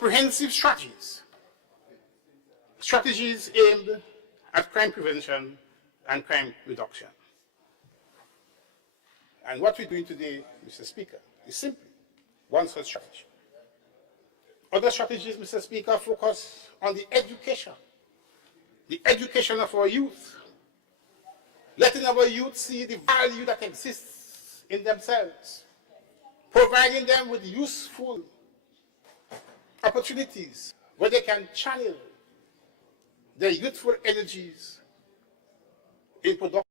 comprehensive strategies aimed at crime prevention and crime reduction. And what we're doing today, Mr. Speaker, is simply one such strategy. Other strategies, Mr. Speaker, focus on the education of our youth, letting our youth see the value that exists in themselves, providing them with useful opportunities where they can channel their youthful energies in production.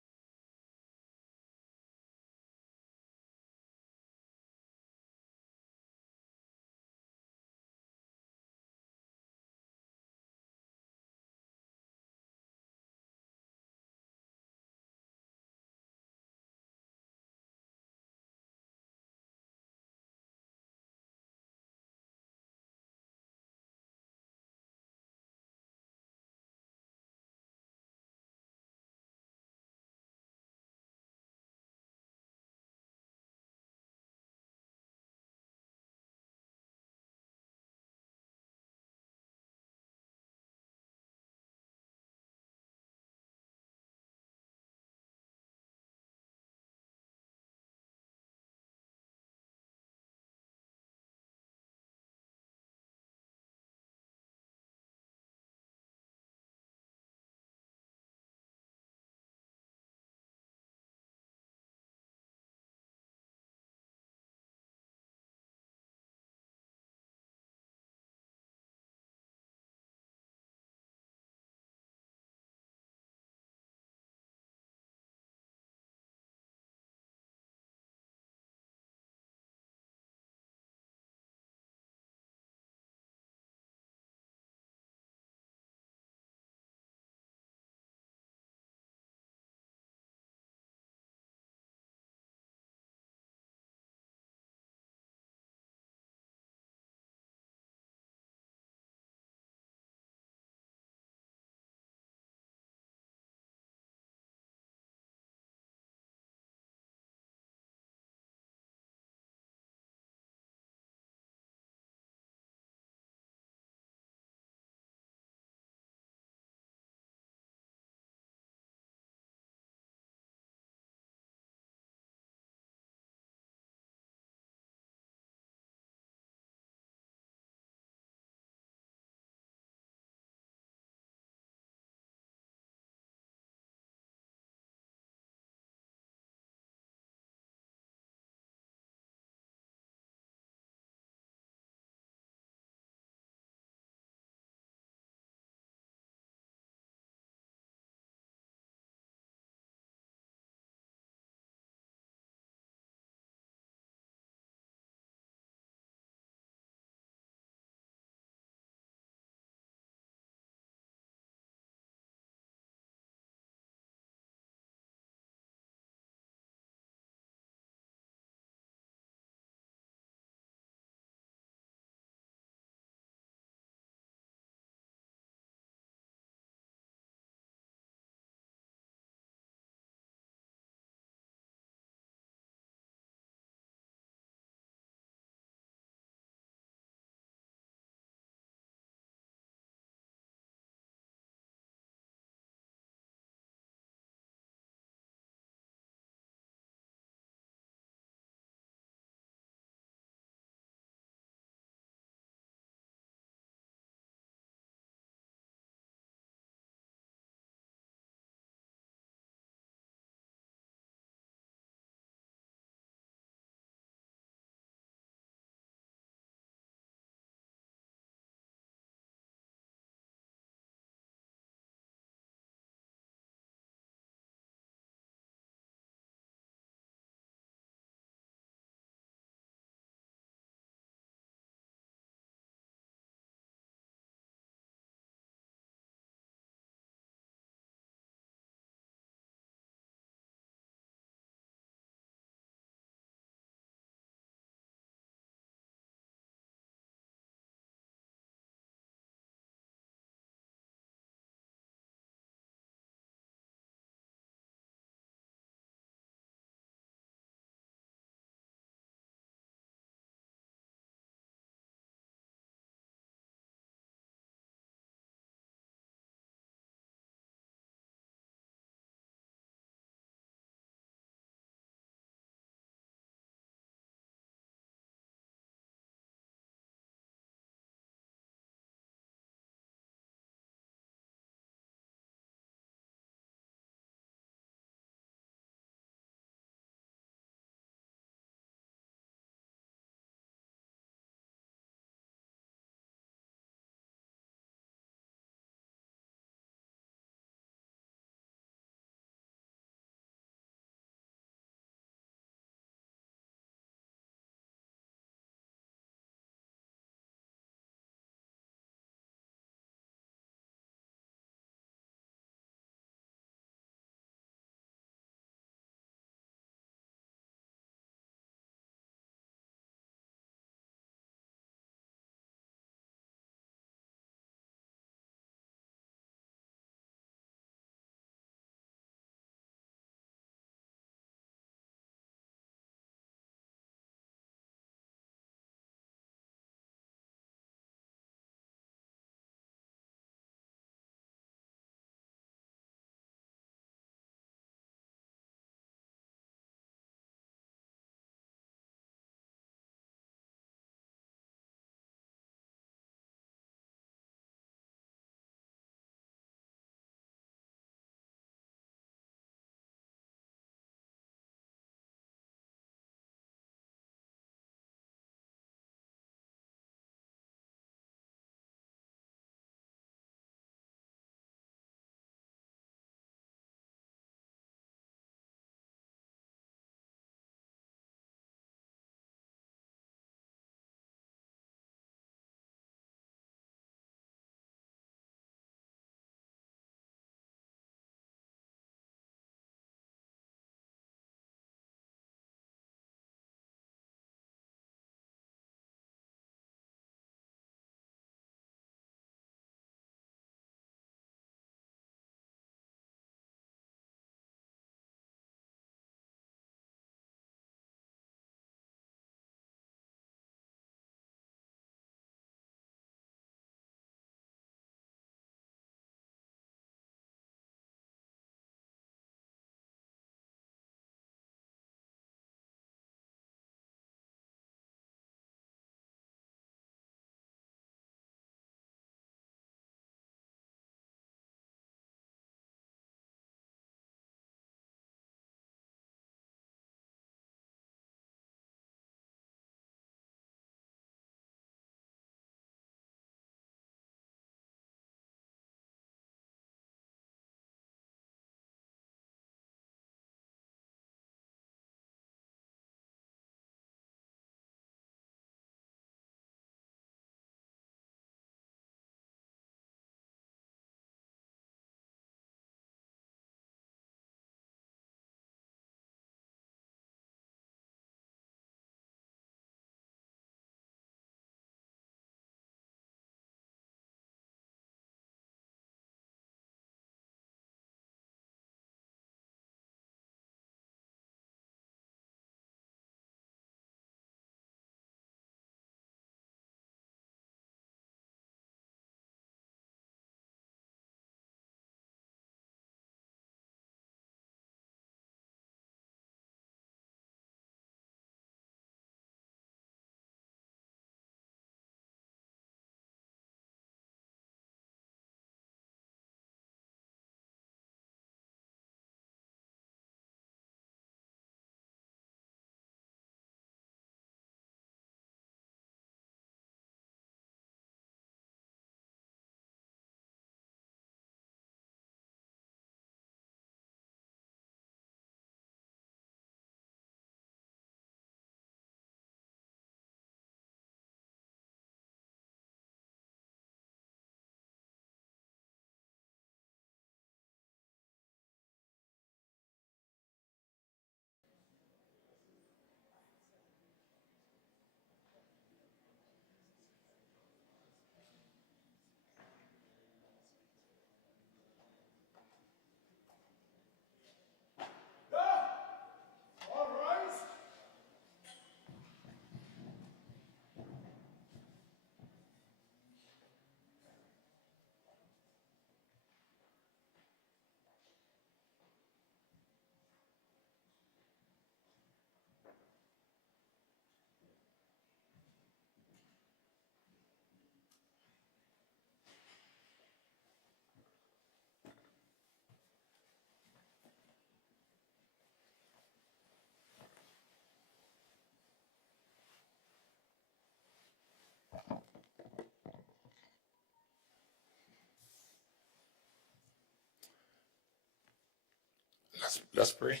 Let's pray.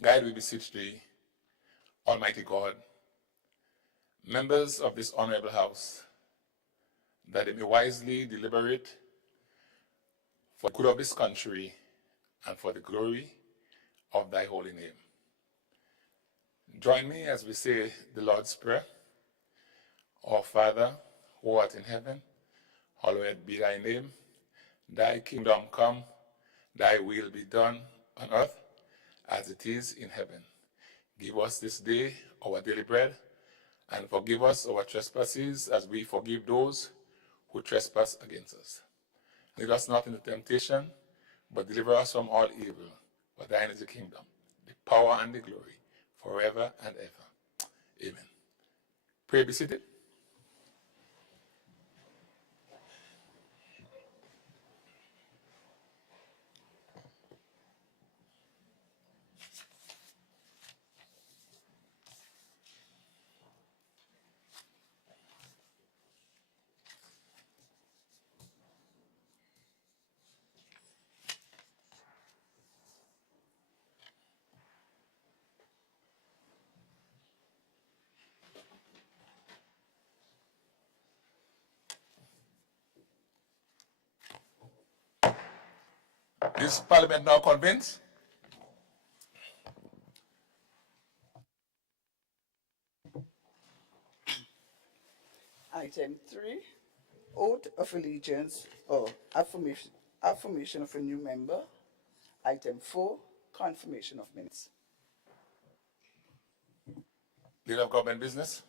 God, we beseech thee, Almighty God, members of this honorable house, that they may wisely deliberate for the good of this country and for the glory of thy holy name. Join me as we say the Lord's Prayer. Our Father, who art in heaven, hallowed be thy name. Thy kingdom come, thy will be done on earth as it is in heaven. Give us this day our daily bread, and forgive us our trespasses as we forgive those who trespass against us. Lead us not into temptation, but deliver us from all evil. For thine is the kingdom, the power, and the glory, forever and ever. Amen. Pray be seated. Is Parliament now convened? Item 3, oath of allegiance or affirmation of a new member. Item 4, confirmation of minutes. Leader of Government Business.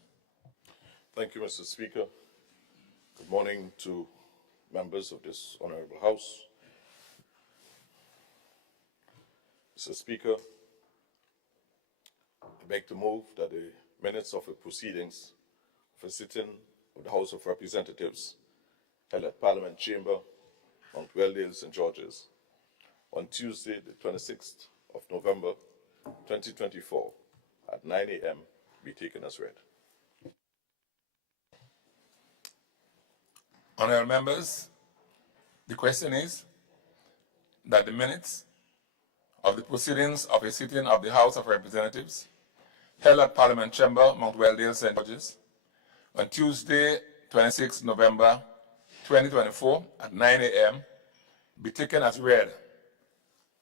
Thank you, Mr. Speaker. Good morning to members of this honorable House. Mr. Speaker, I beg to move that the minutes of the proceedings of a sitting of the House of Representatives held at Parliament Chamber, Mount Weldale, St. George's, on Tuesday, the 26th of November, 2024, at 9 a.m. be taken as read. Honorable members, the question is that the minutes of the proceedings of a sitting of the House of Representatives held at Parliament Chamber, Mount Weldale, St. George's, on Tuesday, 26 November 2024 at 9 a.m. be taken as read.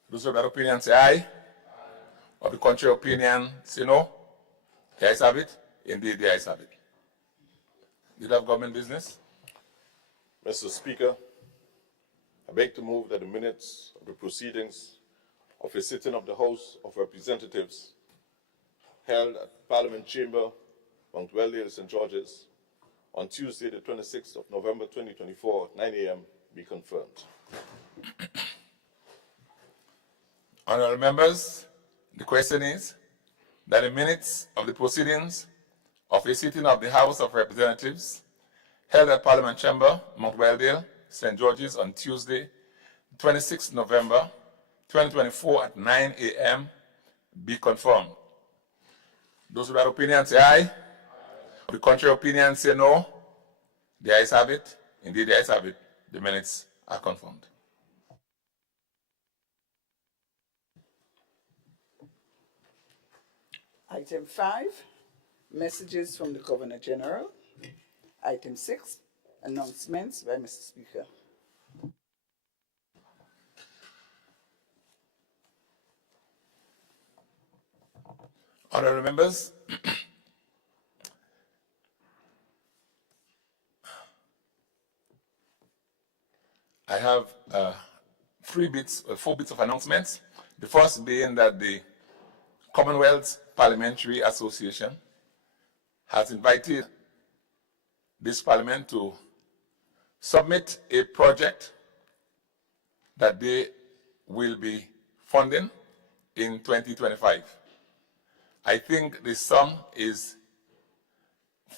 Those of that opinion say aye. Of the contrary opinion say no. The ayes have it. Indeed, the ayes have it. Leader of Government Business. Mr. Speaker, I beg to move that the minutes of the proceedings of a sitting of the House of Representatives held at Parliament Chamber, Mount Weldale, St. George's, on Tuesday, the 26th of November 2024 at 9 a.m. be confirmed. Honorable members, the question is that the minutes of the proceedings of a sitting of the House of Representatives held at Parliament Chamber, Mount Weldale, St. George's on Tuesday, 26 November 2024 at 9 a.m. be confirmed. Those with that opinion say aye. The contrary opinion say no. The ayes have it. Indeed, the ayes have it. The minutes are confirmed. Item 5, messages from the Governor General. Item 6, announcements by Mr. Speaker. Honorable members, I have 4 bits of announcements. The first being that the Commonwealth Parliamentary Association has invited this Parliament to submit a project that they will be funding in 2025. I think the sum is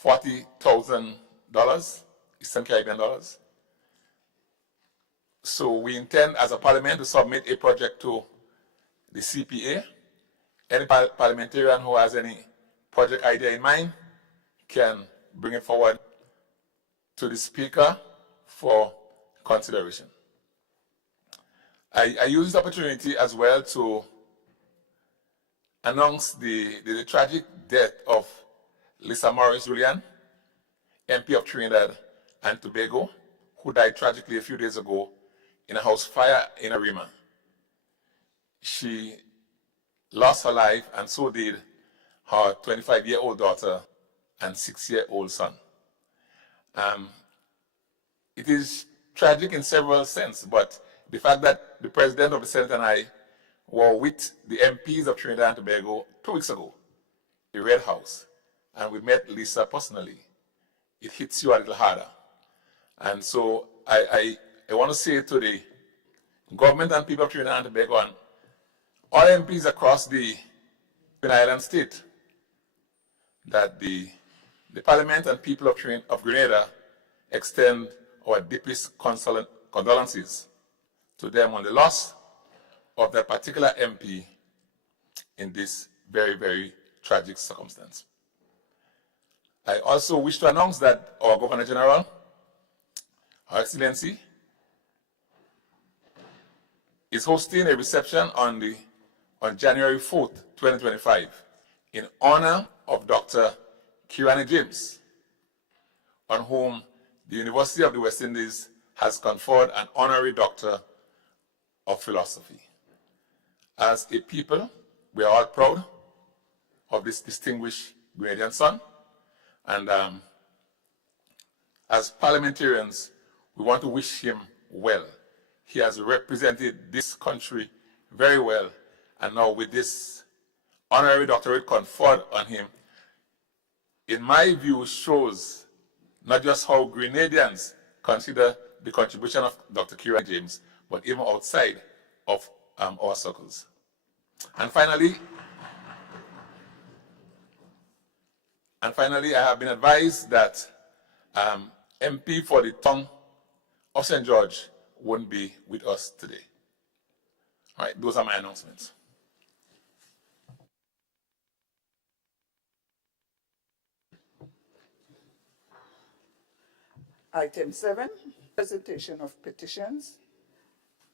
$40,000, Eastern Caribbean dollars. So we intend as a parliament to submit a project to the CPA. Any parliamentarian who has any project idea in mind can bring it forward to the Speaker for consideration. I use this opportunity as well to announce the tragic death of Lisa Morris Julian, MP of Trinidad and Tobago, who died tragically a few days ago in a house fire in Arima. She lost her life, and so did her 25-year-old daughter and 6-year-old son. It is tragic in several senses, but the fact that the President of the Senate and I were with the MPs of Trinidad and Tobago 2 weeks ago, the Red House, and we met Lisa personally, it hits you a little harder. And so I want to say to the government and people of Trinidad and Tobago and all MPs across the island state that the Parliament and people of Grenada extend our deepest condolences to them on the loss of that particular MP in this very, very tragic circumstance. I also wish to announce that our Governor General, Her Excellency, is hosting a reception on January 4th, 2025, in honor of Dr. Kirani James, on whom the University of the West Indies has conferred an honorary Doctor of Philosophy. As a people, we are all proud of this distinguished Grenadian son, and as parliamentarians, we want to wish him well. He has represented this country very well, and now with this honorary doctorate conferred on him, in my view, shows not just how Grenadians consider the contribution of Dr. Kirani James, but even outside of our circles. And finally, I have been advised that MP for the town of St. George won't be with us today. All right, those are my announcements. Item 7, presentation of petitions.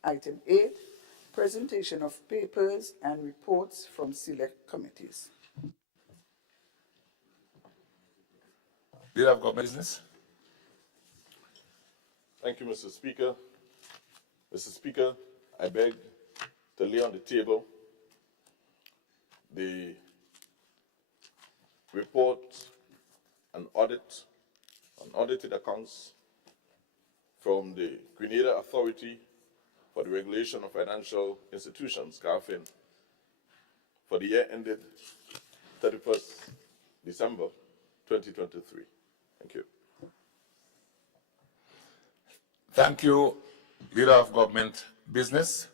Item 8, presentation of papers and reports from select committees. Leader of Government Business. Thank you, Mr. Speaker. Mr. Speaker, I beg to lay on the table the report and audit on audited accounts from the Grenada Authority for the Regulation of Financial Institutions, GARFIN, for the year ended 31st December 2023. Thank you. Thank you, Leader of Government Business.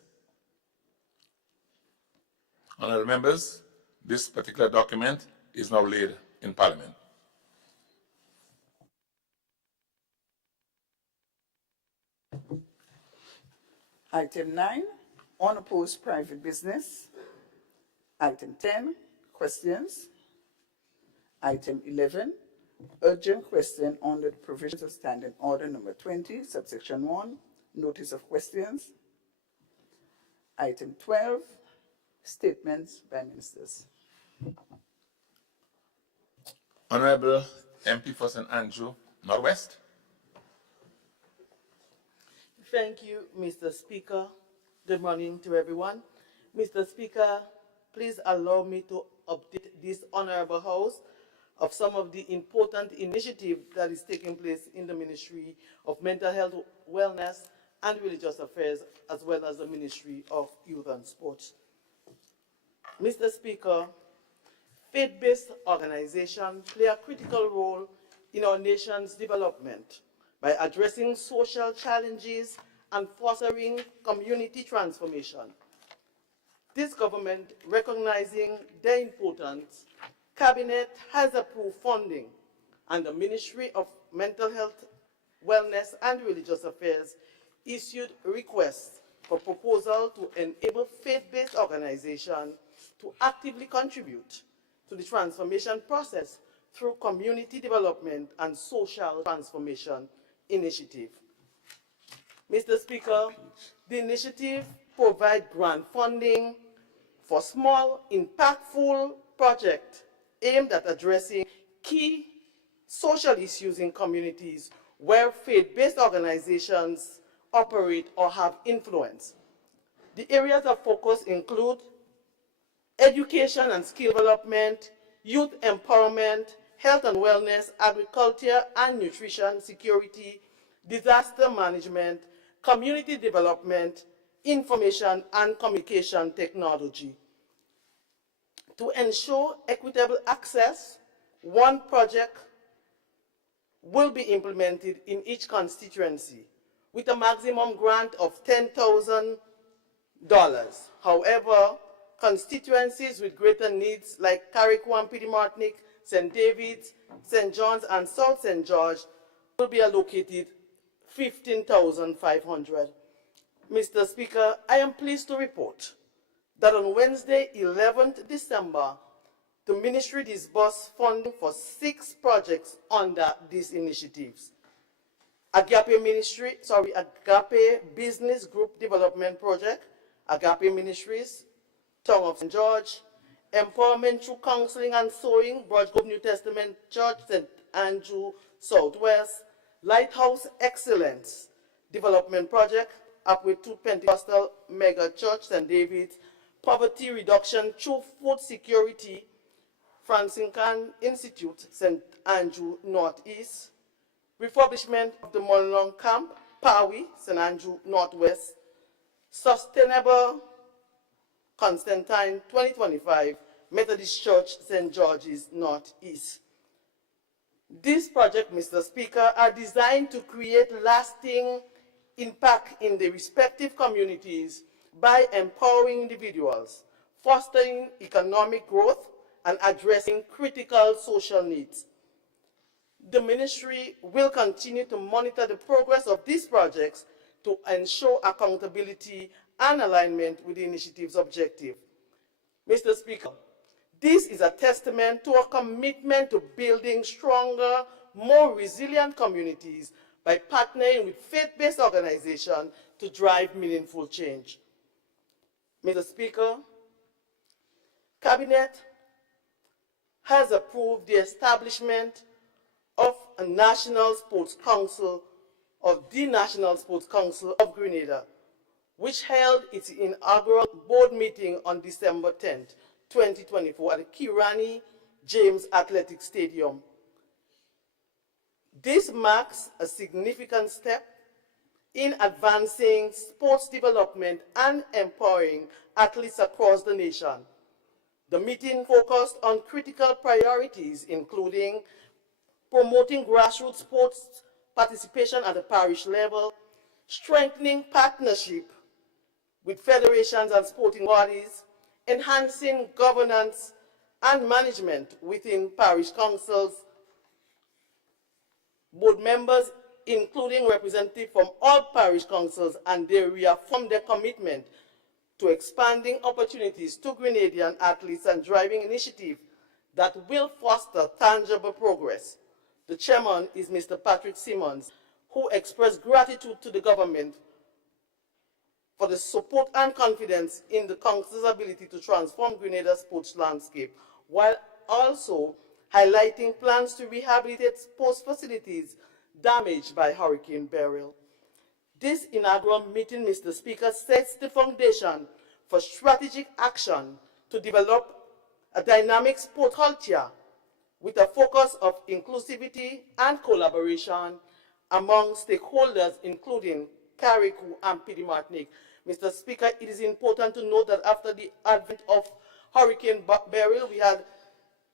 Honourable members, this particular document is now laid in Parliament. Item 9, unopposed private business. Item 10, questions. Item 11, urgent question under the provisions of Standing Order number 20, subsection 1, notice of questions. Item 12, statements by ministers. Honourable MP for St. Andrew, Northwest. Thank you, Mr. Speaker. Good morning to everyone. Mr. Speaker, please allow me to update this Honourable House of some of the important initiatives that is taking place in the Ministry of Mental Health, Wellness and Religious Affairs, as well as the Ministry of Youth and Sports. Mr. Speaker, faith-based organizations play a critical role in our nation's development by addressing social challenges and fostering community transformation. This government, recognizing their importance, Cabinet has approved funding, and the Ministry of Mental Health, Wellness and Religious Affairs issued requests for proposal to enable faith-based organizations to actively contribute to the transformation process through community development and social transformation initiative. Mr. Speaker, the initiative provide grant funding for small, impactful projects aimed at addressing key social issues in communities where faith-based organizations operate or have influence. The areas of focus include education and skill development, youth empowerment, health and wellness, agriculture and nutrition security, disaster management, community development, information and communication technology. To ensure equitable access, one project will be implemented in each constituency with a maximum grant of $10,000. However, constituencies with greater needs like Carriacou and Petite-Martinique, St. David's, St. John's, and South St. George will be allocated $15,500. Mr. Speaker, I am pleased to report that on Wednesday, 11th December, the ministry disbursed funding for 6 projects under these initiatives. Agape Business Group Development Project, Agape Ministries, Town of St. George, Empowerment Through Counseling and Sewing, Broad Grove New Testament Church, St. Andrew Southwest, Lighthouse Excellence Development Project, Upward Pentecostal Mega Church, St. David's, Poverty Reduction Through Food Security, Franciscan Institute, St. Andrew Northeast, refurbishment of the Monlong Camp, Pawi, St. Andrew Northwest, Sustainable Constantine 2025, Methodist Church, St. George's Northeast. These projects, Mr. Speaker, are designed to create lasting impact in the respective communities by empowering individuals, fostering economic growth, and addressing critical social needs. The ministry will continue to monitor the progress of these projects to ensure accountability and alignment with the initiative's objective. Mr. Speaker, this is a testament to our commitment to building stronger, more resilient communities by partnering with faith-based organizations to drive meaningful change. Mr. Speaker, Cabinet has approved the establishment of a National Sports Council, of the National Sports Council of Grenada, which held its inaugural board meeting on December 10th, 2024 at the Kirani James Athletic Stadium. This marks a significant step in advancing sports development and empowering athletes across the nation. The meeting focused on critical priorities, including promoting grassroots sports participation at the parish level, strengthening partnership with federations and sporting bodies, enhancing governance and management within parish councils, board members, including representatives from all parish councils, and they reaffirmed their commitment to expanding opportunities to Grenadian athletes and driving initiatives that will foster tangible progress. The chairman is Mr. Patrick Simmons, who expressed gratitude to the government for the support and confidence in the council's ability to transform Grenada's sports landscape, while also highlighting plans to rehabilitate sports facilities damaged by Hurricane Beryl. This inaugural meeting, Mr. Speaker, sets the foundation for strategic action to develop a dynamic sport culture with a focus of inclusivity and collaboration among stakeholders, including Carriacou and Petite-Martinique. Mr. Speaker, it is important to note that after the advent of Hurricane Beryl, we had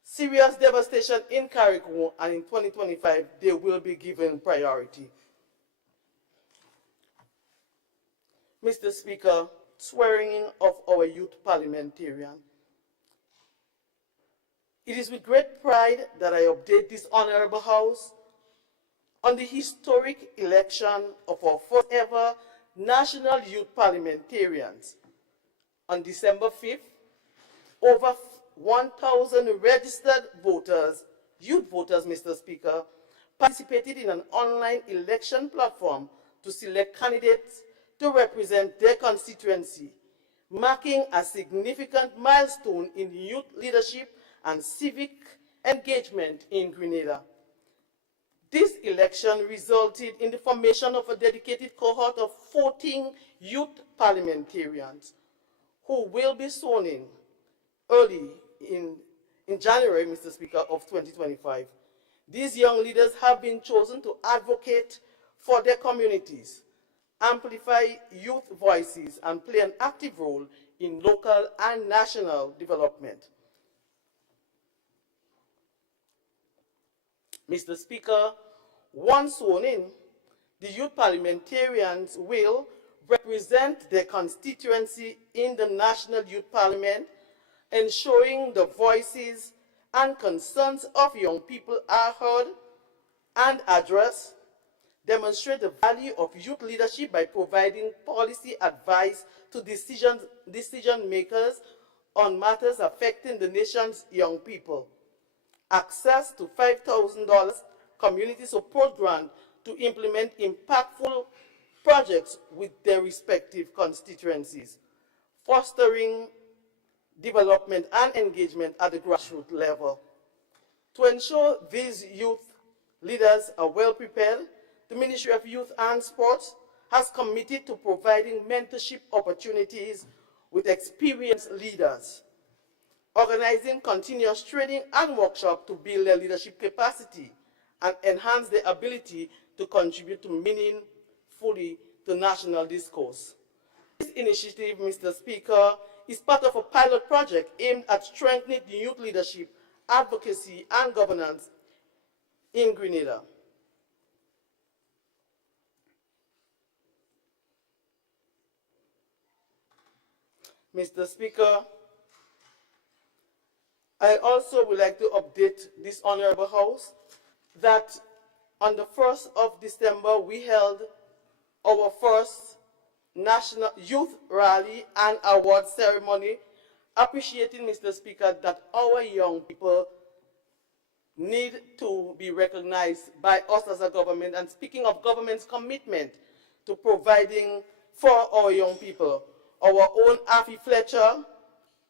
serious devastation in Carriacou, and in 2025, they will be given priority. Mr. Speaker, swearing in of our youth parliamentarian. It is with great pride that I update this Honorable House on the historic election of our first ever National Youth Parliamentarians. On December 5th, over 1,000 registered voters, youth voters, Mr. Speaker, participated in an online election platform to select candidates to represent their constituency, marking a significant milestone in youth leadership and civic engagement in Grenada. This election resulted in the formation of a dedicated cohort of 14 youth parliamentarians who will be sworn in early in January, Mr. Speaker, of 2025. These young leaders have been chosen to advocate for their communities, amplify youth voices, and play an active role in local and national development. Mr. Speaker, once sworn in, the youth parliamentarians will represent their constituency in the National Youth Parliament, ensuring the voices and concerns of young people are heard and addressed, demonstrate the value of youth leadership by providing policy advice to decision makers on matters affecting the nation's young people, access to $5,000 community support grant to implement impactful projects with their respective constituencies, fostering development and engagement at the grassroots level. To ensure these youth leaders are well prepared, the Ministry of Youth and Sports has committed to providing mentorship opportunities with experienced leaders, organizing continuous training and workshops to build their leadership capacity and enhance their ability to contribute meaningfully to national discourse. This initiative, Mr. Speaker, is part of a pilot project aimed at strengthening youth leadership, advocacy, and governance in Grenada. Mr. Speaker, I also would like to update this Honorable House that on the 1st of December, we held our first National Youth Rally and Award Ceremony, appreciating, Mr. Speaker, that our young people need to be recognized by us as a government. And speaking of government's commitment to providing for our young people, our own Afi Fletcher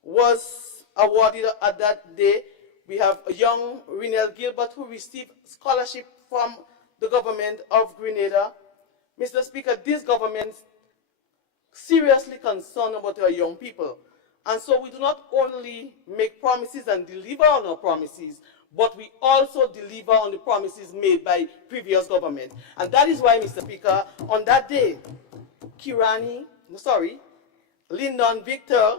was awarded at that day. We have a young Renel Gilbert who received scholarship from the government of Grenada. Mr. Speaker, this government seriously concerned about our young people. And so we do not only make promises and deliver on our promises, but we also deliver on the promises made by previous government. And that is why, Mr. Speaker, on that day, Lyndon Victor,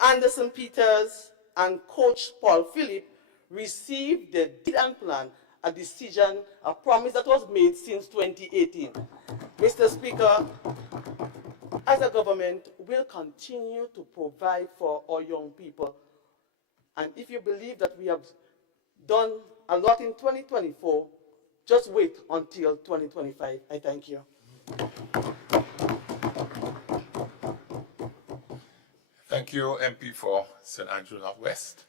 Anderson Peters, and Coach Paul Philip received the deed and plan, a decision, a promise that was made since 2018. Mr. Speaker, as a government, we'll continue to provide for our young people. And if you believe that we have done a lot in 2024, just wait until 2025. I thank you. Thank you, MP for St. Andrew Northwest.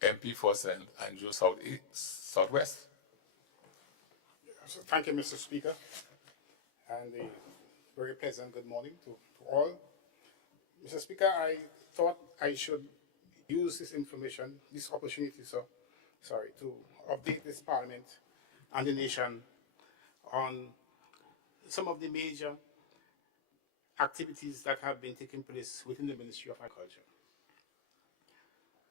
MP for St. Andrew Southwest. So thank you, Mr. Speaker, and a very pleasant good morning to all. Mr. Speaker, I thought I should use this information, this opportunity, to update this Parliament and the nation on some of the major activities that have been taking place within the Ministry of Agriculture.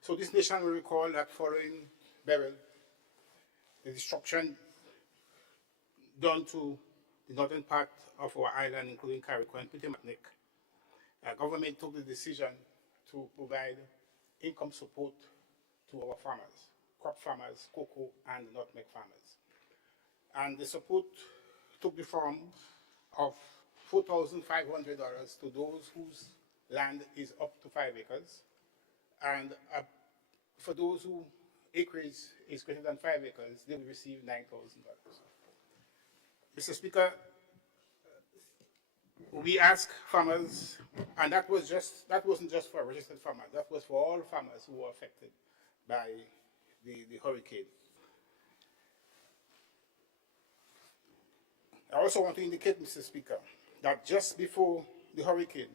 So this nation will recall that following Beryl, the destruction done to the northern part of our island, including Carriacou and Petit-Martinique, government took the decision to provide income support to our farmers, crop farmers, cocoa and nutmeg farmers. And the support took the form of $4,500 to those whose land is up to 5 acres, and for those whose acreage is greater than 5 acres, they will receive $9,000. Mr. Speaker, we ask farmers, and that wasn't just for registered farmers, that was for all farmers who were affected by the hurricane. I also want to indicate, Mr. Speaker, that just before the hurricane,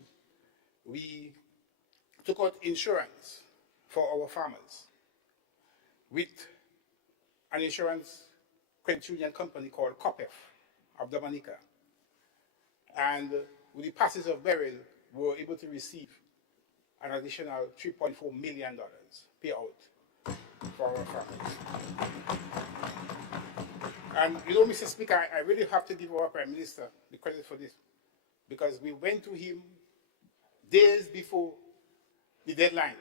we took out insurance for our farmers with an insurance credit union company called COPEF of Dominica. And with the passage of beryl, we were able to receive an additional $3.4 million payout for our farmers. And you know, Mr. Speaker, I really have to give our Prime Minister the credit for this, because we went to him days before the deadline,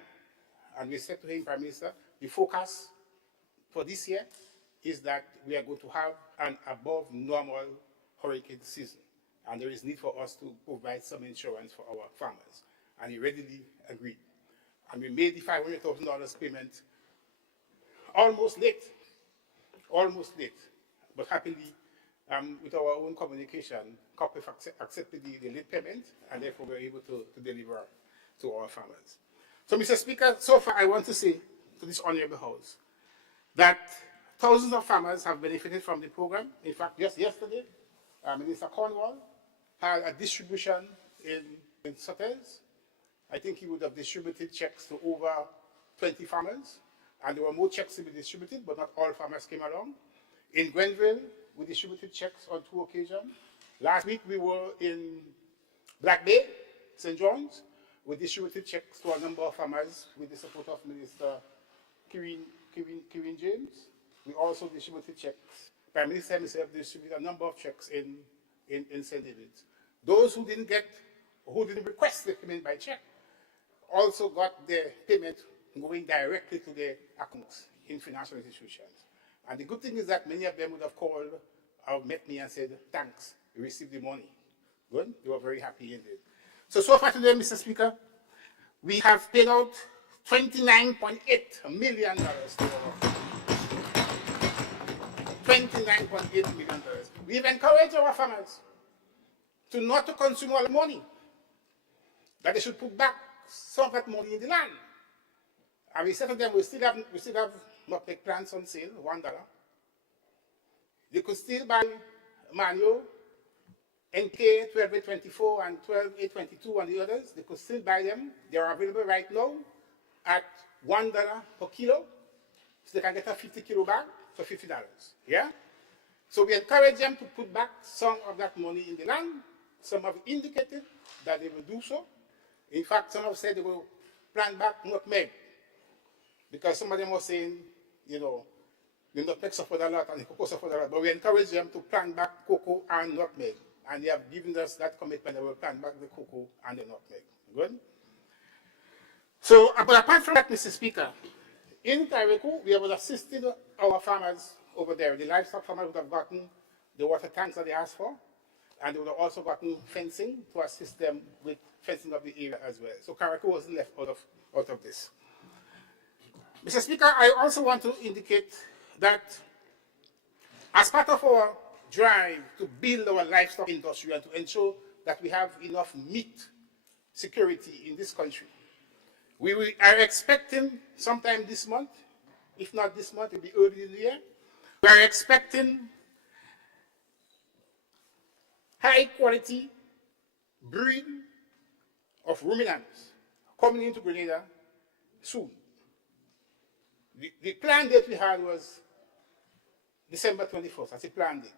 and we said to him, Prime Minister, the focus for this year is that we are going to have an above normal hurricane season, and there is need for us to provide some insurance for our farmers. And he readily agreed. And we made the $500,000 payment almost late, but happily, with our own communication, COPEF accepted the late payment, and therefore we were able to deliver to our farmers. So, Mr. Speaker, so far I want to say to this honorable House that thousands of farmers have benefited from the program. In fact, just yesterday, Minister Cornwall had a distribution in Sutter's. I think he would have distributed checks to over 20 farmers, and there were more checks to be distributed, but not all farmers came along. In Grenville, we distributed checks on 2 occasions. Last week, we were in Black Bay, St. John's. We distributed checks to a number of farmers with the support of Minister Kieran James. We also distributed checks. Prime Minister himself distributed a number of checks in St. David's. Those who didn't request the payment by check also got their payment going directly to their accounts in financial institutions. And the good thing is that many of them would have called or met me and said, thanks, we received the money. Good? They were very happy indeed. So far today, Mr. Speaker, we have paid out $29.8 million to our $29.8 million. We've encouraged our farmers to not to consume all the money, that they should put back some of that money in the land. And we said to them, we still have nutmeg plants on sale, $1. They could still buy Manio, NK 12824 and 12822 and the others. They could still buy them. They are available right now at $1 per kilo. So they can get a 50 kilo bag for $50. Yeah? So we encourage them to put back some of that money in the land. Some have indicated that they will do so. In fact, some have said they will plant back nutmeg, because some of them were saying, you know, the nutmeg suffered a lot and the cocoa suffered a lot. But we encourage them to plant back cocoa and nutmeg. And they have given us that commitment that we will plant back the cocoa and the nutmeg. Good? So, but apart from that, Mr. Speaker, in Carriacou, we have assisted our farmers over there. The livestock farmers would have gotten the water tanks that they asked for, and they would have also gotten fencing to assist them with fencing of the area as well. So Carriacou wasn't left out of this. Mr. Speaker, I also want to indicate that as part of our drive to build our livestock industry and to ensure that we have enough meat security in this country, we are expecting sometime this month, if not this month, it'll be early in the year, we are expecting high quality breed of ruminants coming into Grenada soon. The plan date we had was December 21st, that's a plan date.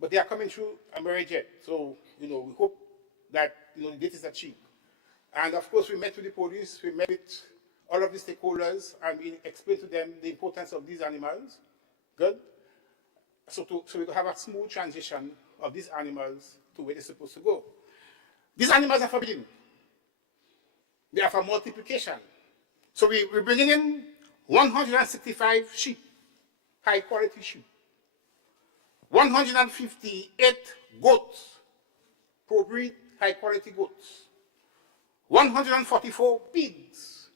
But they are coming through Amerijet, so, you know, we hope that, you know, the date is achieved. And of course, we met with the police, we met with all of the stakeholders, and we explained to them the importance of these animals. Good? So we could have a smooth transition of these animals to where they're supposed to go. These animals are forbidden. They are for multiplication. So we're bringing in 165 sheep, high quality sheep, 158 goats, pro-breed, high quality goats, 144 pigs.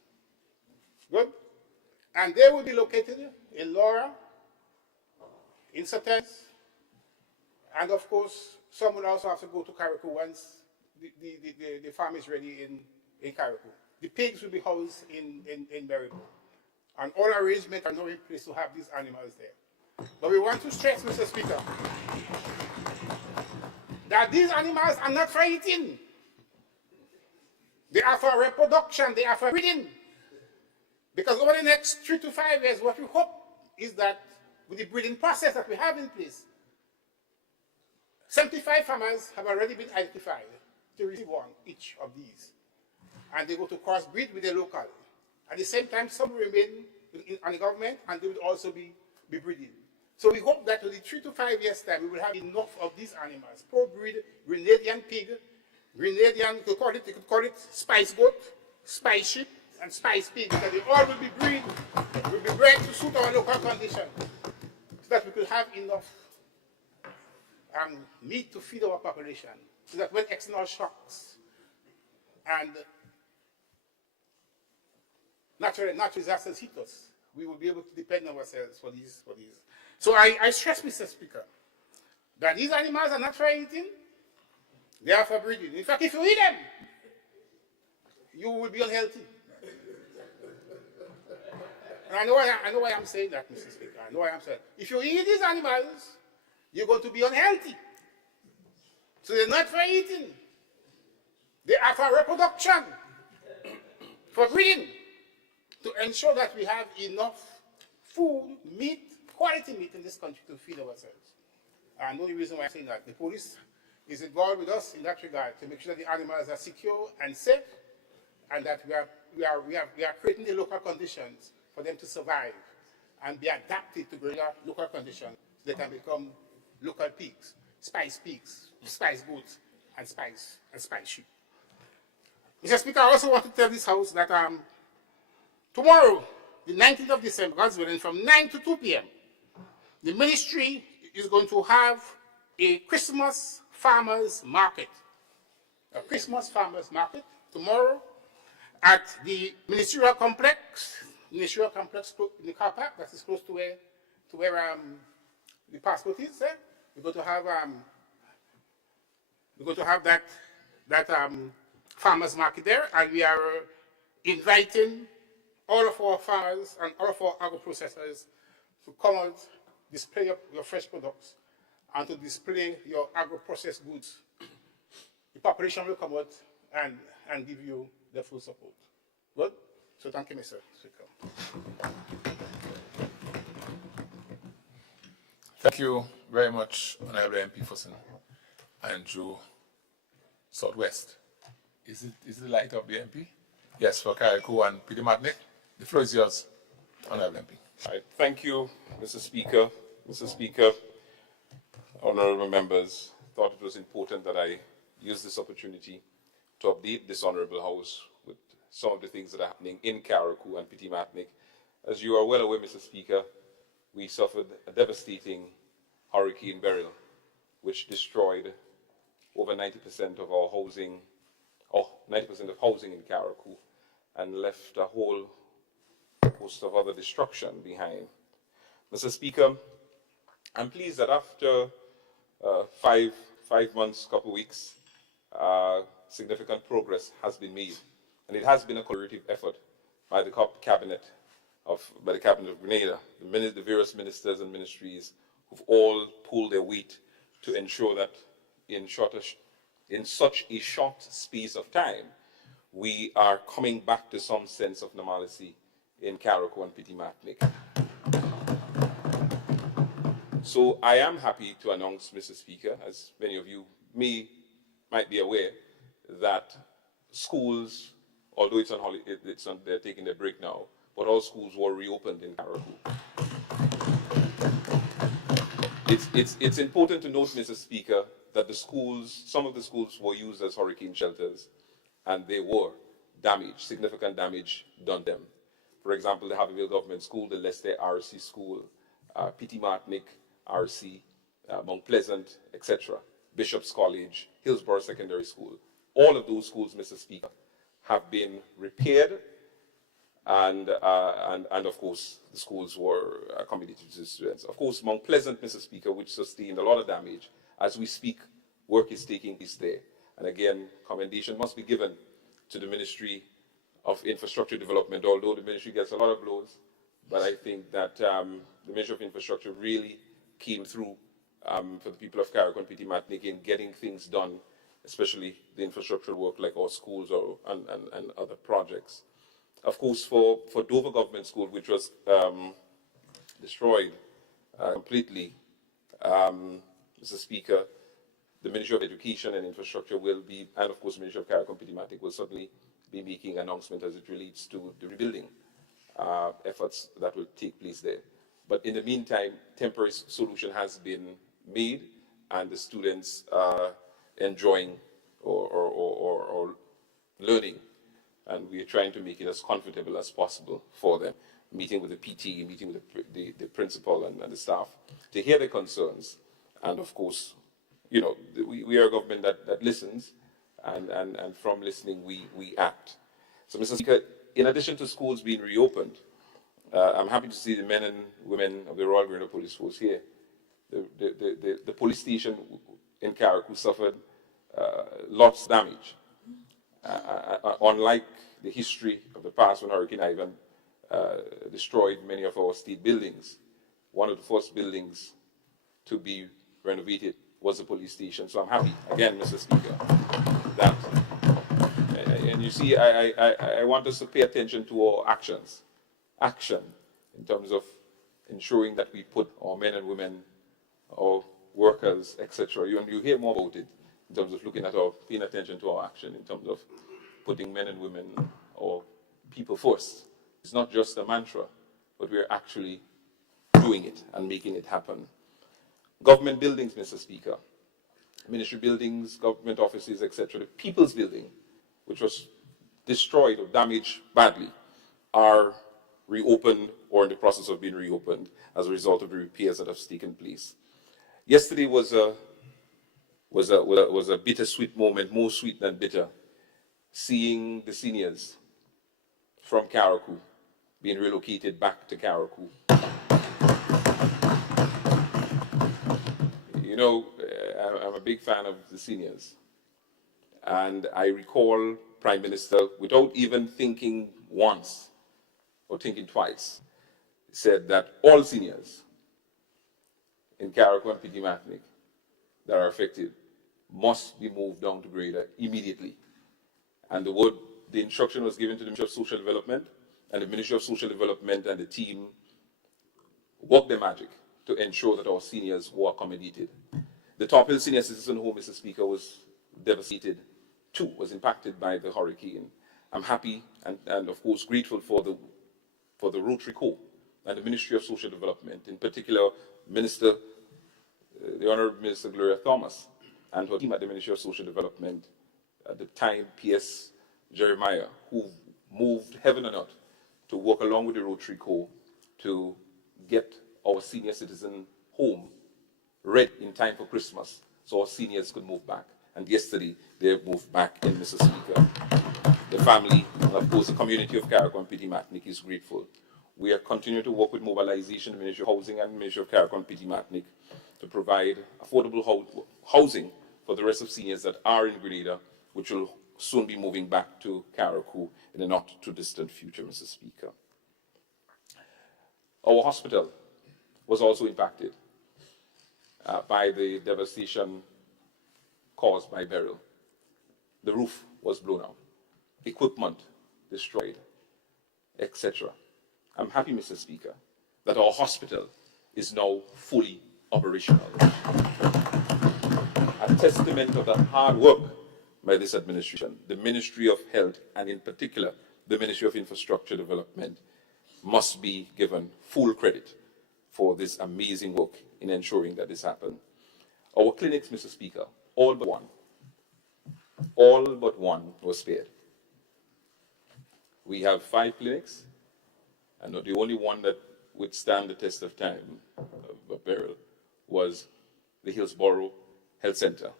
Good? And they will be located in Laura, in Sutter's, and of course, some will also have to go to Carriacou once the farm is ready in Carriacou. The pigs will be housed in Berryville. And all arrangements are now in place to have these animals there. But we want to stress, Mr. Speaker, that these animals are not for eating. They are for reproduction, they are for breeding. Because over the next 3 to 5 years, what we hope is that with the breeding process that we have in place, 75 farmers have already been identified to receive one each of these. And they go to crossbreed with the local. At the same time, some remain on the government and they will also be breeding. So we hope that within 3 to 5 years' time, we will have enough of these animals. Pro-breed Grenadian pig, Grenadian, you could call it spice goat, spice sheep, and spice pig, because they all will be bred to suit our local conditions, so that we could have enough meat to feed our population, so that when external shocks and natural disasters hit us, we will be able to depend on ourselves for these. So I stress, Mr. Speaker, that these animals are not for eating, they are for breeding. In fact, if you eat them, you will be unhealthy. And I know why I'm saying that, Mr. Speaker. I know why I'm saying that. If you eat these animals, you're going to be unhealthy. So they're not for eating. They are for reproduction, for breeding, to ensure that we have enough food, meat, quality meat in this country to feed ourselves. And the only reason why I'm saying that, the police is involved with us in that regard to make sure that the animals are secure and safe, and that we are creating the local conditions for them to survive and be adapted to greater local conditions so they can become local pigs, spice goats, and spice sheep. Mr. Speaker, I also want to tell this House that tomorrow, the 19th of December, God's willing, from 9 to 2 p.m., the ministry is going to have a Christmas farmers market. A Christmas farmers market tomorrow at the ministerial complex in the car park that is close to where the passport is. We're going to have that farmers market there, and we are inviting all of our farmers and all of our agro-processors to come out, display your fresh products, and to display your agro-processed goods. The population will come out and give you their full support. Good? So thank you, Mr. Speaker. Thank you very much, Honorable MP Fussen. Andrew Southwest. Is it the light of the MP? Yes, for Carriacou and Peter Matnick. The floor is yours, Honorable MP. All right. Thank you, Mr. Speaker. Mr. Speaker, honorable members, thought it was important that I use this opportunity to update this honorable House with some of the things that are happening in Carriacou and Petit Matnick. As you are well aware, Mr. Speaker, we suffered a devastating Hurricane Beryl, which destroyed over 90% of our housing, 90% of housing in Carriacou, and left a whole host of other destruction behind. Mr. Speaker, I'm pleased that after 5 months, couple of weeks, significant progress has been made, and it has been a collaborative effort by the cabinet of Grenada, the various ministers and ministries who've all pulled their weight to ensure that in such a short space of time, we are coming back to some sense of normalcy in Carriacou and Petit Matnick. So I am happy to announce, Mr. Speaker, as many of you might be aware, that schools, although it's on holiday, they're taking a break now, but all schools were reopened in Carriacou. It's important to note, Mr. Speaker, that some of the schools were used as hurricane shelters, and they were damaged, significant damage done them. For example, the Harveyville Government School, the Leicester RC School, Petit Matnick RC, Mount Pleasant, etc., Bishop's College, Hillsborough Secondary School. All of those schools, Mr. Speaker, have been repaired, and of course, the schools were accommodated to the students. Of course, Mount Pleasant, Mr. Speaker, which sustained a lot of damage, as we speak, work is taking place there. And again, commendation must be given to the Ministry of Infrastructure Development, although the ministry gets a lot of blows, but I think that the Ministry of Infrastructure really came through for the people of Carrick and Petit-Martinique in getting things done, especially the infrastructural work like our schools and other projects. Of course, for Dover Government School, which was destroyed completely, Mr. Speaker, the Ministry of Education and Infrastructure will be, and of course the Ministry of Carrick and Petit-Martinique will certainly be making an announcement as it relates to the rebuilding efforts that will take place there. But in the meantime, temporary solution has been made, and the students are enjoying or learning, and we are trying to make it as comfortable as possible for them, meeting with the PT, meeting with the principal and the staff to hear their concerns. And of course, you know, we are a government that listens, and from listening, we act. So, Mr. Speaker, in addition to schools being reopened, I'm happy to see the men and women of the Royal Grenadier Police Force here. The police station in Carrick who suffered lots of damage. Unlike the history of the past when Hurricane Ivan destroyed many of our state buildings, one of the first buildings to be renovated was the police station. So I'm happy, again, Mr. Speaker, that, and you see, I want us to pay attention to our actions. Action in terms of ensuring that we put our men and women, our workers, etc. You hear more about it in terms of looking at our, paying attention to our action in terms of putting men and women or people first. It's not just a mantra, but we're actually doing it and making it happen. Government buildings, Mr. Speaker, ministry buildings, government offices, etc. The People's Building, which was destroyed or damaged badly, are reopened or in the process of being reopened as a result of the repairs that have taken place. Yesterday was a bittersweet moment, more sweet than bitter, seeing the seniors from Carriacou being relocated back to Carriacou. You know, I'm a big fan of the seniors, and I recall Prime Minister, without even thinking once or thinking twice, said that all seniors in Carriacou and Petit-Martinique that are affected must be moved down to Grenada immediately. And the instruction was given to the Ministry of Social Development, and the Ministry of Social Development and the team worked their magic to ensure that our seniors were accommodated. The Top Hill Senior Citizen Home, Mr. Speaker, was devastated too, was impacted by the hurricane. I'm happy and of course grateful for the Rotary Corps and the Ministry of Social Development, in particular Minister, the Honourable Minister Gloria Thomas and her team at the Ministry of Social Development, at the time P.S. Jeremiah, who moved heaven and earth to work along with the Rotary Corps to get our senior citizen home ready in time for Christmas so our seniors could move back. And yesterday they moved back in, Mr. Speaker. The family and of course the community of Carriacou and Petit-Martinique is grateful. We are continuing to work with mobilization, the Ministry of Housing and the Ministry of Carriacou and Petit-Martinique to provide affordable housing for the rest of seniors that are in Grenada, which will soon be moving back to Carriacou in the not too distant future, Mr. Speaker. Our hospital was also impacted by the devastation caused by Beryl. The roof was blown out, equipment destroyed, etc. I'm happy, Mr. Speaker, that our hospital is now fully operational. A testament of the hard work by this administration, the Ministry of Health, and in particular, the Ministry of Infrastructure Development, must be given full credit for this amazing work in ensuring that this happened. Our clinics, Mr. Speaker, all but one was spared. We have 5 clinics, and the only one that would stand the test of time of Beryl was the Hillsborough Health Center.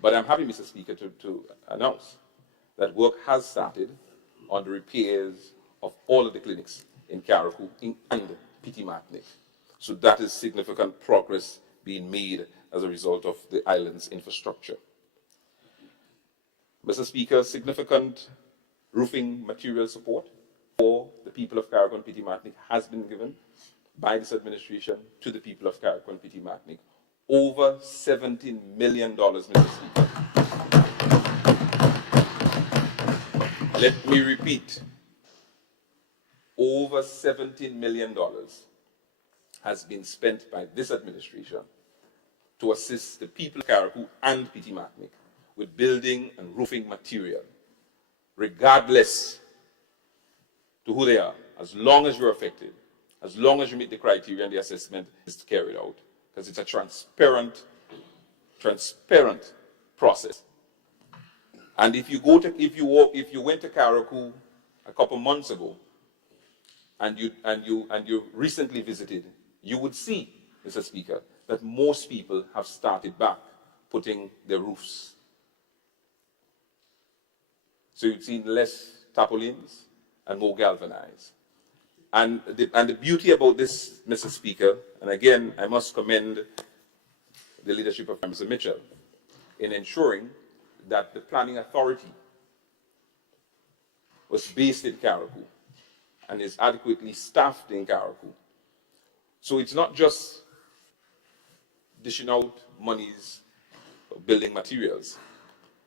But I'm happy, Mr. Speaker, to announce that work has started on the repairs of all of the clinics in Carriacou and Petit-Martinique. So that is significant progress being made as a result of the island's infrastructure. Mr. Speaker, significant roofing material support for the people of Carriacou and Petit-Martinique has been given by this administration to the people of Carrick and Petit Martinique. Over $17 million, Mr. Speaker. Let me repeat, over $17 million has been spent by this administration to assist the people of Carriacou and Petit Martinique with building and roofing material, regardless to who they are, as long as you're affected, as long as you meet the criteria and the assessment is carried out, because it's a transparent process. And if you went to Carriacou a couple months ago, and you recently visited, you would see, Mr. Speaker, that most people have started back putting their roofs. So you've seen less tarpaulins and more galvanized. And the beauty about this, Mr. Speaker, and again, I must commend the leadership of Mr. Mitchell in ensuring that the planning authority was based in Carriacou and is adequately staffed in Carriacou. So it's not just dishing out monies for building materials,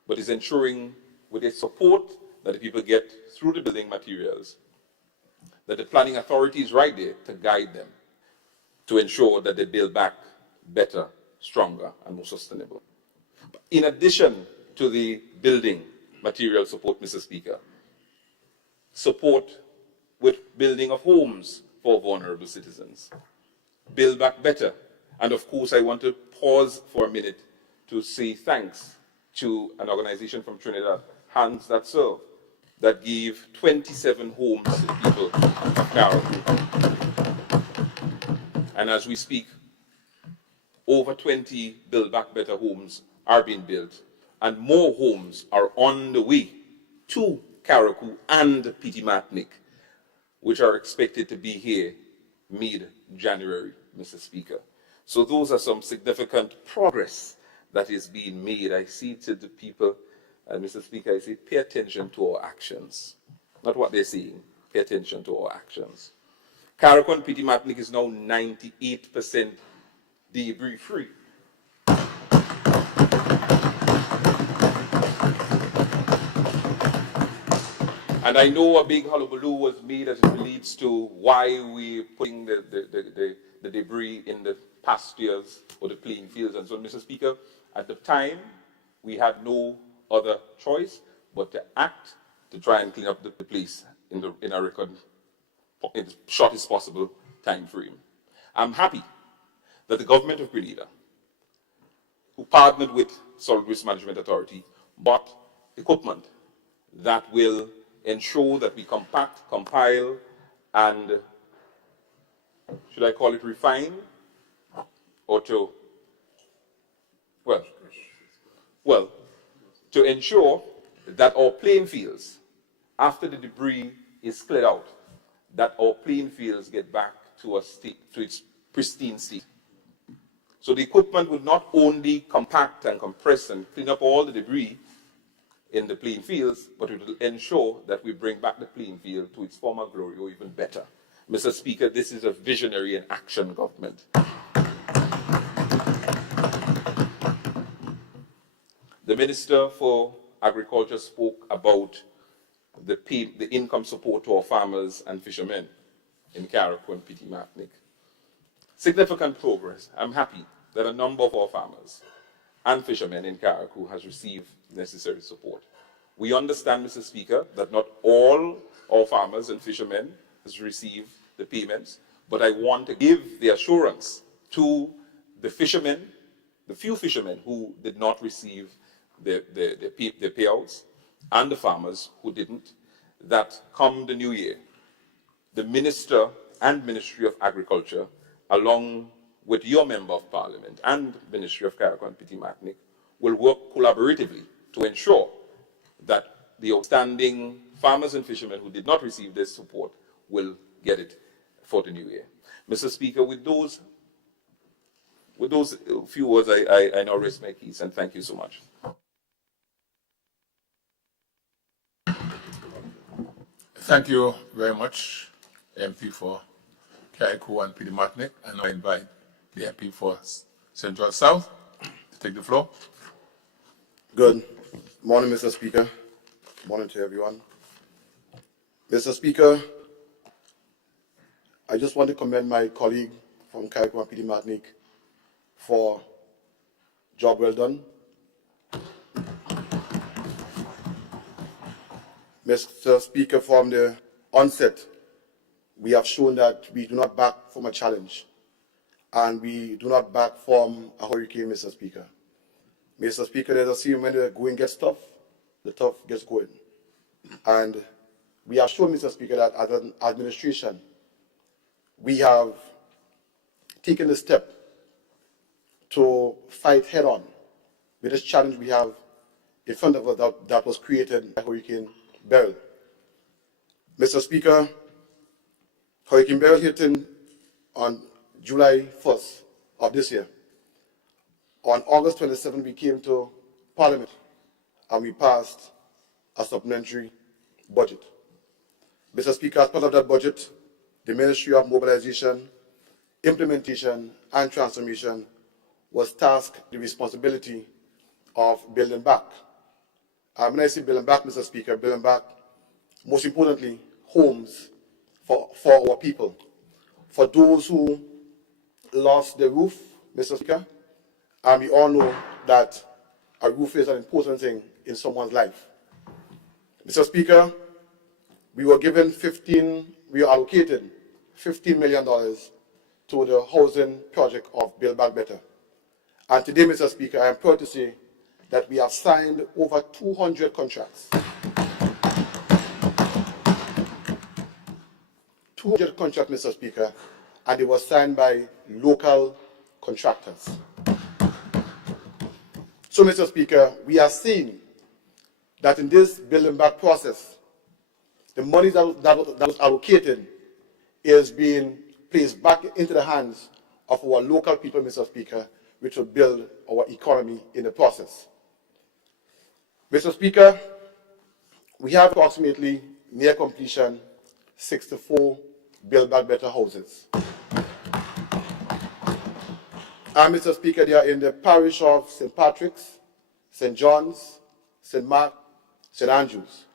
but it's ensuring with the support that the people get through the building materials, that the planning authority is right there to guide them, to ensure that they build back better, stronger, and more sustainable. In addition to the building material support, Mr. Speaker, support with building of homes for vulnerable citizens, build back better. And of course, I want to pause for a minute to say thanks to an organization from Trinidad, Hands That Serve, that gave 27 homes to the people of Carriacou. And as we speak, over 20 Build Back Better homes are being built, and more homes are on the way to Carriacou and Petit Martinique, which are expected to be here mid-January, Mr. Speaker. So those are some significant progress that is being made. I see to the people, Mr. Speaker, I say pay attention to our actions, not what they're saying, pay attention to our actions. Carriacou and Petit Martinique is now 98% debris free. And I know a big hullabaloo was made as it relates to why we're putting the debris in the pastures or the playing fields and so on, Mr. Speaker. At the time, we had no other choice but to act to try and clean up the place in a record, in the shortest possible time frame. I'm happy that the government of Grenada, who partnered with Solid Waste Management Authority, bought equipment that will ensure that we compact, compile, and should I call it refine, or to, well, to ensure that our playing fields, after the debris is cleared out, that our playing fields get back to a state, to its pristine state. So the equipment will not only compact and compress and clean up all the debris in the playing fields, but it will ensure that we bring back the playing field to its former glory or even better. Mr. Speaker, this is a visionary and action government. The Minister for Agriculture spoke about the income support to our farmers and fishermen in Carriacou and Petit Martinique. Significant progress. I'm happy that a number of our farmers and fishermen in Carriacou has received necessary support. We understand, Mr. Speaker, that not all our farmers and fishermen has received the payments, but I want to give the assurance to the fishermen, the few fishermen who did not receive the payouts, and the farmers who didn't, that come the new year, the Minister and Ministry of Agriculture, along with your Member of Parliament and Ministry of Carriacou and Petit Martinique, will work collaboratively to ensure that the outstanding farmers and fishermen who did not receive this support will get it for the new year. Mr. Speaker, with those few words, I now rest my case, and thank you so much. Thank you very much, MP, for Carriacou and Peter Martinic, and I invite the MP for Central South to take the floor. Good morning, Mr. Speaker. Morning to everyone. Mr. Speaker, I just want to commend my colleague from Carriacou and Peter Martinic for job well done. Mr. Speaker, from the onset, we have shown that we do not back from a challenge and we do not back from a hurricane, Mr. Speaker. Mr. Speaker, there's a scene when the going gets tough, the tough gets going. And we have shown, Mr. Speaker, that as an administration, we have taken the step to fight head on with this challenge we have in front of us that was created by Hurricane Beryl. Mr. Speaker, Hurricane Beryl hit on July 1st of this year. On August 27, we came to Parliament and we passed a supplementary budget. Mr. Speaker, as part of that budget, the Ministry of Mobilization, Implementation and Transformation was tasked the responsibility of building back. When I say building back, Mr. Speaker, building back, most importantly, homes for our people, for those who lost their roof, Mr. Speaker, and we all know that a roof is an important thing in someone's life. Mr. Speaker, we were allocated $15 million to the housing project of Build Back Better. And today, Mr. Speaker, I am proud to say that we have signed over 200 contracts. 200 contracts, Mr. Speaker, and they were signed by local contractors. So, Mr. Speaker, we are seeing that in this building back process, the money that was allocated is being placed back into the hands of our local people, Mr. Speaker, which will build our economy in the process. Mr. Speaker, we have approximately, near completion, 64 Build Back Better houses. And Mr. Speaker, they are in the parish of St. Patrick's, St. John's, St. Mark, St. Andrews.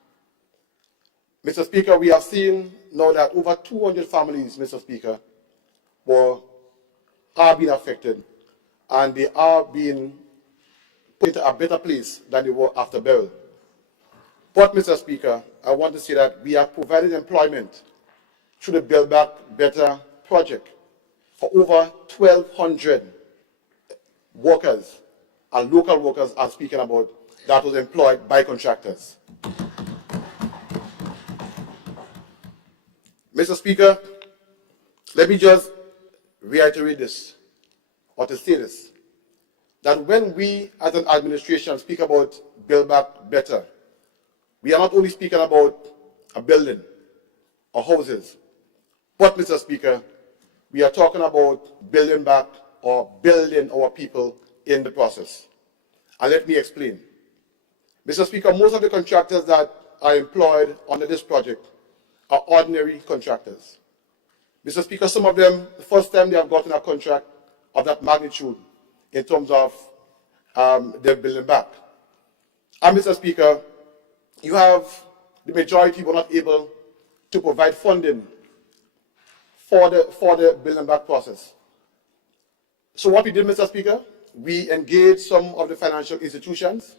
Mr. Speaker, we have seen now that over 200 families, Mr. Speaker, are being affected, and they are being put into a better place than they were after Beryl. But, Mr. Speaker, I want to say that we have provided employment through the Build Back Better project for over 1,200 workers, and local workers I'm speaking about, that was employed by contractors. Mr. Speaker, let me just reiterate this, or to say this, that when we as an administration speak about Build Back Better, we are not only speaking about a building or houses, but, Mr. Speaker, we are talking about building back or building our people in the process. And let me explain. Mr. Speaker, most of the contractors that are employed under this project are ordinary contractors. Mr. Speaker, some of them, the first time they have gotten a contract of that magnitude in terms of their building back. And Mr. Speaker, you have the majority were not able to provide funding for the building back process. So what we did, Mr. Speaker, we engaged some of the financial institutions,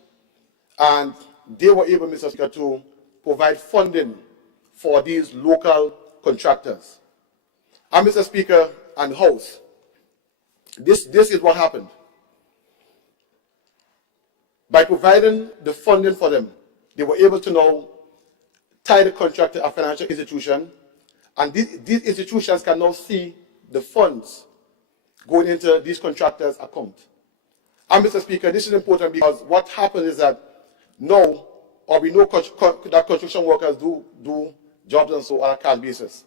and they were able, Mr. Speaker, to provide funding for these local contractors. And Mr. Speaker and House, this is what happened. By providing the funding for them, they were able to now tie the contract to a financial institution, and these institutions can now see the funds going into these contractors' account. And Mr. Speaker, this is important because what happens is that now, or we know that construction workers do jobs and so on a cash basis.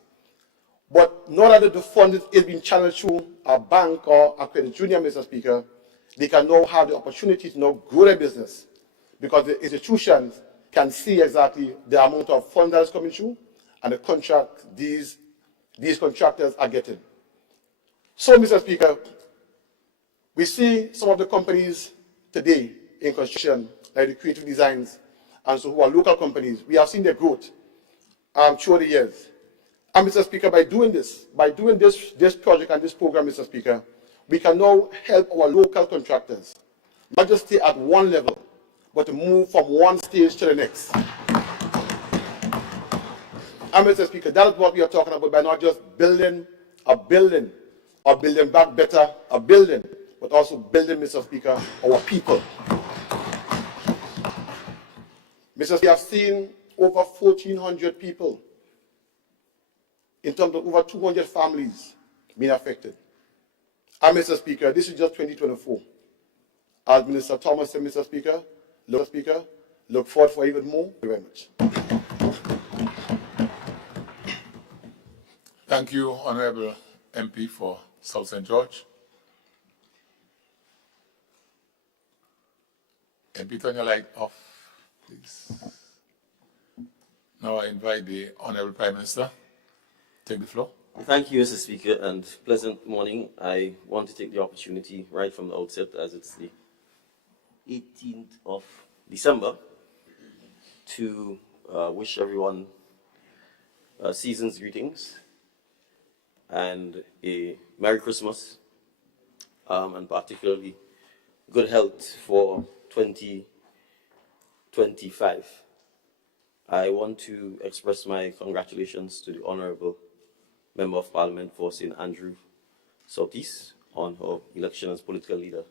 But now that the fund is being channeled through a bank or a credit union, Mr. Speaker, they can now have the opportunity to now grow their business because the institutions can see exactly the amount of funds that is coming through and the contract these contractors are getting. So, Mr. Speaker, we see some of the companies today in construction, like the Creative Designs, and so who are local companies. We have seen their growth through the years. And Mr. Speaker, by doing this project and this program, Mr. Speaker, we can now help our local contractors not just stay at one level, but to move from one stage to the next. And Mr. Speaker, that is what we are talking about by not just building a building or building back better a building, but also building, Mr. Speaker, our people. Mr. Speaker, we have seen over 1,400 people, in terms of over 200 families being affected. And Mr. Speaker, this is just 2024. As Minister Thomas said, Mr. Speaker, look forward for even more. Thank you very much. Thank you, Honorable MP for South St. George. MP, turn your light off, please. Now I invite the Honorable Prime Minister. Take the floor. Thank you, Mr. Speaker, and pleasant morning. I want to take the opportunity right from the outset, as it's the 18th of December, to wish everyone season's greetings and a Merry Christmas, and particularly good health for 2025. I want to express my congratulations to the Honourable Member of Parliament for St. Andrew South East on her election as political leader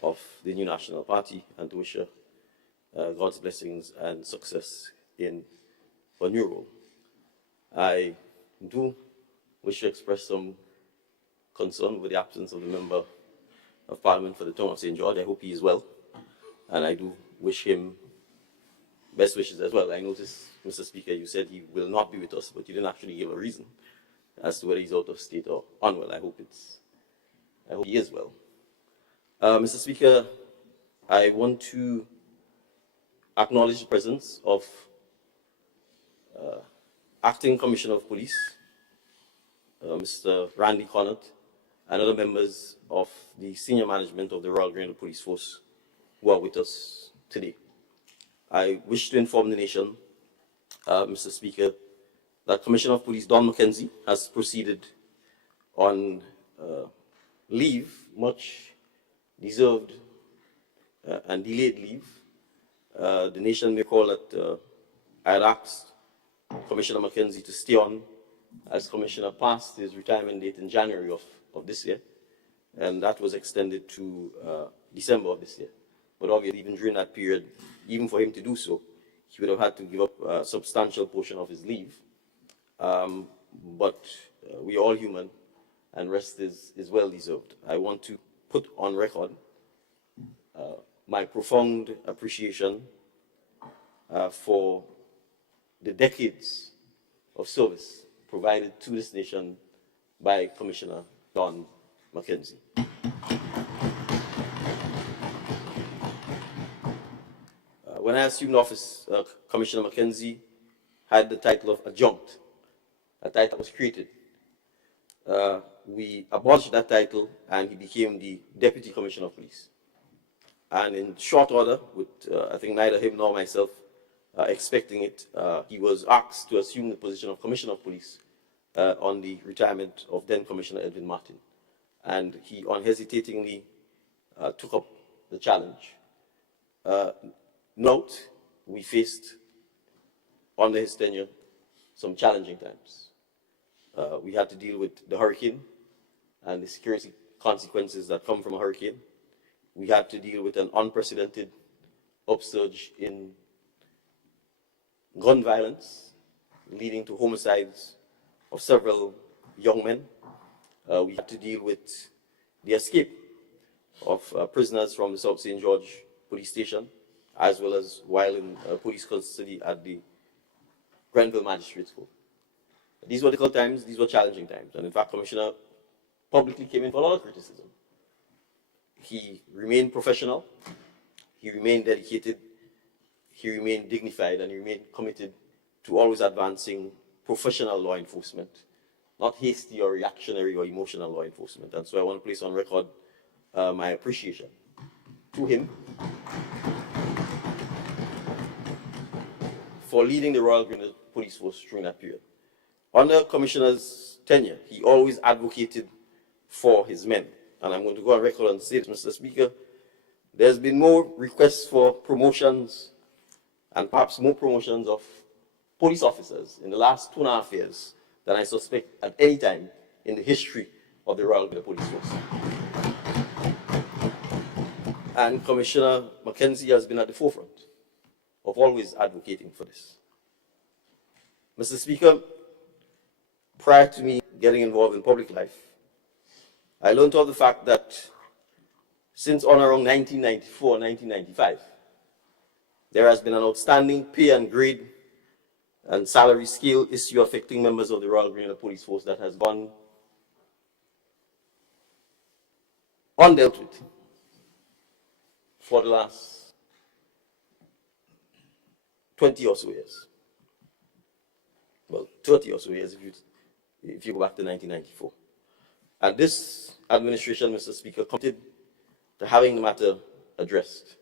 of the New National Party, and to wish her God's blessings and success in her new role. I do wish to express some concern with the absence of the Member of Parliament for the town of St. George. I hope he is well, and I do wish him best wishes as well. I noticed, Mr. Speaker, you said he will not be with us, but you didn't actually give a reason as to whether he's out of state or unwell. I hope he is well. Mr. Speaker, I want to acknowledge the presence of Acting Commissioner of Police, Mr. Randy Connaught, and other members of the senior management of the Royal Grenadier Police Force who are with us today. I wish to inform the nation, Mr. Speaker, that Commissioner of Police Don McKenzie has proceeded on leave, much deserved and delayed leave. The nation may recall that I had asked Commissioner McKenzie to stay on as Commissioner past his retirement date in January of this year, and that was extended to December of this year. But obviously, even during that period, even for him to do so, he would have had to give up a substantial portion of his leave. But we are all human, and rest is well deserved. I want to put on record my profound appreciation for the decades of service provided to this nation by Commissioner Don McKenzie. When I assumed office, Commissioner McKenzie had the title of adjunct, a title that was created. We abolished that title, and he became the Deputy Commissioner of Police. And in short order, with I think neither him nor myself expecting it, he was asked to assume the position of Commissioner of Police on the retirement of then Commissioner Edwin Martin. And he unhesitatingly took up the challenge. Note, we faced, under his tenure, some challenging times. We had to deal with the hurricane and the security consequences that come from a hurricane. We had to deal with an unprecedented upsurge in gun violence, leading to homicides of several young men. We had to deal with the escape of prisoners from the South St. George police station, as well as while in police custody at the Grenville Magistrates Court. These were difficult times, these were challenging times, and in fact, Commissioner publicly came in for a lot of criticism. He remained professional, he remained dedicated, he remained dignified, and he remained committed to always advancing professional law enforcement not hasty or reactionary or emotional law enforcement. And so I want to place on record my appreciation to him for leading the Royal Grenada Police Force during that period. Under Commissioner's tenure, he always advocated for his men. And I'm going to go on record and say, Mr. Speaker, there's been more requests for promotions and perhaps more promotions of police officers in the last 2.5 years than I suspect at any time in the history of the Royal Grenada Police Force. And Commissioner Mackenzie has been at the forefront of always advocating for this. Mr. Speaker, prior to me getting involved in public life, I learned of the fact that since on around 1994, 1995, there has been an outstanding pay and grade and salary scale issue affecting members of the Royal Grenada Police Force that has gone undealt with for the last 20 or so years. Well, 30 or so years if you go back to 1994. And this administration, Mr. Speaker, committed to having the matter addressed.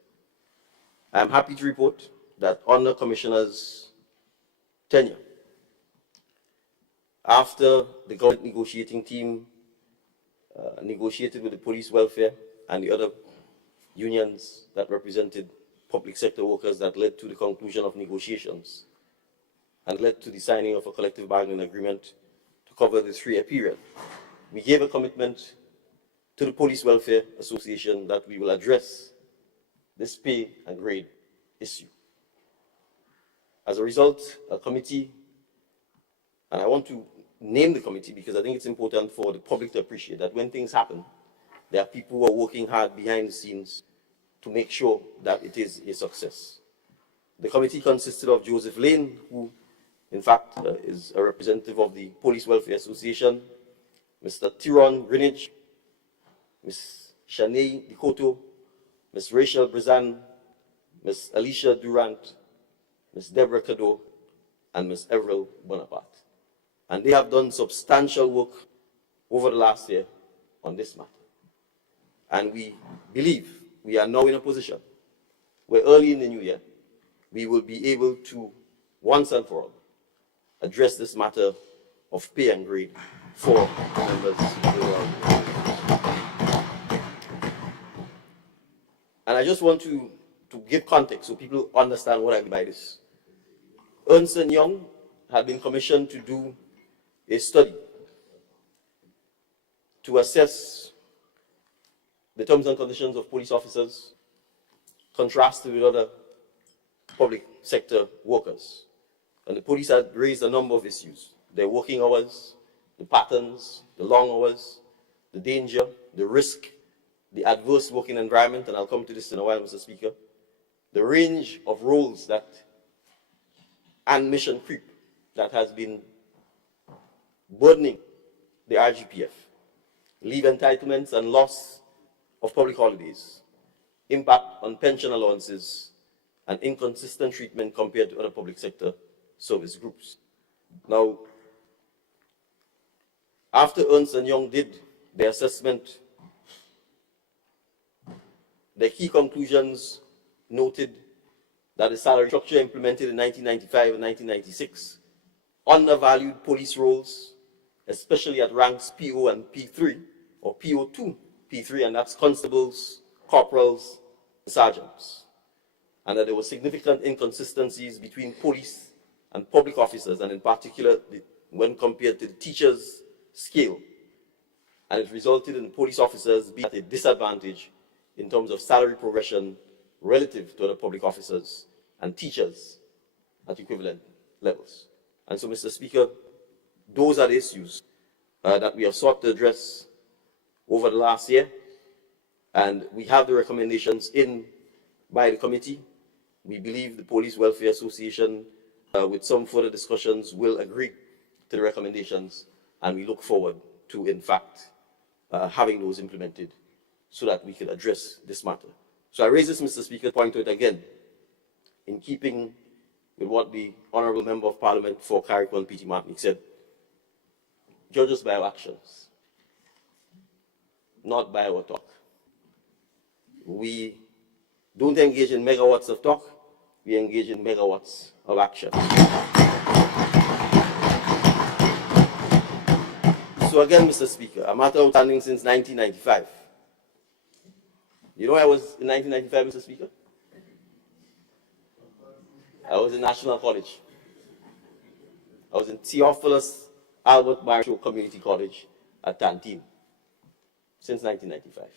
I am happy to report that under Commissioner's tenure, after the government negotiating team negotiated with the police welfare and the other unions that represented public sector workers, that led to the conclusion of negotiations and led to the signing of a collective bargaining agreement to cover the 3-year period. We gave a commitment to the Police Welfare Association that we will address this pay and grade issue. As a result, a committee, and I want to name the committee because I think it's important for the public to appreciate that when things happen, there are people who are working hard behind the scenes to make sure that it is a success. The committee consisted of Joseph Lane, who in fact is a representative of the Police Welfare Association, Mr. Tyrone Greenwich, Ms. Shanae Dikoto, Ms. Rachel Brizan, Ms. Alicia Durant, Ms. Deborah Kado, and Ms. Everil Bonaparte. And they have done substantial work over the last year on this matter. And we believe we are now in a position where early in the new year, we will be able to, once and for all, address this matter of pay and grade for members of the Royal Grenada. And I just want to give context so people understand what I mean by this. Ernst & Young had been commissioned to do a study to assess the terms and conditions of police officers contrasted with other public sector workers. And the police had raised a number of issues: their working hours, the patterns, the long hours, the danger, the risk, the adverse working environment, and I'll come to this in a while, Mr. Speaker, the range of roles that and mission creep that has been burdening the RGPF, leave entitlements and loss of public holidays, impact on pension allowances, and inconsistent treatment compared to other public sector service groups. Now, after Ernst & Young did their assessment, the key conclusions noted that the salary structure implemented in 1995 and 1996 undervalued police roles, especially at ranks PO and P3, or PO2, P3, and that's constables, corporals, and sergeants. And that there were significant inconsistencies between police and public officers, and in particular, when compared to the teachers' scale. And it resulted in police officers being at a disadvantage in terms of salary progression relative to other public officers and teachers at equivalent levels. And so, Mr. Speaker, those are the issues that we have sought to address over the last year, and we have the recommendations in by the committee. We believe the Police Welfare Association, with some further discussions, will agree to the recommendations, and we look forward to, in fact, having those implemented so that we can address this matter. So I raise this, Mr. Speaker, to point to it again, in keeping with what the Honourable Member of Parliament for Carrick-on, P.T. Martinique, said. judge us by our actions, not by our talk. We don't engage in megawatts of talk, we engage in megawatts of action. So again, Mr. Speaker, a matter outstanding since 1995. You know where I was in 1995, Mr. Speaker? I was in National College. I was in Theophilus Albert Marshall Community College at Tantine since 1995.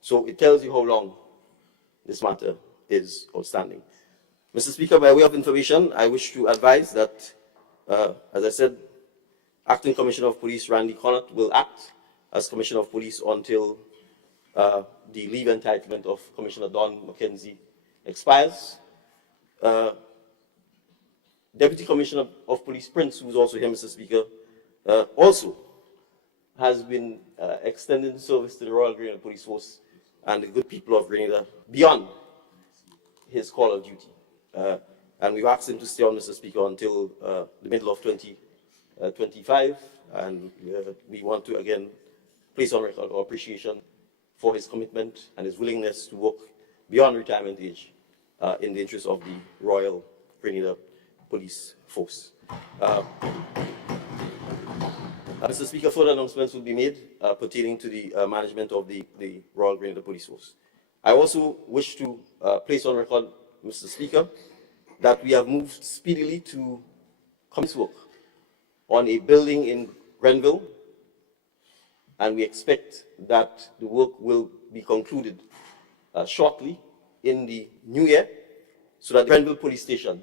So it tells you how long this matter is outstanding. Mr. Speaker, by way of information, I wish to advise that, as I said, Acting Commissioner of Police Randy Connaught will act as Commissioner of Police until the leave entitlement of Commissioner Don McKenzie expires. Deputy Commissioner of Police Prince, who is also here, Mr. Speaker, also has been extending service to the Royal Grenada Police Force and the good people of Grenada beyond his call of duty. And we've asked him to stay on, Mr. Speaker, until the middle of 2025. And we want to, again, place on record our appreciation for his commitment and his willingness to work beyond retirement age in the interest of the Royal Grenada Police Force. Mr. Speaker, further announcements will be made pertaining to the management of the Royal Grenada Police Force. I also wish to place on record, Mr. Speaker, that we have moved speedily to commence work on a building in Grenville, and we expect that the work will be concluded shortly in the new year, so that the Grenville Police Station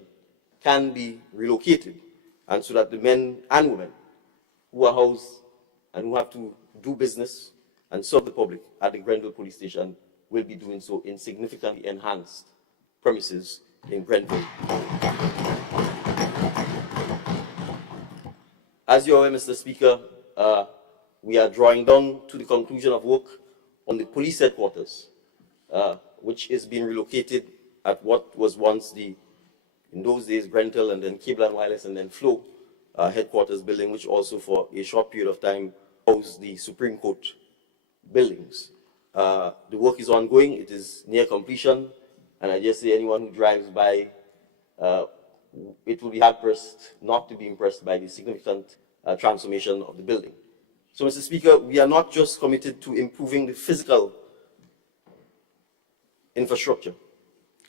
can be relocated, and so that the men and women who are housed and who have to do business and serve the public at the Grenville Police Station will be doing so in significantly enhanced premises in Grenville. As you are aware, Mr. Speaker, we are drawing down to the conclusion of work on the police headquarters, which is being relocated at what was once in those days, Grenville, and then Cable and Wireless, and then Flow headquarters building, which also for a short period of time housed the Supreme Court buildings. The work is ongoing, it is near completion, and I just say anyone who drives by, it will be hard-pressed not to be impressed by the significant transformation of the building. So, Mr. Speaker, we are not just committed to improving the physical infrastructure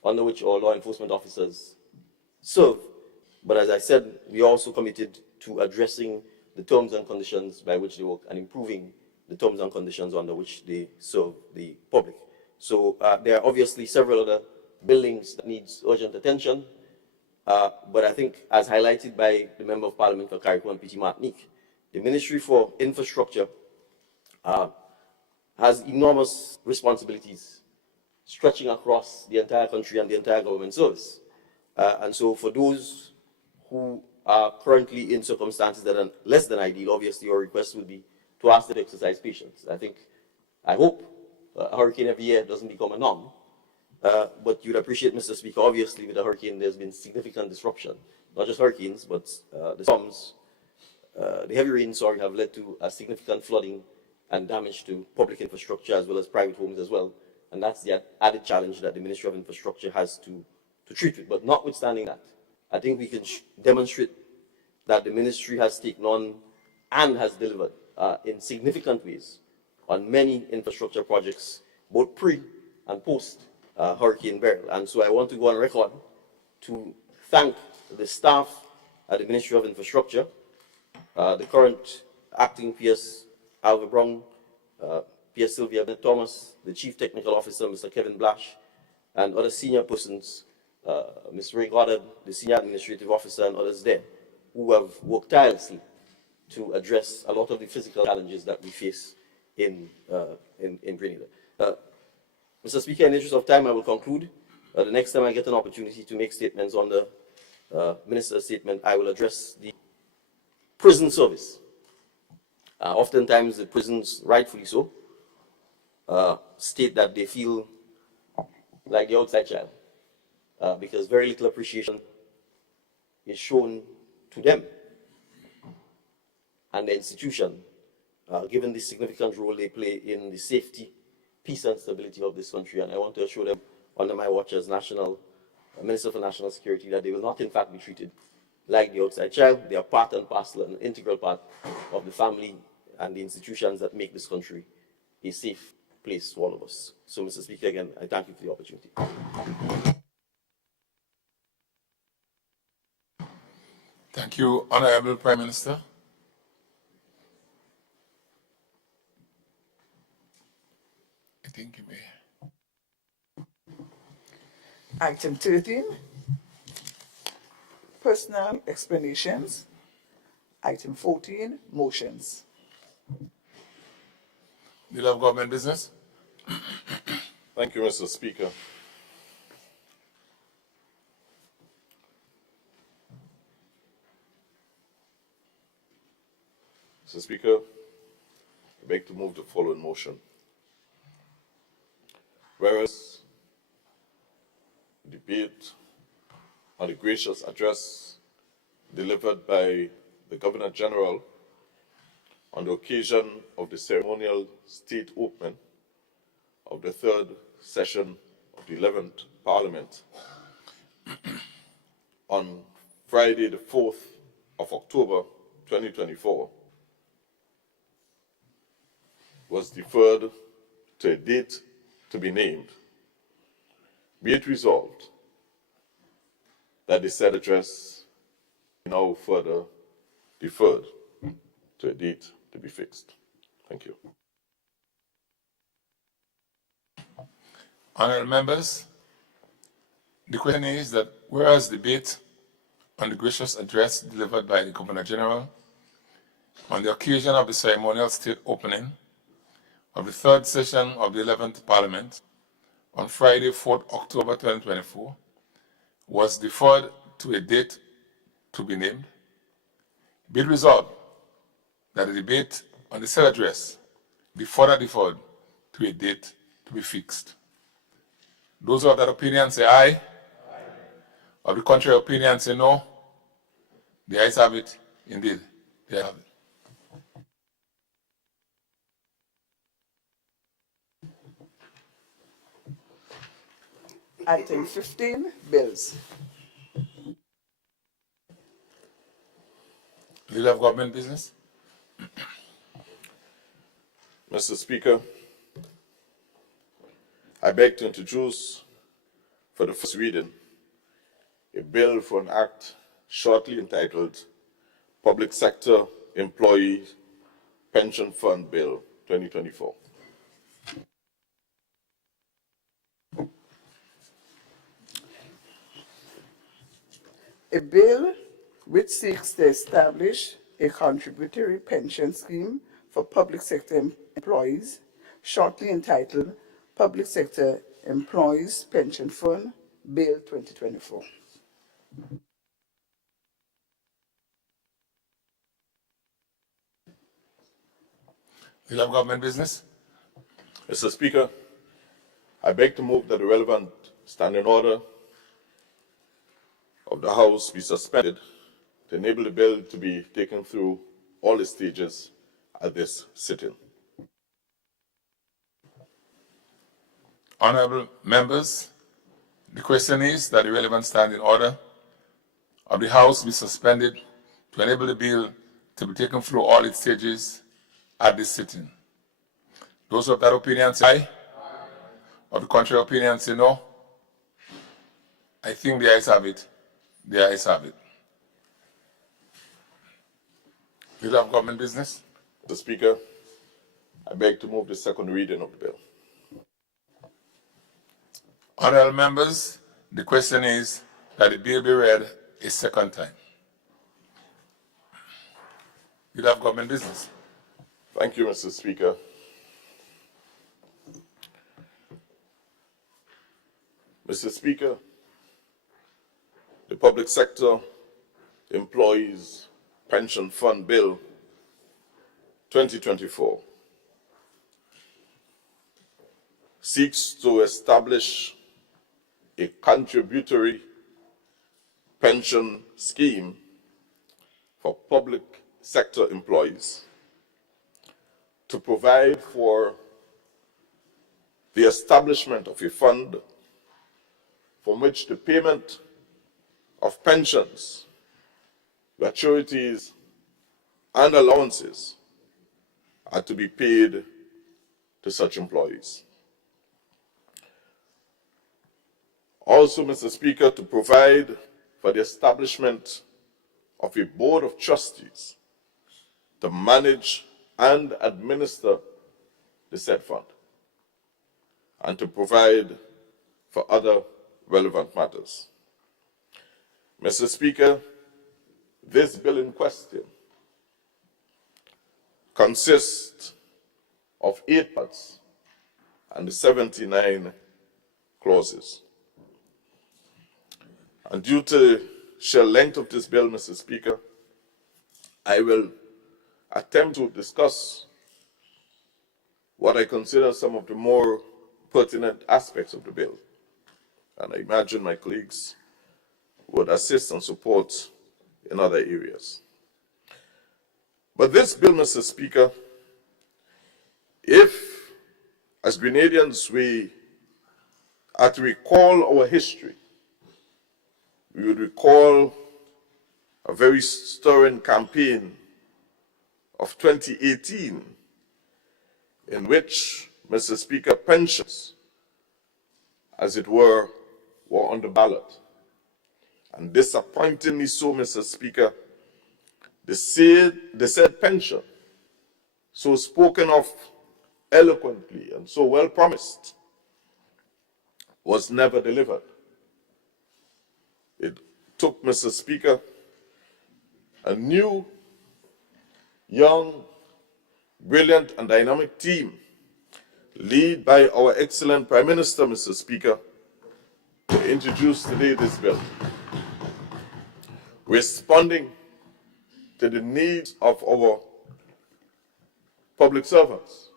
under which our law enforcement officers serve, but as I said, we are also committed to addressing the terms and conditions by which they work and improving the terms and conditions under which they serve the public. So there are obviously several other buildings that need urgent attention, but I think, as highlighted by the Member of Parliament for Carriacou and Petite Martinique, the Ministry for Infrastructure has enormous responsibilities stretching across the entire country and the entire government service. And so for those who are currently in circumstances that are less than ideal, obviously your request would be to ask them to exercise patience. I hope a hurricane every year doesn't become a norm, but you'd appreciate, Mr. Speaker, obviously with a hurricane there's been significant disruption, not just hurricanes, but the storms, the heavy rains, have led to a significant flooding and damage to public infrastructure as well as private homes as well, and that's the added challenge that the Ministry of Infrastructure has to treat with. But notwithstanding that, I think we can demonstrate that the ministry has taken on and has delivered in significant ways on many infrastructure projects, both pre and post Hurricane Beryl. And so I want to go on record to thank the staff at the Ministry of Infrastructure, the current acting PS Alva Brown, PS Sylvia Thomas, the Chief Technical Officer, Mr. Kevin Blash, and other senior persons, Ms. Ray Goddard, the Senior Administrative Officer, and others there, who have worked tirelessly to address a lot of the physical challenges that we face in Grenada. Mr. Speaker, in the interest of time, I will conclude. The next time I get an opportunity to make statements on the Minister's statement, I will address the prison service. Oftentimes, the prisons, rightfully so, state that they feel like the outside child, because very little appreciation is shown to them. and the institution, given the significant role they play in the safety, peace, and stability of this country. And I want to assure them, under my watch as Minister for National Security, that they will not, in fact, be treated like the outside child. They are part and parcel, an integral part of the family and the institutions that make this country a safe place for all of us. So, Mr. Speaker, again, I thank you for the opportunity. Thank you, Honorable Prime Minister. I think you may. Item 13, personal explanations. Item 14, motions. Leader of Government Business. Thank you, Mr. Speaker. Mr. Speaker, I beg to move the following motion. Whereas the debate on the gracious address delivered by the Governor General on the occasion of the ceremonial state opening of the third session of the 11th Parliament on Friday, the 4th of October, 2024, was deferred to a date to be named. Be it resolved that the said address be now further deferred to a date to be fixed. Thank you. Honourable members, the question is that whereas debate on the gracious address delivered by the Governor General on the occasion of the ceremonial state opening of the third session of the 11th Parliament on Friday, 4th October 2024, was deferred to a date to be named, be it resolved that the debate on the said address be further deferred to a date to be fixed. Those of that opinion say aye. Aye. Of the contrary opinion say no. The ayes have it. Indeed, they have it. Item 15, bills. Leader of Government Business. Mr. Speaker, I beg to introduce for the first reading a bill for an act shortly entitled Public Sector Employee Pension Fund Bill 2024. A bill which seeks to establish a contributory pension scheme for public sector employees, shortly entitled Public Sector Employees Pension Fund Bill 2024. Leader of Government Business. Mr. Speaker, I beg to move that the relevant standing order of the House be suspended to enable the bill to be taken through all the stages at this sitting. Honourable members, the question is that the relevant standing order of the House be suspended to enable the bill to be taken through all its stages at this sitting. Those of that opinion say aye. Of the contrary opinion say no. I think the ayes have it. The ayes have it. Leader of Government Business. Mr. Speaker, I beg to move the second reading of the bill. Honourable members, the question is that the bill be read a second time. Leader of Government Business. Thank you, Mr. Speaker. Mr. Speaker, the Public Sector Employees Pension Fund Bill 2024 seeks to establish a contributory pension scheme for public sector employees, to provide for the establishment of a fund from which the payment of pensions, gratuities, and allowances are to be paid to such employees. Also, Mr. Speaker, to provide for the establishment of a board of trustees to manage and administer the said fund, and to provide for other relevant matters. Mr. Speaker, this bill in question consists of 8 parts and 79 clauses. And due to the sheer length of this bill, Mr. Speaker, I will attempt to discuss what I consider some of the more pertinent aspects of the bill. And I imagine my colleagues would assist and support in other areas. But this bill, Mr. Speaker, if, as Grenadians, we are to recall our history, we would recall a very stirring campaign of 2018 in which, Mr. Speaker, pensions, as it were on the ballot. And disappointingly so, Mr. Speaker, the said pension, so spoken of eloquently and so well promised, was never delivered. It took, Mr. Speaker, a new, young, brilliant, and dynamic team, led by our excellent Prime Minister, Mr. Speaker, to introduce today this bill, responding to the needs of our public servants.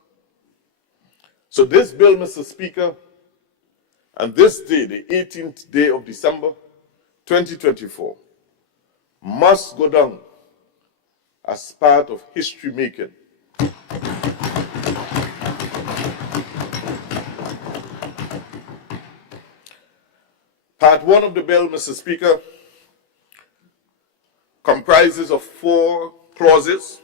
So this bill, Mr. Speaker, and this day, the 18th day of December, 2024, must go down as part of history making. Part 1 of the bill, Mr. Speaker, comprises of 4 clauses.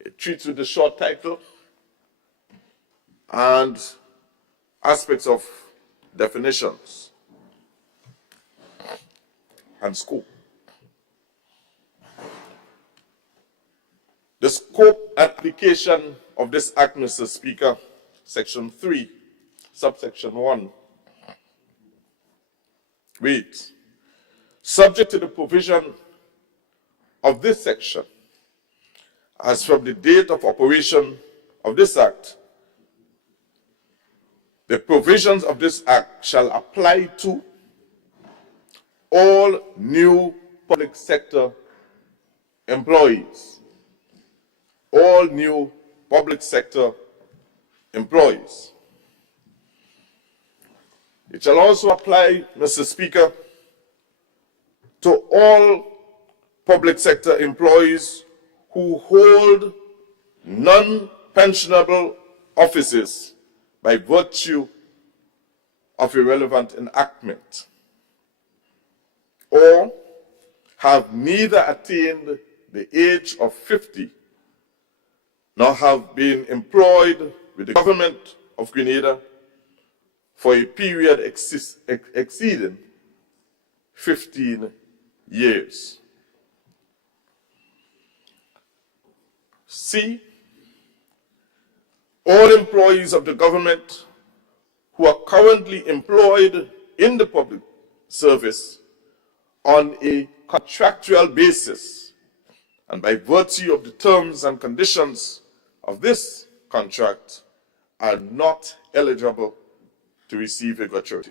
It treats with the short title and aspects of definitions and scope. The scope application of this act, Mr. Speaker, section 3, subsection 1, reads, subject to the provision of this section, as from the date of operation of this act, the provisions of this act shall apply to all new public sector employees. All new public sector employees. It shall also apply, Mr. Speaker, to all public sector employees who hold non-pensionable offices by virtue of a relevant enactment, or have neither attained the age of 50 nor have been employed with the government of Grenada for a period exceeding 15 years. C, all employees of the government who are currently employed in the public service on a contractual basis and by virtue of the terms and conditions of this contract are not eligible to receive a gratuity.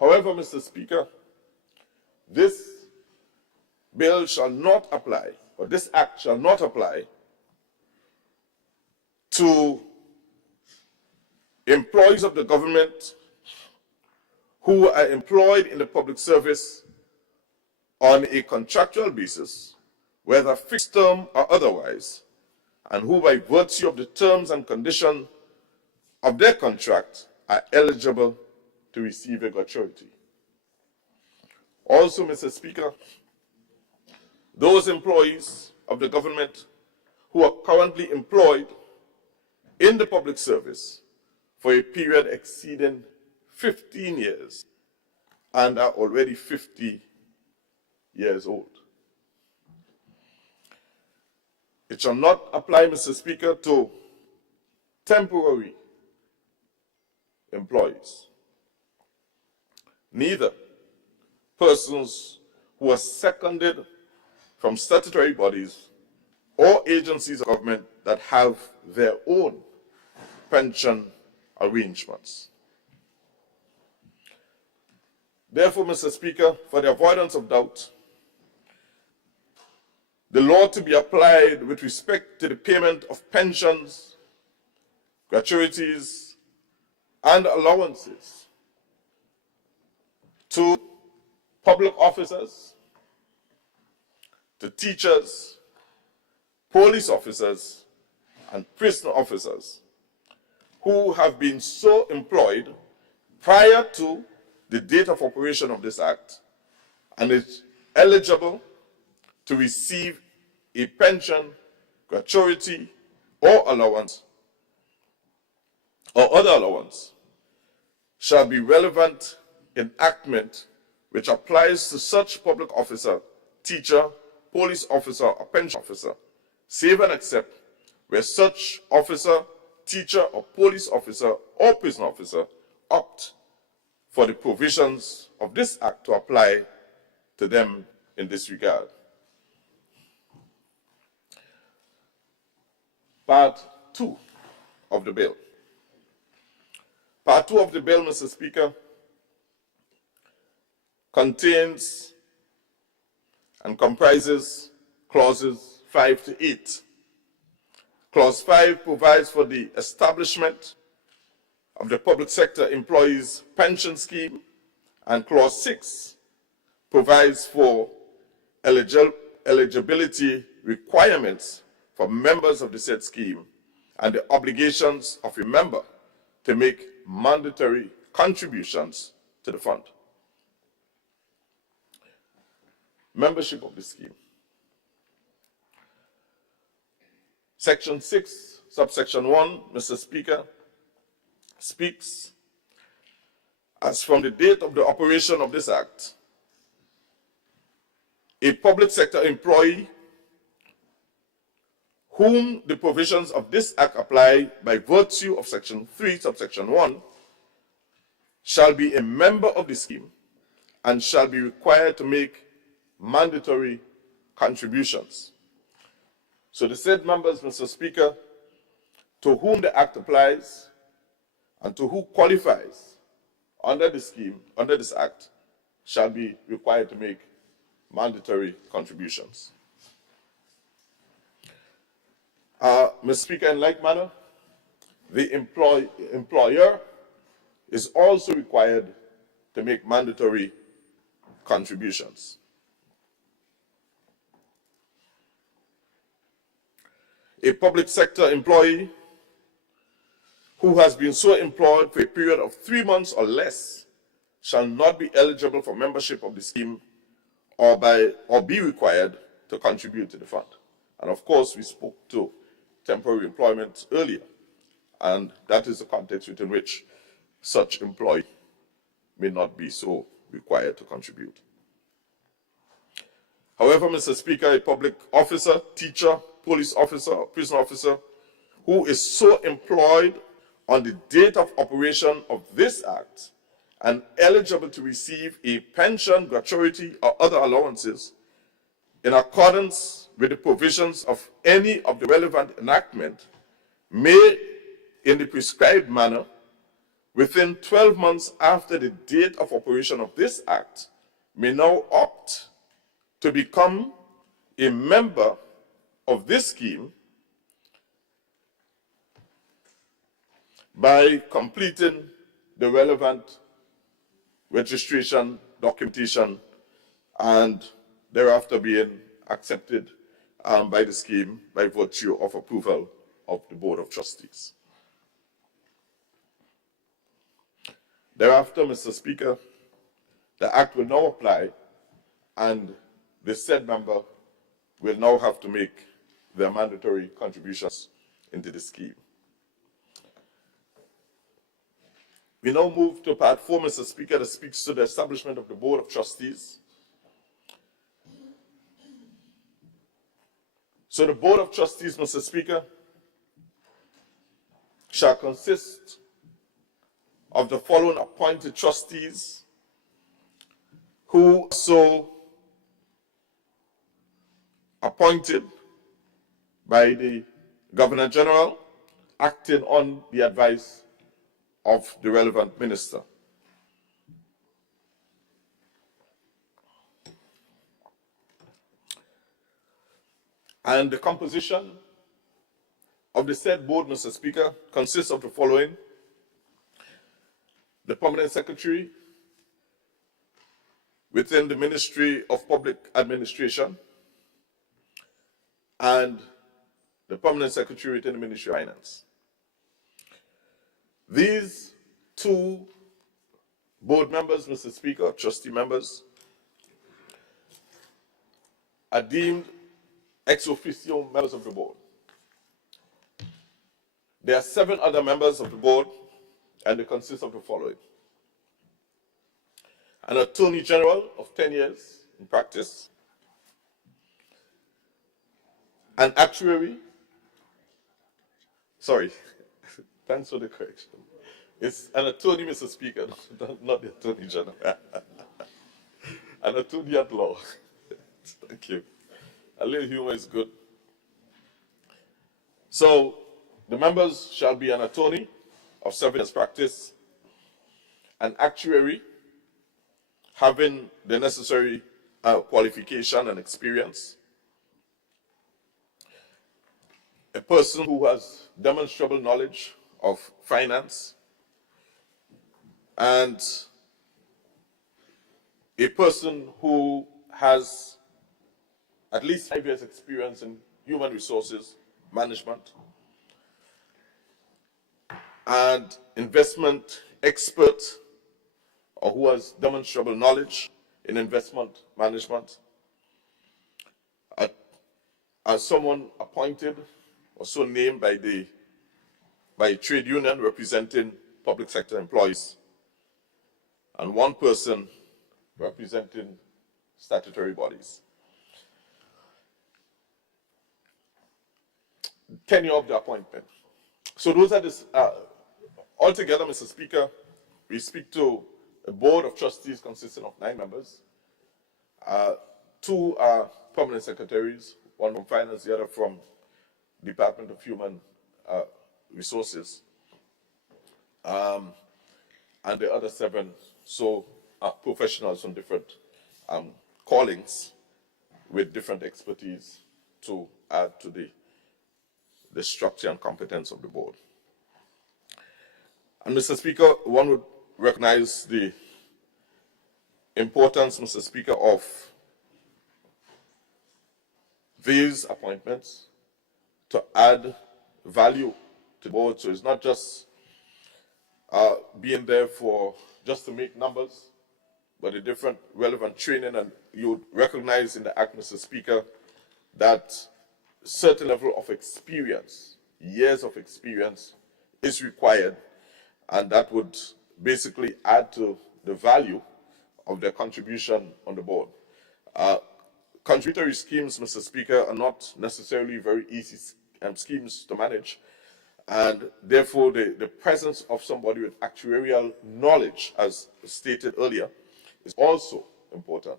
However, Mr. Speaker, this bill shall not apply, or this act shall not apply to employees of the government who are employed in the public service on a contractual basis, whether fixed term or otherwise, and who by virtue of the terms and conditions of their contract are eligible to receive a gratuity. Also, Mr. Speaker, those employees of the government who are currently employed in the public service for a period exceeding 15 years and are already 50 years old. It shall not apply, Mr. Speaker, to temporary employees. Neither persons who are seconded from statutory bodies or agencies of government that have their own pension arrangements. Therefore, Mr. Speaker, for the avoidance of doubt, the law to be applied with respect to the payment of pensions, gratuities, and allowances to public officers, to teachers, police officers, and prison officers who have been so employed prior to the date of operation of this Act and is eligible to receive a pension, gratuity, or allowance, or other allowance, shall be relevant enactment which applies to such public officer, teacher, police officer, or pension officer, save and except where such officer, teacher, or police officer, or prison officer opt for the provisions of this Act to apply to them in this regard. Part 2 of the bill. Part 2 of the bill, Mr. Speaker, contains and comprises clauses 5 to 8. Clause 5 provides for the establishment of the public sector employees pension scheme, and clause 6 provides for eligibility requirements for members of the said scheme and the obligations of a member to make mandatory contributions to the fund. Membership of the scheme. Section 6, subsection 1, Mr. Speaker, speaks as from the date of the operation of this Act, a public sector employee whom the provisions of this Act apply by virtue of Section 3, subsection 1, shall be a member of the scheme and shall be required to make mandatory contributions. So the said members, Mr. Speaker, to whom the Act applies and to who qualifies under the scheme, under this Act, shall be required to make mandatory contributions. Mr. Speaker, in like manner, the employer is also required to make mandatory contributions. A public sector employee who has been so employed for a period of 3 months or less shall not be eligible for membership of the scheme or be required to contribute to the fund. And of course, we spoke to temporary employment earlier, and that is the context within which such employee may not be so required to contribute. However, Mr. Speaker, a public officer, teacher, police officer, or prison officer who is so employed on the date of operation of this Act and eligible to receive a pension, gratuity, or other allowances in accordance with the provisions of any of the relevant enactment may, in the prescribed manner, within 12 months after the date of operation of this Act, may now opt to become a member of this scheme by completing the relevant registration, documentation, and thereafter being accepted by the scheme by virtue of approval of the Board of Trustees. Thereafter, Mr. Speaker, the Act will now apply, and the said member will now have to make their mandatory contributions into the scheme. We now move to Part 4, Mr. Speaker, that speaks to the establishment of the Board of Trustees. So the Board of Trustees, Mr. Speaker, shall consist of the following appointed trustees who are so appointed by the Governor General, acting on the advice of the relevant minister. And the composition of the said board, Mr. Speaker, consists of the following: the permanent secretary within the Ministry of Public Administration and the permanent secretary within the Ministry of Finance. These two board members, Mr. Speaker, trustee members, are deemed ex officio members of the board. There are 7 other members of the board, and they consist of the following: an attorney general of 10 years in practice, an actuary, sorry, thanks for the correction. It's an attorney, Mr. Speaker, not the attorney general. An attorney at law. Thank you. A little humor is good. So, the members shall be an attorney of 7 years practice, an actuary having the necessary qualification and experience, a person who has demonstrable knowledge of finance, and a person who has at least 5 years experience in human resources management, and investment expert, or who has demonstrable knowledge in investment management, as someone appointed or so named by a trade union representing public sector employees, and one person representing statutory bodies. Tenure of the appointment. So those are this. Altogether, Mr. Speaker, we speak to a board of trustees consisting of 9 members. 2 are permanent secretaries, one from finance, the other from Department of Human Resources. And the other 7 are professionals from different callings with different expertise to add to the structure and competence of the board. And Mr. Speaker, one would recognize the importance, Mr. Speaker, of these appointments to add value to the board. So it's not just being there for just to make numbers, but a different relevant training. And you would recognize in the Act, Mr. Speaker, that certain level of experience, years of experience, is required, and that would basically add to the value of their contribution on the board. Contributory schemes, Mr. Speaker, are not necessarily very easy schemes to manage, and therefore the presence of somebody with actuarial knowledge, as stated earlier, is also important,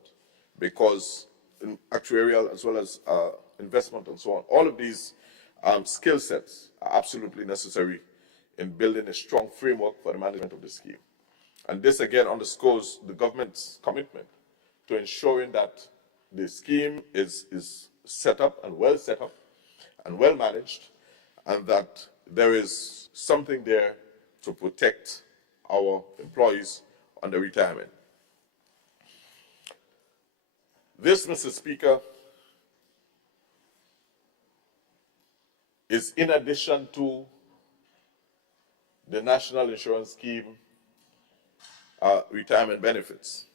because in actuarial as well as investment and so on, all of these skill sets are absolutely necessary in building a strong framework for the management of the scheme. And this again underscores the government's commitment to ensuring that the scheme is set up and well managed, and that there is something there to protect our employees on their retirement. This, Mr. Speaker, is in addition to the National Insurance Scheme retirement benefits.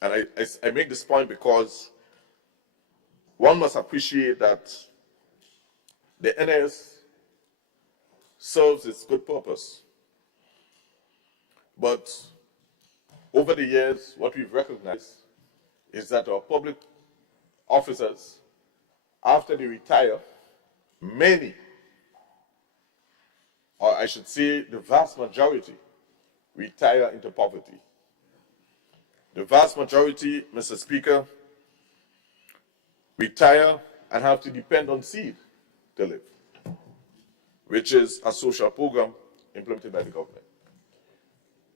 And I make this point because one must appreciate that the NIS serves its good purpose. But over the years, what we've recognized is that our public officers, after they retire, many, or I should say the vast majority, retire into poverty. The vast majority, Mr. Speaker, retire and have to depend on seed to live, which is a social program implemented by the government.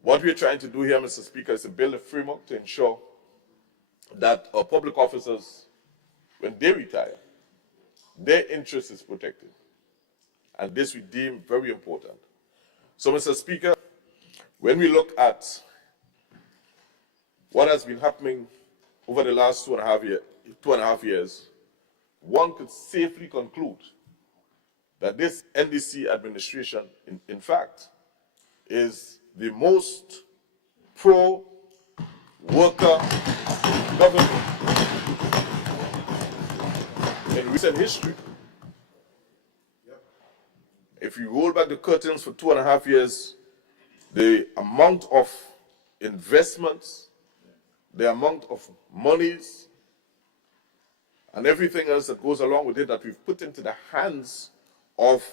What we're trying to do here, Mr. Speaker, is to build a framework to ensure that our public officers, when they retire, their interest is protected. And this we deem very important. So, Mr. Speaker, when we look at what has been happening over the last 2.5 years, one could safely conclude that this NDC administration, in fact, is the most pro-worker government in recent history. If you roll back the curtains for 2.5 years, the amount of investments, the amount of monies, and everything else that goes along with it that we've put into the hands of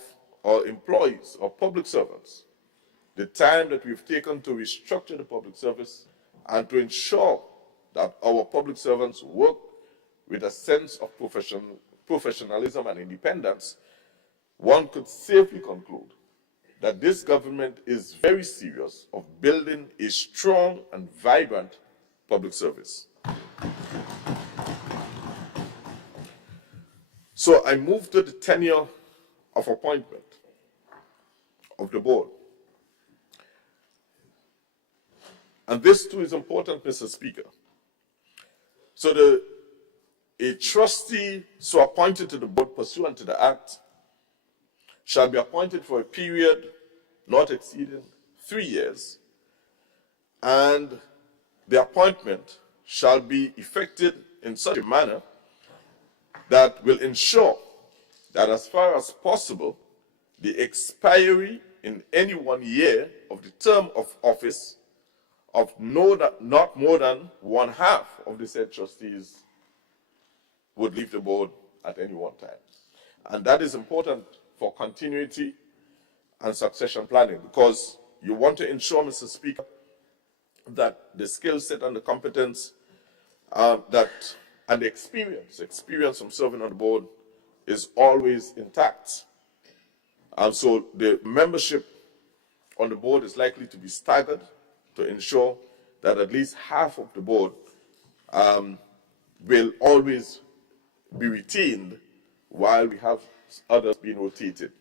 our employees, our public servants, the time that we've taken to restructure the public service and to ensure that our public servants work with a sense of professionalism and independence, one could safely conclude that this government is very serious of building a strong and vibrant public service. So I move to the tenure of appointment of the board. And this too is important, Mr. Speaker. So a trustee so appointed to the board pursuant to the Act shall be appointed for a period not exceeding 3 years, and the appointment shall be effected in such a manner that will ensure that as far as possible, the expiry in any 1 year of the term of office of not more than 1/2 of the said trustees would leave the board at any one time. And that is important for continuity and succession planning, because you want to ensure, Mr. Speaker, that the skill set and the competence and the experience from serving on the board is always intact. And so the membership on the board is likely to be staggered to ensure that at least half of the board will always be retained while we have others being rotated.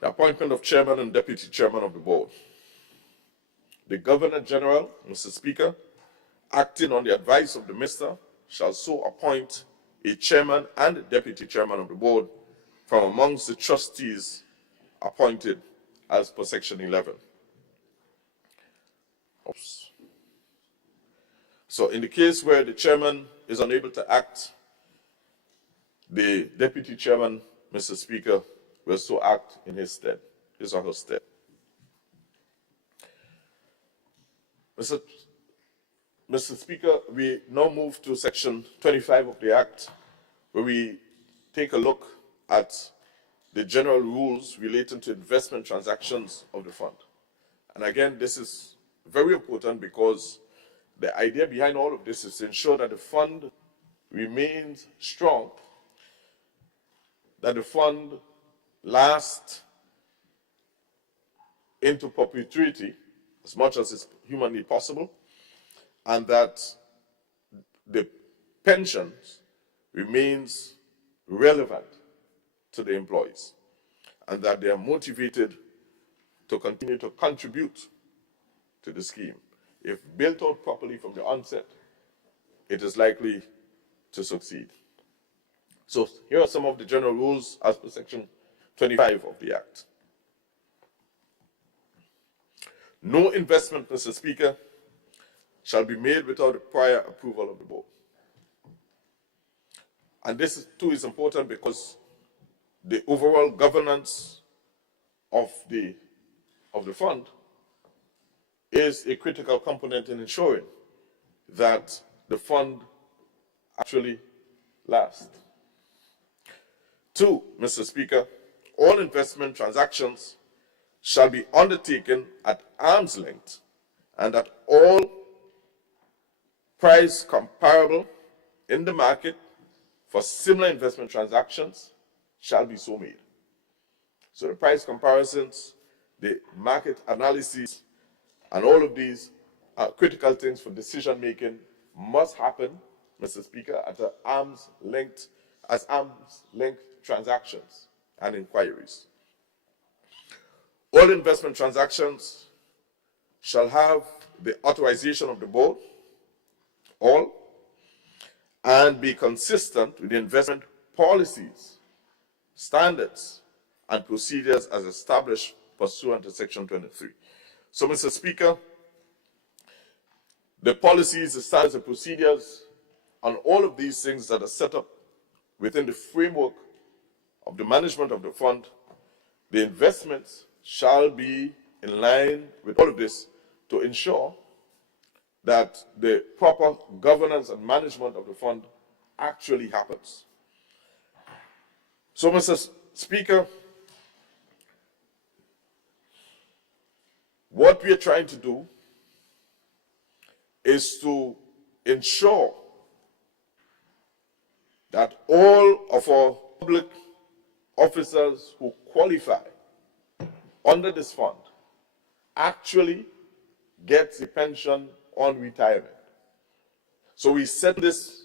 The appointment of chairman and deputy chairman of the board. The Governor General, Mr. Speaker, acting on the advice of the Minister, shall so appoint a chairman and a deputy chairman of the board from amongst the trustees appointed as per Section 11. Oops. So in the case where the chairman is unable to act, the deputy chairman, Mr. Speaker, will so act in his stead, his or her stead. Mr. Speaker, we now move to Section 25 of the Act, where we take a look at the general rules relating to investment transactions of the fund. And again, this is very important because the idea behind all of this is to ensure that the fund remains strong, that the fund lasts into perpetuity as much as is humanly possible, and that the pensions remains relevant to the employees, and that they are motivated to continue to contribute to the scheme. If built out properly from the onset, it is likely to succeed. So here are some of the general rules as per Section 25 of the Act. No investment, Mr. Speaker, shall be made without the prior approval of the board. And this too is important because the overall governance of the fund is a critical component in ensuring that the fund actually lasts. 2, Mr. Speaker, all investment transactions shall be undertaken at arm's length and at all price comparable in the market for similar investment transactions shall be so made. So the price comparisons, the market analysis, and all of these are critical things for decision making must happen, Mr. Speaker, at an arm's length transactions and inquiries. All investment transactions shall have the authorization of the board, all, and be consistent with the investment policies, standards, and procedures as established pursuant to Section 23. So, Mr. Speaker, the policies, the standards, and procedures, and all of these things that are set up within the framework of the management of the fund, the investments shall be in line with all of this to ensure that the proper governance and management of the fund actually happens. So, Mr. Speaker, what we are trying to do is to ensure that all of our public officers who qualify under this fund actually get the pension on retirement. So we set this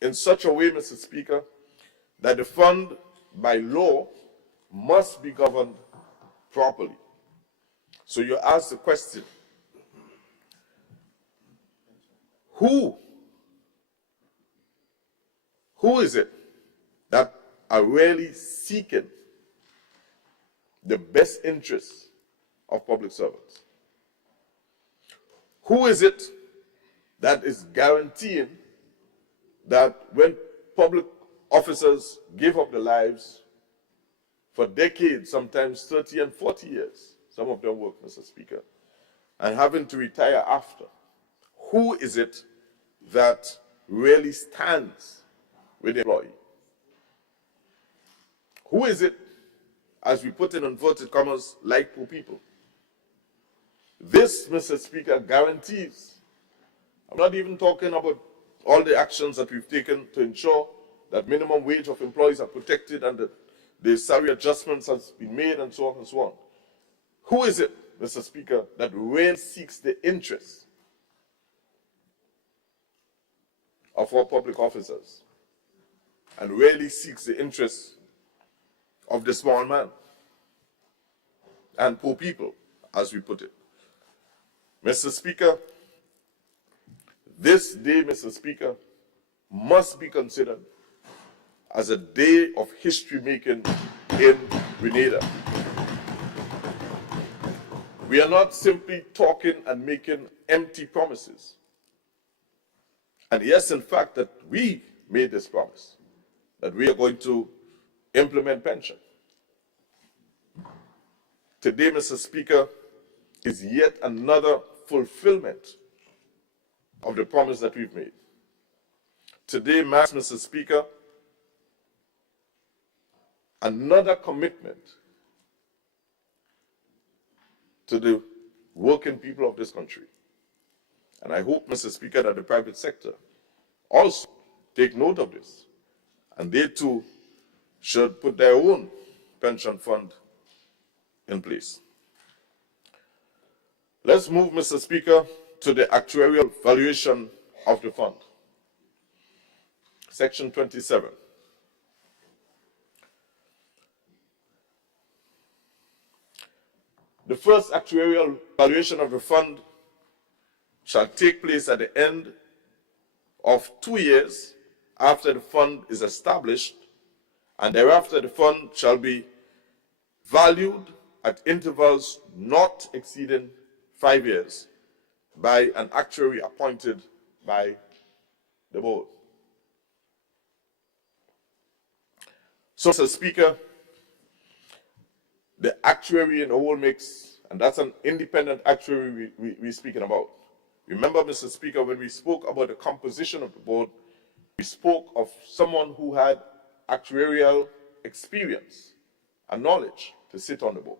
in such a way, Mr. Speaker, that the fund, by law, must be governed properly. So you ask the question, who is it that are really seeking the best interests of public servants? Who is it that is guaranteeing that when public officers give up their lives for decades, sometimes 30 and 40 years, some of them work, Mr. Speaker, and having to retire after, who is it that really stands with the employee? Who is it, as we put in inverted commas, like poor people? This, Mr. Speaker, guarantees, I'm not even talking about all the actions that we've taken to ensure that minimum wage of employees are protected and that the salary adjustments has been made and so on and so on. Who is it, Mr. Speaker, that really seeks the interests of our public officers and really seeks the interests of the small man and poor people, as we put it? Mr. Speaker, this day, Mr. Speaker, must be considered as a day of history making in Grenada. We are not simply talking and making empty promises. And yes, in fact, that we made this promise, that we are going to implement pension. Today, Mr. Speaker, is yet another fulfillment of the promise that we've made. Today marks, Mr. Speaker, another commitment to the working people of this country. And I hope, Mr. Speaker, that the private sector also take note of this, and they too should put their own pension fund in place. Let's move, Mr. Speaker, to the actuarial valuation of the fund. Section 27. The first actuarial valuation of the fund shall take place at the end of 2 years after the fund is established, and thereafter the fund shall be valued at intervals not exceeding 5 years by an actuary appointed by the board. So, Mr. Speaker, the actuary in the whole mix, and that's an independent actuary we're speaking about. Remember, Mr. Speaker, when we spoke about the composition of the board, we spoke of someone who had actuarial experience and knowledge to sit on the board.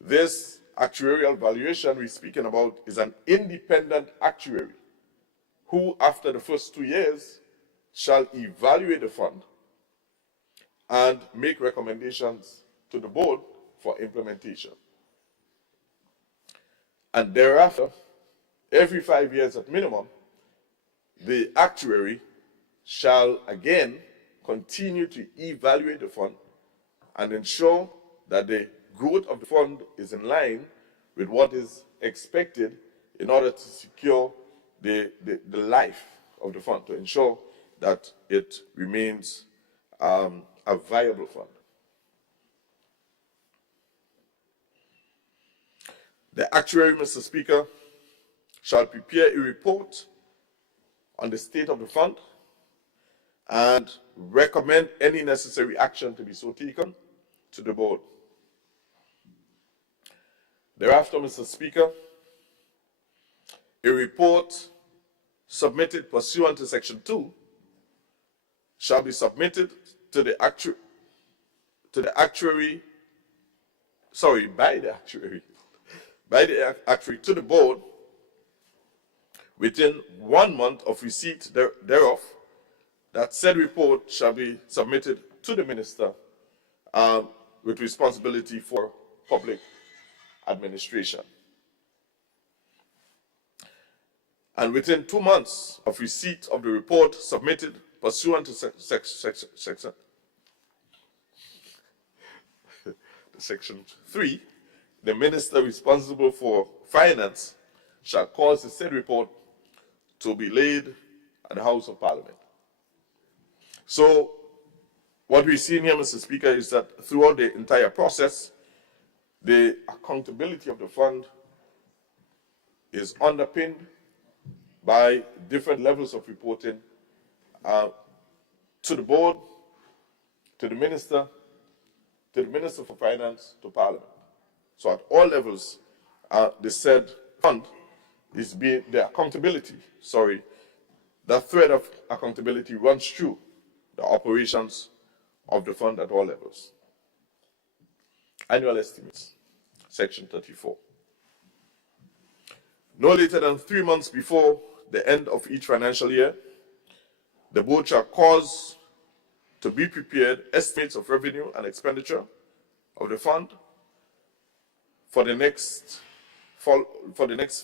This actuarial valuation we're speaking about is an independent actuary who, after the first 2 years, shall evaluate the fund and make recommendations to the board for implementation. And thereafter, every 5 years at minimum, the actuary shall again continue to evaluate the fund and ensure that the growth of the fund is in line with what is expected in order to secure the life of the fund, to ensure that it remains a viable fund. The actuary, Mr. Speaker, shall prepare a report on the state of the fund and recommend any necessary action to be so taken to the board. Thereafter, Mr. Speaker, a report submitted pursuant to Section 2 shall be submitted by the actuary to the board within 1 month of receipt thereof. That said report shall be submitted to the minister with responsibility for public administration. And within 2 months of receipt of the report submitted pursuant to Section 3, the minister responsible for finance shall cause the said report to be laid at the House of Parliament. So, what we're seeing here, Mr. Speaker, is that throughout the entire process, the accountability of the fund is underpinned by different levels of reporting to the board, to the minister for finance, to Parliament. So at all levels, the said fund is being, that thread of accountability runs through the operations of the fund at all levels. Annual estimates, Section 34. No later than 3 months before the end of each financial year, the board shall cause to be prepared estimates of revenue and expenditure of the fund for the next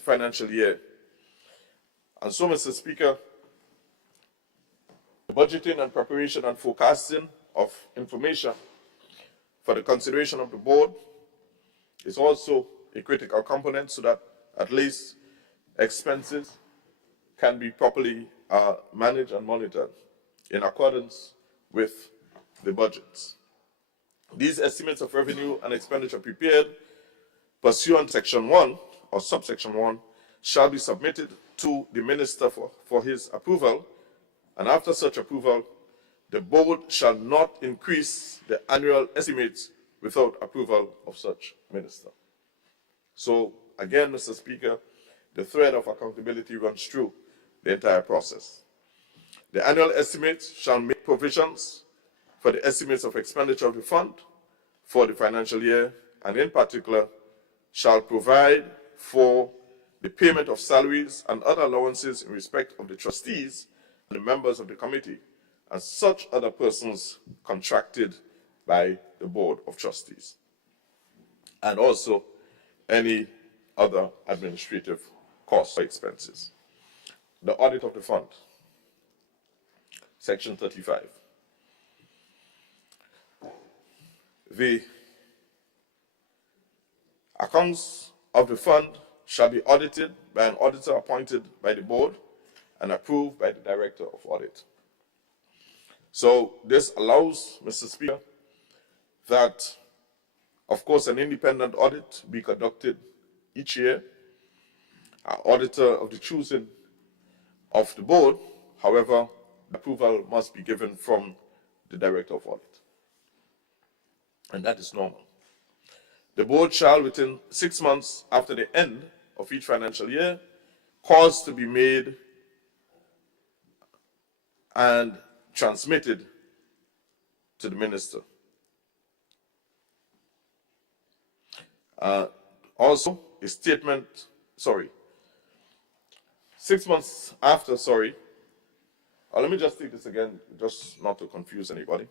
financial year. And so, Mr. Speaker, the budgeting and preparation and forecasting of information for the consideration of the board is also a critical component, so that at least expenses can be properly managed and monitored in accordance with the budgets. These estimates of revenue and expenditure prepared pursuant to Section 1 or subsection 1 shall be submitted to the minister for his approval, and after such approval, the board shall not increase the annual estimates without approval of such minister. So, again, Mr. Speaker, the thread of accountability runs through the entire process. The annual estimates shall make provisions for the estimates of expenditure of the fund for the financial year, and in particular, shall provide for the payment of salaries and other allowances in respect of the trustees and the members of the committee, and such other persons contracted by the Board of Trustees, and also any other administrative costs or expenses. The audit of the fund, Section 35. The accounts of the fund shall be audited by an auditor appointed by the board and approved by the Director of Audit. So this allows, Mr. Speaker, that, of course, an independent audit be conducted each year, an auditor of the choosing of the board. However, approval must be given from the Director of Audit, and that is normal. The board shall, within 6 months after the end of each financial year, cause to be made and transmitted to the minister. Also, a statement, 6 months after, let me just take this again, just not to confuse anybody.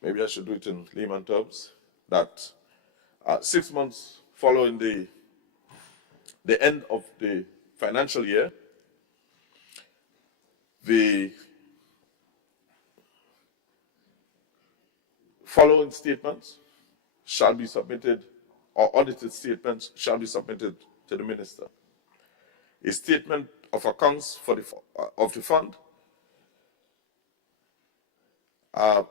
Maybe I should do it in layman terms, that 6 months following the end of the financial year, the following statements shall be submitted, or audited statements shall be submitted to the minister. A statement of accounts of the fund, a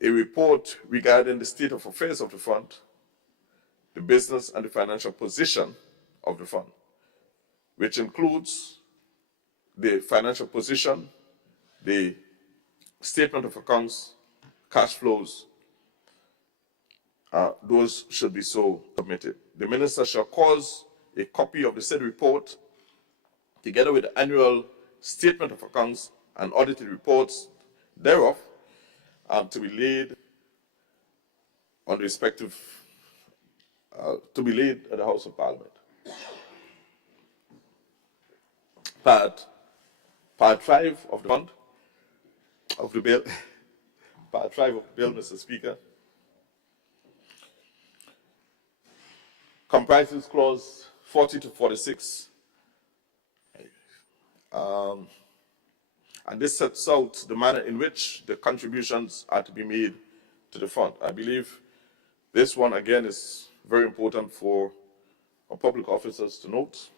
report regarding the state of affairs of the fund, the business and the financial position of the fund, which includes the financial position, the statement of accounts, cash flows. Those should be so submitted. The minister shall cause a copy of the said report, together with the annual statement of accounts and audited reports thereof, to be laid on the respective, to be laid at the House of Parliament. Part 5 of the fund, of the bill, Part 5 of the bill, Mr. Speaker, comprises clause 40 to 46. And this sets out the manner in which the contributions are to be made to the fund. I believe this one, again, is very important for our public officers to note.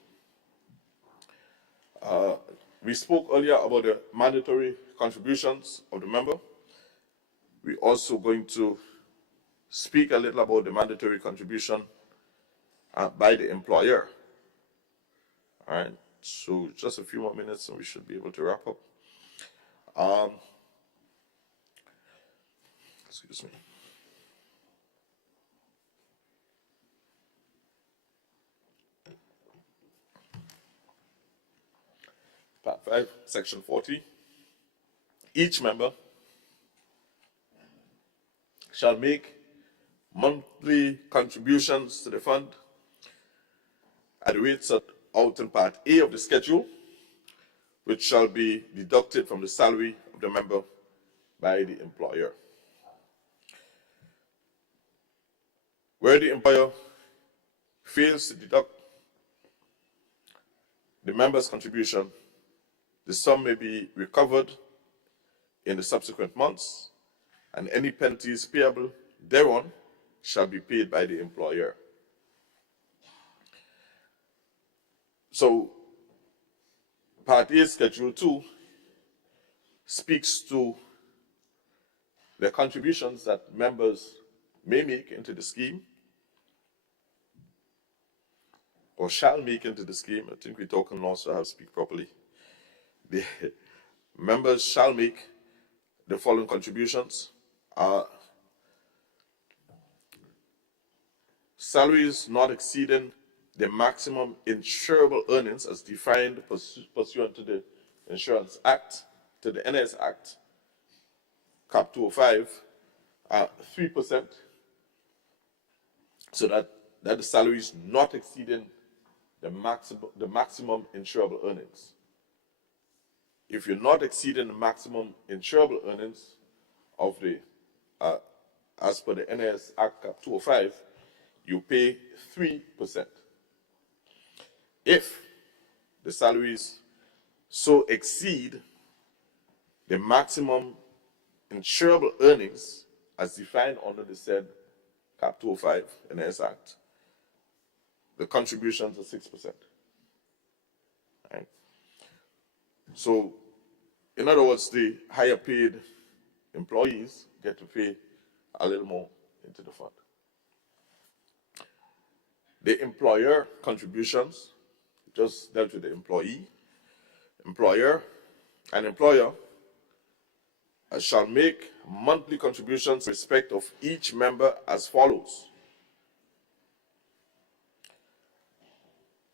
We spoke earlier about the mandatory contributions of the member. We're also going to speak a little about the mandatory contribution by the employer. All right, so just a few more minutes and we should be able to wrap up. Excuse me. Part 5, Section 40. Each member shall make monthly contributions to the fund at the rates set out in Part A of the schedule, which shall be deducted from the salary of the member by the employer. Where the employer fails to deduct the member's contribution, the sum may be recovered in the subsequent months, and any penalties payable thereon shall be paid by the employer. So, Part A, Schedule 2, speaks to the contributions that members may make into the scheme, or shall make into the scheme. I think we're talking also how to speak properly. The members shall make the following contributions. Salaries not exceeding the maximum insurable earnings as defined pursuant to the Insurance Act, to the NS Act, Cap 205, 3%, so that the salary is not exceeding the maximum insurable earnings. If you're not exceeding the maximum insurable earnings of the, as per the NS Act Cap 205, you pay 3%. If the salaries so exceed the maximum insurable earnings as defined under the said Cap 205 NS Act, the contributions are 6%. So, in other words, the higher paid employees get to pay a little more into the fund. The employer contributions, just dealt with the employee, employer, and employer shall make monthly contributions in respect of each member as follows.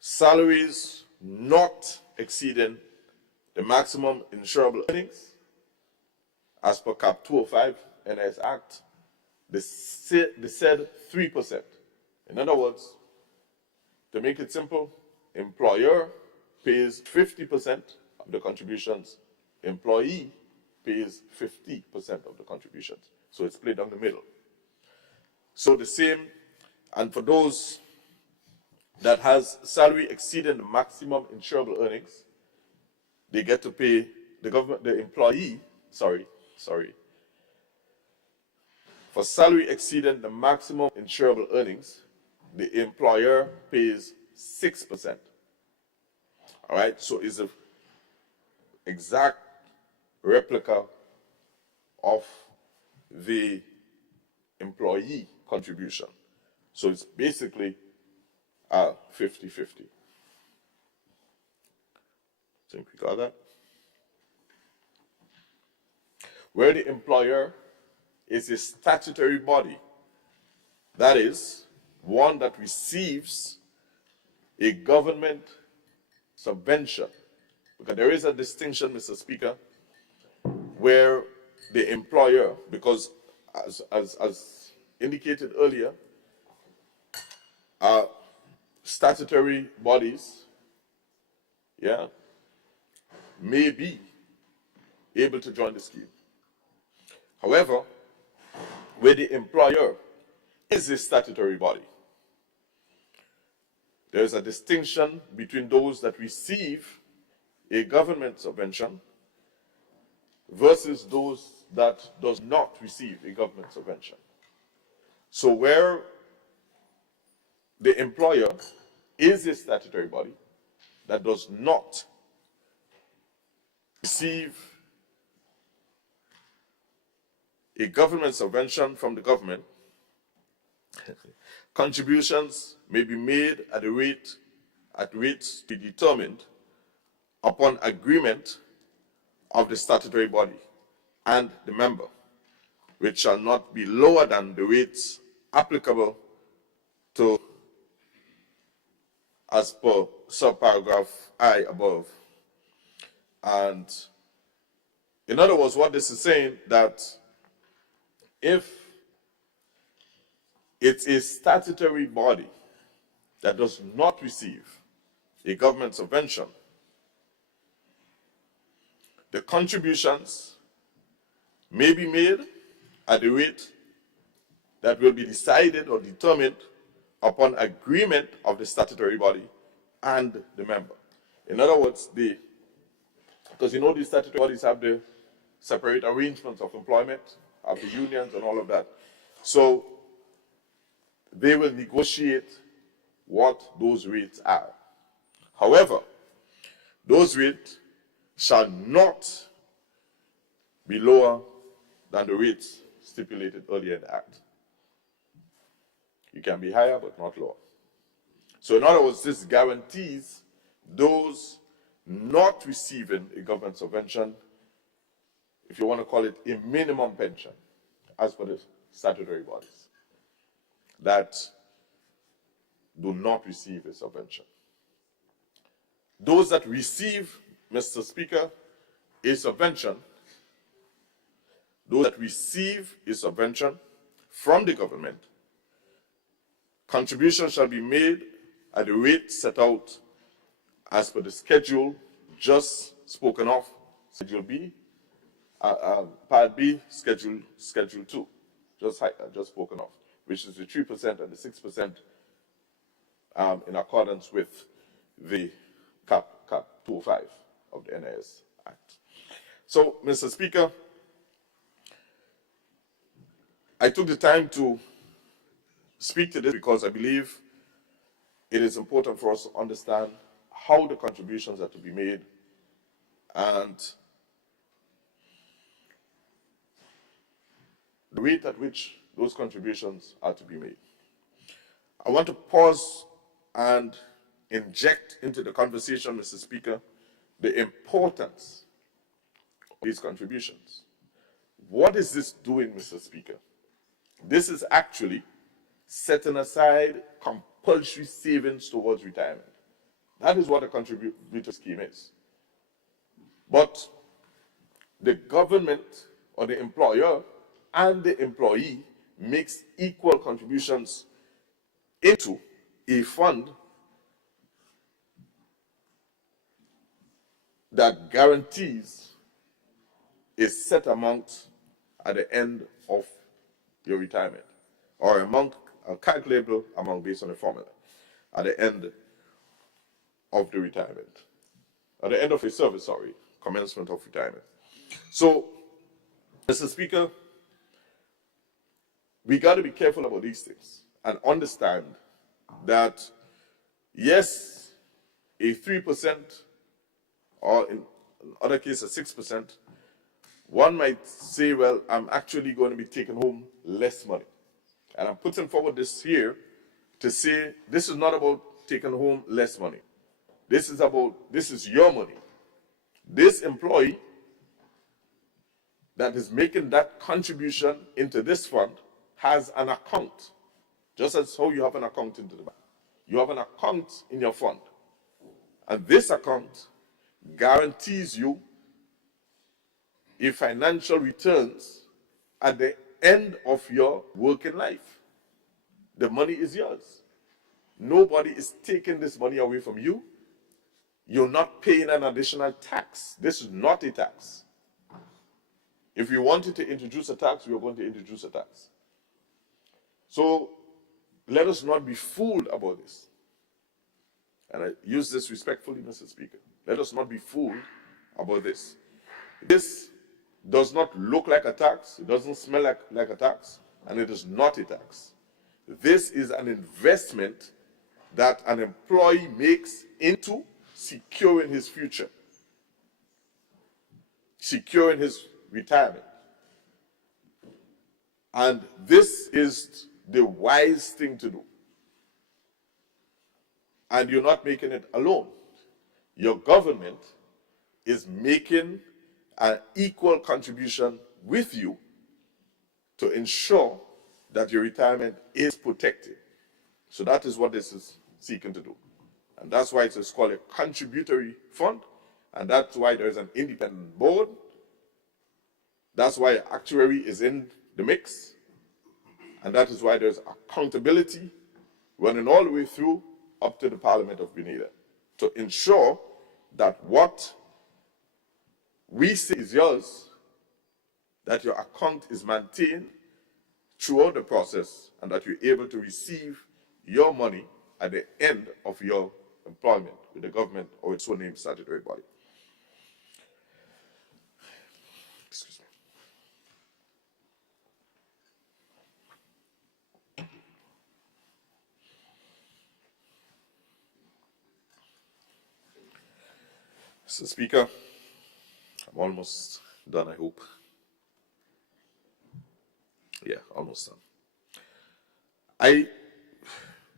Salaries not exceeding the maximum insurable earnings as per Cap 205 NIS Act, the said 3%. In other words, to make it simple, employer pays 50% of the contributions, employee pays 50% of the contributions. So it's split down the middle. So the same, and for those that has salary exceeding the maximum insurable earnings, they get to pay the government, the employee, for salary exceeding the maximum insurable earnings, the employer pays 6%. All right, so it's an exact replica of the employee contribution. So it's basically 50-50. Think we got that? Where the employer is a statutory body, that is, one that receives a government subvention. Because there is a distinction, Mr. Speaker, where the employer, because as indicated earlier, statutory bodies, may be able to join the scheme. However, where the employer is a statutory body, there is a distinction between those that receive a government subvention versus those that does not receive a government subvention. So where the employer is a statutory body that does not receive a government subvention from the government, contributions may be made at rates to be determined upon agreement of the statutory body and the member, which shall not be lower than the rates applicable to as per subparagraph I above. And in other words, what this is saying, that if it's a statutory body that does not receive a government subvention, the contributions may be made at a rate that will be decided or determined upon agreement of the statutory body and the member. In other words, because you know these statutory bodies have the separate arrangements of employment, of the unions and all of that. So they will negotiate what those rates are. However, those rates shall not be lower than the rates stipulated earlier in the Act. You can be higher, but not lower. So in other words, this guarantees those not receiving a government subvention, if you want to call it a minimum pension, as per the statutory bodies, that do not receive a subvention. Those that receive, Mr. Speaker, a subvention, those that receive a subvention from the government, contributions shall be made at the rate set out as per the schedule just spoken of, Schedule B, Part B, Schedule 2, just spoken of, which is the 3% and the 6% in accordance with the Cap 205 of the NIS Act. So, Mr. Speaker, I took the time to speak to this because I believe it is important for us to understand how the contributions are to be made and the rate at which those contributions are to be made. I want to pause and inject into the conversation, Mr. Speaker, the importance of these contributions. What is this doing, Mr. Speaker? This is actually setting aside compulsory savings towards retirement. That is what a contributor scheme is. But the government or the employer and the employee makes equal contributions into a fund that guarantees a set amount at the end of your retirement, or a calculable amount based on a formula at the end of the retirement, at the end of your service, commencement of retirement. So, Mr. Speaker, we got to be careful about these things and understand that, yes, a 3%, or in other cases 6%, one might say, well, I'm actually going to be taking home less money. And I'm putting forward this here to say this is not about taking home less money. This is your money. This employee that is making that contribution into this fund has an account, just as how you have an account into the bank. You have an account in your fund. And this account guarantees you a financial returns at the end of your working life. The money is yours. Nobody is taking this money away from you. You're not paying an additional tax. This is not a tax. If we wanted to introduce a tax, we are going to introduce a tax. So let us not be fooled about this. And I use this respectfully, Mr. Speaker. Let us not be fooled about this. This does not look like a tax, it doesn't smell like a tax, and it is not a tax. This is an investment that an employee makes into securing his future, securing his retirement. And this is the wise thing to do. And you're not making it alone. Your government is making an equal contribution with you to ensure that your retirement is protected. So that is what this is seeking to do. And that's why it is called a contributory fund. And that's why there is an independent board. That's why an actuary is in the mix. And that is why there's accountability running all the way through up to the Parliament of Grenada to ensure that what we say is yours, that your account is maintained throughout the process and that you're able to receive your money at the end of your employment with the government or its own named statutory body. Excuse me. Mr. Speaker, I'm almost done, I hope. Yeah, almost done. I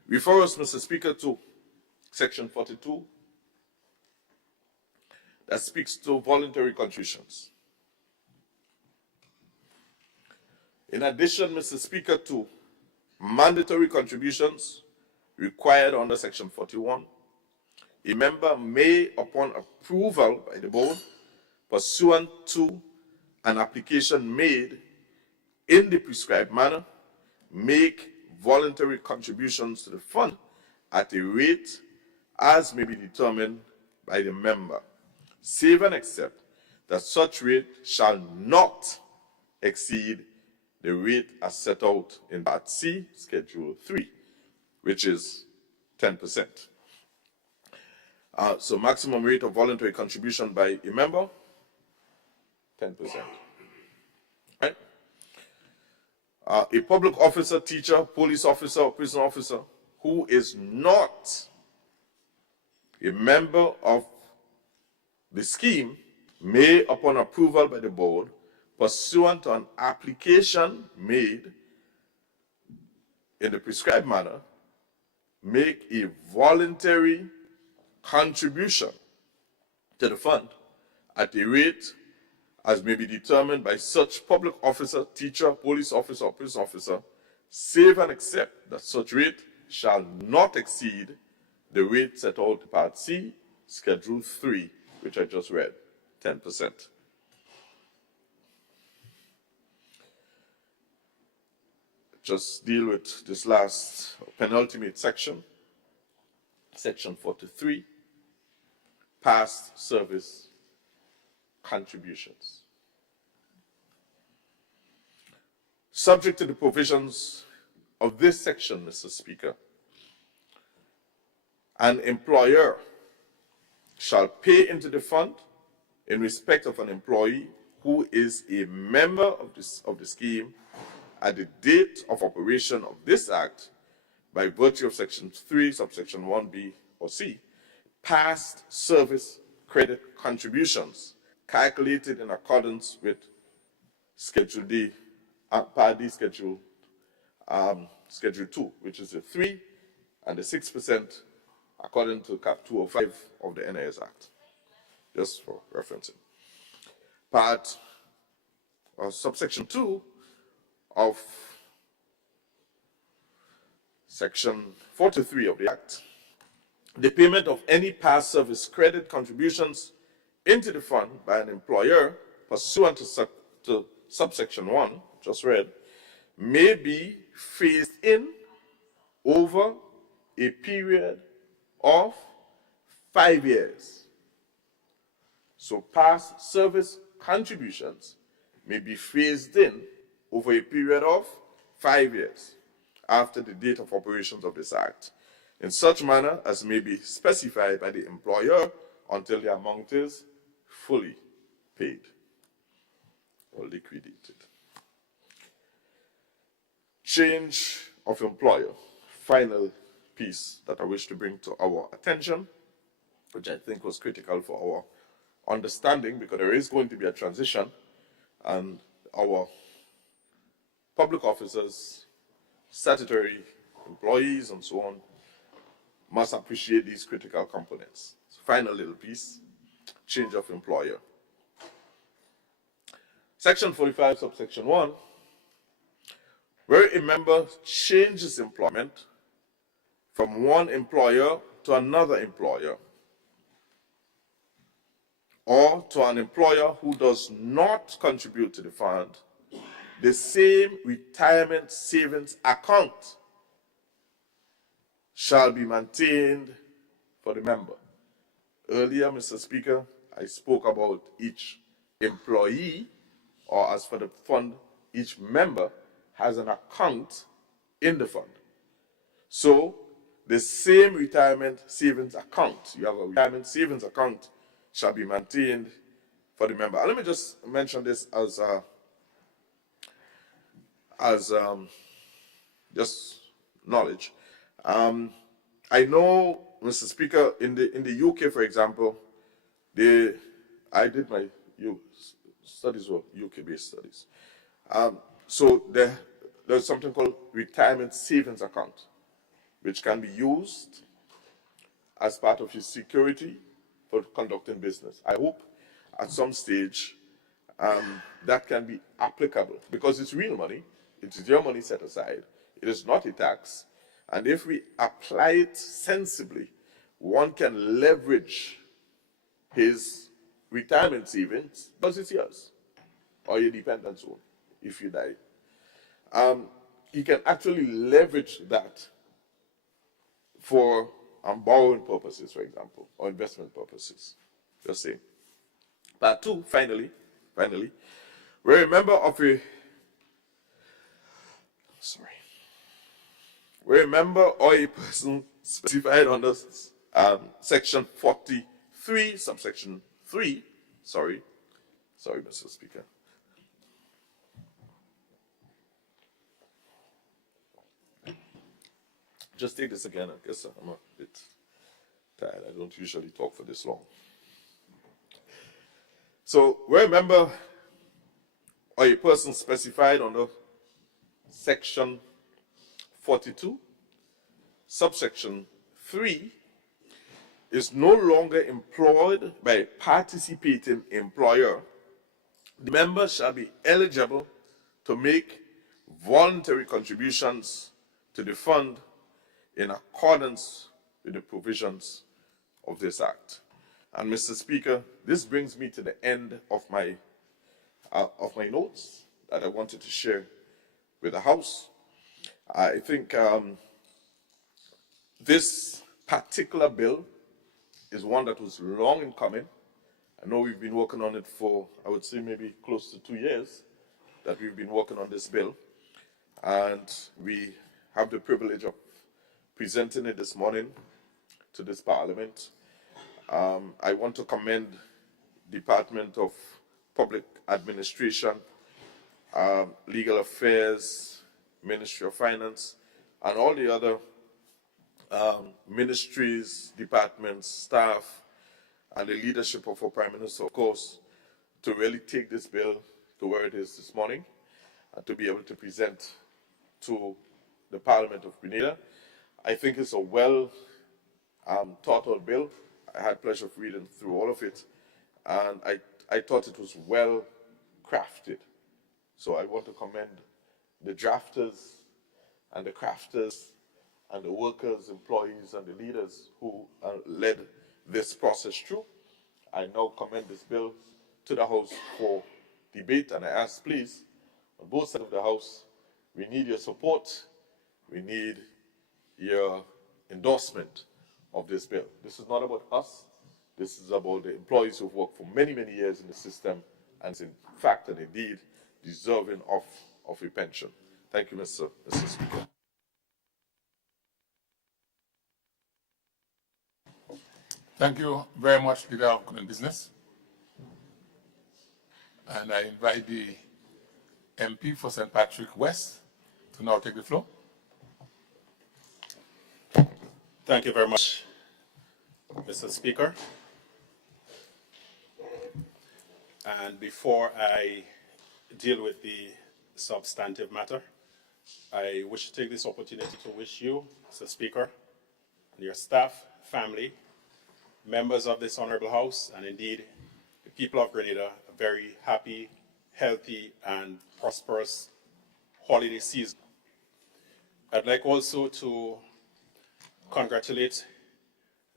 refer us, Mr. Speaker, to Section 42 that speaks to voluntary contributions. In addition, Mr. Speaker, to mandatory contributions required under Section 41, a member may, upon approval by the board, pursuant to an application made in the prescribed manner, make voluntary contributions to the fund at a rate as may be determined by the member, save and except that such rate shall not exceed the rate as set out in Part C, Schedule 3, which is 10%. So maximum rate of voluntary contribution by a member, 10%. Right? A public officer, teacher, police officer, or prison officer who is not a member of the scheme may, upon approval by the board, pursuant to an application made in the prescribed manner, make a voluntary contribution to the fund at a rate as may be determined by such public officer, teacher, police officer, or prison officer, save and except that such rate shall not exceed the rate set out in Part C, Schedule 3, which I just read, 10%. Just deal with this last penultimate section, Section 43, past service contributions. Subject to the provisions of this section, Mr. Speaker, an employer shall pay into the fund in respect of an employee who is a member of the scheme at the date of operation of this Act by virtue of Section 3, subsection 1B or C, past service credit contributions calculated in accordance with Schedule D, Part D, Schedule 2, which is the 3 and the 6% according to Cap 205 of the NIS Act, just for referencing. Part or subsection 2 of Section 43 of the Act, the payment of any past service credit contributions into the fund by an employer pursuant to subsection 1, just read, may be phased in over a period of 5 years. So past service contributions may be phased in over a period of 5 years after the date of operations of this Act, in such manner as may be specified by the employer until the amount is fully paid or liquidated. Change of employer. Final piece that I wish to bring to our attention, which I think was critical for our understanding, because there is going to be a transition and our public officers, statutory employees, and so on must appreciate these critical components. So final little piece, change of employer. Section 45, subsection 1, where a member changes employment from one employer to another employer, or to an employer who does not contribute to the fund, the same retirement savings account shall be maintained for the member. Earlier, Mr. Speaker, I spoke about each employee, or as for the fund, each member has an account in the fund. So, the same retirement savings account, you have a retirement savings account, shall be maintained for the member. And let me just mention this as just knowledge. I know, Mr. Speaker, in the UK, for example, I did my studies were UK-based studies. So there's something called retirement savings account, which can be used as part of your security for conducting business. I hope at some stage that can be applicable, because it's real money. It is your money set aside. It is not a tax. And if we apply it sensibly, one can leverage his retirement savings, because it's yours, or your dependent's own, if you die. He can actually leverage that for borrowing purposes, for example, or investment purposes. Just saying. Part 2, finally, where a member of a or a person specified under section 43, subsection 3, sorry, Mr. Speaker. Just take this again. I guess I'm a bit tired. I don't usually talk for this long. So where a member or a person specified under section 42, subsection 3, is no longer employed by a participating employer, the member shall be eligible to make voluntary contributions to the fund in accordance with the provisions of this Act. And Mr. Speaker, this brings me to the end of my notes that I wanted to share with the House. I think this particular bill is one that was long in coming. I know we've been working on it for, I would say, maybe close to 2 years that we've been working on this bill. And we have the privilege of presenting it this morning to this Parliament. I want to commend Department of Public Administration, Legal Affairs, Ministry of Finance, and all the other ministries, departments, staff, and the leadership of our Prime Minister, of course, to really take this bill to where it is this morning and to be able to present to the Parliament of Grenada. I think it's a well thought out bill. I had pleasure of reading through all of it, and I thought it was well crafted. So I want to commend the drafters and the crafters and the workers, employees, and the leaders who led this process through. I now commend this bill to the House for debate, and I ask, please, on both sides of the House, we need your support, we need your endorsement of this bill. This is not about us, this is about the employees who've worked for many, many years in the system and in fact and indeed deserving of a pension. Thank you, Mr. Speaker. Thank you very much, Leader of Government Business. And I invite the MP for St. Patrick West to now take the floor. Thank you very much, Mr. Speaker. And before I deal with the substantive matter, I wish to take this opportunity to wish you, Mr. Speaker, and your staff, family, members of this Honorable House, and indeed the people of Grenada, a very happy, healthy, and prosperous holiday season. I'd like also to congratulate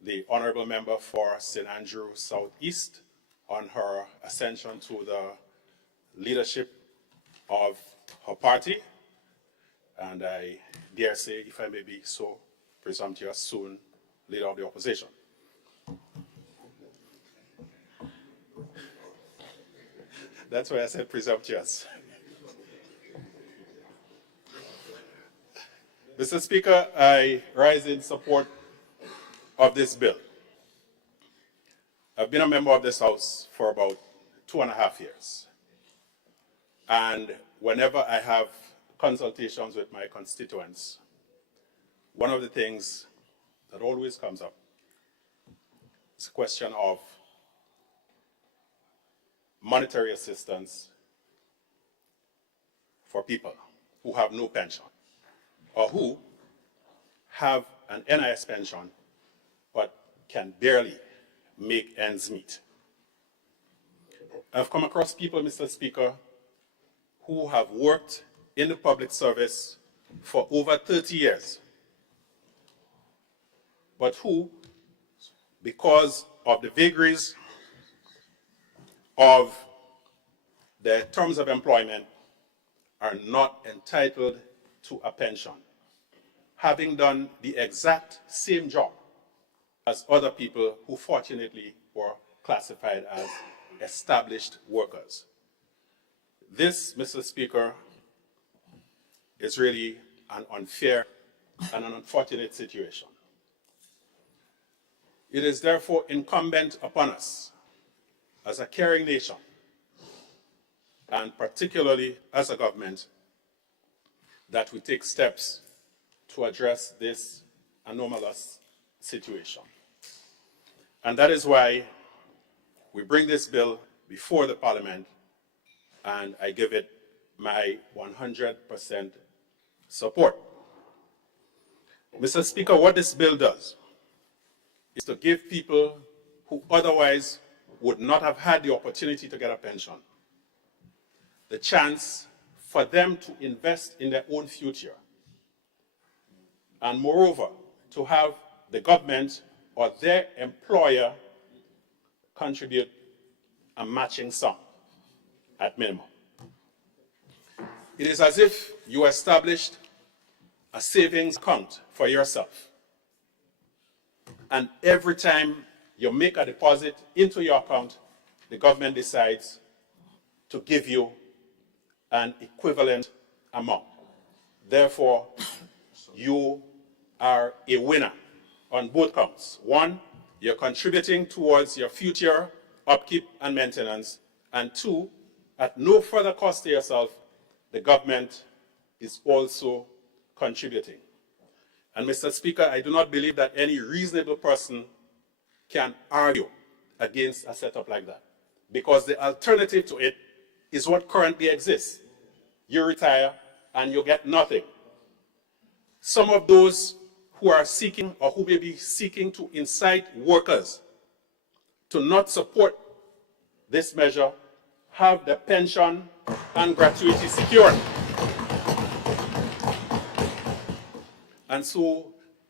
the Honorable Member for St. Andrew Southeast on her ascension to the leadership of her party, and I dare say, if I may be so presumptuous, soon Leader of the Opposition. That's why I said presumptuous. Mr. Speaker, I rise in support of this bill. I've been a member of this House for about 2.5 years. And whenever I have consultations with my constituents, one of the things that always comes up is the question of monetary assistance for people who have no pension or who have an NIS pension but can barely make ends meet. I've come across people, Mr. Speaker, who have worked in the public service for over 30 years, but who, because of the vagaries of their terms of employment, are not entitled to a pension, having done the exact same job as other people who fortunately were classified as established workers. This, Mr. Speaker, is really an unfair and an unfortunate situation. It is therefore incumbent upon us as a caring nation, and particularly as a government, that we take steps to address this anomalous situation. And that is why we bring this bill before the Parliament, and I give it my 100% support. Mr. Speaker, what this bill does is to give people who otherwise would not have had the opportunity to get a pension the chance for them to invest in their own future. And moreover, to have the government or their employer contribute a matching sum at minimum. It is as if you established a savings account for yourself. And every time you make a deposit into your account, the government decides to give you an equivalent amount. Therefore, you are a winner on both counts. One, you're contributing towards your future upkeep and maintenance. And two, at no further cost to yourself, the government is also contributing. And Mr. Speaker, I do not believe that any reasonable person can argue against a setup like that, because the alternative to it is what currently exists. You retire and you get nothing. Some of those who are seeking or who may be seeking to incite workers to not support this measure have the pension and gratuity secured. And so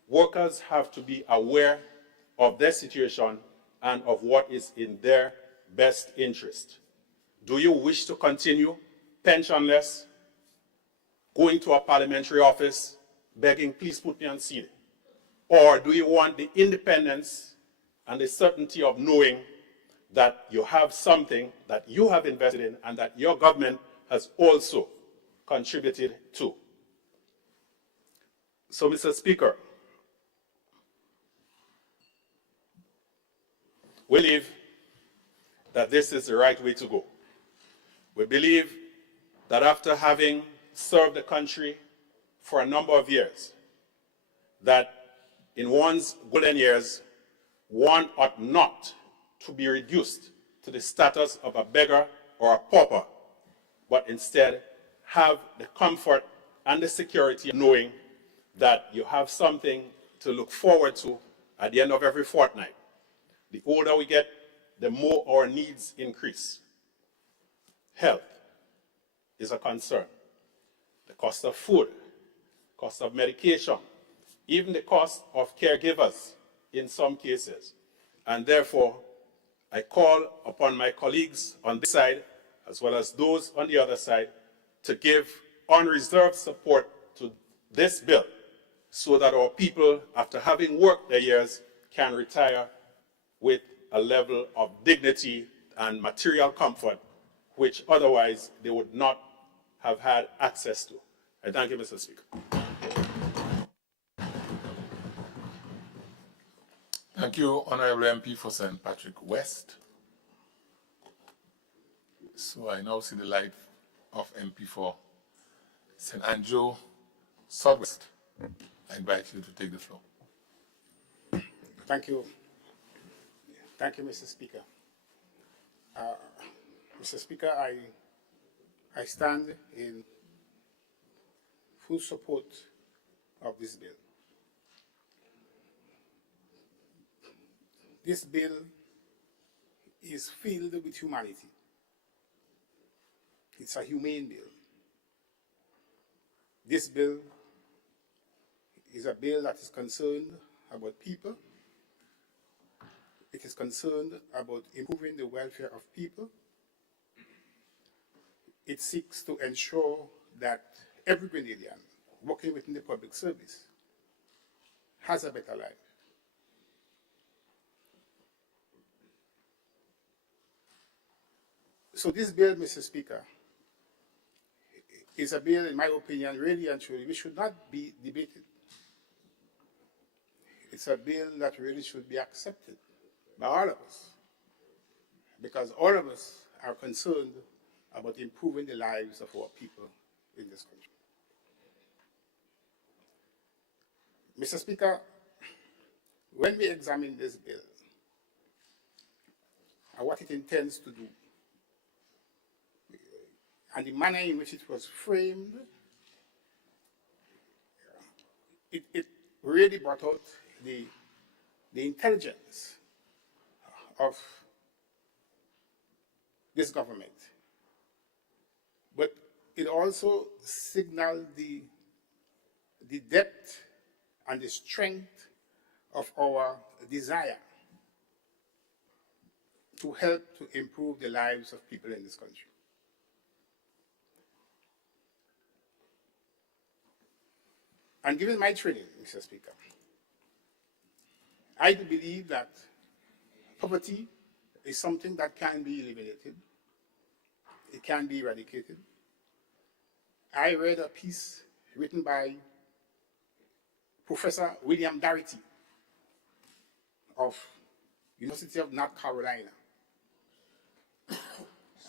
workers have to be aware of their situation and of what is in their best interest. Do you wish to continue pensionless, going to a parliamentary office, begging, please put me on seat? Or do you want the independence and the certainty of knowing that you have something that you have invested in and that your government has also contributed to? So, Mr. Speaker, we believe that this is the right way to go. We believe that after having served the country for a number of years, that in one's golden years, one ought not to be reduced to the status of a beggar or a pauper, but instead have the comfort and the security of knowing that you have something to look forward to at the end of every fortnight. The older we get, the more our needs increase. Health is a concern. The cost of food, cost of medication, even the cost of caregivers in some cases. And therefore, I call upon my colleagues on this side, as well as those on the other side, to give unreserved support to this bill so that our people, after having worked their years, can retire with a level of dignity and material comfort which otherwise they would not have had access to. I thank you, Mr. Speaker. Thank you, Honorable MP for St. Patrick West. So I now see the light of MP for St. Andrew Southwest. I invite you to take the floor. Thank you. Thank you, Mr. Speaker. Mr. Speaker, I stand in full support of this bill. This bill is filled with humanity. It's a humane bill. This bill is a bill that is concerned about people. It is concerned about improving the welfare of people. It seeks to ensure that every Grenadian working within the public service has a better life. So this bill, Mr. Speaker, is a bill, in my opinion, really and truly, which should not be debated. It's a bill that really should be accepted by all of us, because all of us are concerned about improving the lives of our people in this country. Mr. Speaker, when we examine this bill and what it intends to do, and the manner in which it was framed, it really brought out the intelligence of this government. But it also signaled the depth and the strength of our desire to help to improve the lives of people in this country. And given my training, Mr. Speaker, I do believe that poverty is something that can be eliminated. It can be eradicated. I read a piece written by Professor William Darity of University of North Carolina,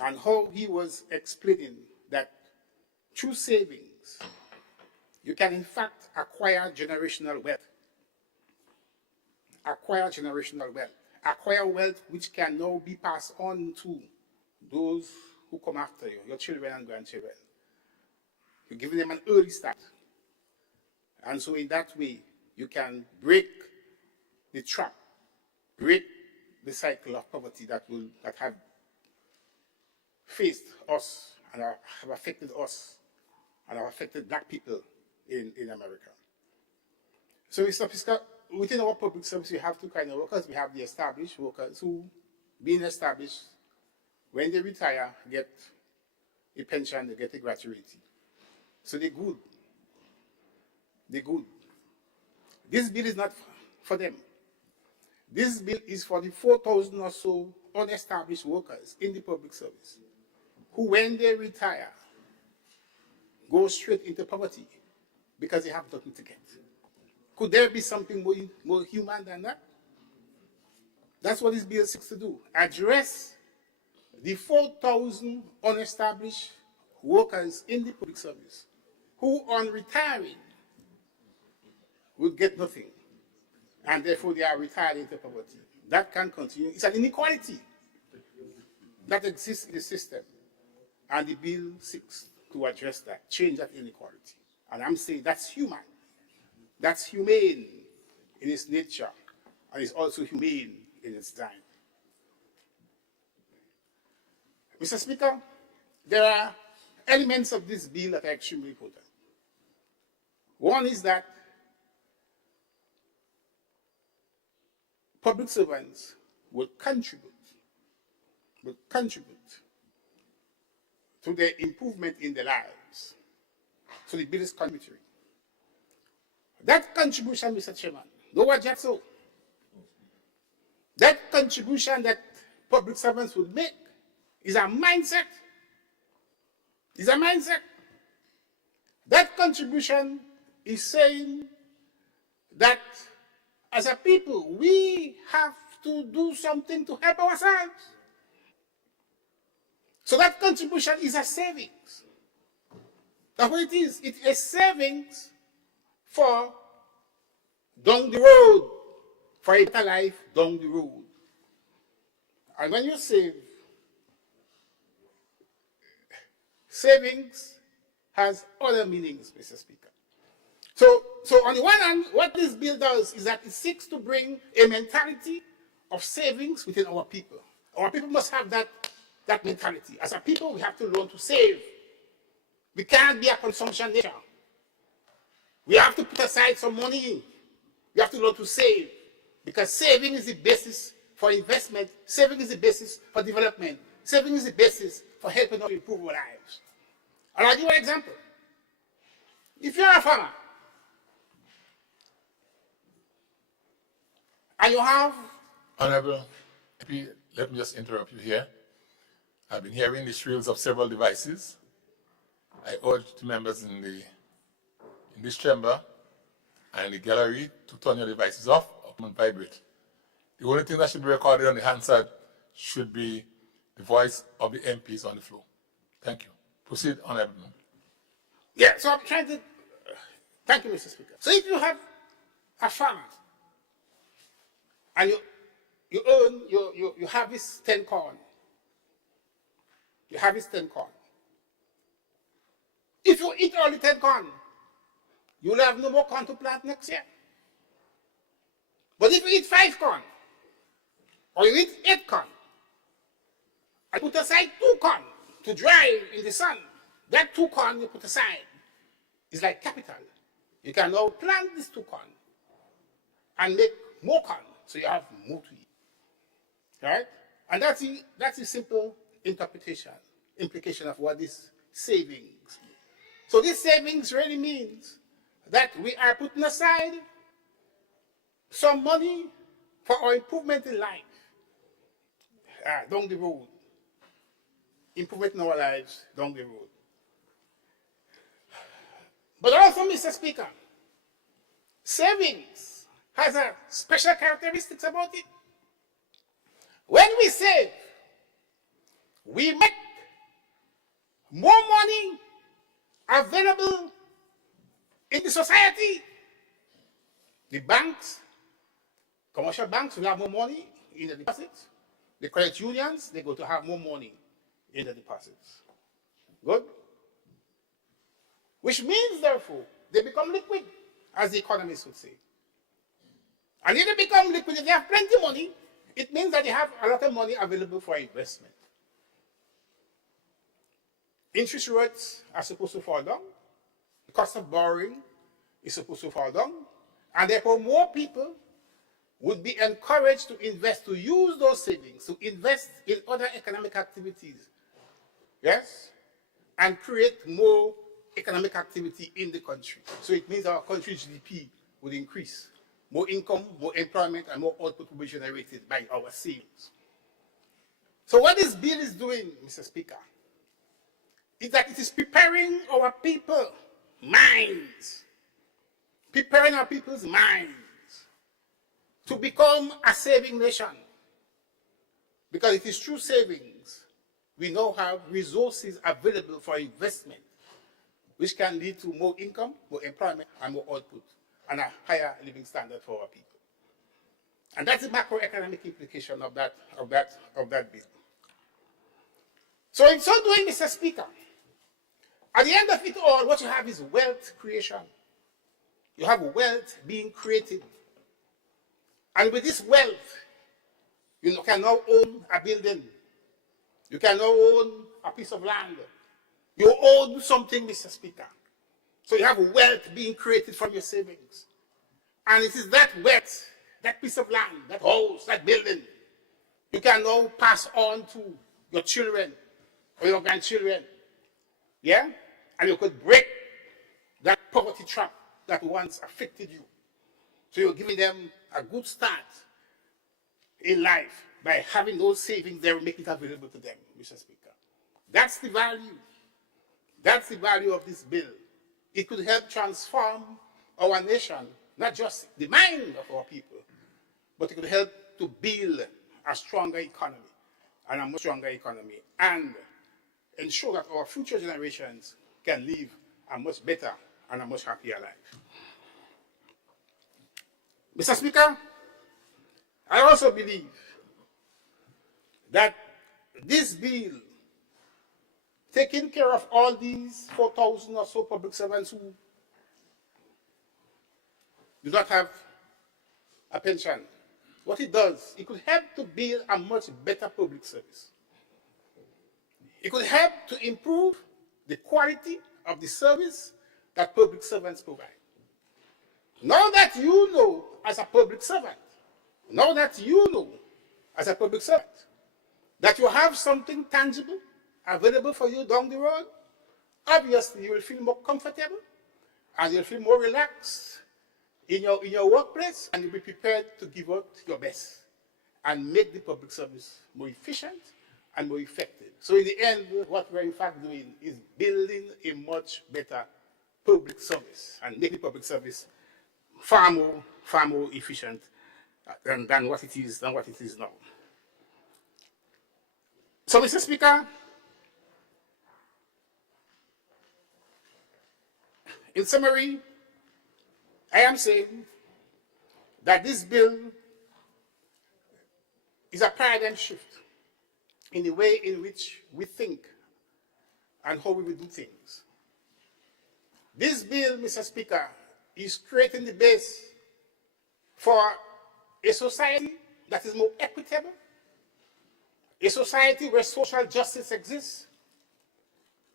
and how he was explaining that through savings, you can in fact acquire generational wealth. Acquire generational wealth. Acquire wealth which can now be passed on to those who come after you, your children and grandchildren. You're giving them an early start. And so in that way, you can break the trap, break the cycle of poverty that have faced us and have affected us and have affected black people in America. So, Mr. Speaker, within our public service, we have two kinds of workers. We have the established workers who, being established, when they retire, get a pension, they get a gratuity. So they're good. They're good. This bill is not for them. This bill is for the 4,000 or so unestablished workers in the public service who, when they retire, go straight into poverty because they have nothing to get. Could there be something more human than that? That's what this bill seeks to do. Address the 4,000 unestablished workers in the public service who, on retiring, would get nothing, and therefore they are retired into poverty. That can continue. It's an inequality that exists in the system, and the bill seeks to address that, change that inequality. And I'm saying that's human. That's humane in its nature, and it's also humane in its design. Mr. Speaker, there are elements of this bill that are extremely important. One is that public servants will contribute to the improvement in their lives. So the bill is contributory. That contribution, Mr. Chairman, no object so. That contribution that public servants would make is a mindset. Is a mindset. That contribution is saying that as a people, we have to do something to help ourselves. So that contribution is a savings. That's what it is. It is savings for down the road, for a better life down the road. And when you save, savings has other meanings, Mr. Speaker. So on the one hand, what this bill does is that it seeks to bring a mentality of savings within our people. Our people must have that mentality. As a people, we have to learn to save. We can't be a consumption nation. We have to put aside some money. We have to learn to save, because saving is the basis for investment. Saving is the basis for development. Saving is the basis for helping us improve our lives. And I'll give you an example. If you're a farmer, and you have... Honorable, let me just interrupt you here. I've been hearing the shrills of several devices. I urge the members in this chamber and in the gallery to turn your devices off or vibrate. The only thing that should be recorded on the Hansard should be the voice of the MPs on the floor. Thank you. Proceed, Honorable. Yeah, so I'm trying to... Thank you, Mr. Speaker. So if you have a farmer, and you harvest 10 corn, you harvest 10 corn, If you eat all the 10 corn, you will have no more corn to plant next year. But if you eat 5 corn, or you eat 8 corn, and put aside 2 corn to dry in the sun, that 2 corn you put aside is like capital. You can now plant these 2 corn and make more corn, so you have more to eat. Right? And that's the simple implication of what this savings. So this savings really means that we are putting aside some money for our improvement in life down the road. Improvement in our lives down the road. But also, Mr. Speaker, savings has a special characteristics about it. When we save, we make more money available in the society. The banks, commercial banks will have more money in the deposits. The credit unions, they're going to have more money in the deposits. Good? Which means, therefore, they become liquid, as the economists would say. And if they become liquid, if they have plenty of money, it means that they have a lot of money available for investment. Interest rates are supposed to fall down. The cost of borrowing is supposed to fall down. And therefore, more people would be encouraged to invest, to use those savings, to invest in other economic activities. Yes? And create more economic activity in the country. So it means our country's GDP would increase. More income, more employment, and more output will be generated by our savings. So what this bill is doing, Mr. Speaker, is that it is preparing our people minds, preparing our people's minds to become a saving nation. Because it is through savings we now have resources available for investment, which can lead to more income, more employment, and more output, and a higher living standard for our people. And that's the macroeconomic implication of that bill. So in so doing, Mr. Speaker, at the end of it all, what you have is wealth creation. You have wealth being created. And with this wealth, you can now own a building. You can now own a piece of land. You own something, Mr. Speaker. So you have wealth being created from your savings. And it is that wealth, that piece of land, that house, that building, you can now pass on to your children or your grandchildren. Yeah? And you could break that poverty trap that once afflicted you. So you're giving them a good start in life by having those savings there and making it available to them, Mr. Speaker. That's the value. That's the value of this bill. It could help transform our nation, not just the mind of our people, but it could help to build a stronger economy and a much stronger economy and ensure that our future generations can live a much better and a much happier life. Mr. Speaker, I also believe that this bill, taking care of all these 4,000 or so public servants who do not have a pension, what it does, it could help to build a much better public service. It could help to improve the quality of the service that public servants provide. Now that you know as a public servant, now that you know as a public servant, that you have something tangible available for you down the road, obviously you will feel more comfortable and you'll feel more relaxed in your workplace, and you'll be prepared to give out your best and make the public service more efficient and more effective. So in the end, what we're in fact doing is building a much better public service and making public service far more efficient than what it is now. So, Mr. Speaker, in summary, I am saying that this bill is a paradigm shift in the way in which we think and how we will do things. This bill, Mr. Speaker, is creating the base for a society that is more equitable, a society where social justice exists,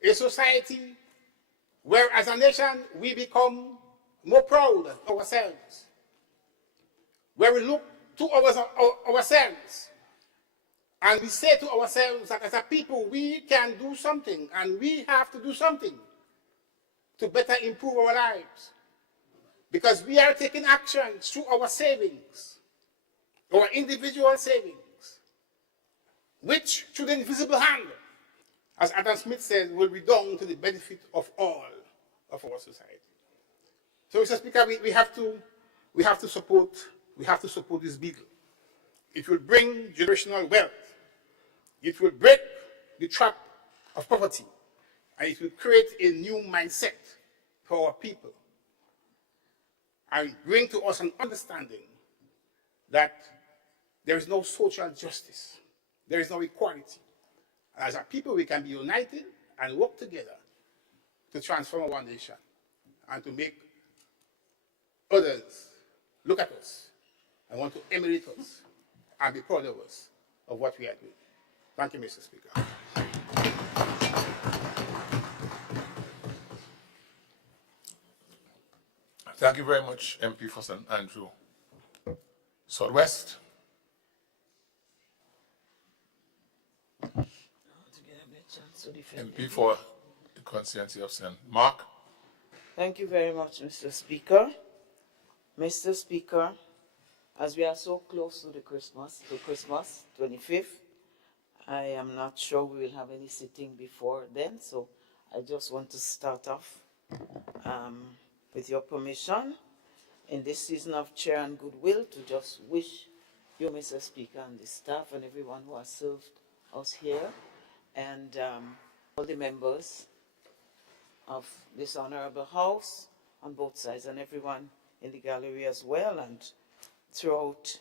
a society where, as a nation, we become more proud of ourselves, where we look to ourselves and we say to ourselves that as a people, we can do something and we have to do something to better improve our lives. Because we are taking action through our savings, our individual savings, which through the invisible hand, as Adam Smith said, will redound to the benefit of all of our society. So, Mr. Speaker, we have to support this bill. It will bring generational wealth. It will break the trap of poverty, and it will create a new mindset for our people, and bring to us an understanding that there is no social justice, there is no equality. As a people, we can be united and work together to transform our nation and to make others look at us and want to emulate us and be proud of us, of what we are doing. Thank you, Mr. Speaker. Thank you very much, MP for St. Andrew Southwest. MP for the constituency of St. Mark. Thank you very much, Mr. Speaker. Mr. Speaker, as we are so close to Christmas, 25th, I am not sure we will have any sitting before then, so I just want to start off with your permission, in this season of cheer and goodwill, to just wish you, Mr. Speaker, and the staff and everyone who has served us here, and all the members of this honorable house on both sides, and everyone in the gallery as well, and throughout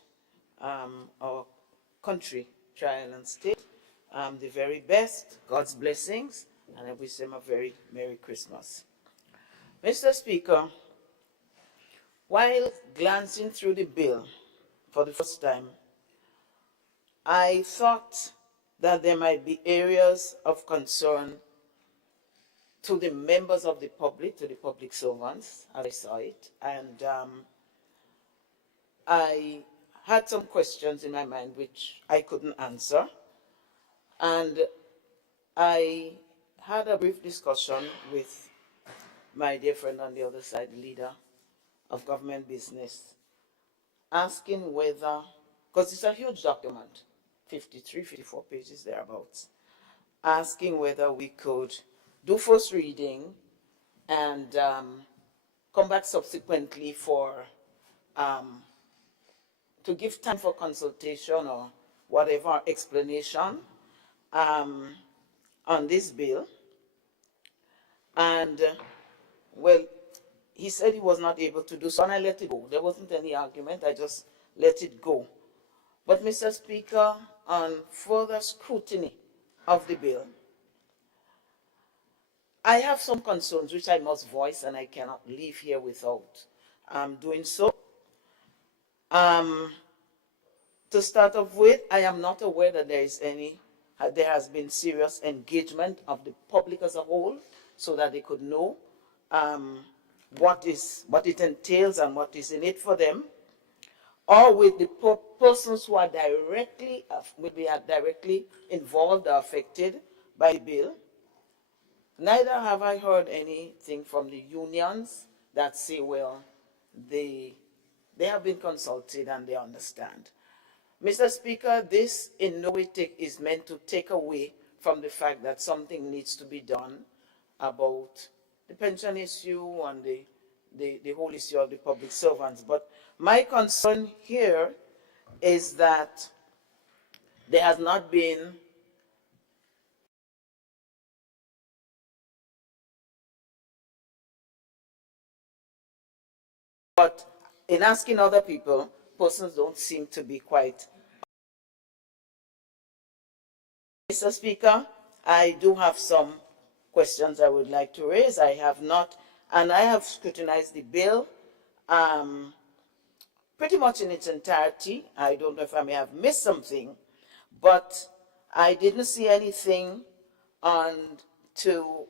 our country, trial and state, the very best, God's blessings, and I wish them a very Merry Christmas. Mr. Speaker, while glancing through the bill for the first time, I thought that there might be areas of concern to the members of the public, to the public servants, as I saw it, and I had some questions in my mind which I couldn't answer, and I had a brief discussion with my dear friend on the other side, leader of government business, asking whether, because it's a huge document, 53, 54 pages thereabouts, asking whether we could do first reading and come back subsequently for, to give time for consultation or whatever explanation on this bill. And well, he said he was not able to do so, and I let it go. There wasn't any argument, I just let it go. But Mr. Speaker, on further scrutiny of the bill, I have some concerns which I must voice, and I cannot leave here without doing so. To start off with, I am not aware that there has been serious engagement of the public as a whole, so that they could know what it entails and what is in it for them, or with the persons who are directly involved or affected by the bill. Neither have I heard anything from the unions that say, well, they have been consulted and they understand. Mr. Speaker, this in no way is meant to take away from the fact that something needs to be done about the pension issue and the whole issue of the public servants. But my concern here is that there has not been but in asking other people, persons don't seem to be quite. Mr. Speaker, I do have some questions I would like to raise. I have not and I have scrutinized the bill pretty much in its entirety. I don't know if I may have missed something, but I didn't see anything on to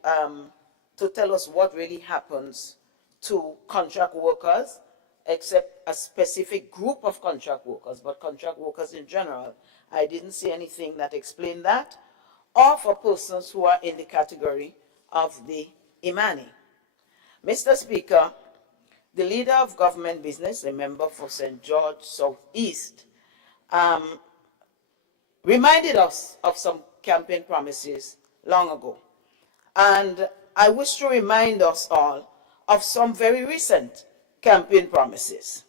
tell us what really happens to contract workers, except a specific group of contract workers, but contract workers in general. I didn't see anything that explained that, or for persons who are in the category of the Imani. Mr. Speaker, the leader of government business, a member for St. George Southeast, reminded us of some campaign promises long ago. And I wish to remind us all of some very recent campaign promises,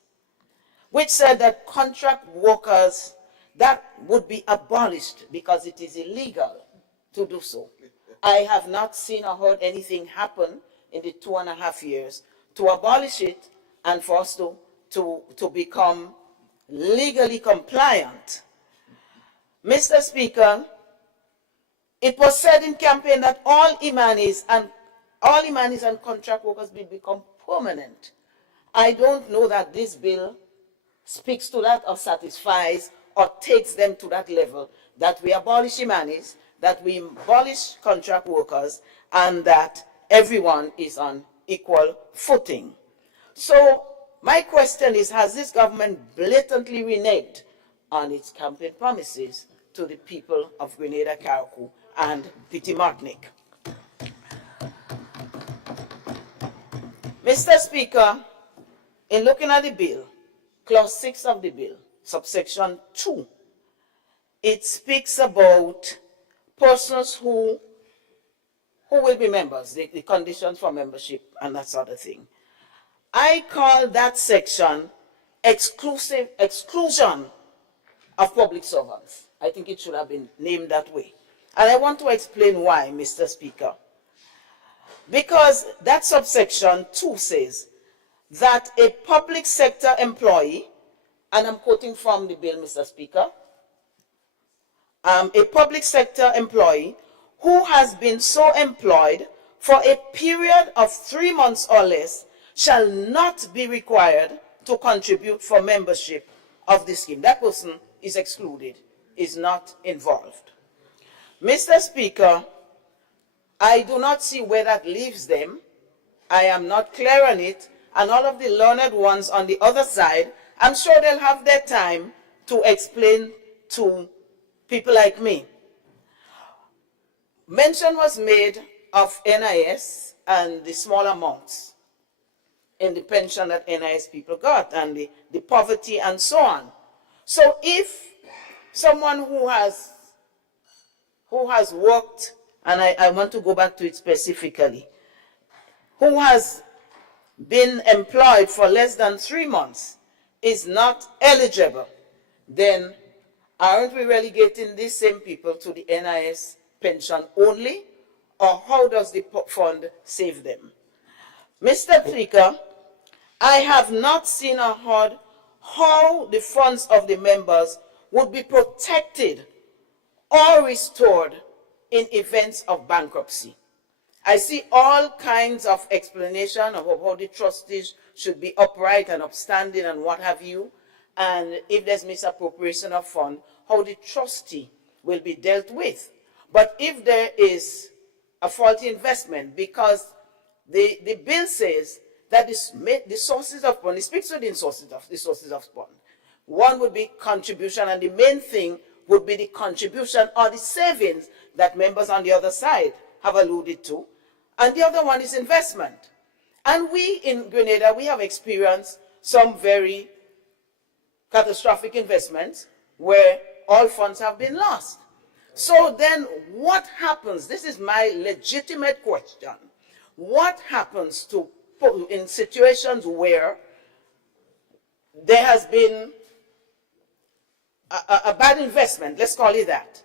which said that contract workers, that would be abolished because it is illegal to do so. I have not seen or heard anything happen in the 2.5 years to abolish it and for us to become legally compliant. Mr. Speaker, it was said in campaign that all Imanis and contract workers will become permanent. I don't know that this bill speaks to that or satisfies or takes them to that level, that we abolish Imanis, that we abolish contract workers, and that everyone is on equal footing. So my question is, has this government blatantly reneged on its campaign promises to the people of Grenada, Carriacou, and Petit Martinique? Mr. Speaker, in looking at the bill, clause 6 of the bill, subsection 2, it speaks about persons who will be members, the conditions for membership and that sort of thing. I call that section exclusion of public servants. I think it should have been named that way. And I want to explain why, Mr. Speaker. Because that subsection 2 says that a public sector employee, and I'm quoting from the bill, Mr. Speaker, a public sector employee who has been so employed for a period of 3 months or less shall not be required to contribute for membership of the scheme. That person is excluded, is not involved. Mr. Speaker, I do not see where that leaves them. I am not clear on it, and all of the learned ones on the other side, I'm sure they'll have their time to explain to people like me. Mention was made of NIS and the small amounts in the pension that NIS people got, and the poverty and so on. So if someone who has worked, and I want to go back to it specifically, who has been employed for less than 3 months is not eligible, then aren't we relegating these same people to the NIS pension only, or how does the fund save them? Mr. Speaker, I have not seen or heard how the funds of the members would be protected or restored in events of bankruptcy. I see all kinds of explanation of how the trustees should be upright and upstanding and what have you, and if there's misappropriation of fund, how the trustee will be dealt with. But if there is a faulty investment, because the bill says that the sources of fund, it speaks to the sources of fund. One would be contribution, and the main thing would be the contribution or the savings that members on the other side have alluded to. And the other one is investment. And we in Grenada, we have experienced some very catastrophic investments where all funds have been lost. So then what happens? This is my legitimate question. What happens in situations where there has been a bad investment, let's call it that,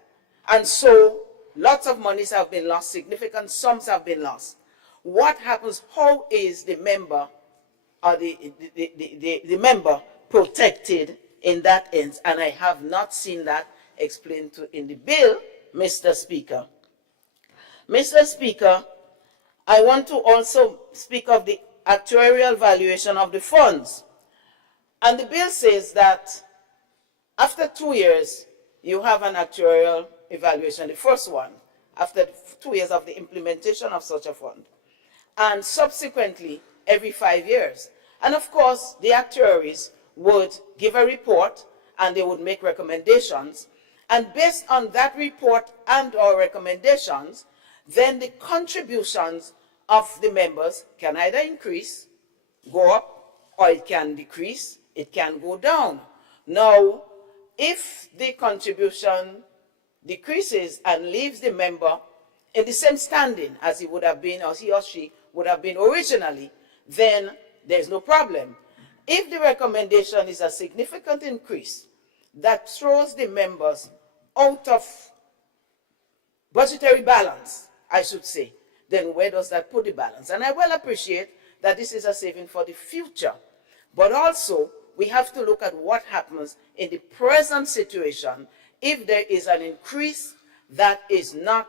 and so lots of monies have been lost, significant sums have been lost. What happens? How is the member or the member protected in that end? And I have not seen that explained in the bill, Mr. Speaker. Mr. Speaker, I want to also speak of the actuarial valuation of the funds. And the bill says that after 2 years, you have an actuarial evaluation, the first one, after 2 years of the implementation of such a fund, and subsequently every 5 years. And of course, the actuaries would give a report and they would make recommendations. And based on that report and or recommendations, then the contributions of the members can either increase, go up, or it can decrease, it can go down. Now, if the contribution decreases and leaves the member in the same standing as he would have been, or he or she would have been originally, then there's no problem. If the recommendation is a significant increase that throws the members out of budgetary balance, I should say, then where does that put the balance? And I well appreciate that this is a saving for the future, but also we have to look at what happens in the present situation if there is an increase that is not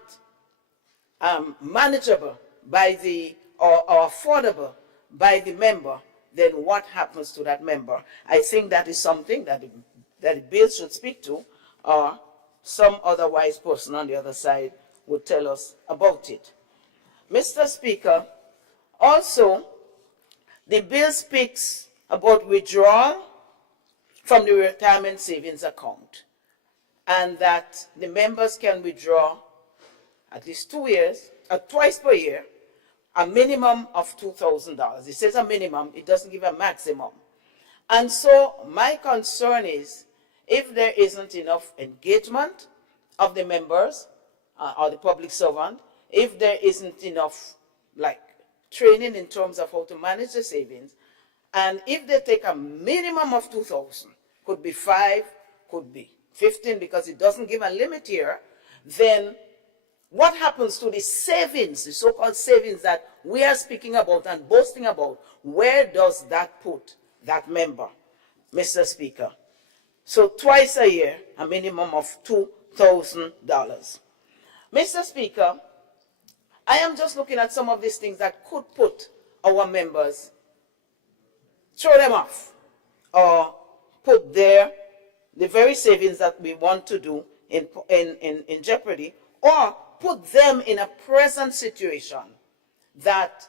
manageable by the, or affordable by the member, then what happens to that member? I think that is something that the bill should speak to, or some other wise person on the other side would tell us about it. Mr. Speaker, also, the bill speaks about withdrawal from the retirement savings account, and that the members can withdraw at least 2 years, twice per year, a minimum of $2,000. It says a minimum, it doesn't give a maximum. And so my concern is, if there isn't enough engagement of the members or the public servant, if there isn't enough training in terms of how to manage the savings, and if they take a minimum of 2,000, could be 5, could be 15, because it doesn't give a limit here, then what happens to the savings, the so-called savings that we are speaking about and boasting about? Where does that put that member, Mr. Speaker? So twice a year, a minimum of $2,000. Mr. Speaker, I am just looking at some of these things that could put our members, throw them off, or put the very savings that we want to do in jeopardy, or put them in a present situation that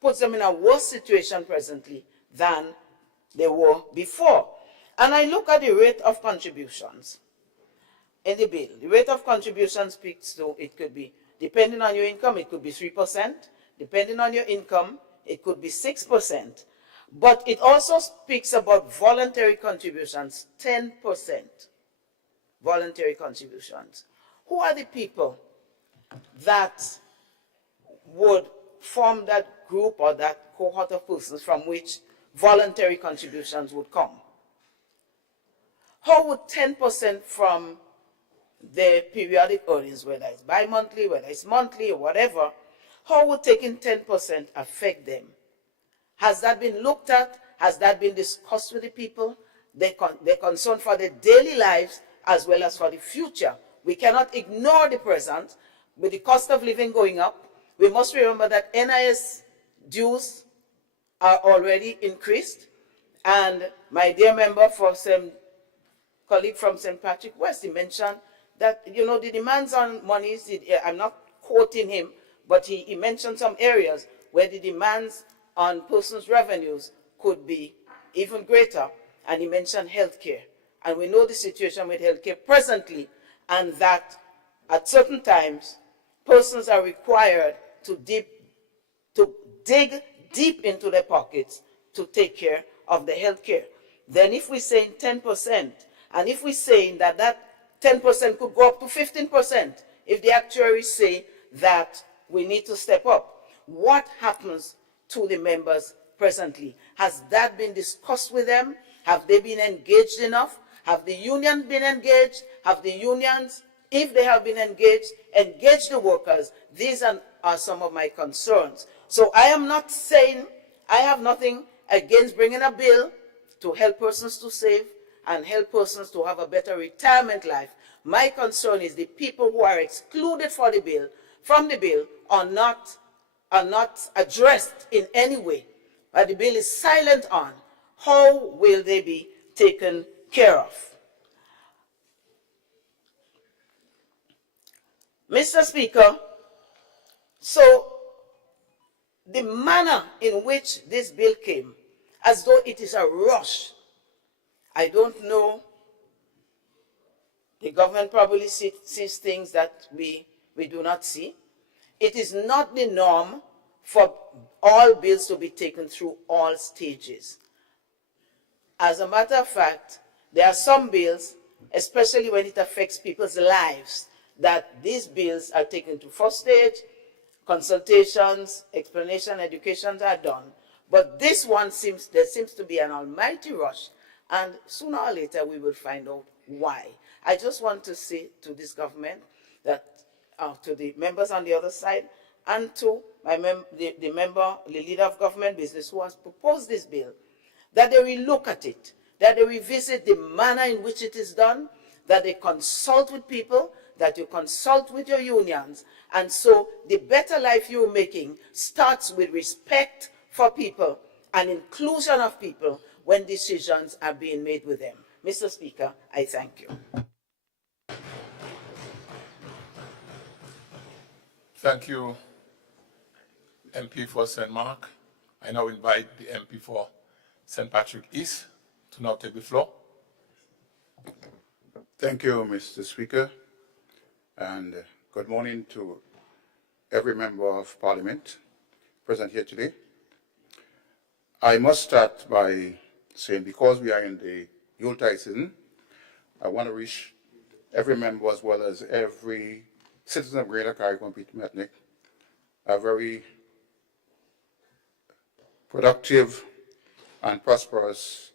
puts them in a worse situation presently than they were before. And I look at the rate of contributions in the bill. The rate of contribution speaks to, it could be, depending on your income, it could be 3%. Depending on your income, it could be 6%. But it also speaks about voluntary contributions, 10%. Voluntary contributions. Who are the people that would form that group or that cohort of persons from which voluntary contributions would come? How would 10% from their periodic earnings, whether it's bi-monthly, whether it's monthly or whatever, how would taking 10% affect them? Has that been looked at? Has that been discussed with the people? They're concerned for their daily lives as well as for the future. We cannot ignore the present. With the cost of living going up, we must remember that NIS dues are already increased. And my dear member, colleague from St. Patrick West, he mentioned that, the demands on monies, I'm not quoting him, but he mentioned some areas where the demands on persons' revenues could be even greater. And he mentioned healthcare. And we know the situation with healthcare presently, and that at certain times, persons are required to dig deep into their pockets to take care of the healthcare. Then if we're saying 10%, and if we're saying that that 10% could go up to 15%, if the actuaries say that we need to step up, what happens to the members presently? Has that been discussed with them? Have they been engaged enough? Have the unions been engaged? Have the unions, if they have been engaged, engage the workers? These are some of my concerns. So I am not saying, I have nothing against bringing a bill to help persons to save and help persons to have a better retirement life. My concern is the people who are excluded from the bill are not are not addressed in any way, that the bill is silent on, how will they be taken care of? Mr. Speaker, so the manner in which this bill came, as though it is a rush, I don't know. The government probably sees things that we do not see. It is not the norm for all bills to be taken through all stages. As a matter of fact, there are some bills, especially when it affects people's lives, that these bills are taken to first stage, consultations, explanation, educations are done. But this one there seems to be an almighty rush, and sooner or later we will find out why. I just want to say to this government that, to the members on the other side, and to the leader of government business who has proposed this bill, that they will look at it, that they revisit the manner in which it is done, that they consult with people, that you consult with your unions. And so the better life you're making starts with respect for people and inclusion of people when decisions are being made with them. Mr. Speaker, I thank you. Thank you, MP for St. Mark. I now invite the MP for St. Patrick East to now take the floor. Thank you, Mr. Speaker, and good morning to every member of Parliament present here today. I must start by saying, because we are in the Yuletide season, I want to wish every member as well as every citizen of Greater CARICOM-Petite Martinique a very productive and prosperous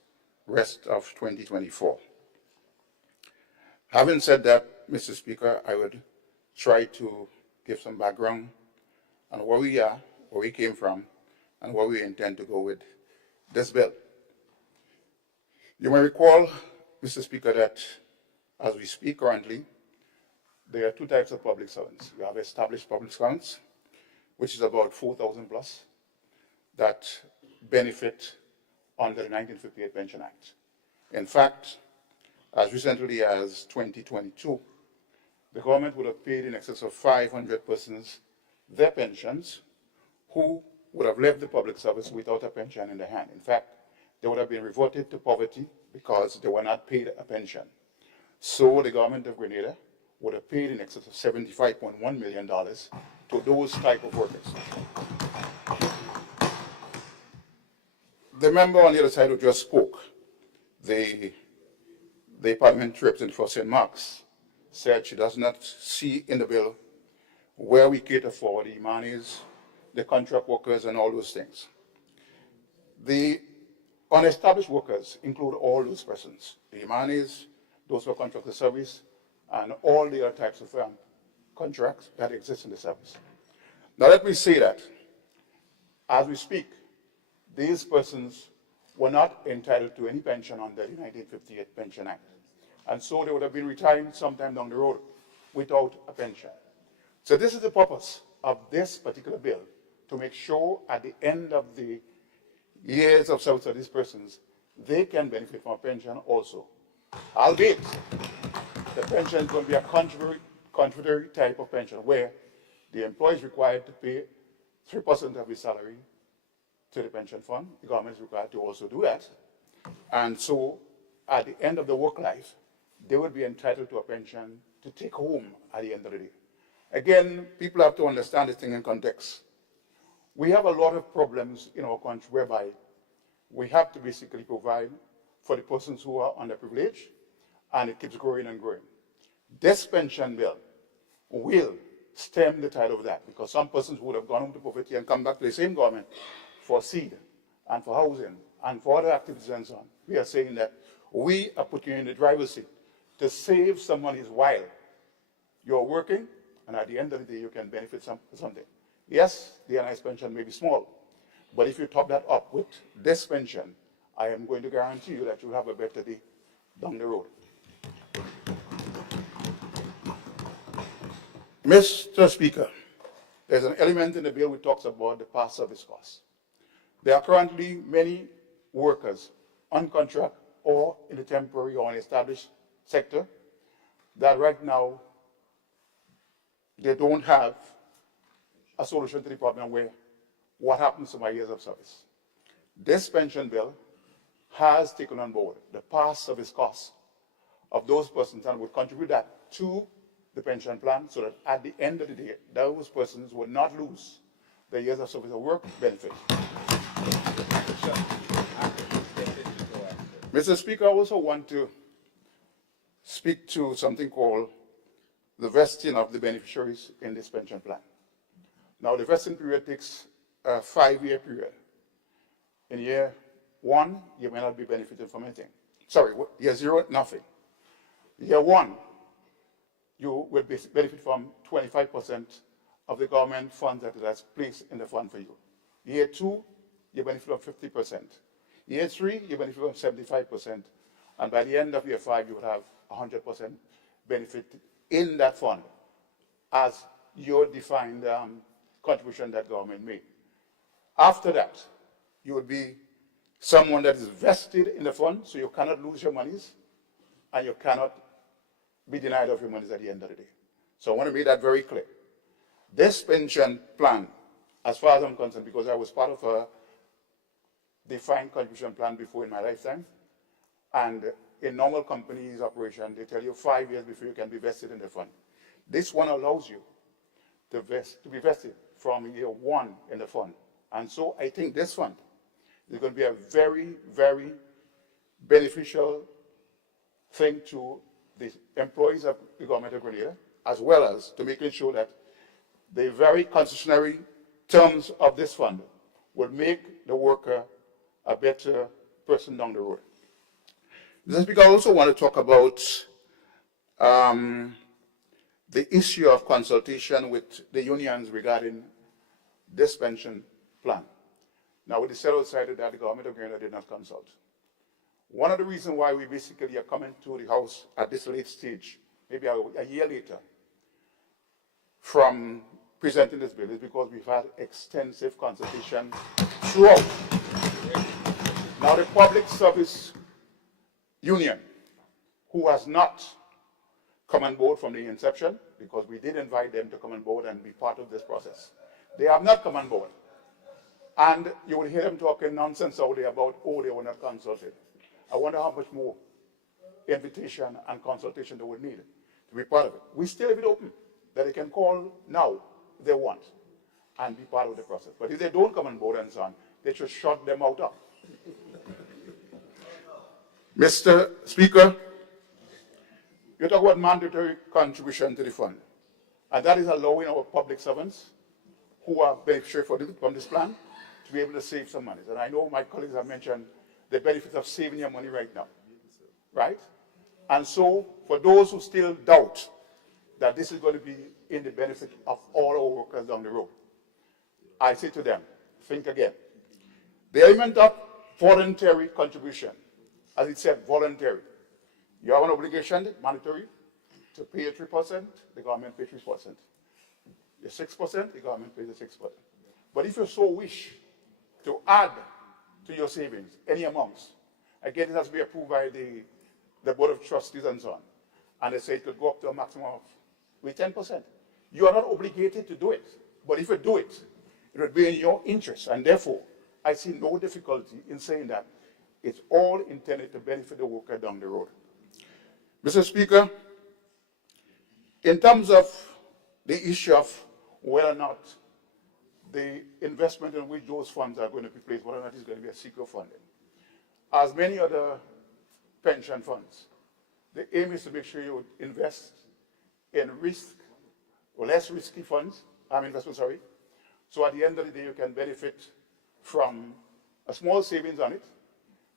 rest of 2024. Having said that, Mr. Speaker, I would try to give some background on where we are, where we came from, and where we intend to go with this bill. You may recall, Mr. Speaker, that as we speak currently, there are two types of public servants. We have established public servants, which is about 4,000 plus, that benefit under the 1958 Pension Act. In fact, as recently as 2022, the government would have paid in excess of 500 persons their pensions who would have left the public service without a pension in their hand. In fact, they would have been reverted to poverty because they were not paid a pension. So the government of Grenada would have paid in excess of $75.1 million to those type of workers. The member on the other side who just spoke, the parliamentary representative for St. Mark's, said she does not see in the bill where we cater for the Imanis, the contract workers, and all those things. The unestablished workers include all those persons, the Imanis, those who are contracted service, and all the other types of contracts that exist in the service. Now let me say that, as we speak, these persons were not entitled to any pension under the 1958 Pension Act. And so they would have been retiring sometime down the road without a pension. So this is the purpose of this particular bill, to make sure at the end of the years of service of these persons, they can benefit from a pension also. Albeit, the pension is going to be a contributory type of pension where the employee is required to pay 3% of his salary to the pension fund. The government is required to also do that. And so at the end of the work life, they would be entitled to a pension to take home at the end of the day. Again, people have to understand this thing in context. We have a lot of problems in our country whereby we have to basically provide for the persons who are underprivileged, and it keeps growing and growing. This pension bill will stem the tide of that, because some persons would have gone into poverty and come back to the same government for seed and for housing and for other activities and so on. We are saying that we are putting you in the driver's seat to save someone's while you're working, and at the end of the day, you can benefit something. Yes, the NIS pension may be small, but if you top that up with this pension, I am going to guarantee you that you'll have a better day down the road. Mr. Speaker, there's an element in the bill which talks about the past service costs. There are currently many workers on contract or in the temporary or an established sector that right now they don't have a solution to the problem where what happens to my years of service. This pension bill has taken on board the past service costs of those persons and would contribute that to the pension plan so that at the end of the day, those persons would not lose their years of service or work benefit. Mr. Speaker, I also want to speak to something called the vesting of the beneficiaries in this pension plan. Now, the vesting period takes a 5-year period. In year 1, you may not be benefiting from anything. Sorry, year 0, nothing. Year 1, you will benefit from 25% of the government funds that is placed in the fund for you. Year 2, you benefit from 50%. Year 3, you benefit from 75%. And by the end of year 5, you will have 100% benefit in that fund as your defined contribution that government made. After that, you will be someone that is vested in the fund, so you cannot lose your monies, and you cannot be denied of your monies at the end of the day. So I want to make that very clear. This pension plan, as far as I'm concerned, because I was part of a defined contribution plan before in my lifetime, and in normal companies operation, they tell you 5 years before you can be vested in the fund. This one allows you to be vested from year 1 in the fund. And so I think this fund is going to be a very, very beneficial thing to the employees of the government of Grenada, as well as to making sure that the very concessionary terms of this fund will make the worker a better person down the road. Mr. Speaker, I also want to talk about the issue of consultation with the unions regarding this pension plan. Now, with the settled side of that, the government of Grenada did not consult. One of the reasons why we basically are coming to the House at this late stage, maybe a year later, from presenting this bill is because we've had extensive consultation throughout. Now, the Public Service Union, who has not come on board from the inception, because we did invite them to come on board and be part of this process, they have not come on board. And you will hear them talking nonsense out there about, oh, they were not consulted. I wonder how much more invitation and consultation they would need to be part of it. We still leave it open, that they can call now if they want and be part of the process. But if they don't come on board and so on, they should shut them out up. Mr. Speaker, you talk about mandatory contribution to the fund, and that is allowing our public servants who are beneficiaries from this plan to be able to save some money. And I know my colleagues have mentioned the benefits of saving your money right now, right? And so for those who still doubt that this is going to be in the benefit of all our workers down the road, I say to them, think again. The element of voluntary contribution, as it said, voluntary. You have an obligation, mandatory, to pay 3%, the government pays 3%. The 6%, the government pays the 6%. But if you so wish to add to your savings any amounts, again, it has to be approved by the Board of Trustees and so on. And they say it could go up to a maximum of 10%. You are not obligated to do it. But if you do it, it would be in your interest. And therefore, I see no difficulty in saying that it's all intended to benefit the worker down the road. Mr. Speaker, in terms of the issue of whether or not the investment in which those funds are going to be placed, whether or not it's going to be a secret funding, as many other pension funds, the aim is to make sure you invest in less risky funds, so at the end of the day you can benefit from a small savings on it.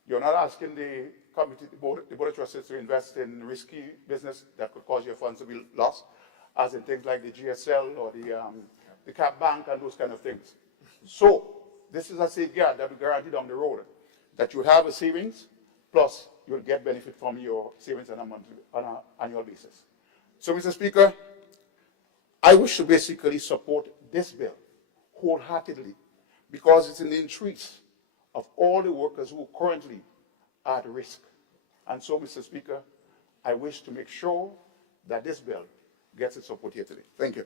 You're not asking the committee, the board of trustees to invest in risky business that could cause your funds to be lost, as in things like the GSL or the Cap Bank and those kind of things. So this is a safeguard that will guarantee down the road that you have a savings, plus you'll get benefit from your savings on an annual basis. So, Mr. Speaker, I wish to basically support this bill wholeheartedly because it's in the interest of all the workers who currently are at risk. And so, Mr. Speaker, I wish to make sure that this bill gets its support here today. Thank you.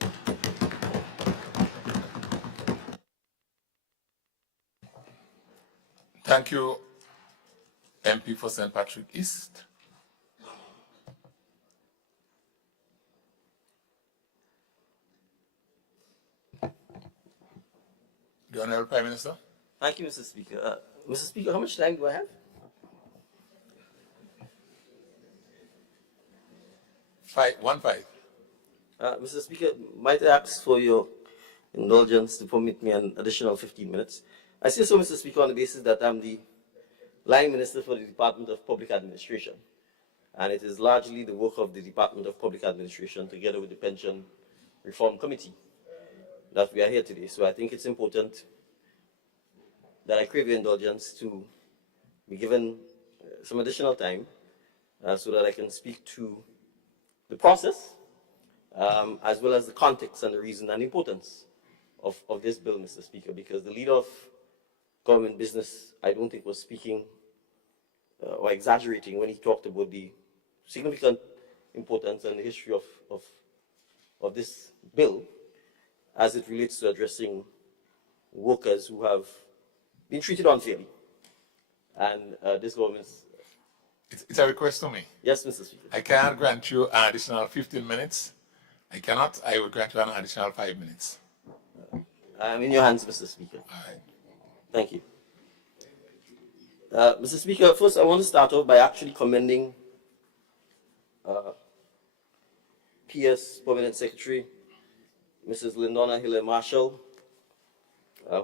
Thank you, MP for St. Patrick East. The Honorable Prime Minister. Thank you, Mr. Speaker. Mr. Speaker, how much time do I have? 1-5. Mr. Speaker, might I ask for your indulgence to permit me an additional 15 minutes? I say so, Mr. Speaker, on the basis that I'm the line minister for the Department of Public Administration. And it is largely the work of the Department of Public Administration together with the Pension Reform Committee that we are here today. So I think it's important that I crave your indulgence to be given some additional time so that I can speak to the process as well as the context and the reason and importance of this bill, Mr. Speaker, because the leader of government business, I don't think, was speaking or exaggerating when he talked about the significant importance and the history of this bill as it relates to addressing workers who have been treated unfairly. And this government's... It's a request to me. Yes, Mr. Speaker. I can't grant you an additional 15 minutes. I cannot. I will grant you an additional 5 minutes. I'm in your hands, Mr. Speaker. All right. Thank you. Mr. Speaker, first I want to start off by actually commending PS Permanent Secretary, Mrs. Lindona Hiller Marshall,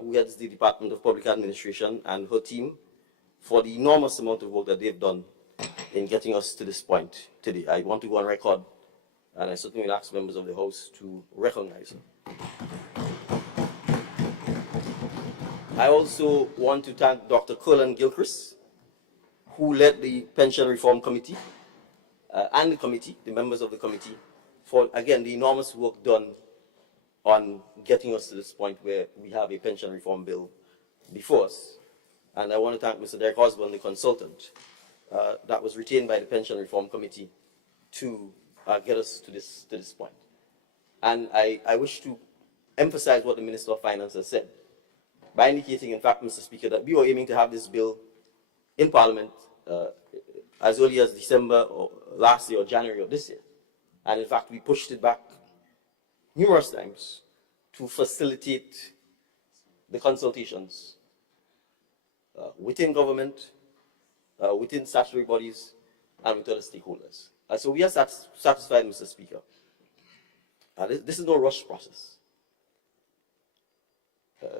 who heads the Department of Public Administration, and her team for the enormous amount of work that they've done in getting us to this point today. I want to go on record, and I certainly will ask members of the House to recognize her. I also want to thank Dr. Cullen Gilchrist, who led the Pension Reform Committee, and the committee, the members of the committee, for, again, the enormous work done on getting us to this point where we have a pension reform bill before us. And I want to thank Mr. Derek Osborne, the consultant, that was retained by the Pension Reform Committee to get us to this point. And I wish to emphasize what the Minister of Finance has said by indicating, in fact, Mr. Speaker, that we were aiming to have this bill in Parliament as early as December or last year or January of this year. And in fact, we pushed it back numerous times to facilitate the consultations within government, within statutory bodies, and with other stakeholders. So we are satisfied, Mr. Speaker. This is no rush process.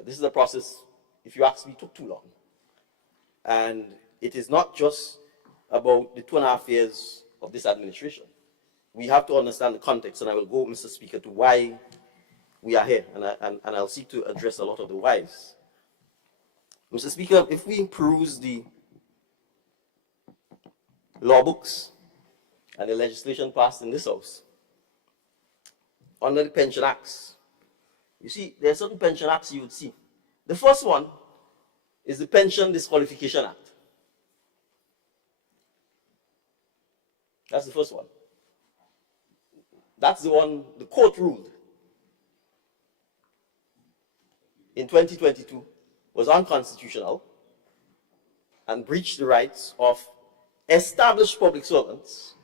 This is a process, if you ask me, took too long. And it is not just about the 2.5 years of this administration. We have to understand the context, and I will go, Mr. Speaker, to why we are here, and I'll seek to address a lot of the whys. Mr. Speaker, if we peruse the law books and the legislation passed in this House under the Pension Acts, you see, there are certain pension acts you would see. The first one is the Pension Disqualification Act. That's the first one. That's the one the court ruled in 2022 was unconstitutional and breached the rights of established public servants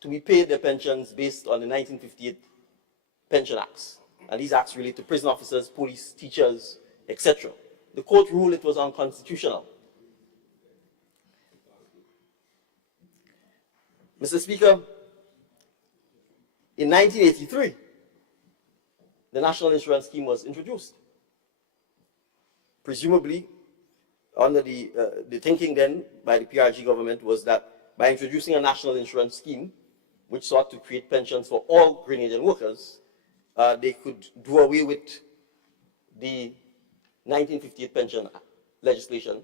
to be paid their pensions based on the 1958 Pension Acts. And these acts relate to prison officers, police, teachers, etc. The court ruled it was unconstitutional. Mr. Speaker, in 1983, the National Insurance Scheme was introduced. Presumably, under the thinking then by the PRG government was that by introducing a national insurance scheme, which sought to create pensions for all Grenadian workers, they could do away with the 1958 pension legislation,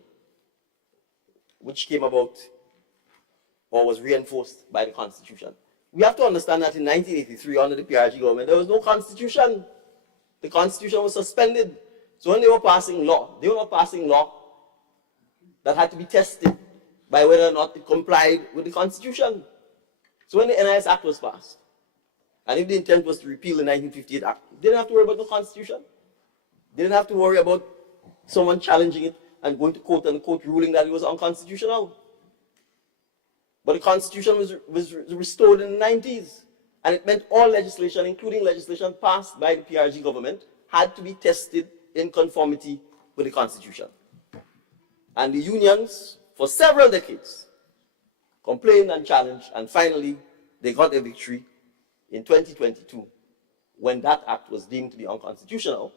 which came about or was reinforced by the Constitution. We have to understand that in 1983, under the PRG government, there was no Constitution. the Constitution was suspended. So when they were passing law, they were not passing law that had to be tested by whether or not it complied with the Constitution. So when the NIS Act was passed, and if the intent was to repeal the 1958 Act, they didn't have to worry about the Constitution. They didn't have to worry about someone challenging it and going to court and the court ruling that it was unconstitutional. But the Constitution was restored in the 90s. And it meant all legislation, including legislation passed by the PRG government, had to be tested in conformity with the Constitution. And the unions, for several decades, complained and challenged, and finally, they got their victory in 2022, when that act was deemed to be unconstitutional,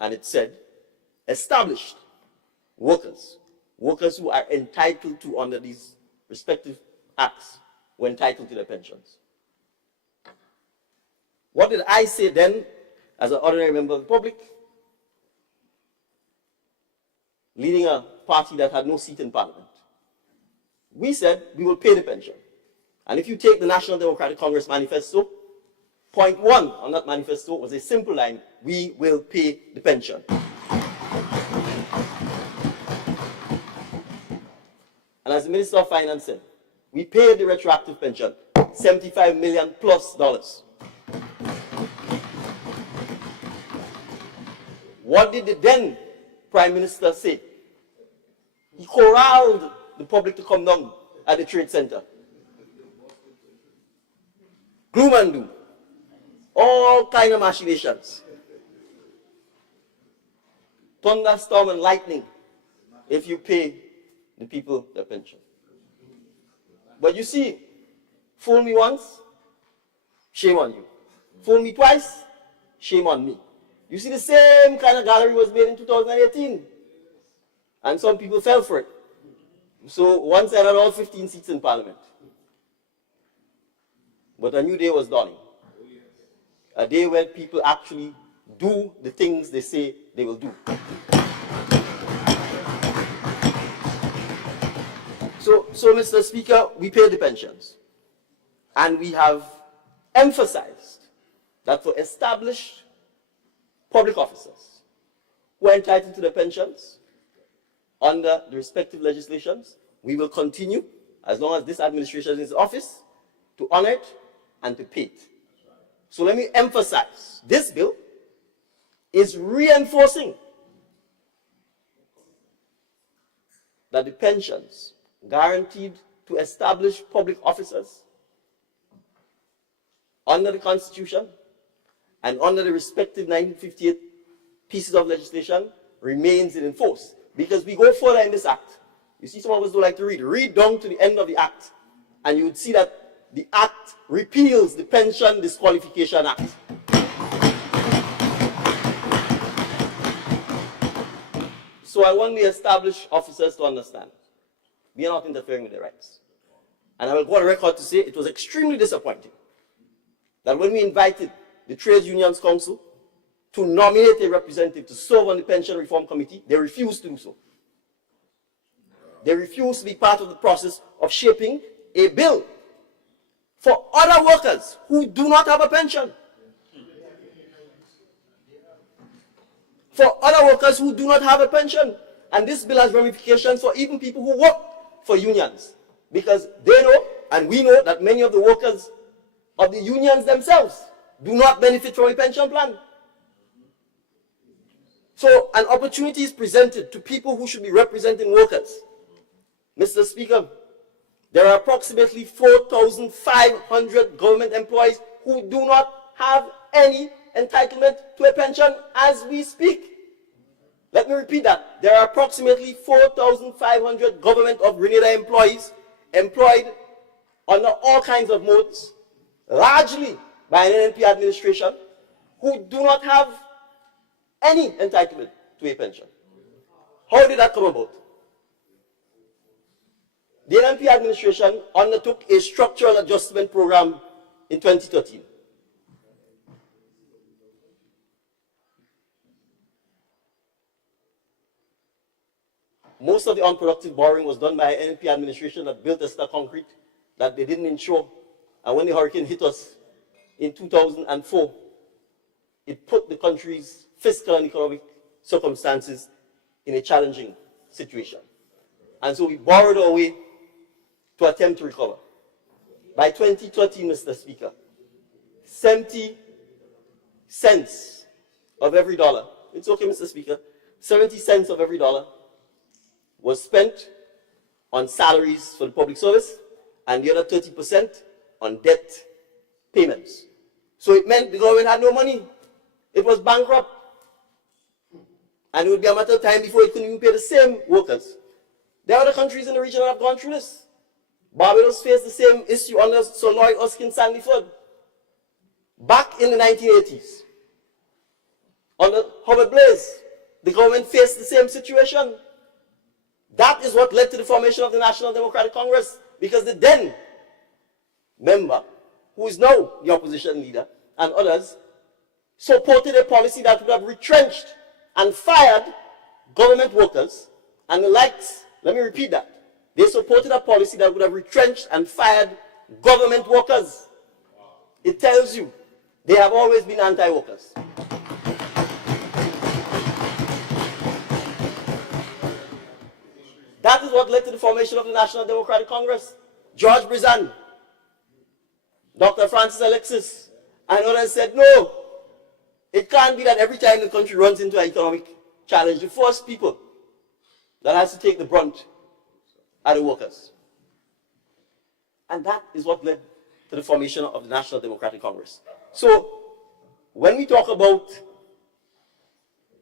and it said, established workers who are entitled to, under these respective acts, were entitled to their pensions. What did I say then, as an ordinary member of the public, leading a party that had no seat in parliament? We said we will pay the pension. And if you take the National Democratic Congress manifesto, point 1 on that manifesto was a simple line: we will pay the pension. And as the Minister of Finance said, we paid the retroactive pension, $75 million plus. What did the then Prime Minister say? He corralled the public to come down at the Trade Center. Gloom and doom. All kind of machinations. Thunderstorm and lightning if you pay the people their pension. But you see, fool me once, shame on you. Fool me twice, shame on me. You see, the same kind of gallery was made in 2018. And some people fell for it. So one side had all 15 seats in parliament. But a new day was dawning. A day where people actually do the things they say they will do. So Mr. Speaker, we pay the pensions. And we have emphasized that for established public officers who are entitled to their pensions under the respective legislations, we will continue, as long as this administration is in office, to honor it and to pay it. So let me emphasize, this bill is reinforcing that the pensions guaranteed to established public officers under the Constitution and under the respective 1958 pieces of legislation remains in force. Because we go further in this act. You see, some of us don't like to read. Read down to the end of the act, and you would see that the act repeals the Pension Disqualification Act. So I want the established officers to understand, we are not interfering with their rights. And I will go on record to say it was extremely disappointing that when we invited the Trades Unions Council to nominate a representative to serve on the Pension Reform Committee, they refused to do so. They refused to be part of the process of shaping a bill for other workers who do not have a pension. For other workers who do not have a pension. And this bill has ramifications for even people who work for unions. Because they know, and we know, that many of the workers of the unions themselves do not benefit from a pension plan. So an opportunity is presented to people who should be representing workers. Mr. Speaker, there are approximately 4,500 government employees who do not have any entitlement to a pension as we speak. Let me repeat that. There are approximately 4,500 Government of Grenada employees employed under all kinds of modes, largely by an NNP administration, who do not have any entitlement to a pension. How did that come about? The NNP administration undertook a structural adjustment program in 2013. Most of the unproductive borrowing was done by an NNP administration that built Esther Concrete that they didn't insure. And when the hurricane hit us in 2004, it put the country's fiscal and economic circumstances in a challenging situation. And so we borrowed our way to attempt to recover. By 2013, Mr. Speaker, 70 cents of every dollar, it's okay, Mr. Speaker, 70 cents of every dollar was spent on salaries for the public service and the other 30% on debt payments. So it meant the government had no money. It was bankrupt. And it would be a matter of time before it couldn't even pay the same workers. There are other countries in the region that have gone through this. Barbados faced the same issue under Sir Lloyd Erskine Sandiford. Back in the 1980s, under Howard Blaze, the government faced the same situation. That is what led to the formation of the National Democratic Congress, because the then member, who is now the opposition leader, and others, supported a policy that would have retrenched and fired government workers and the likes. Let me repeat that. They supported a policy that would have retrenched and fired government workers. It tells you they have always been anti-workers. That is what led to the formation of the National Democratic Congress. George Brizan, Dr. Francis Alexis, and others said, no, it can't be that every time the country runs into an economic challenge, the first people that has to take the brunt are the workers. And that is what led to the formation of the National Democratic Congress. So, when we talk about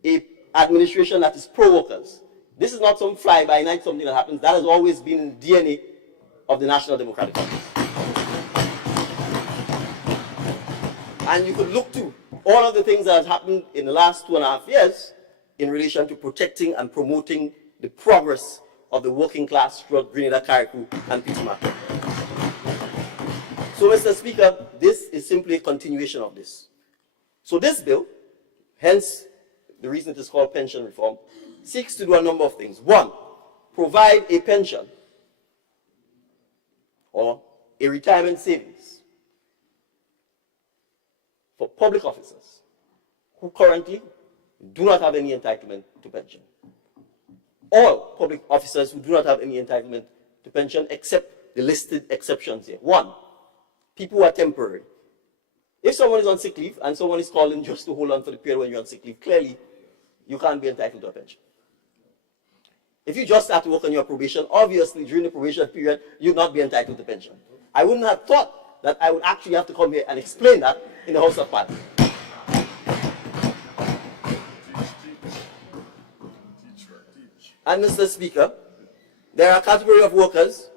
an administration that is pro-workers, this is not some fly-by-night something that happens. That has always been in the DNA of the National Democratic Congress. And you could look to all of the things that have happened in the last 2.5 years in relation to protecting and promoting the progress of the working class throughout Grenada, Carriacou, and Petite Marque. So, Mr. Speaker, this is simply a continuation of this. So this bill, hence the reason it is called pension reform, seeks to do a number of things. One, provide a pension or a retirement savings for public officers who currently do not have any entitlement to pension. All public officers who do not have any entitlement to pension, except the listed exceptions here. One, people who are temporary. If someone is on sick leave and someone is calling just to hold on for the period when you're on sick leave, clearly you can't be entitled to a pension. If you just start to work on your probation, obviously during the probation period, you'd not be entitled to pension. I wouldn't have thought that I would actually have to come here and explain that in the House of Parliament. And Mr. Speaker, there are a category of workers,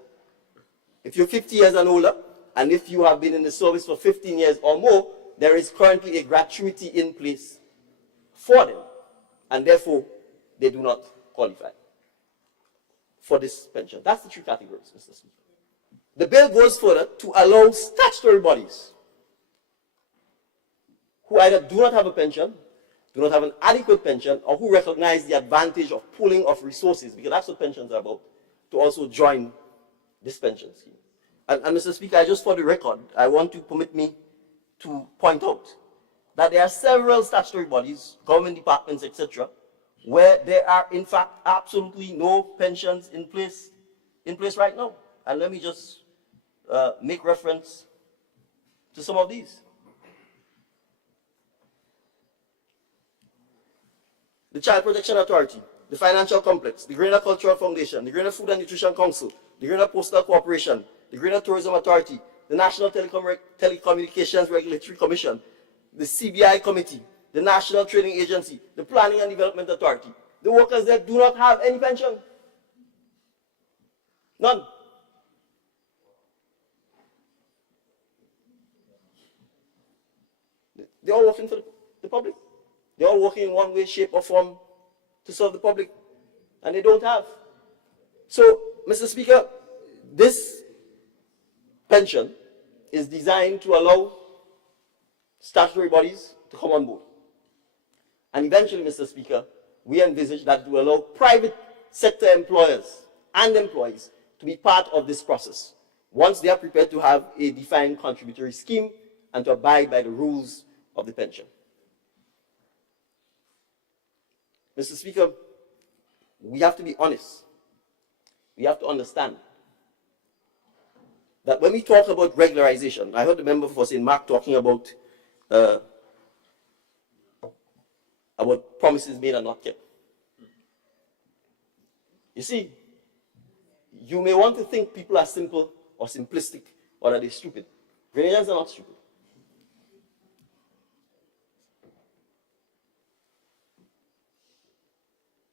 if you're 50 years and older, and if you have been in the service for 15 years or more, there is currently a gratuity in place for them, and therefore they do not qualify for this pension. That's the three categories, Mr. Speaker. The bill goes further to allow statutory bodies who either do not have a pension, do not have an adequate pension, or who recognize the advantage of pooling of resources, because that's what pensions are about, to also join this pension scheme. And Mr. Speaker, just for the record, I want to permit me to point out that there are several statutory bodies, government departments, etc., where there are, in fact, absolutely no pensions in place right now. And let me just make reference to some of these. The Child Protection Authority, the Financial Complex, the Grenada Cultural Foundation, the Grenada Food and Nutrition Council, the Grenada Postal Corporation, the Grenada Tourism Authority, the National Telecommunications Regulatory Commission, the CBI Committee, the National Training Agency, the Planning and Development Authority. The workers there do not have any pension. None. They're all working for the public. They're all working in one way, shape, or form to serve the public, and they don't have. So, Mr. Speaker, this pension is designed to allow statutory bodies to come on board. And eventually, Mr. Speaker, we envisage that it will allow private sector employers and employees to be part of this process once they are prepared to have a defined contributory scheme and to abide by the rules of the pension. Mr. Speaker, we have to be honest. We have to understand that when we talk about regularization, I heard the member for St. Mark talking about promises made and not kept. You see, you may want to think people are simple or simplistic or that they're stupid. Grenadians are not stupid.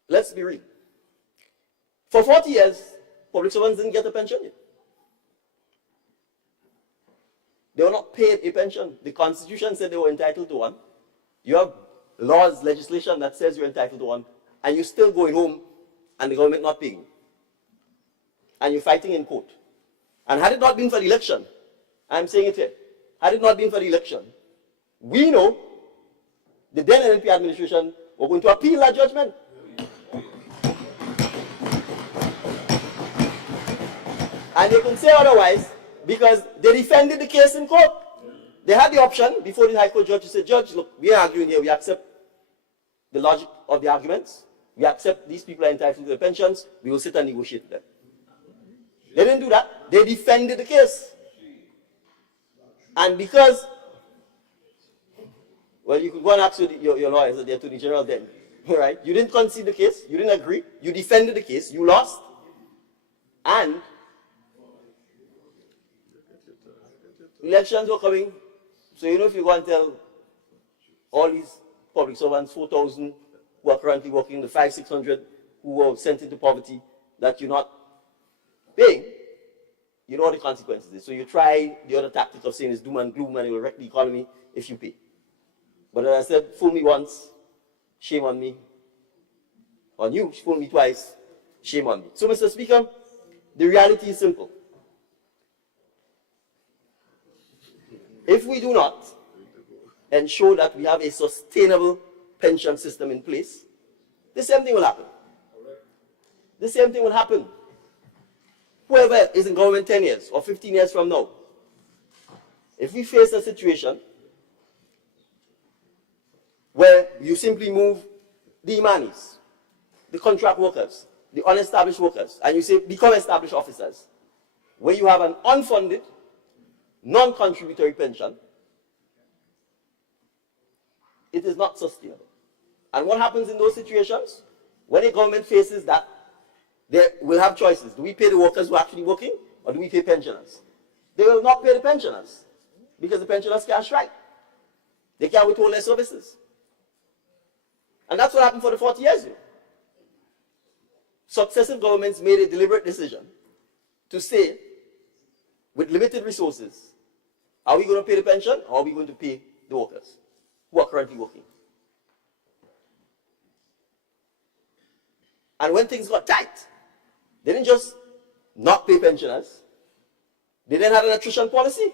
Let's be real. For 40 years, public servants didn't get a pension yet. They were not paid a pension. The Constitution said they were entitled to one. You have laws, legislation that says you're entitled to one, and you're still going home and the government not paying you. And you're fighting in court. And had it not been for the election, I'm saying it here, had it not been for the election, we know the then NNP administration were going to appeal that judgment. And they could say otherwise because they defended the case in court. They had the option before the High Court judge to say, Judge, look, we are arguing here, we accept the logic of the arguments, we accept these people are entitled to their pensions, we will sit and negotiate with them. They didn't do that. They defended the case. And because, well, you could go and ask your lawyers, the Attorney General then, right? You didn't concede the case, you didn't agree, you defended the case, you lost, and elections were coming. So you know, if you go and tell all these public servants, 4,000 who are currently working, the 500-600 who were sent into poverty, that you're not paying, you know what the consequences is. So you try the other tactic of saying it's doom and gloom and it will wreck the economy if you pay. But as I said, fool me once, shame on me. On you, fool me twice, shame on me. So, Mr. Speaker, the reality is simple. If we do not ensure that we have a sustainable pension system in place, the same thing will happen. The same thing will happen. Whoever is in government 10 years or 15 years from now, if we face a situation where you simply move the Imanis, the contract workers, the unestablished workers, and you say become established officers, where you have an unfunded, non-contributory pension, it is not sustainable. And what happens in those situations? When a government faces that, they will have choices. Do we pay the workers who are actually working, or do we pay pensioners? They will not pay the pensioners, because the pensioners can't strike. They can't withhold their services. And that's what happened for the 40 years. Successive governments made a deliberate decision to say, with limited resources, are we going to pay the pension, or are we going to pay the workers who are currently working? And when things got tight, they didn't just not pay pensioners. They then had an attrition policy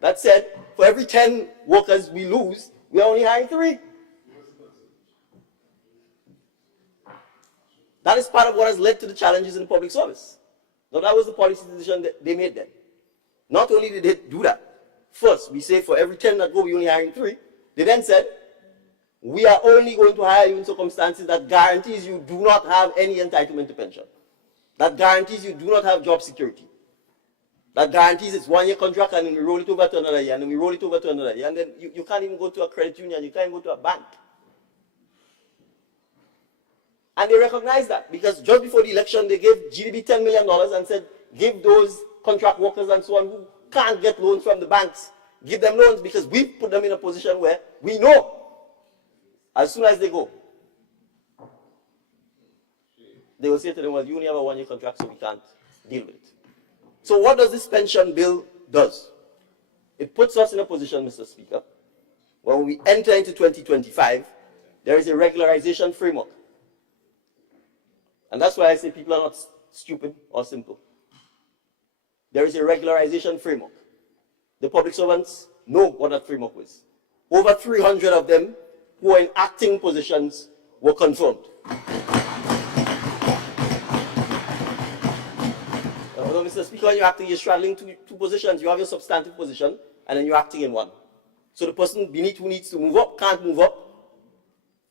that said, for every 10 workers we lose, we are only hiring 3. That is part of what has led to the challenges in the public service. Now, that was the policy decision that they made then. Not only did they do that, first, we say for every 10 that go, we only hiring 3. They then said, we are only going to hire you in circumstances that guarantees you do not have any entitlement to pension. That guarantees you do not have job security. That guarantees it's 1-year contract and then we roll it over to another year and then we roll it over to another year. And then you can't even go to a credit union, you can't even go to a bank. And they recognized that because just before the election, they gave GDB $10 million and said, give those contract workers and so on who can't get loans from the banks, give them loans because we put them in a position where we know as soon as they go, they will say to them, well, you only have a 1-year contract, so we can't deal with it. So what does this pension bill do? It puts us in a position, Mr. Speaker, where when we enter into 2025, there is a regularization framework. And that's why I say people are not stupid or simple. There is a regularization framework. The public servants know what that framework is. Over 300 of them who are in acting positions were confirmed. Although, Mr. Speaker, when you're acting, you're straddling two positions. You have your substantive position, and then you're acting in one. So the person beneath who needs to move up can't move up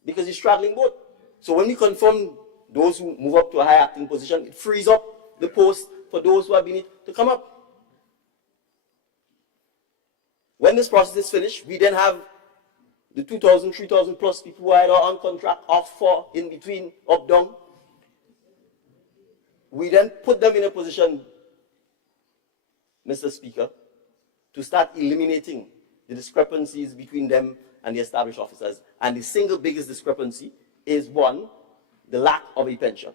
because he's straddling both. So when we confirm those who move up to a high acting position, it frees up the post for those who have been it to come up. When this process is finished, we then have the 2,000, 3,000 plus people who are either on contract, off for, in between, up, down. We then put them in a position, Mr. Speaker, to start eliminating the discrepancies between them and the established officers. And the single biggest discrepancy is, one, the lack of a pension.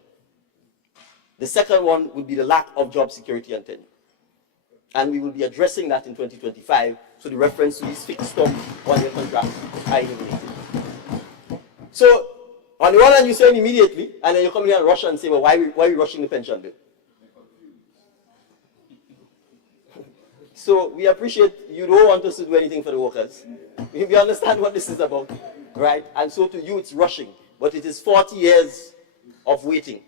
The second one would be the lack of job security and tenure. And we will be addressing that in 2025, so the reference to these fixed term one-year contracts are eliminated. So, on the one hand, you're saying immediately, and then you come here and rush and say, well, why are we rushing the pension bill? So, we appreciate you don't want us to do anything for the workers. We understand what this is about, right? And so to you, it's rushing. But it is 40 years of waiting.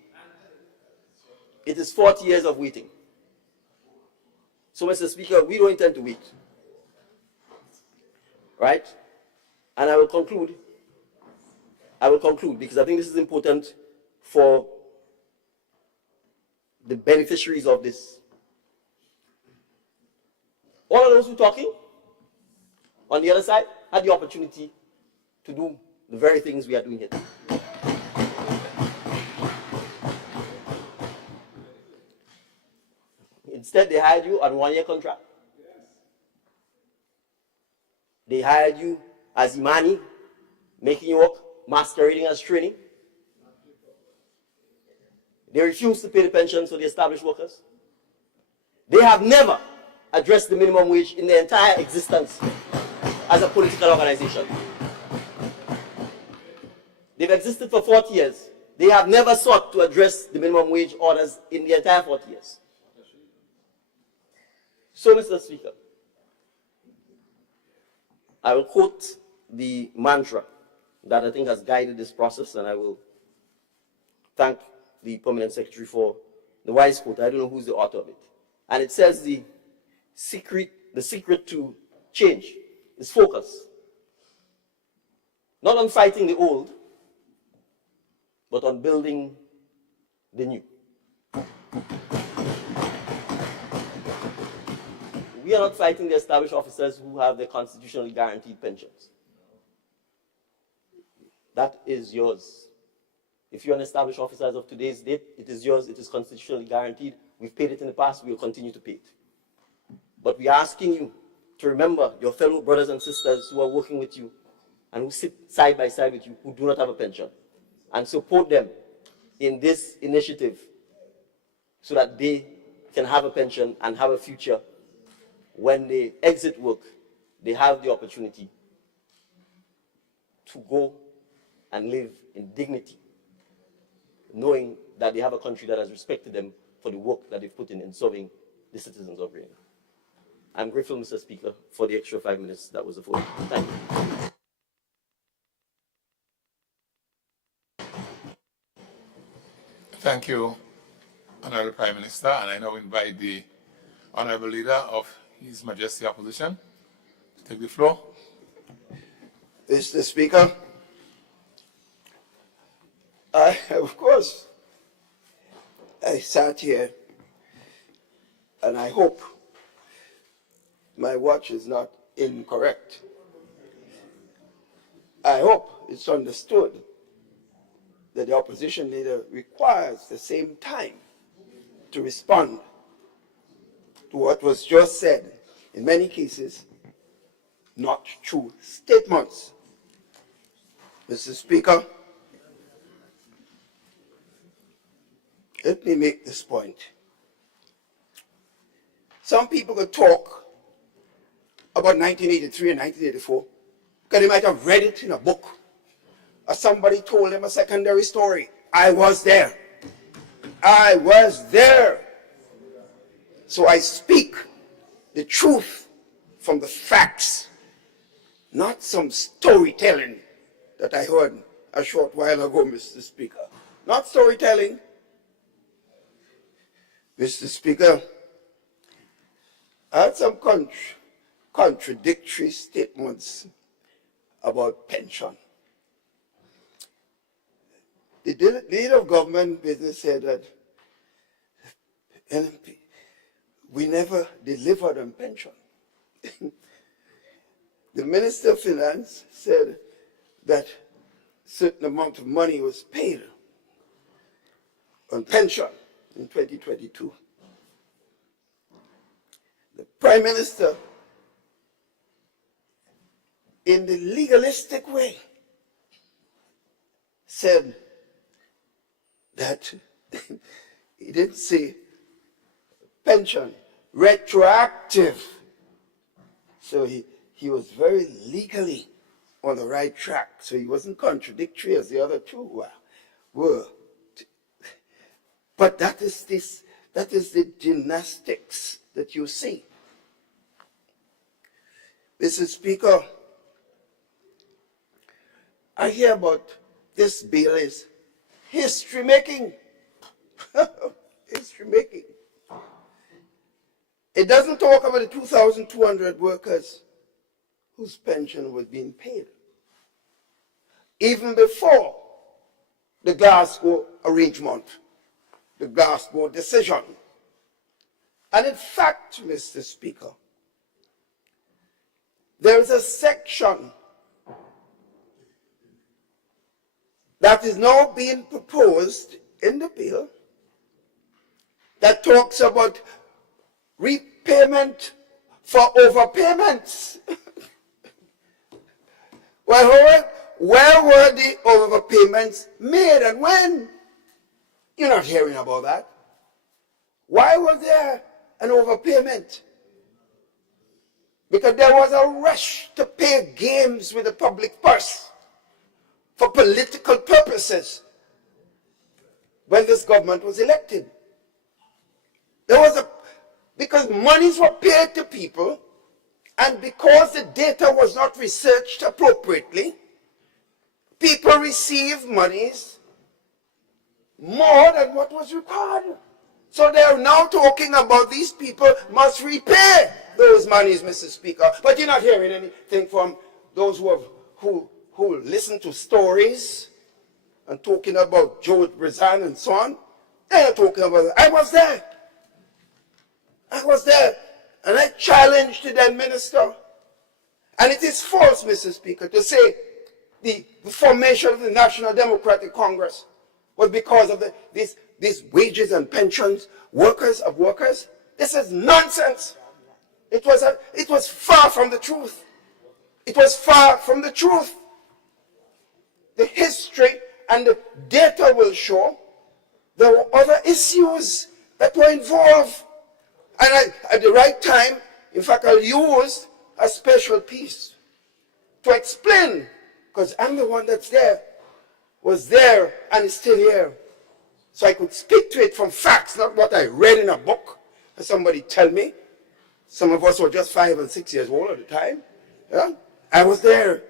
It is 40 years of waiting. So, Mr. Speaker, we don't intend to wait. Right? And I will conclude because I think this is important for the beneficiaries of this. All of those who are talking on the other side had the opportunity to do the very things we are doing here. Instead, they hired you on a one-year contract. They hired you as Imani, making you work, masquerading as training. They refused to pay the pensions for the established workers. They have never addressed the minimum wage in their entire existence as a political organization. They've existed for 40 years. They have never sought to address the minimum wage orders in the entire 40 years. So, Mr. Speaker, I will quote the mantra that I think has guided this process, and I will thank the Permanent Secretary for the wise quote. I don't know who's the author of it. And it says the secret to change is focus. Not on fighting the old, but on building the new. We are not fighting the established officers who have their constitutionally guaranteed pensions. That is yours. If you're an established officer as of today's date, it is yours, it is constitutionally guaranteed. We've paid it in the past, we will continue to pay it. But we are asking you to remember your fellow brothers and sisters who are working with you and who sit side by side with you who do not have a pension, and support them in this initiative so that they can have a pension and have a future. When they exit work, they have the opportunity to go and live in dignity, knowing that they have a country that has respected them for the work that they've put in serving the citizens of Grenada. I'm grateful, Mr. Speaker, for the extra 5 minutes that was afforded. Thank you. Thank you, Honorable Prime Minister, and I now invite the Honorable Leader of His Majesty Opposition to take the floor. Mr. Speaker, of course, I sat here and I hope my watch is not incorrect. I hope it's understood that the opposition leader requires the same time to respond to what was just said, in many cases, not true statements. Mr. Speaker, let me make this point. Some people could talk about 1983 and 1984 because they might have read it in a book or somebody told them a secondary story. I was there. I was there. So I speak the truth from the facts, not some storytelling that I heard a short while ago, Mr. Speaker. Not storytelling. Mr. Speaker, I had some contradictory statements about pension. the leader of government business said that NMP, we never delivered on pension. The Minister of Finance said that certain amount of money was paid on pension in 2022. The Prime Minister, in the legalistic way, said that he didn't say pension, retroactive. So he was very legally on the right track. So he wasn't contradictory as the other two were. But that is the gymnastics that you see. Mr. Speaker, I hear about this bill is history making. History making. It doesn't talk about the 2,200 workers whose pension was being paid. Even before the Glasgow arrangement, the Glasgow decision. And in fact, Mr. Speaker, there is a section that is now being proposed in the bill that talks about repayment for overpayments. Well, where were the overpayments made and when? You're not hearing about that. Why was there an overpayment? Because there was a rush to play games with the public purse for political purposes when this government was elected. Because monies were paid to people, and because the data was not researched appropriately, people received monies more than what was required. So they are now talking about these people must repay those monies, Mr. Speaker. But you're not hearing anything from those who listen to stories and talking about George Brizan and so on. They're not talking about it. I was there. And I challenged the then minister. And it is false, Mr. Speaker, to say the formation of the National Democratic Congress was because of these wages and pensions, workers. This is nonsense. It was far from the truth. It was far from the truth. The history and the data will show there were other issues that were involved. And at the right time, in fact, I'll use a special piece to explain, because I'm the one that's there, was there and is still here. So I could speak to it from facts, not what I read in a book or somebody tell me. Some of us were just 5 and 6 years old at the time. Yeah? I was there.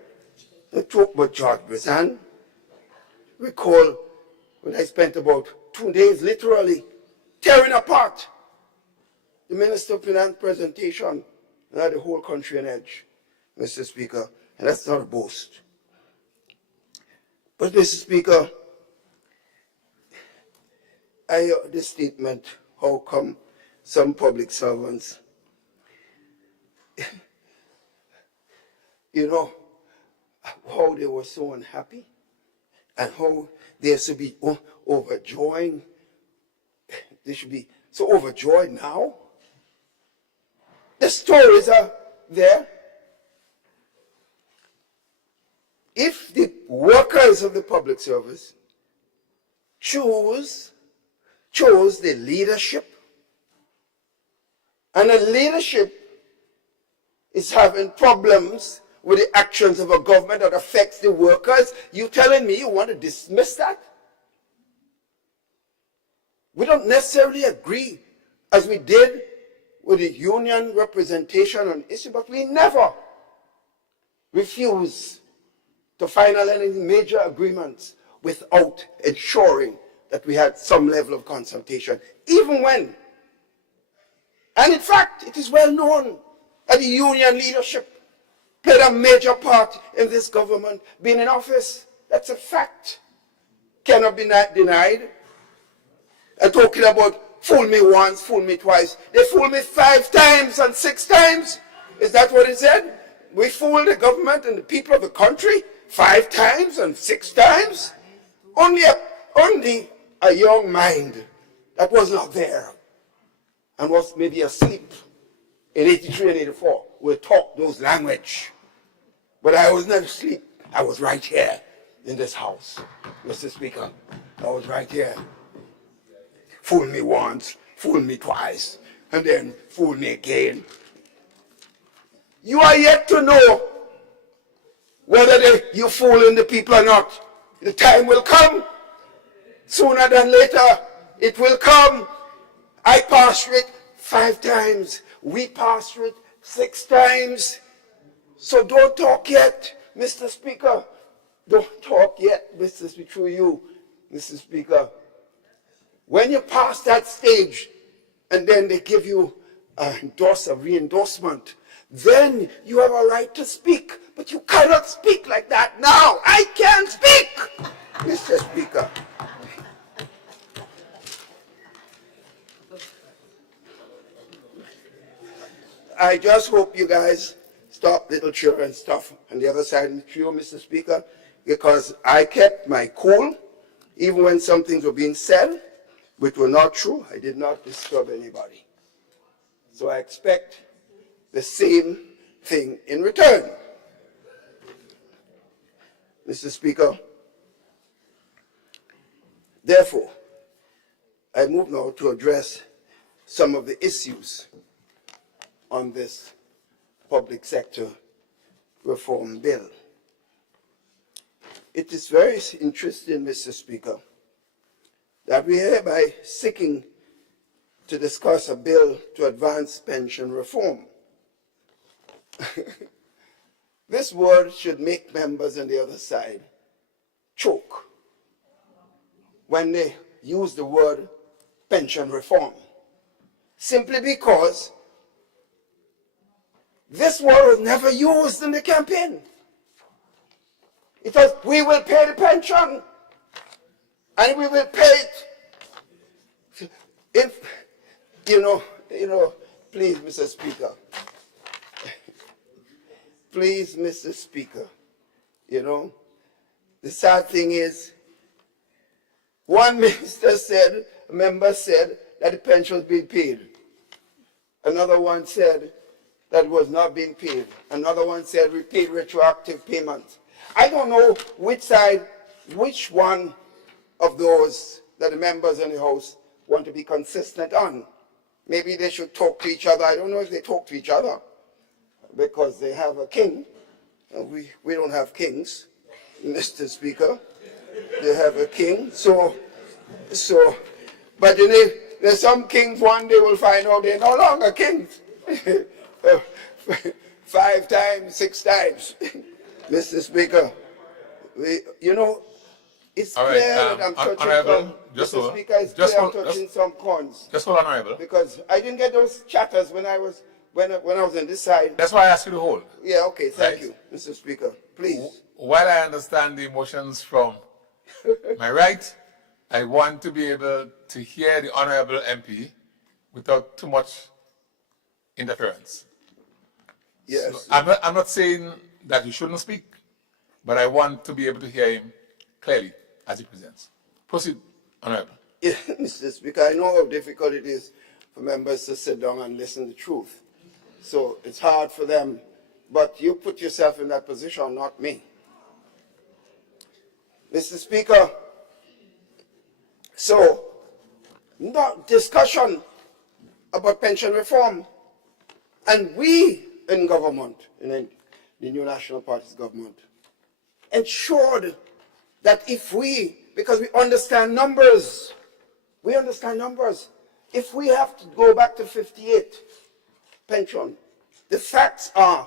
I talked about George Brizan. Recall when I spent about 2 days literally tearing apart the Minister of Finance presentation and had the whole country on edge, Mr. Speaker, and that's not a boast. But, Mr. Speaker, I heard this statement, how come some public servants, you know, how they were so unhappy and how they should be overjoying. They should be so overjoyed now. The stories are there. If the workers of the public service chose the leadership, and the leadership is having problems with the actions of a government that affects the workers, you telling me you want to dismiss that? We don't necessarily agree, as we did with the union representation on issue, but we never refuse to finalize any major agreements without ensuring that we had some level of consultation, even when, and in fact, it is well known that the union leadership played a major part in this government being in office. That's a fact. cannot be denied. And talking about fool me once, fool me twice. They fooled me 5 times and 6 times. Is that what it said? We fooled the government and the people of the country 5 times and 6 times? Only a young mind that was not there and was maybe asleep in 83 and 84 will talk those language. But I was not asleep. I was right here in this house, Mr. Speaker. I was right here. Fool me once, fool me twice, and then fool me again. You are yet to know whether you're fooling the people or not. The time will come. Sooner than later, it will come. I passed through it 5 times. We passed through it 6 times. So don't talk yet, Mr. Speaker. Don't talk yet, through you, Mr. Speaker. When you pass that stage, and then they give you a re-endorsement, then you have a right to speak. But you cannot speak like that now. I can't speak, Mr. Speaker. I just hope you guys stop little children stuff on the other side of the queue, Mr. Speaker, because I kept my cool, even when some things were being said, which were not true. I did not disturb anybody. So I expect the same thing in return. Mr. Speaker, therefore, I move now to address some of the issues on this public sector reform bill. It is very interesting, Mr. Speaker, that we are hereby seeking to discuss a bill to advance pension reform. This word should make members on the other side choke when they use the word pension reform, simply because this word was never used in the campaign. It was, we will pay the pension, and we will pay it. If, please, Mr. Speaker, please, Mr. Speaker, the sad thing is, one member said that the pension was being paid. Another one said that was not being paid. Another one said we paid retroactive payments. I don't know which one of those that the members in the House want to be consistent on. Maybe they should talk to each other. I don't know if they talk to each other because they have a king. We don't have kings, Mr. Speaker. They have a king. But there's some kings one day will find out they're no longer kings. 5 times, 6 times. Mr. Speaker, it's all clear right, that I'm touching Honorable, Mr. Speaker, it's clear I'm touching some corns. Just hold on, Honorable. Because I didn't get those chatters when I was on this side. That's why I asked you to hold. Yeah, okay, thank Right. you, Mr. Speaker. Please. While I understand the emotions from my right, I want to be able to hear the Honorable MP without too much interference. Yes. So I'm not saying that you shouldn't speak, but I want to be able to hear him clearly as he presents. Proceed, Honorable. Yeah, Mr. Speaker, I know how difficult it is for members to sit down and listen to the truth. So it's hard for them, but you put yourself in that position, not me. Mr. Speaker, so discussion about pension reform, and we in government, in the New National Party's government, ensured that because we understand numbers, if we have to go back to 58 pension, the facts are,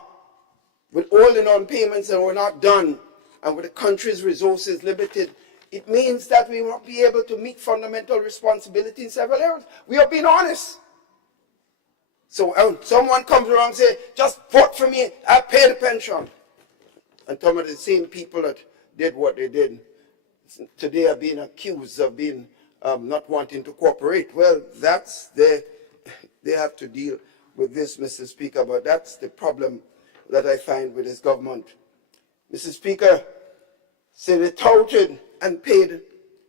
with all the non-payments that were not done, and with the country's resources limited, it means that we won't be able to meet fundamental responsibility in several areas. We are being honest. So when someone comes around and says, just vote for me, I'll pay the pension. And some of the same people that did what they did today are being accused of being not wanting to cooperate. Well, they have to deal with this, Mr. Speaker, but that's the problem that I find with this government. Mr. Speaker, say they touted and paid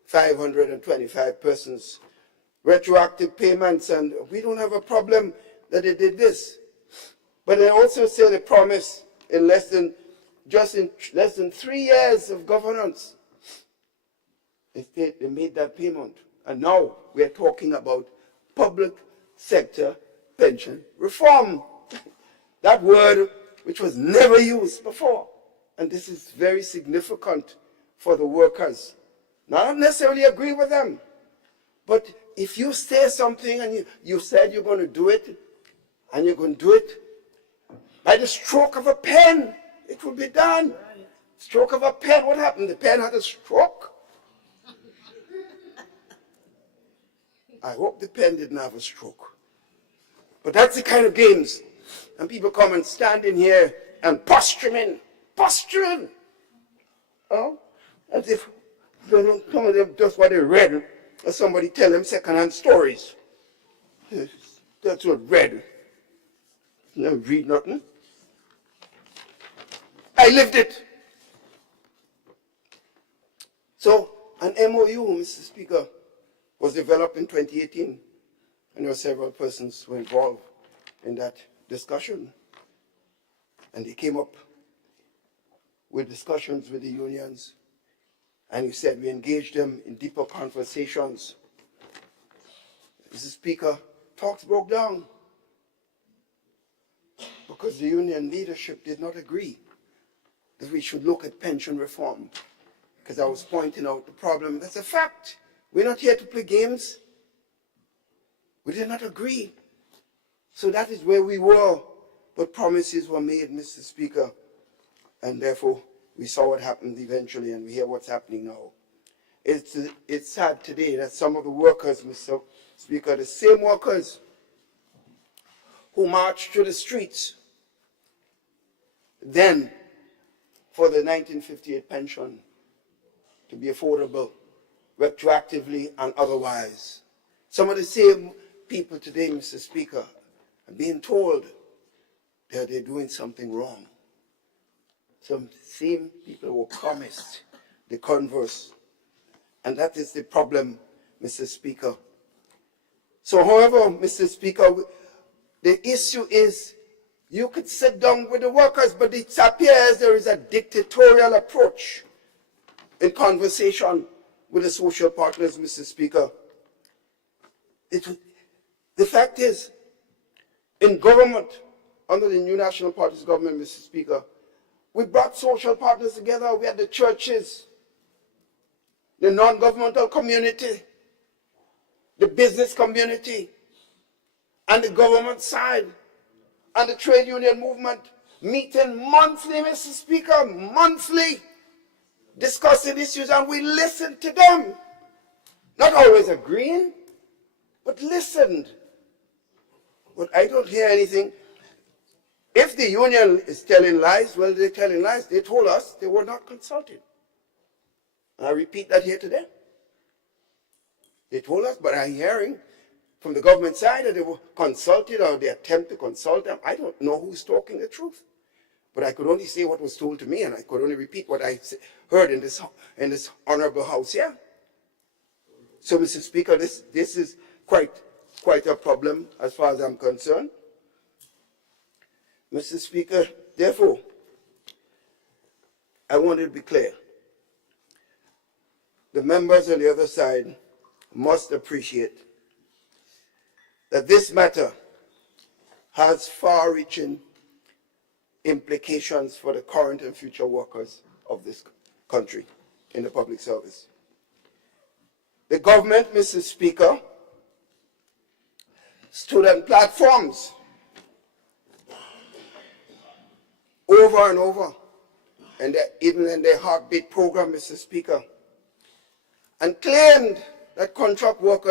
525 persons retroactive payments, and we don't have a problem that they did this. But they also say they promised in less than 3 years of governance, they made that payment. And now we're talking about public sector pension reform. That word which was never used before. And this is very significant for the workers. Now, I don't necessarily agree with them, but if you say something and you said you're going to do it, and you're going to do it, by the stroke of a pen, it will be done. Stroke of a pen, what happened? The pen had a stroke? I hope the pen didn't have a stroke. But that's the kind of games. And people come and stand in here and posturing. Oh, as if some of them just what they read, or somebody tell them second-hand stories. That's what read. Never read nothing. I lived it. So an MOU, Mr. Speaker, was developed in 2018, and there were several persons who were involved in that discussion. And they came up with discussions with the unions, and he said we engaged them in deeper conversations. Mr. Speaker, talks broke down because the union leadership did not agree that we should look at pension reform, because I was pointing out the problem. That's a fact. We're not here to play games. We did not agree. So that is where we were. But promises were made, Mr. Speaker. And therefore, we saw what happened eventually, and we hear what's happening now. It's sad today that some of the workers, Mr. Speaker, the same workers who marched through the streets then for the 1958 pension to be affordable, retroactively and otherwise. Some of the same people today, Mr. Speaker, are being told that they're doing something wrong. Some same people were promised the converse. And that is the problem, Mr. Speaker. So, however, Mr. Speaker, the issue is you could sit down with the workers, but it appears there is a dictatorial approach in conversation with the social partners, Mr. Speaker. The fact is, in government, under the new National Party's government, Mr. Speaker, we brought social partners together. We had the churches, the non-governmental community, the business community, and the government side, and the trade union movement, meeting monthly, Mr. Speaker, monthly, discussing issues, and we listened to them. Not always agreeing, but listened. But I don't hear anything. If the union is telling lies, well, they're telling lies. They told us they were not consulted. And I repeat that here today. They told us, but I'm hearing from the government side that they were consulted or they attempt to consult them. I don't know who's talking the truth. But I could only say what was told to me, and I could only repeat what I heard in this honorable house here. So, Mr. Speaker, this is quite a problem as far as I'm concerned. Mr. Speaker, therefore, I want it to be clear. The members on the other side must appreciate that this matter has far-reaching implications for the current and future workers of this country in the public service. The government, Mr. Speaker, stood on platforms over and over, and even in their heartbeat program, Mr. Speaker, and claimed that contract work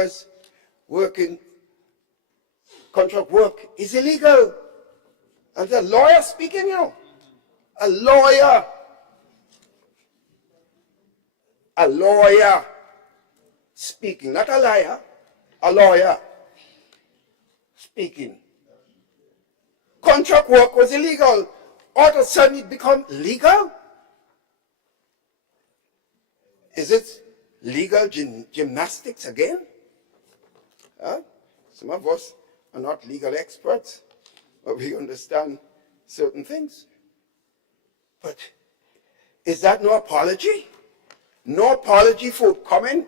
is illegal. And a lawyer speaking, a lawyer. a lawyer speaking, not a liar, a lawyer speaking. Contract work was illegal. All of a sudden it become legal? Is it legal gymnastics again? Huh? Some of us are not legal experts, but we understand certain things. But is that no apology? No apology for coming,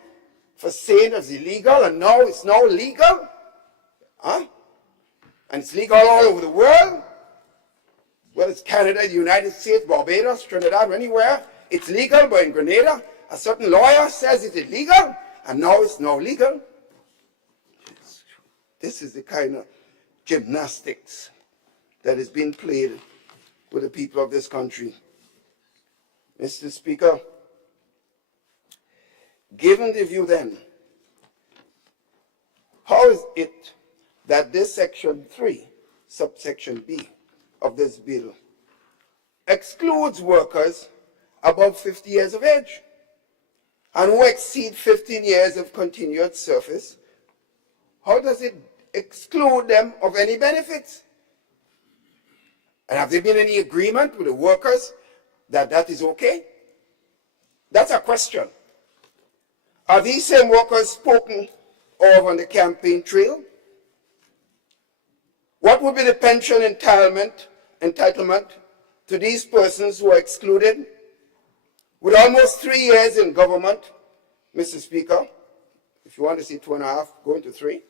for saying it's illegal, and now it's now legal? Huh? And it's legal all over the world? Well, it's Canada, the United States, Barbados, Trinidad, anywhere. It's legal, but in Grenada, a certain lawyer says it's illegal, and now it's now legal. This is the kind of gymnastics that is being played with the people of this country. Mr. Speaker, given the view then, how is it that this section 3, subsection B of this bill excludes workers above 50 years of age and who exceed 15 years of continued service? How does it exclude them of any benefits? And have there been any agreement with the workers that that is okay? That's a question. Are these same workers spoken of on the campaign trail? What would be the pension entitlement to these persons who are excluded? With almost 3 years in government, Mr. Speaker, if you want to say 2.5, going to 3,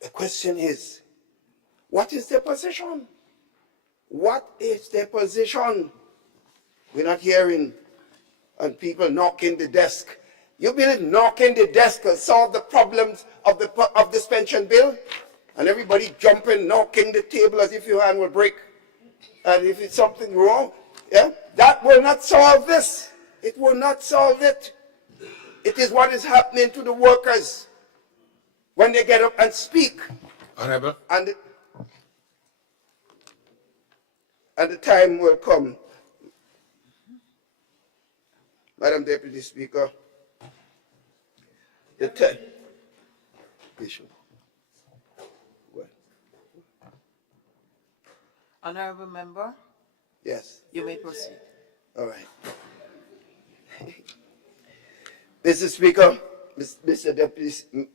the question is, what is their position? What is their position? We're not hearing and people knocking the desk. You believe knocking the desk will solve the problems of this pension bill? And everybody jumping, knocking the table as if your hand will break. And if it's something wrong, yeah, that will not solve this. It will not solve it. It is what is happening to the workers when they get up and speak. Honorable. And the time will come. Madam Deputy Speaker, the time. Bishop. Honorable member, Yes. you may proceed. All right. Mr. Speaker,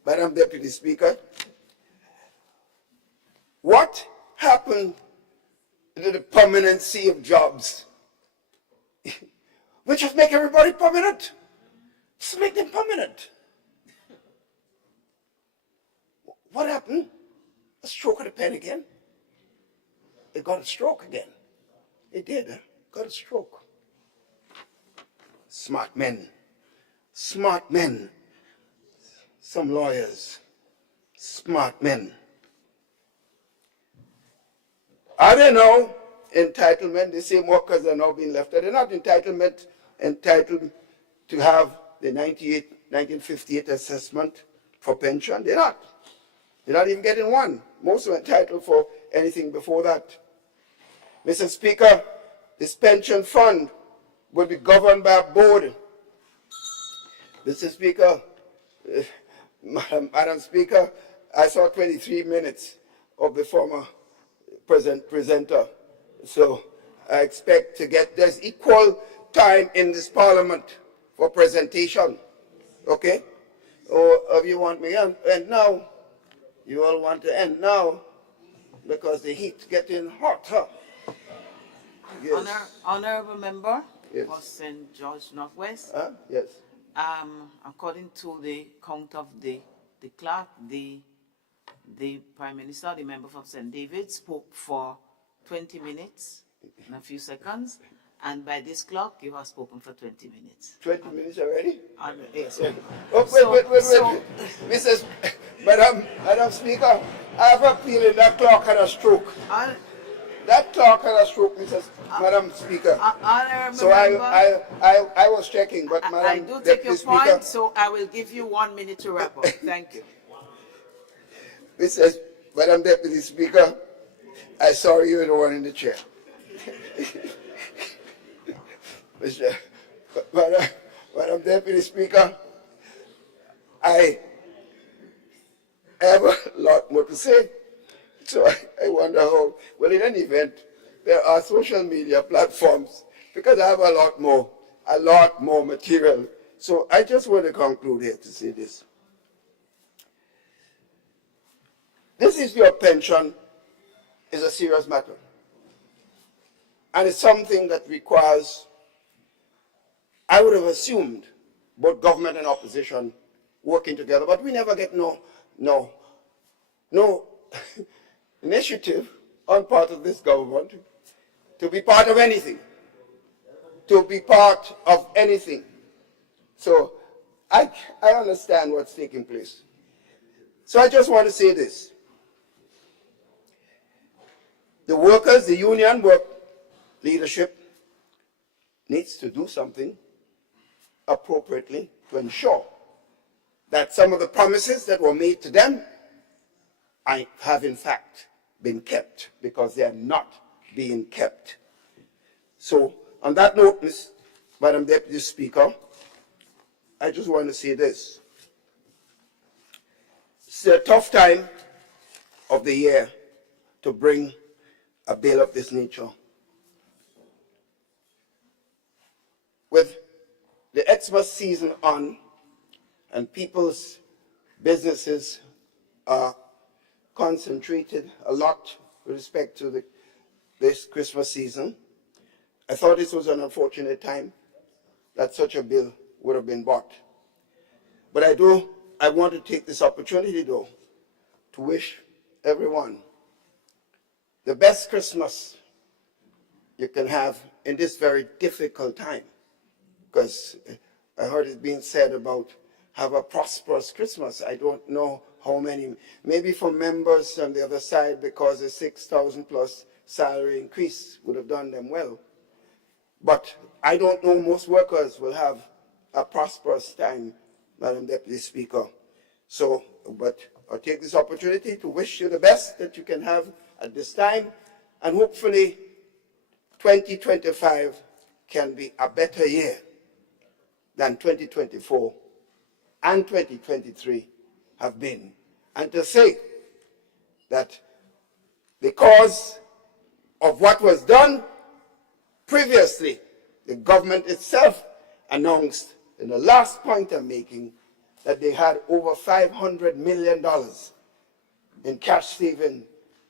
Madam Deputy Speaker, what happened to the permanency of jobs? We just make everybody permanent. Just make them permanent. What happened? A stroke of the pen again. They got a stroke again. They did. Got a stroke. Smart men. Smart men. Some lawyers. Smart men. Are there now entitlement? The same workers are now being left out. They're not entitled to have the 1958 assessment for pension. They're not. They're not even getting one. Most are entitled for anything before that. Mr. Speaker, this pension fund will be governed by a board. Mr. Speaker, Madam Speaker, I saw 23 minutes of the former presenter. So I expect to get, there's equal time in this parliament for presentation. Okay? Or if you want me to end now, you all want to end now because the heat's getting hot, huh? Yes. Honorable member Yes. for St. George Northwest. Yes. According to the count of the clerk, the Prime Minister, the member from St. David, spoke for 20 minutes and a few seconds, and by this clock, you have spoken for 20 minutes. 20 minutes already? Yes. Oh, wait. Mrs. Madam Speaker, I have a feeling that clock had a stroke. That clock had a stroke, Madam Speaker. So I was checking, but Madam I do take your Speaker, point, so I will give you 1 minute to wrap up. Thank you. Madam Deputy Speaker, I saw you were the one in the chair. Madam Deputy Speaker, I have a lot more to say. So I wonder how, well, in any event, there are social media platforms because I have a lot more material. So I just want to conclude here to say this. This issue of pension is a serious matter. And it's something that requires, I would have assumed, both government and opposition working together, but we never get no initiative on part of this government to be part of anything, So I understand what's taking place. So I just want to say this. The workers, the union work leadership needs to do something appropriately to ensure that some of the promises that were made to them have in fact been kept, because they are not being kept. So on that note, Madam Deputy Speaker, I just want to say this. It's a tough time of the year to bring a bill of this nature. With the Xmas season on and people's businesses are concentrated a lot with respect to this Christmas season, I thought this was an unfortunate time that such a bill would have been brought. But I want to take this opportunity, though, to wish everyone the best Christmas you can have in this very difficult time. Because I heard it being said about have a prosperous Christmas. I don't know how many, maybe for members on the other side, because the 6,000 plus salary increase would have done them well. But I don't know most workers will have a prosperous time, Madam Deputy Speaker. So, but I'll take this opportunity to wish you the best that you can have at this time, and hopefully 2025 can be a better year than 2024 and 2023 have been. And to say that because of what was done previously, the government itself announced in the last point I'm making that they had over $500 million in cash saving,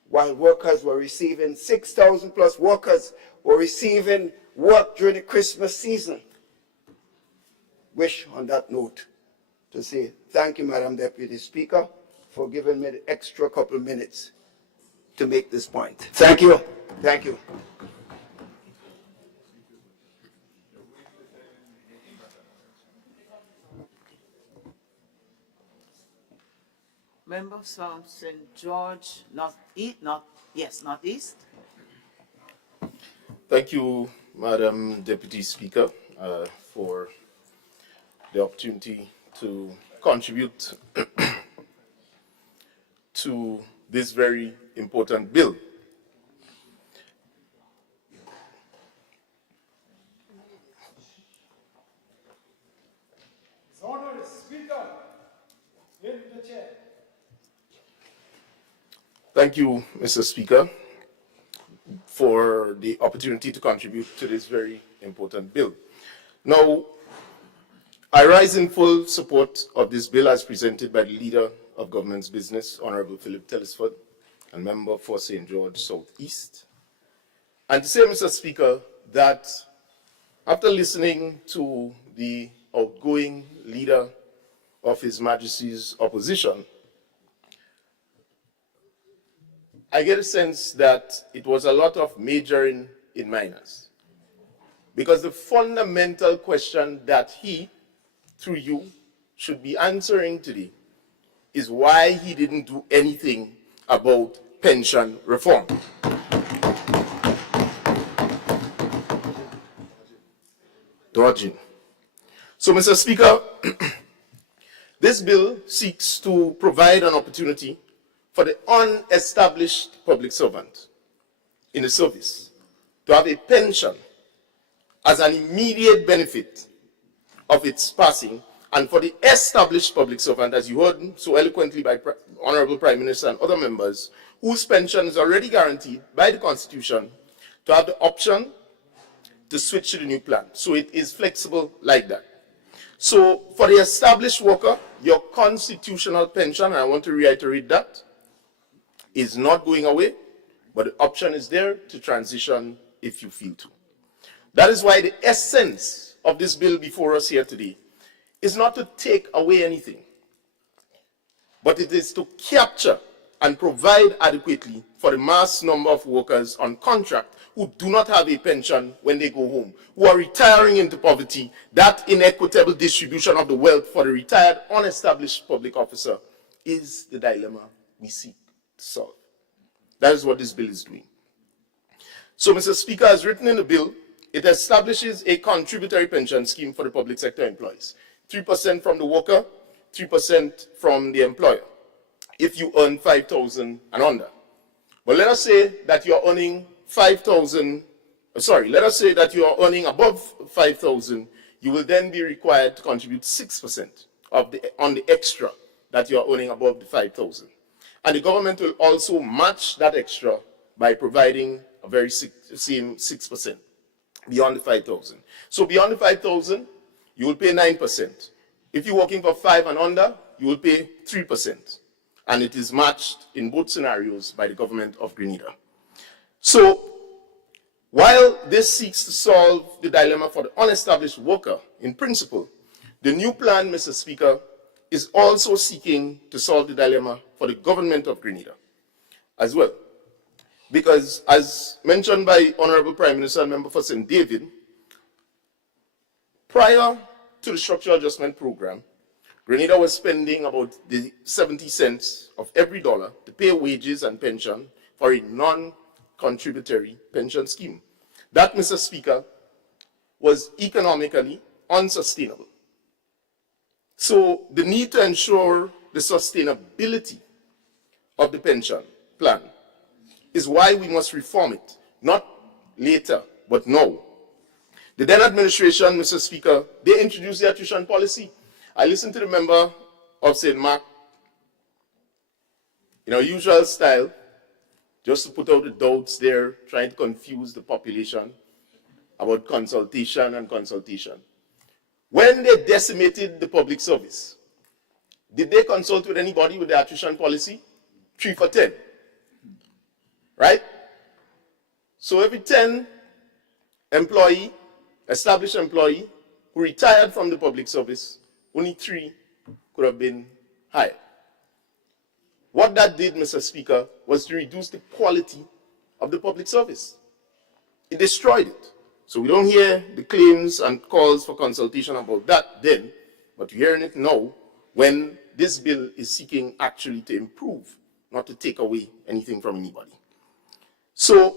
while workers were receiving, 6,000 plus workers were receiving work during the Christmas season. Wish on that note to say thank you, Madam Deputy Speaker, for giving me the extra couple of minutes to make this point. Thank you. Thank you. Members from St. George, Northeast. Thank you, Madam Deputy Speaker, for the opportunity to contribute to this very important bill. Thank you, Mr. Speaker, for the opportunity to contribute to this very important bill. Now, I rise in full support of this bill as presented by the Leader of Government's Business, Honorable Philip Telesford, and member for St. George Southeast. And to say, Mr. Speaker, that after listening to the outgoing Leader of His Majesty's opposition, I get a sense that it was a lot of majoring in minors. Because the fundamental question that he, through you, should be answering today is why he didn't do anything about pension reform. Dodging. So, Mr. Speaker, this bill seeks to provide an opportunity for the unestablished public servant in the service to have a pension as an immediate benefit of its passing, and for the established public servant, as you heard so eloquently by Honorable Prime Minister and other members, whose pension is already guaranteed by the Constitution, to have the option to switch to the new plan. So it is flexible like that. So for the established worker, your constitutional pension, and I want to reiterate that, is not going away, but the option is there to transition if you feel to. That is why the essence of this bill before us here today is not to take away anything, but it is to capture and provide adequately for the mass number of workers on contract who do not have a pension when they go home, who are retiring into poverty. That inequitable distribution of the wealth for the retired, unestablished public officer is the dilemma we seek to solve. That is what this bill is doing. So, Mr. Speaker, as written in the bill, it establishes a contributory pension scheme for the public sector employees. 3% from the worker, 3% from the employer, if you earn 5,000 and under. But let us say that you are earning 5,000, let us say that you are earning above 5,000, you will then be required to contribute 6% on the extra that you are earning above the 5,000. And the government will also match that extra by providing a very same 6% beyond the 5,000. So beyond the 5,000, you will pay 9%. If you're working for 5 and under, you will pay 3%. And it is matched in both scenarios by the government of Grenada. So, while this seeks to solve the dilemma for the unestablished worker, in principle, the new plan, Mr. Speaker, is also seeking to solve the dilemma for the government of Grenada as well. Because, as mentioned by Honorable Prime Minister and Member for St. David, prior to the Structural Adjustment Program, Grenada was spending about the 70 cents of every dollar to pay wages and pension for a non-contributory pension scheme. That, Mr. Speaker, was economically unsustainable. So the need to ensure the sustainability of the pension plan is why we must reform it, not later, but now. The then administration, Mr. Speaker, they introduced the attrition policy. I listened to the member of St. Mark, in our usual style, just to put out the doubts there, trying to confuse the population about consultation and consultation. When they decimated the public service, did they consult with anybody with the attrition policy? 3 for 10. Right? So every 10 employee, established employee, who retired from the public service, only 3 could have been hired. What that did, Mr. Speaker, was to reduce the quality of the public service. It destroyed it. So we don't hear the claims and calls for consultation about that then, but we're hearing it now when this bill is seeking actually to improve, not to take away anything from anybody. So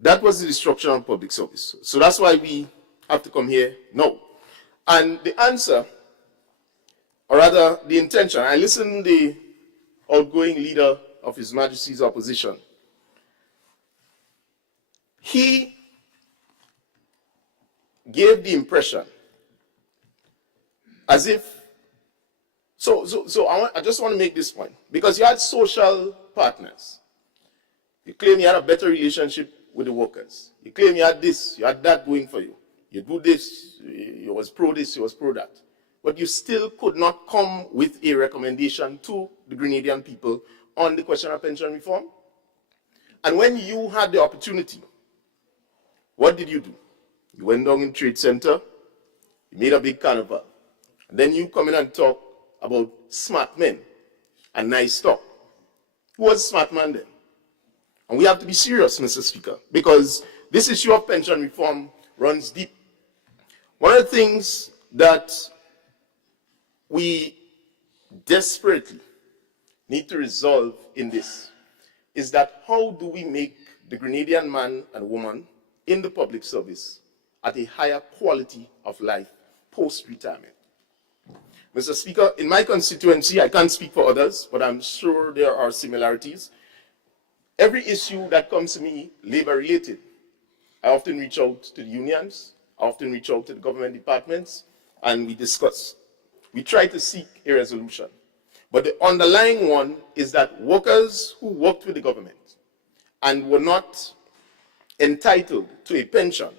that was the destruction of public service. So that's why we have to come here now. And the answer, or rather the intention, I listened to the outgoing leader of His Majesty's opposition. He gave the impression as if, I just want to make this point, because you had social partners. You claim you had a better relationship with the workers. You claim you had this, you had that going for you. You do this, you was pro this, you was pro that. But you still could not come with a recommendation to the Grenadian people on the question of pension reform. And when you had the opportunity, what did you do? You went down in Trade Center, you made a big carnival, and then you come in and talk about smart men and nice talk. Who was a smart man then? And we have to be serious, Mr. Speaker, because this issue of pension reform runs deep. One of the things that we desperately need to resolve in this is that how do we make the Grenadian man and woman in the public service at a higher quality of life post-retirement? Mr. Speaker, in my constituency, I can't speak for others, but I'm sure there are similarities. Every issue that comes to me labor-related I often reach out to the unions, I often reach out to the government departments, and we discuss. We try to seek a resolution. But the underlying one is that workers who worked with the government and were not entitled to a pension,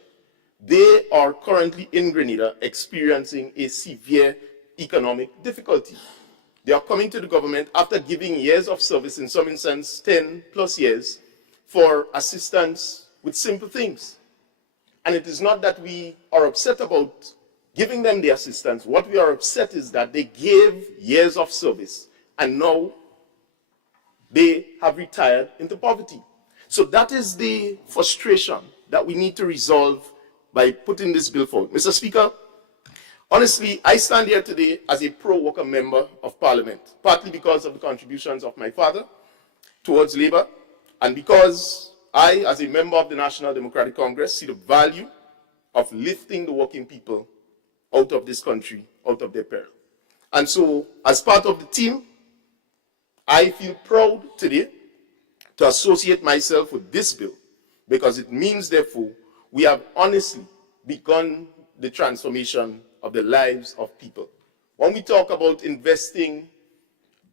they are currently in Grenada experiencing a severe economic difficulty. They are coming to the government after giving years of service, in some instances 10 plus years, for assistance with simple things. And it is not that we are upset about giving them the assistance. What we are upset is that they gave years of service and now they have retired into poverty. So that is the frustration that we need to resolve by putting this bill forward. Mr. Speaker, honestly, I stand here today as a pro-worker member of Parliament, partly because of the contributions of my father towards Labour, and because I, as a member of the National Democratic Congress, see the value of lifting the working people out of this country, out of their peril. And so, as part of the team, I feel proud today to associate myself with this bill, because it means, therefore, we have honestly begun the transformation of the lives of people. When we talk about investing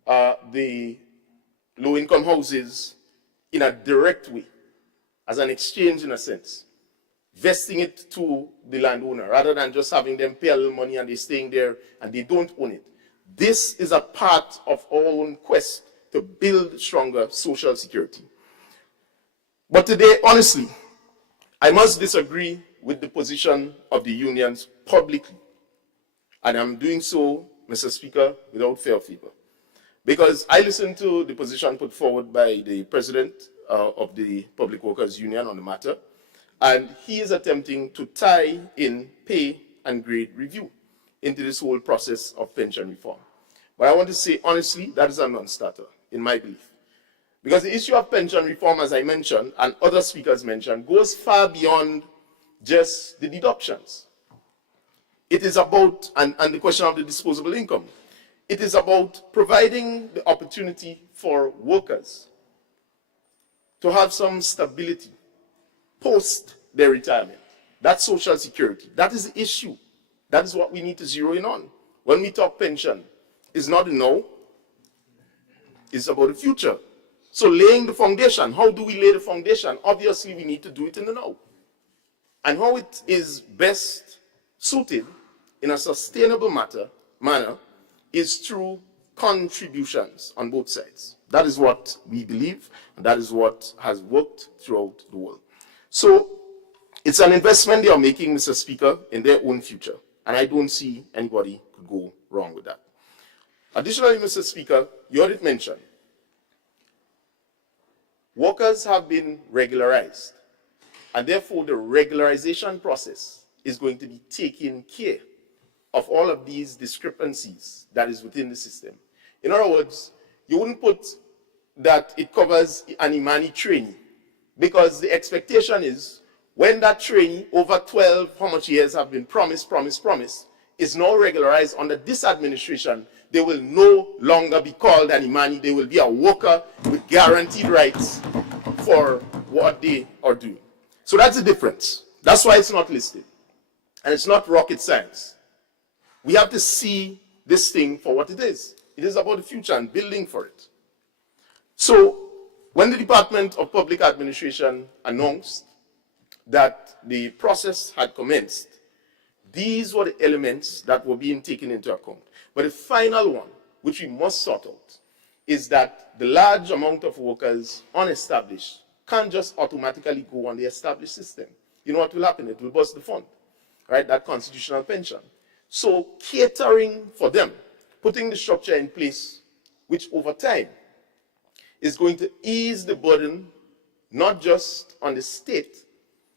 the low-income houses in a direct way, as an exchange in a sense, vesting it to the landowner, rather than just having them pay a little money and they're staying there and they don't own it. This is a part of our own quest to build stronger social security. But today, honestly, I must disagree with the position of the unions publicly. And I'm doing so, Mr. Speaker, without fair favor. Because I listened to the position put forward by the president of the Public Workers Union on the matter, and he is attempting to tie in pay and grade review into this whole process of pension reform. But I want to say, honestly, that is a non-starter, in my belief. Because the issue of pension reform, as I mentioned, and other speakers mentioned, goes far beyond just the deductions. It is about, and the question of the disposable income, it is about providing the opportunity for workers to have some stability post their retirement. That's social security. That is the issue. That is what we need to zero in on. When we talk pension, it's not the now, it's about the future. So laying the foundation, how do we lay the foundation? Obviously, we need to do it in the now. And how it is best suited in a sustainable manner is through contributions on both sides. That is what we believe, and that is what has worked throughout the world. So it's an investment they are making, Mr. Speaker, in their own future. And I don't see anybody could go wrong with that. Additionally, Mr. Speaker, you heard it mentioned, workers have been regularized, and therefore the regularization process is going to be taking care of all of these discrepancies that is within the system. In other words, you wouldn't put that it covers an Imani trainee, because the expectation is when that trainee over 12, how much years have been promised, is now regularized under this administration, they will no longer be called an Imani. They will be a worker with guaranteed rights for what they are doing. So that's the difference. That's why it's not listed. And it's not rocket science. We have to see this thing for what it is. It is about the future and building for it. So when the Department of Public Administration announced that the process had commenced, these were the elements that were being taken into account. But the final one, which we must sort out, is that the large amount of workers unestablished can't just automatically go on the established system. You know what will happen? It will bust the fund, right? That constitutional pension. So catering for them, putting the structure in place, which over time is going to ease the burden, not just on the state,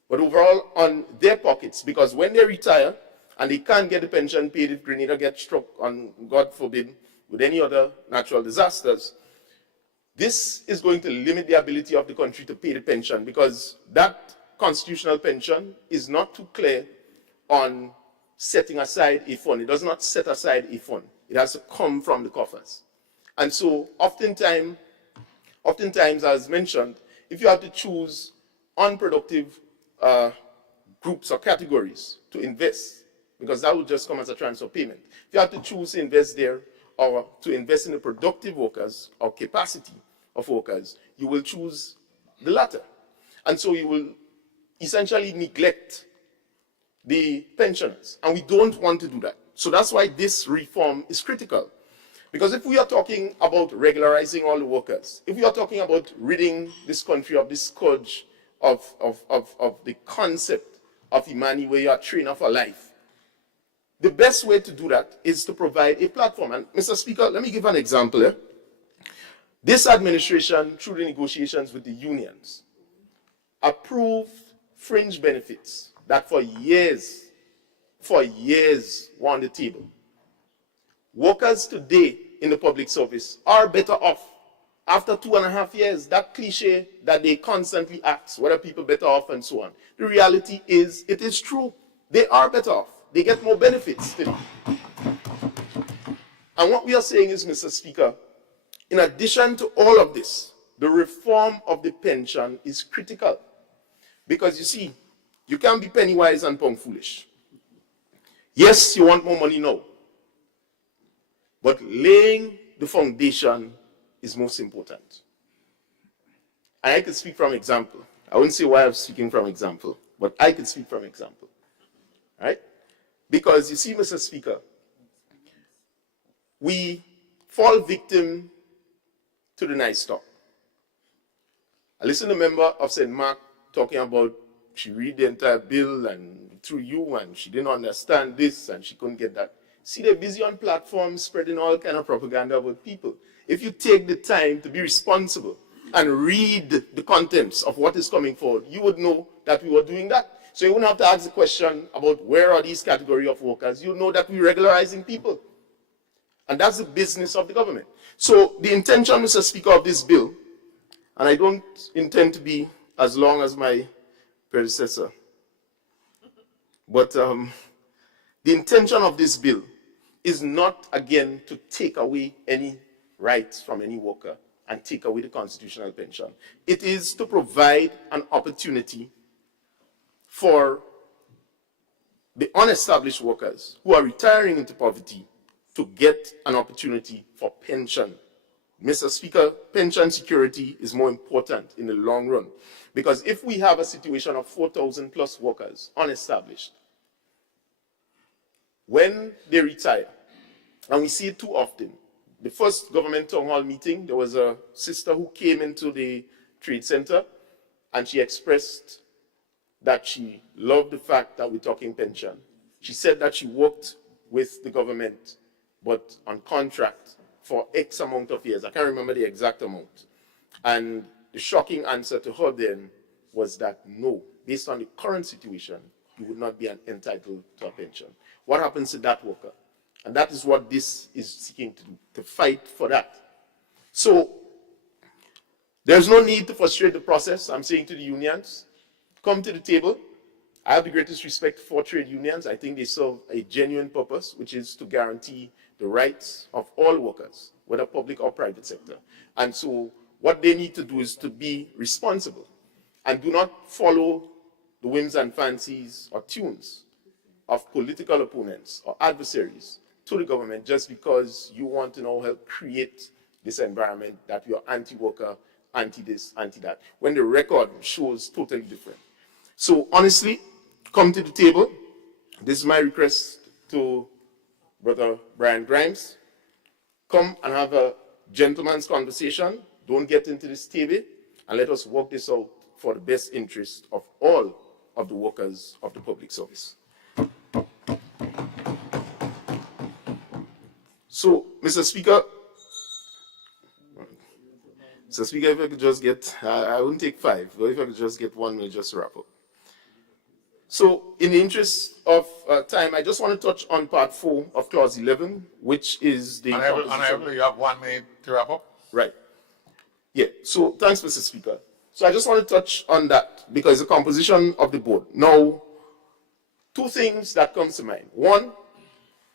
but overall on their pockets. Because when they retire, and they can't get the pension paid if Grenada gets struck on, God forbid, with any other natural disasters, this is going to limit the ability of the country to pay the pension, because that constitutional pension is not too clear on setting aside a fund. It does not set aside a fund. It has to come from the coffers. And so oftentimes, as mentioned, if you have to choose unproductive groups or categories to invest, because that would just come as a transfer payment. If you have to choose to invest there or to invest in the productive workers or capacity of workers, you will choose the latter. And so you will essentially neglect the pensioners. And we don't want to do that. So that's why this reform is critical. Because if we are talking about regularizing all the workers, if we are talking about ridding this country of this scourge of the concept of Imani, where you are trainer for life, the best way to do that is to provide a platform. And Mr. Speaker, let me give an example here. This administration, through the negotiations with the unions, approved fringe benefits that for years were on the table. Workers today in the public service are better off. After 2.5 years, that cliche that they constantly ask, whether people better off and so on. The reality is, it is true. They are better off. They get more benefits today. And what we are saying is, Mr. Speaker, in addition to all of this, the reform of the pension is critical. Because you see, you can't be penny wise and pound foolish. Yes, you want more money now. But laying the foundation is most important. And I could speak from example. I wouldn't say why I'm speaking from example, but I could speak from example. Right? Because you see, Mr. Speaker, we fall victim to the nice talk. I listened to a member of St. Mark talking about she read the entire bill and through you, and she didn't understand this and she couldn't get that. See, they're busy on platforms spreading all kind of propaganda about people. If you take the time to be responsible and read the contents of what is coming forward, you would know that we were doing that. So you wouldn't have to ask the question about where are these category of workers. You know that we're regularizing people. And that's the business of the government. So the intention, Mr. Speaker, of this bill, and I don't intend to be as long as my predecessor, but the intention of this bill is not, again, to take away any rights from any worker and take away the constitutional pension. It is to provide an opportunity for the unestablished workers who are retiring into poverty to get an opportunity for pension. Mr. Speaker, pension security is more important in the long run, because if we have a situation of 4,000 plus workers unestablished, when they retire, and we see it too often, the first government town hall meeting, there was a sister who came into the trade center and she expressed that she loved the fact that we're talking pension. She said that she worked with the government, but on contract for X amount of years. I can't remember the exact amount. And the shocking answer to her then was that no, based on the current situation, you would not be entitled to a pension. What happens to that worker? And that is what this is seeking to do, to fight for that. So there's no need to frustrate the process. I'm saying to the unions, come to the table. I have the greatest respect for trade unions. I think they serve a genuine purpose, which is to guarantee the rights of all workers, whether public or private sector. And so what they need to do is to be responsible and do not follow the whims and fancies or tunes of political opponents or adversaries to the government just because you want to now help create this environment that you're anti-worker, anti-this, anti-that, when the record shows totally different. So honestly, come to the table. This is my request to Brother Brian Grimes. Come and have a gentleman's conversation. Don't get into this table, and let us work this out for the best interest of all of the workers of the public service. So, Mr. Speaker, if I could just get, I wouldn't take 5, but if I could just get 1 minute just to wrap up. So, in the interest of time, I just want to touch on part 4 of clause 11, which is the... Honorable, you have 1 minute to wrap up? Right. Yeah, so thanks, Mr. Speaker. So I just want to touch on that because the composition of the board. Now, 2 things that comes to mind. 1,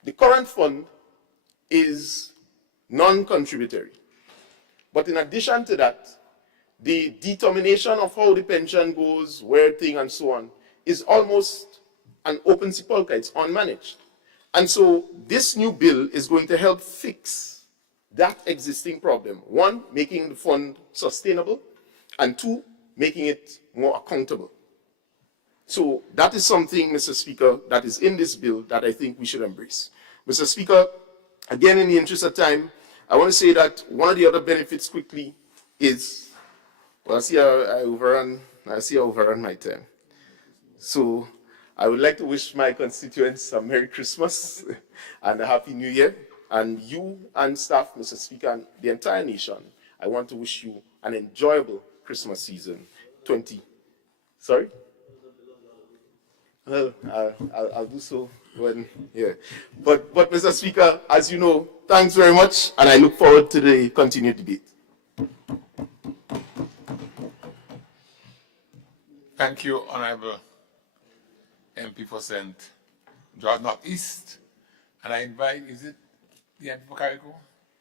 the current fund is non-contributory. But in addition to that, the determination of how the pension goes, where thing and so on, is almost an open sepulchre. It's unmanaged. And so this new bill is going to help fix that existing problem. One, making the fund sustainable, and two, making it more accountable. So that is something, Mr. Speaker, that is in this bill that I think we should embrace. Mr. Speaker, again, in the interest of time, I want to say that one of the other benefits quickly is, well, I see I overrun my time. So I would like to wish my constituents a Merry Christmas and a Happy New Year. And you and staff, Mr. Speaker, and the entire nation, I want to wish you an enjoyable Christmas season 20. Sorry? Well, I'll do so when, yeah. But Mr. Speaker, as you know, thanks very much, and I look forward to the continued debate. Thank you, Honorable MP for St. George North East. And I invite, is it the MP for Carriacou?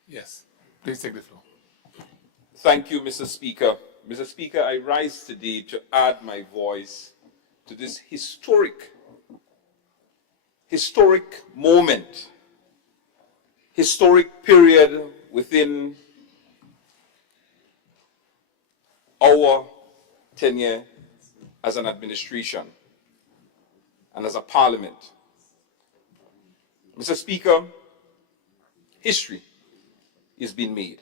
Yes. Please take the floor. Thank you, Mr. Speaker. Mr. Speaker, I rise today to add my voice to this historic moment, historic period within our tenure as an administration and as a parliament. Mr. Speaker, history is being made,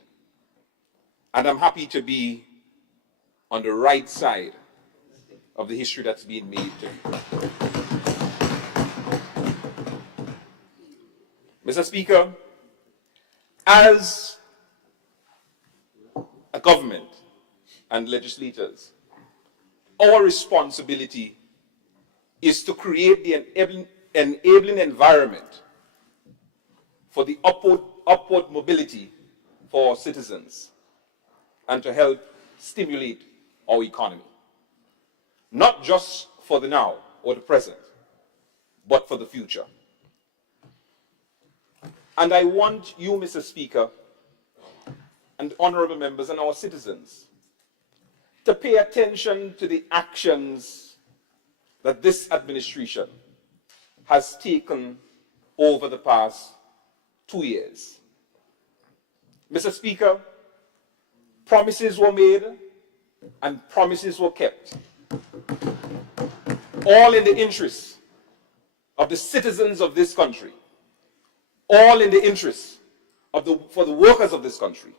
and I'm happy to be on the right side of the history that's being made today. Mr. Speaker, as a government and legislators, our responsibility is to create the enabling environment for the upward mobility for our citizens and to help stimulate our economy. Not just for the now or the present, but for the future. And I want you, Mr. Speaker, and honorable members and our citizens to pay attention to the actions that this administration has taken over the past 2 years. Mr. Speaker, promises were made and promises were kept, all in the interests of the citizens of this country, all in the interests for the workers of this country,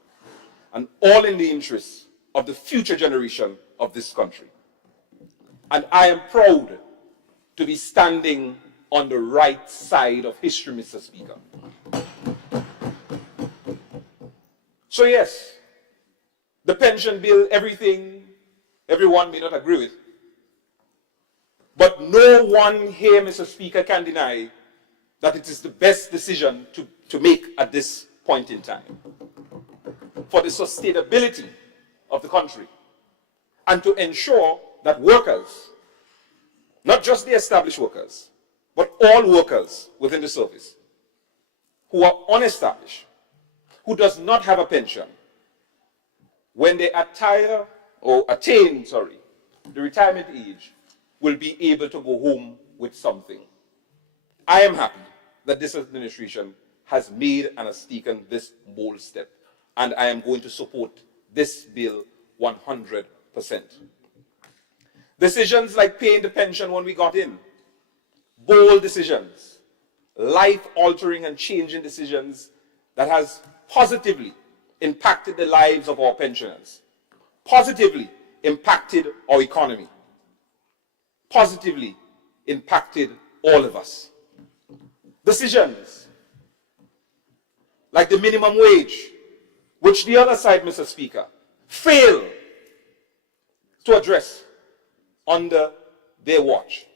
and all in the interests of the future generation of this country. And I am proud to be standing on the right side of history, Mr. Speaker. So yes, the pension bill, everyone may not agree with, but no one here, Mr. Speaker, can deny that it is the best decision to make at this point in time for the sustainability of the country and to ensure that workers, not just the established workers, but all workers within the service who are unestablished, who does not have a pension, when they attain the retirement age, will be able to go home with something. I am happy that this administration has made and has taken this bold step, and I am going to support this bill 100%. Decisions like paying the pension when we got in, bold decisions, life-altering and changing decisions that has positively impacted the lives of our pensioners, positively impacted our economy, positively impacted all of us. Decisions like the minimum wage, which the other side, Mr. Speaker, failed to address under their watch.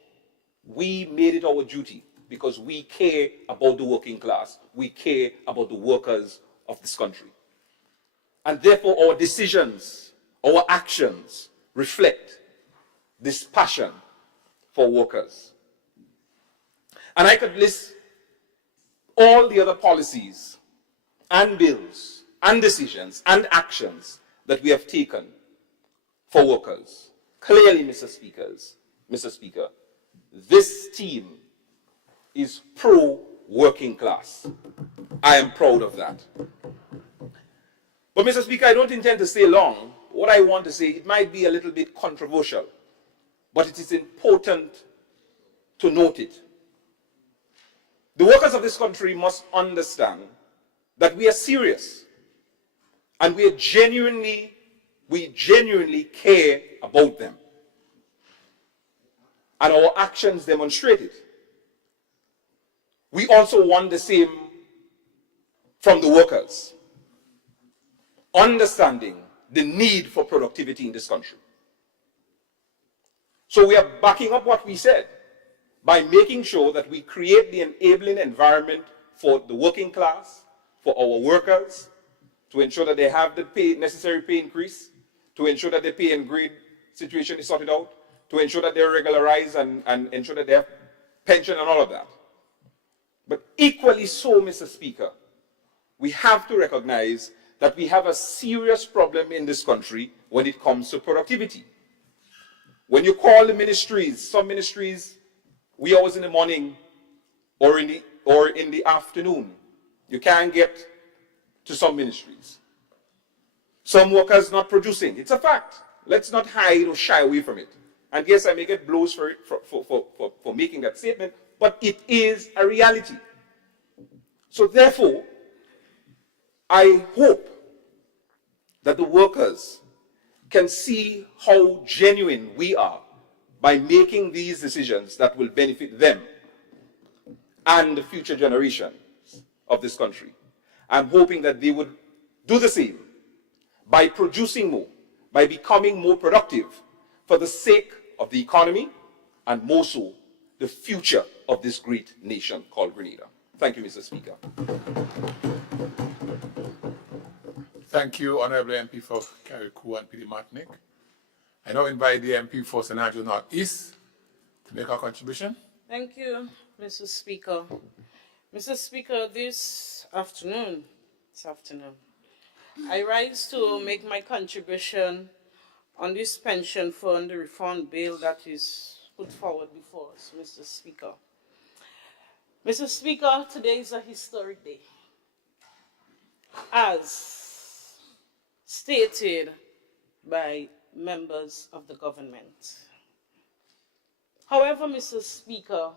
We made it our duty because we care about the working class. We care about the workers of this country. And therefore our decisions, our actions reflect this passion for workers. And I could list all the other policies and bills and decisions and actions that we have taken for workers. Clearly, Mr. Speaker, this team is pro-working class. I am proud of that. But Mr. Speaker, I don't intend to stay long. What I want to say, it might be a little bit controversial, but it is important to note it. The workers of this country must understand that we are serious and we genuinely care about them. And our actions demonstrate it. We also want the same from the workers, understanding the need for productivity in this country. So we are backing up what we said by making sure that we create the enabling environment for the working class, for our workers, to ensure that they have the necessary pay increase, to ensure that the pay and grade situation is sorted out, to ensure that they're regularized and ensure that they have pension and all of that. But equally so, Mr. Speaker, we have to recognize that we have a serious problem in this country when it comes to productivity. When you call the ministries, some ministries, wee hours in the morning or in the afternoon, you can't get to some ministries. Some workers not producing. It's a fact. Let's not hide or shy away from it. And yes, I may get blows for it for making that statement, but it is a reality. So therefore, I hope that the workers can see how genuine we are by making these decisions that will benefit them and the future generations of this country. I'm hoping that they would do the same by producing more, by becoming more productive for the sake of the economy and more so the future of this great nation called Grenada. Thank you, Mr. Speaker. Thank you, Honorable MP for Carriacou and Pidi Martinique. I now invite the MP for St. Andrew North East to make a contribution. Thank you, Mr. Speaker. Mr. Speaker, this afternoon, I rise to make my contribution on this pension fund reform bill that is put forward before us, Mr. Speaker. Mr. Speaker, today is a historic day. As stated by members of the government. However, Mr. Speaker,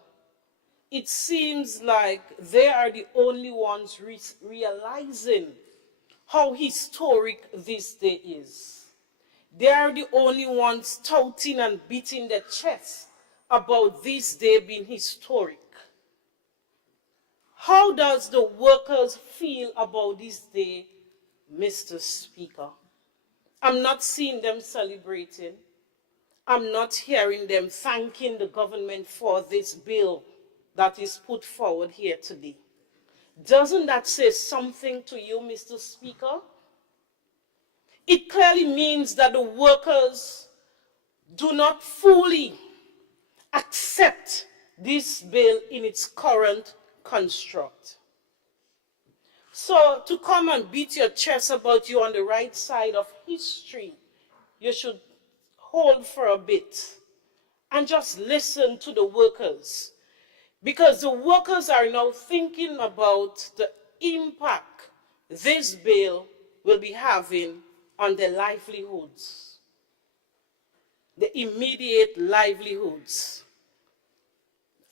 it seems like they are the only ones realizing how historic this day is. They are the only ones touting and beating their chests about this day being historic. How does the workers feel about this day, Mr. Speaker? I'm not seeing them celebrating. I'm not hearing them thanking the government for this bill that is put forward here today. Doesn't that say something to you, Mr. Speaker? It clearly means that the workers do not fully accept this bill in its current construct. So to come and beat your chest about you on the right side of history, you should hold for a bit and just listen to the workers. Because the workers are now thinking about the impact this bill will be having on their livelihoods, the immediate livelihoods.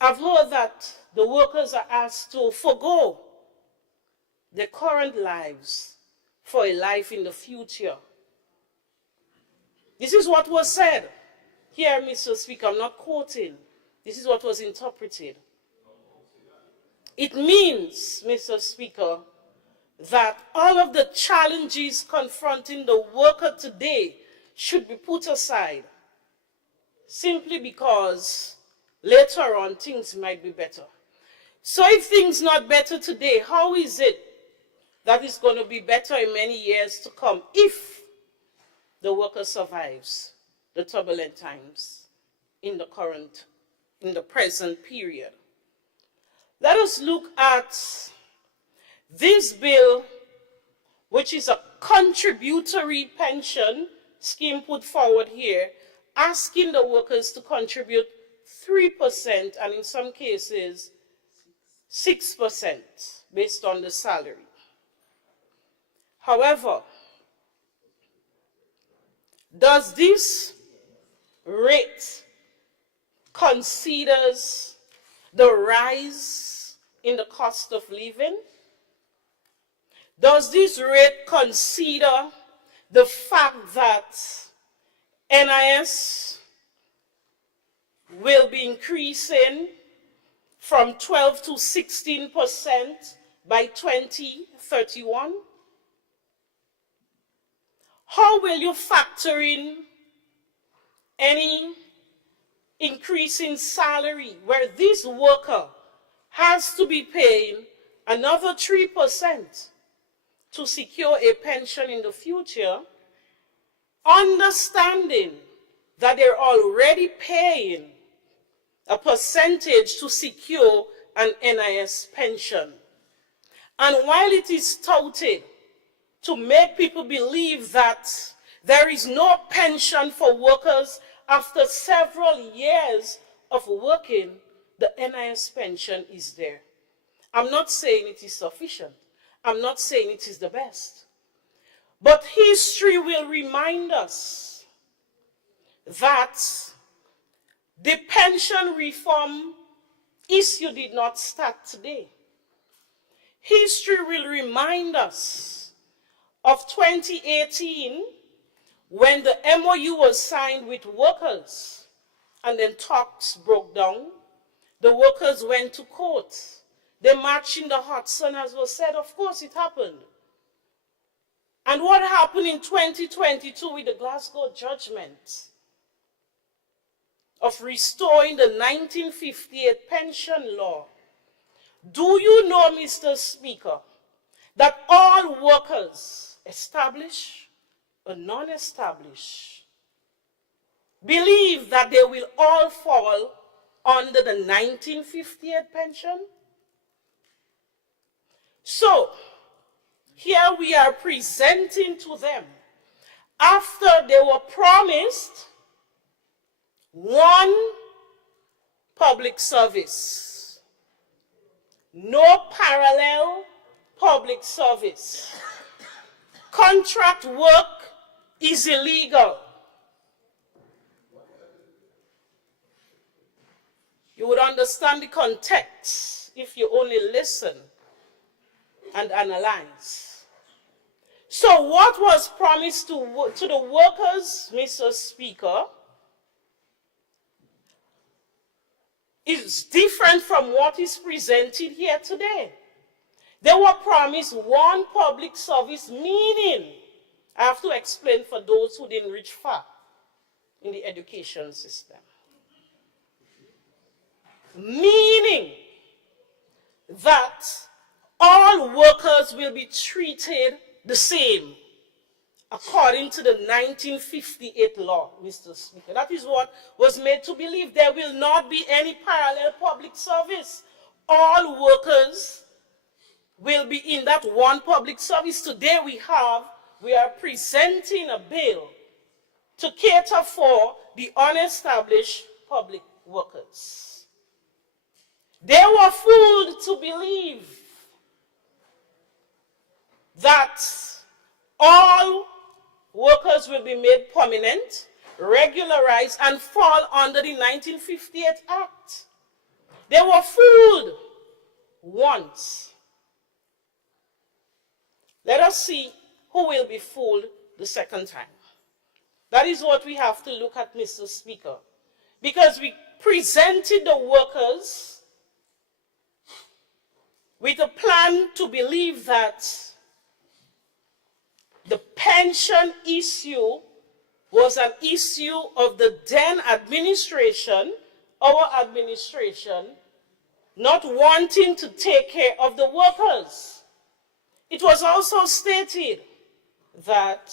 I've heard that the workers are asked to forgo their current lives for a life in the future. This is what was said. Here, Mr. Speaker, I'm not quoting. This is what was interpreted. It means, Mr. Speaker, that all of the challenges confronting the worker today should be put aside simply because later on things might be better. So if things not better today, how is it that it's going to be better in many years to come if the worker survives the turbulent times in the present period? Let us look at this bill, which is a contributory pension scheme put forward here, asking the workers to contribute 3% and in some cases 6% based on the salary. However, does this rate considers the rise in the cost of living? Does this rate consider the fact that NIS will be increasing from 12 to 16% by 2031? How will you factor in any increase in salary where this worker has to be paying another 3% to secure a pension in the future, understanding that they're already paying a percentage to secure an NIS pension? And while it is touted to make people believe that there is no pension for workers after several years of working, the NIS pension is there. I'm not saying it is sufficient. I'm not saying it is the best. But history will remind us that the pension reform issue did not start today. History will remind us of 2018 when the MOU was signed with workers and then talks broke down. The workers went to court. They marched in the hot sun, as was said. Of course it happened. And what happened in 2022 with the Glasgow judgment of restoring the 1958 pension law? Do you know, Mr. Speaker, that all workers, established or non-established, believe that they will all fall under the 1958 pension? So, here we are presenting to them, after they were promised one public service, no parallel public service. Contract work is illegal. You would understand the context if you only listen and analyze. So what was promised to the workers, Mr. Speaker, is different from what is presented here today. They were promised one public service, meaning, I have to explain for those who didn't reach far in the education system. Meaning that all workers will be treated the same according to the 1958 law, Mr. Speaker. That is what was made to believe. There will not be any parallel public service. All workers will be in that one public service. Today we are presenting a bill to cater for the unestablished public workers. They were fooled to believe that all workers will be made permanent, regularized, and fall under the 1958 Act. They were fooled once. Let us see who will be fooled the second time. That is what we have to look at, Mr. Speaker, because we presented the workers with a plan to believe that the pension issue was an issue of the then administration, our administration, not wanting to take care of the workers. It was also stated that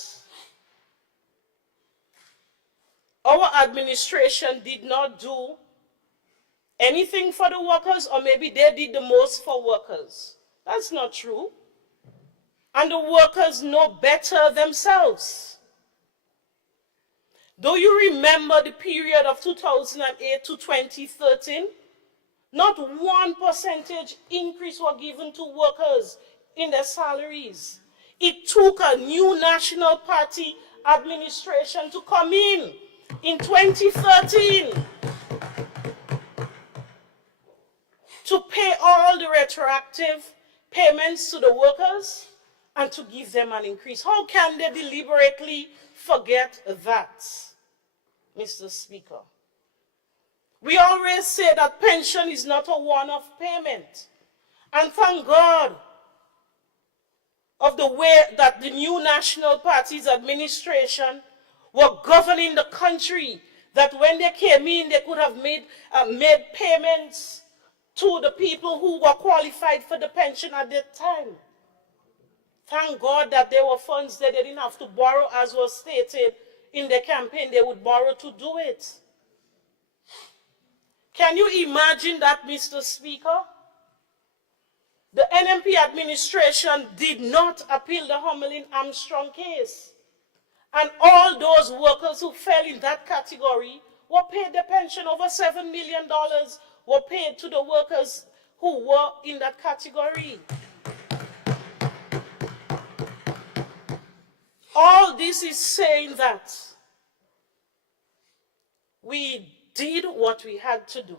our administration did not do anything for the workers, or maybe they did the most for workers. That's not true. And the workers know better themselves. Do you remember the period of 2008 to 2013? Not 1% increase was given to workers in their salaries. It took a new National Party administration to come in 2013 to pay all the retroactive payments to the workers and to give them an increase. How can they deliberately forget that, Mr. Speaker? We always say that pension is not a one-off payment. And thank God of the way that the new National Party's administration were governing the country, that when they came in, they could have made payments to the people who were qualified for the pension at that time. Thank God that there were funds that they didn't have to borrow, as was stated in the campaign, they would borrow to do it. Can you imagine that, Mr. Speaker? The NMP administration did not appeal the Hummelin Armstrong case. And all those workers who fell in that category were paid the pension. Over $7 million were paid to the workers who were in that category. All this is saying that we did what we had to do.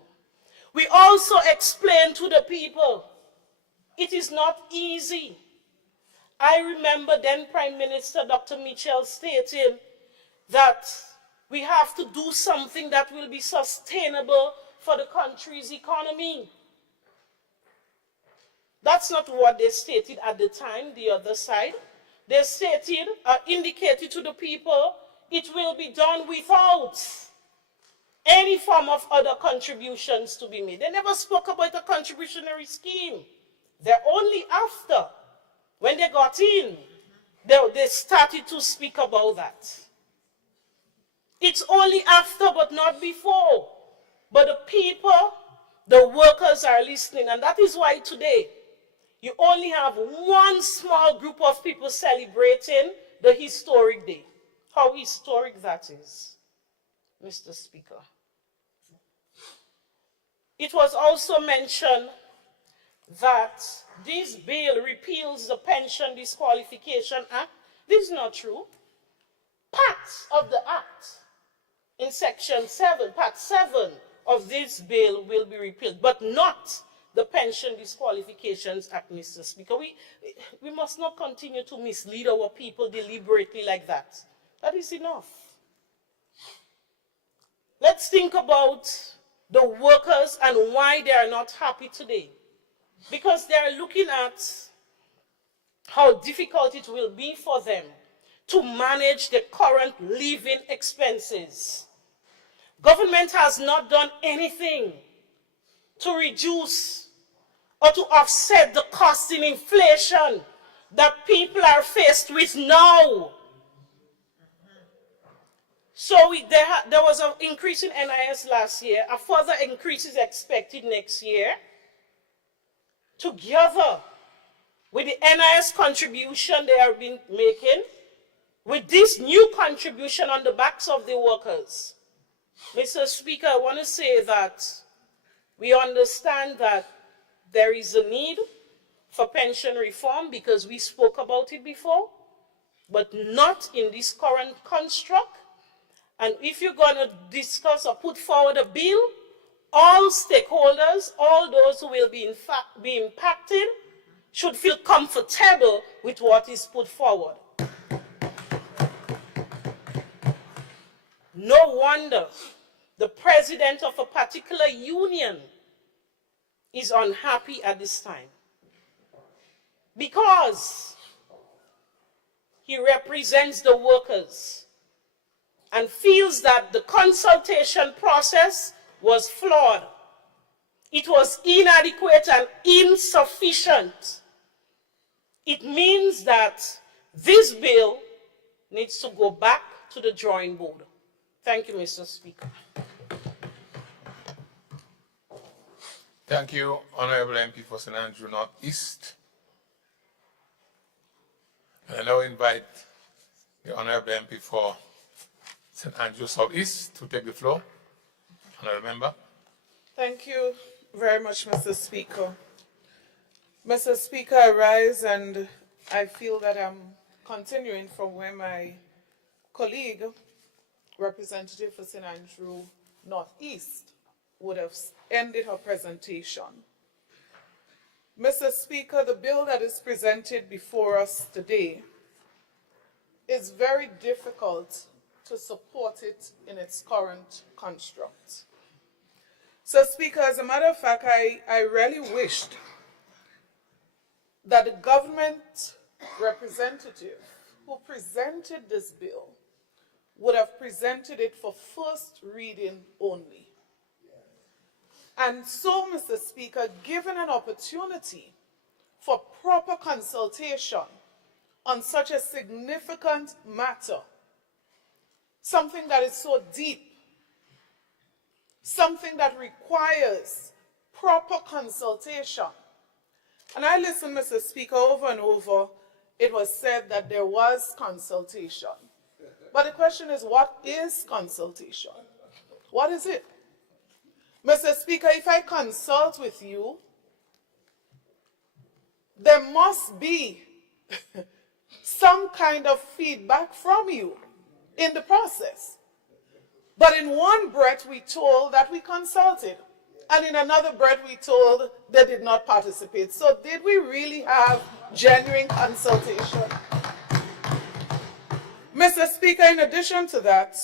We also explained to the people, it is not easy. I remember then Prime Minister Dr. Mitchell stating that we have to do something that will be sustainable for the country's economy. That's not what they stated at the time, the other side. They stated, indicated to the people, it will be done without any form of other contributions to be made. They never spoke about a contributionary scheme. They're only after, when they got in, they started to speak about that. It's only after, but not before. But the people, the workers are listening, and that is why today, you only have one small group of people celebrating the historic day. How historic that is, Mr. Speaker. It was also mentioned that this bill repeals the Pension Disqualification Act. This is not true. Parts of the act in section 7, part 7 of this bill will be repealed, but not the Pension Disqualifications Act, Mr. Speaker. We must not continue to mislead our people deliberately like that. That is enough. Let's think about the workers and why they are not happy today. Because they are looking at how difficult it will be for them to manage the current living expenses. Government has not done anything to reduce or to offset the cost in inflation that people are faced with now. So there was an increase in NIS last year. A further increase is expected next year. Together with the NIS contribution they have been making, with this new contribution on the backs of the workers, Mr. Speaker, I want to say that we understand that there is a need for pension reform because we spoke about it before, but not in this current construct. And if you're going to discuss or put forward a bill, all stakeholders, all those who will be impacted, should feel comfortable with what is put forward. No wonder the president of a particular union is unhappy at this time, because he represents the workers and feels that the consultation process was flawed. It was inadequate and insufficient. It means that this bill needs to go back to the drawing board. Thank you, Mr. Speaker. Thank you, Honorable MP for St. Andrew North East. And I now invite the Honorable MP for St. Andrew Southeast to take the floor. Honourable Member. Thank you very much, Mr. Speaker. Mr. Speaker, I rise and I feel that I'm continuing from where my colleague, representative for St. Andrew Northeast, would have ended her presentation. Mr. Speaker, the bill that is presented before us today is very difficult to support it in its current construct. So, Speaker, as a matter of fact, I really wished that the government representative who presented this bill would have presented it for first reading only. And so, Mr. Speaker, given an opportunity for proper consultation on such a significant matter, something that is so deep, something that requires proper consultation. And I listened, Mr. Speaker, over and over, it was said that there was consultation. But the question is, what is consultation? What is it? Mr. Speaker, if I consult with you, there must be some kind of feedback from you in the process. But in one breath, we told that we consulted. And in another breath, we told they did not participate. So did we really have genuine consultation? Mr. Speaker, in addition to that,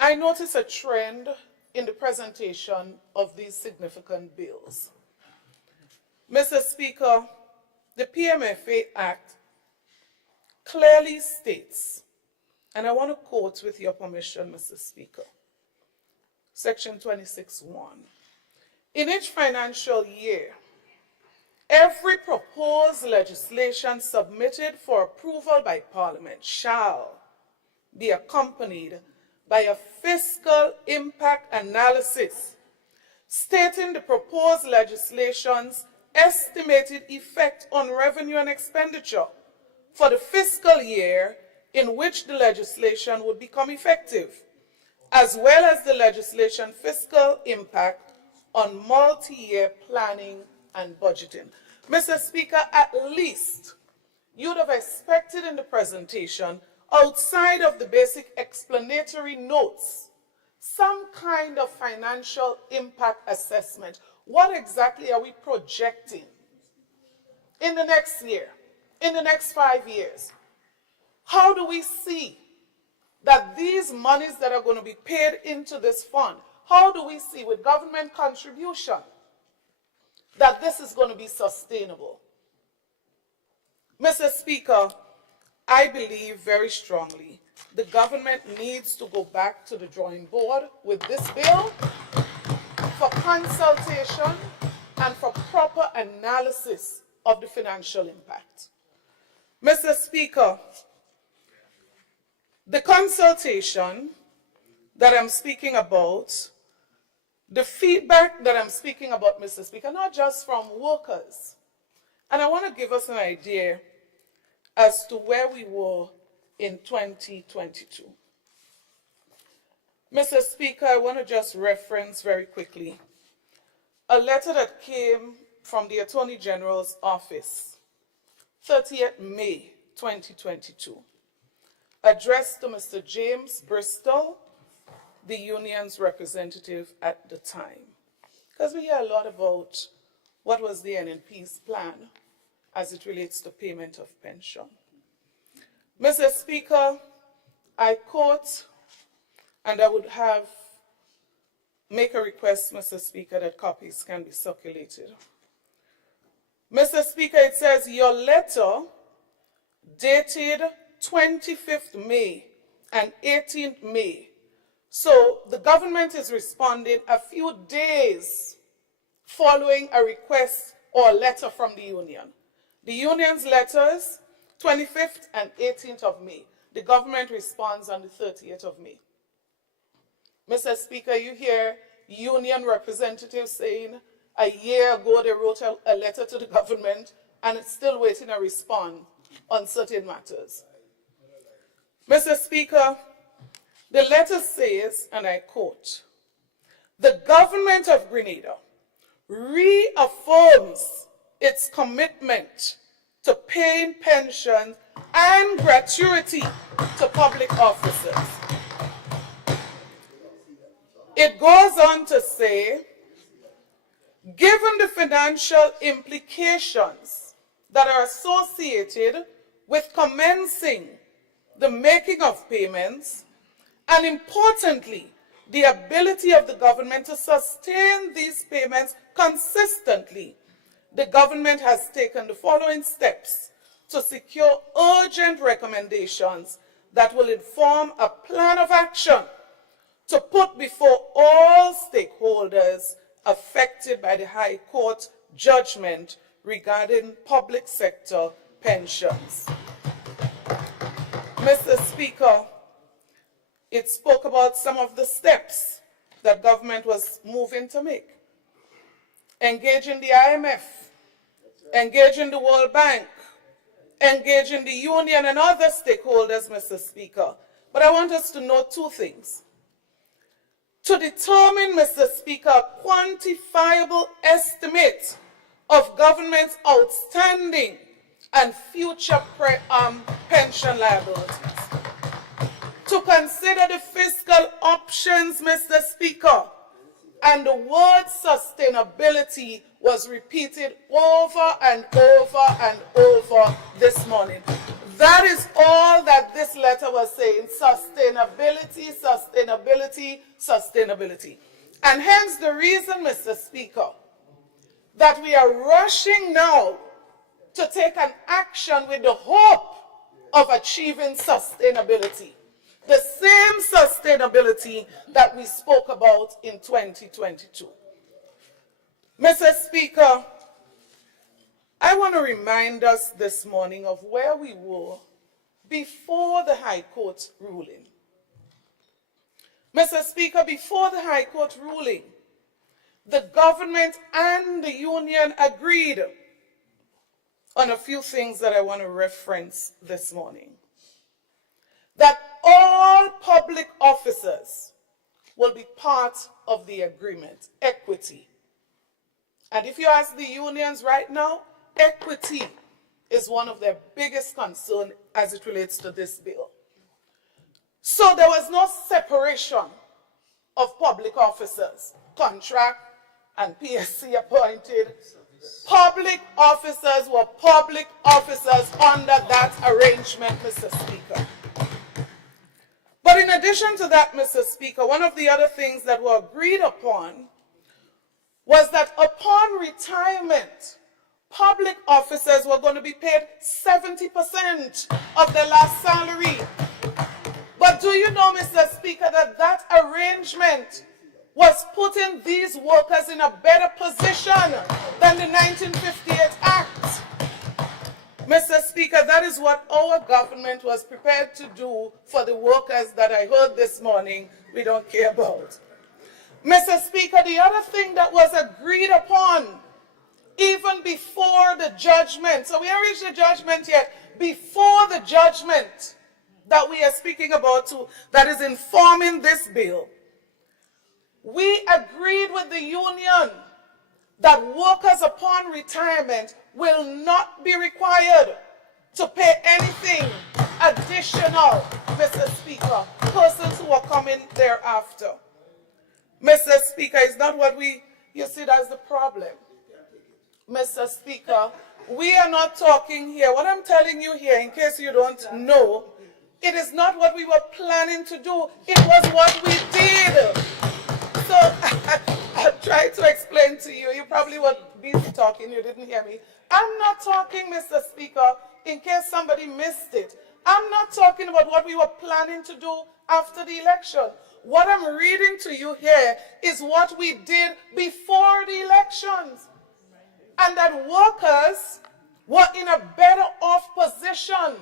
I notice a trend in the presentation of these significant bills. Mr. Speaker, the PMFA Act clearly states, and I want to quote with your permission, Mr. Speaker, Section 26(1). In each financial year, every proposed legislation submitted for approval by Parliament shall be accompanied by a fiscal impact analysis stating the proposed legislation's estimated effect on revenue and expenditure for the fiscal year in which the legislation would become effective, as well as the legislation fiscal impact on multi-year planning and budgeting. Mr. Speaker, at least you'd have expected in the presentation, outside of the basic explanatory notes, some kind of financial impact assessment. What exactly are we projecting in the next year, in the next 5 years? How do we see that these monies that are going to be paid into this fund, how do we see with government contribution that this is going to be sustainable? Mr. Speaker, I believe very strongly the government needs to go back to the drawing board with this bill for consultation and for proper analysis of the financial impact. Mr. Speaker, the consultation that I'm speaking about, the feedback that I'm speaking about, Mr. Speaker, not just from workers, and I want to give us an idea as to where we were in 2022. Mr. Speaker, I want to just reference very quickly a letter that came from the Attorney General's office, 30th May 2022, addressed to Mr. James Bristol, the union's representative at the time. Because we hear a lot about what was the NNP's plan as it relates to payment of pension. Mr. Speaker, I quote, and I would make a request, Mr. Speaker, that copies can be circulated. Mr. Speaker, it says, your letter dated 25th May and 18th May. So the government is responding a few days following a request or a letter from the union. The union's letters, 25th and 18th of May. The government responds on the 30th of May. Mr. Speaker, you hear union representatives saying a year ago they wrote a letter to the government and it's still waiting a response on certain matters. Mr. Speaker, The letter says, and I quote, "The government of Grenada reaffirms its commitment to paying pensions and gratuity to public officers." It goes on to say, "Given the financial implications that are associated with commencing the making of payments, and importantly, the ability of the government to sustain these payments consistently, the government has taken the following steps to secure urgent recommendations that will inform a plan of action to put before all stakeholders affected by the High Court judgment regarding public sector pensions." Mr. Speaker, it spoke about some of the steps that government was moving to make. Engaging the IMF, engaging the World Bank, engaging the union and other stakeholders, Mr. Speaker. But I want us to note two things. To determine, Mr. Speaker, a quantifiable estimate of government's outstanding and future pension liabilities. To consider the fiscal options, Mr. Speaker, and the word sustainability was repeated over and over and over this morning. That is all that this letter was saying: sustainability, sustainability, sustainability. And hence the reason, Mr. Speaker, that we are rushing now to take an action with the hope of achieving sustainability. The same sustainability that we spoke about in 2022. Mr. Speaker, I want to remind us this morning of where we were before the High Court ruling. Mr. Speaker, before the High Court ruling, the government and the union agreed on a few things that I want to reference this morning. That all public officers will be part of the agreement, equity. And if you ask the unions right now, equity is one of their biggest concerns as it relates to this bill. So there was no separation of public officers, contract and PSC appointed. Public officers were public officers under that arrangement, Mr. Speaker. But in addition to that, Mr. Speaker, one of the other things that were agreed upon was that upon retirement, public officers were going to be paid 70% of their last salary. But do you know, Mr. Speaker, that that arrangement was putting these workers in a better position than the 1958 Act? Mr. Speaker, that is what our government was prepared to do for the workers that I heard this morning we don't care about. Mr. Speaker, the other thing that was agreed upon even before the judgment, so we haven't reached the judgment yet, before the judgment that we are speaking about that is informing this bill, we agreed with the union that workers upon retirement will not be required to pay anything additional, Mr. Speaker, persons who are coming thereafter. Mr. Speaker, it's not what you see that's the problem. Mr. Speaker, we are not talking here, what I'm telling you here, in case you don't know, it is not what we were planning to do, it was what we did. So I'll try to explain to you. You probably were busy talking, you didn't hear me. I'm not talking, Mr. Speaker, in case somebody missed it. I'm not talking about what we were planning to do after the election. What I'm reading to you here is what we did before the elections. And that workers were in a better off position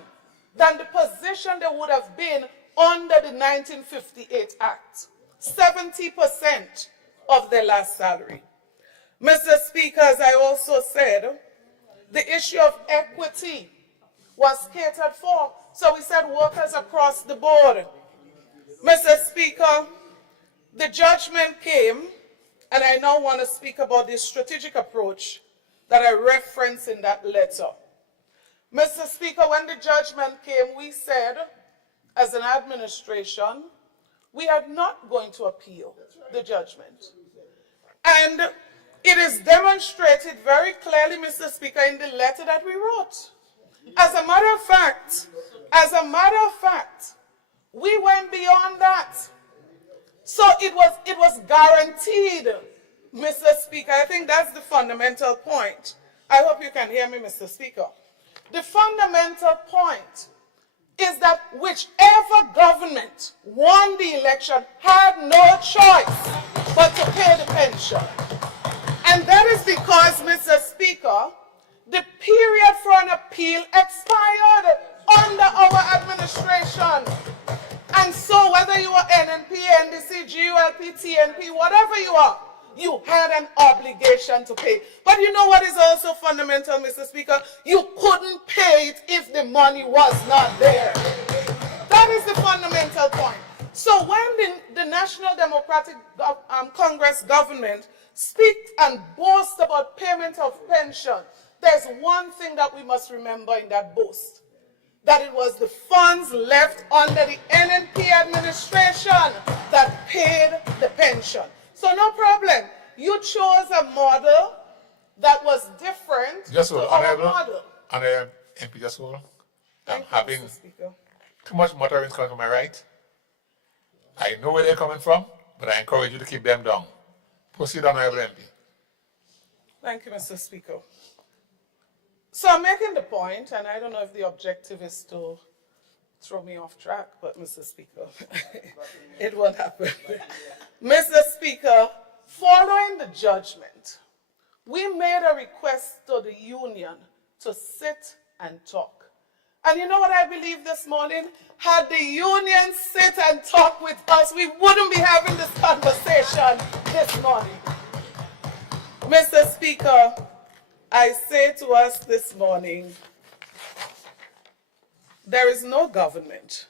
than the position they would have been under the 1958 Act. 70% of their last salary. Mr. Speaker, as I also said, the issue of equity was catered for. So we said workers across the board. Mr. Speaker, the judgment came, and I now want to speak about the strategic approach that I referenced in that letter. Mr. Speaker, when the judgment came, we said, as an administration, we are not going to appeal the judgment. And it is demonstrated very clearly, Mr. Speaker, in the letter that we wrote. As a matter of fact, we went beyond that. So it was guaranteed, Mr. Speaker. I think that's the fundamental point. I hope you can hear me, Mr. Speaker. The fundamental point is that whichever government won the election had no choice but to pay the pension. And that is because, Mr. Speaker, the period for an appeal expired under our administration. And so whether you are NNP, NDC, GULP, TNP, whatever you are, you had an obligation to pay. But you know what is also fundamental, Mr. Speaker? You couldn't pay it if the money was not there. That is the fundamental point. So when the National Democratic Congress government speaks and boasts about payment of pension, there's one thing that we must remember in that boast, that it was the funds left under the NNP administration that paid the pension. So no problem. You chose a model that was different to our model. Honorable MP, just hold. I'm having too much mutterings coming to my right. I know where they're coming from, but I encourage you to keep them down. Proceed, Honorable MP. Thank you, Mr. Speaker. So I'm making the point, and I don't know if the objective is to throw me off track, but Mr. Speaker, it won't happen. Mr. Speaker, following the judgment, we made a request to the union to sit and talk. And you know what I believe this morning? Had the union sit and talk with us, we wouldn't be having this conversation this morning. Mr. Speaker, I say to us this morning, there is no government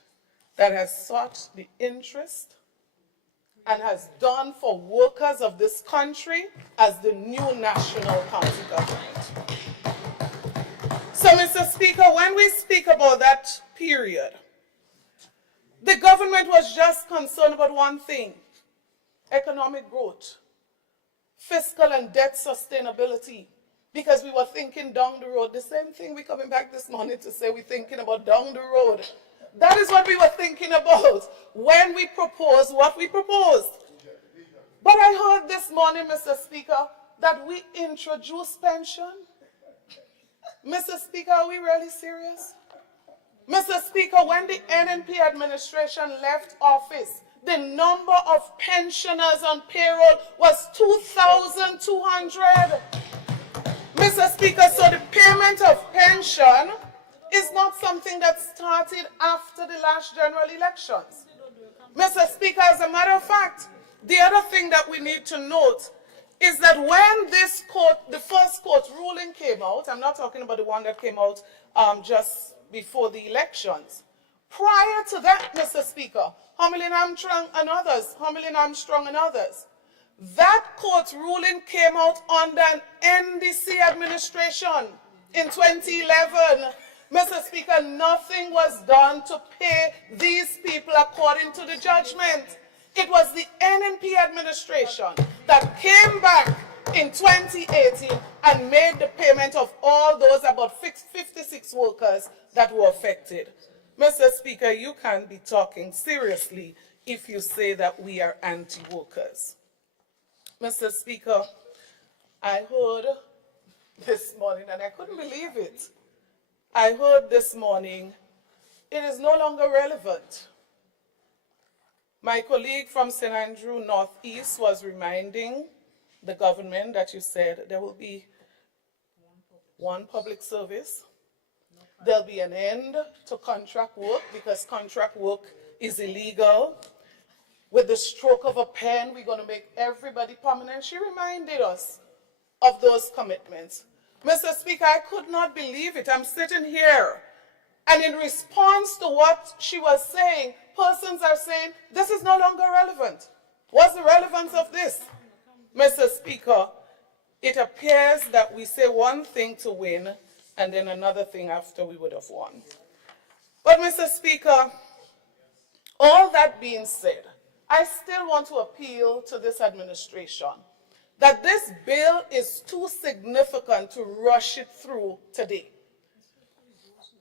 that has sought the interest and has done for workers of this country as the new National County Government. So, Mr. Speaker, when we speak about that period, the government was just concerned about one thing: economic growth, fiscal and debt sustainability, because we were thinking down the road. The same thing we're coming back this morning to say we're thinking about down the road. That is what we were thinking about when we proposed what we proposed. But I heard this morning, Mr. Speaker, that we introduced pension. Mr. Speaker, are we really serious? Mr. Speaker, when the NNP administration left office, the number of pensioners on payroll was 2,200. Mr. Speaker, so the payment of pension is not something that started after the last general elections. Mr. Speaker, as a matter of fact, the other thing that we need to note is that when this court, the first court ruling came out, I'm not talking about the one that came out just before the elections. Prior to that, Mr. Speaker, Humilin Armstrong and others, that court ruling came out under an NDC administration in 2011. Mr. Speaker, nothing was done to pay these people according to the judgment. It was the NNP administration that came back in 2018 and made the payment of all those about 56 workers that were affected. Mr. Speaker, you can't be talking seriously if you say that we are anti-workers. Mr. Speaker, I heard this morning, and I couldn't believe it. I heard this morning, it is no longer relevant. My colleague from St. Andrew Northeast was reminding the government that you said there will be one public service. There'll be an end to contract work because contract work is illegal. With the stroke of a pen, we're going to make everybody permanent. She reminded us of those commitments. Mr. Speaker, I could not believe it. I'm sitting here And in response to what she was saying, persons are saying, this is no longer relevant. What's the relevance of this? Mr. Speaker, it appears that we say one thing to win and then another thing after we would have won. But Mr. Speaker, all that being said, I still want to appeal to this administration that this bill is too significant to rush it through today.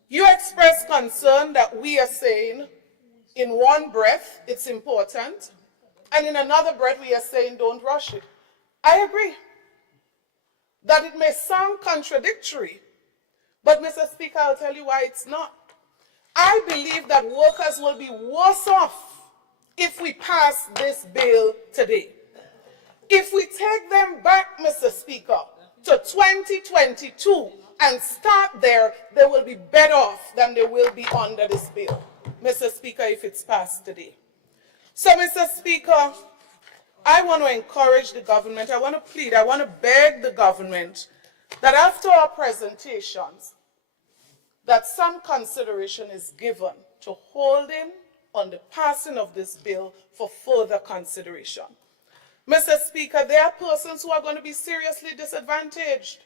You express concern that we are saying in one breath it's important, and in another breath we are saying don't rush it. I agree that it may sound contradictory, but Mr. Speaker, I'll tell you why it's not. I believe that workers will be worse off if we pass this bill today. If we take them back, Mr. Speaker, to 2022 and start there, they will be better off than they will be under this bill, Mr. Speaker, if it's passed today. So, Mr. Speaker, I want to encourage the government, I want to plead, I want to beg the government that after our presentations, that some consideration is given to holding on the passing of this bill for further consideration. Mr. Speaker, there are persons who are going to be seriously disadvantaged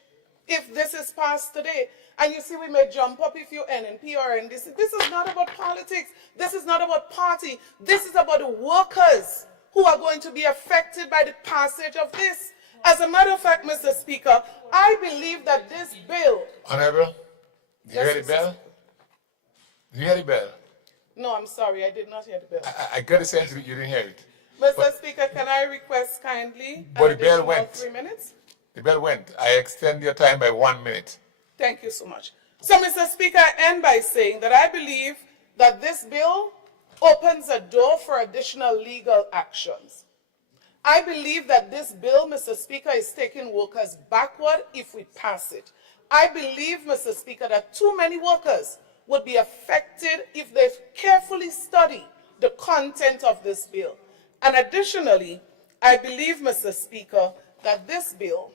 if this is passed today. And you see, we may jump up if you're NNP or NDC. This is not about politics. This is not about party. This is about the workers who are going to be affected by the passage of this. As a matter of fact, Mr. Speaker, I believe that this bill... Honorable, did you hear the bell? Did you hear the bell? No, I'm sorry, I did not hear the bell. I got a sense that you didn't hear it. Mr. Speaker, can I request kindly But an the bell additional went. 3 minutes? The bell went. I extend your time by 1 minute. Thank you so much. So, Mr. Speaker, I end by saying that I believe that this bill opens a door for additional legal actions. I believe that this bill, Mr. Speaker, is taking workers backward if we pass it. I believe, Mr. Speaker, that too many workers would be affected if they carefully study the content of this bill. And additionally, I believe, Mr. Speaker, that this bill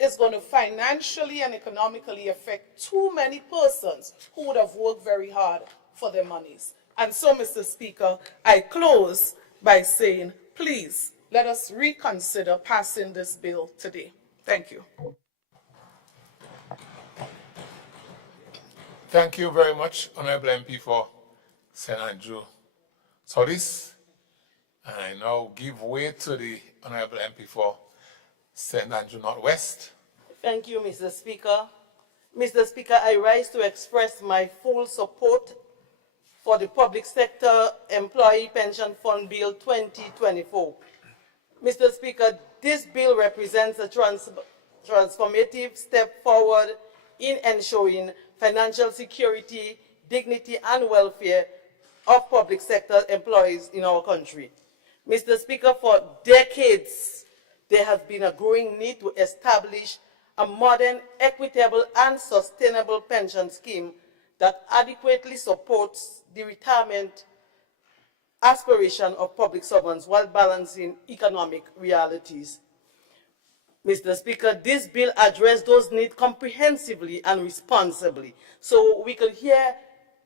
is going to financially and economically affect too many persons who would have worked very hard for their monies. And so, Mr. Speaker, I close by saying, please, let us reconsider passing this bill today. Thank you. Thank you very much, Honorable MP for St. Andrew Southeast. And I now give way to the Honorable MP for St. Andrew Northwest. Thank you, Mr. Speaker. Mr. Speaker, I rise to express my full support for the Public Sector Employee Pension Fund Bill 2024. Mr. Speaker, this bill represents a transformative step forward in ensuring financial security, dignity, and welfare of public sector employees in our country. Mr. Speaker, for decades, there has been a growing need to establish a modern, equitable, and sustainable pension scheme that adequately supports the retirement aspiration of public servants while balancing economic realities. Mr. Speaker, this bill addresses those needs comprehensively and responsibly, so we could hear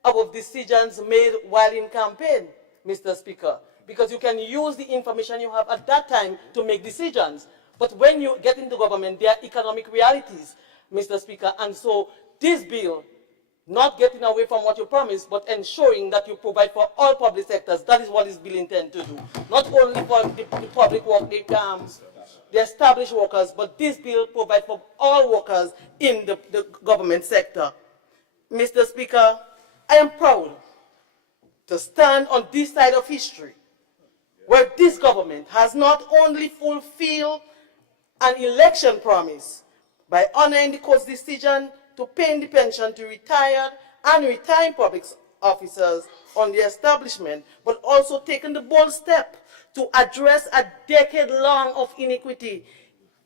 about decisions made while in campaign, Mr. Speaker, because you can use the information you have at that time to make decisions. But when you get into government, there are economic realities, Mr. Speaker, and so this bill, not getting away from what you promised, but ensuring that you provide for all public sectors, that is what this bill intends to do. Not only for the public work, the established workers, but this bill provides for all workers in the government sector. Mr. Speaker, I am proud to stand on this side of history, where this government has not only fulfilled an election promise by honoring the court's decision to pay the pension to retired and retiring public officers on the establishment, but also taken the bold step to address a decade-long of inequity,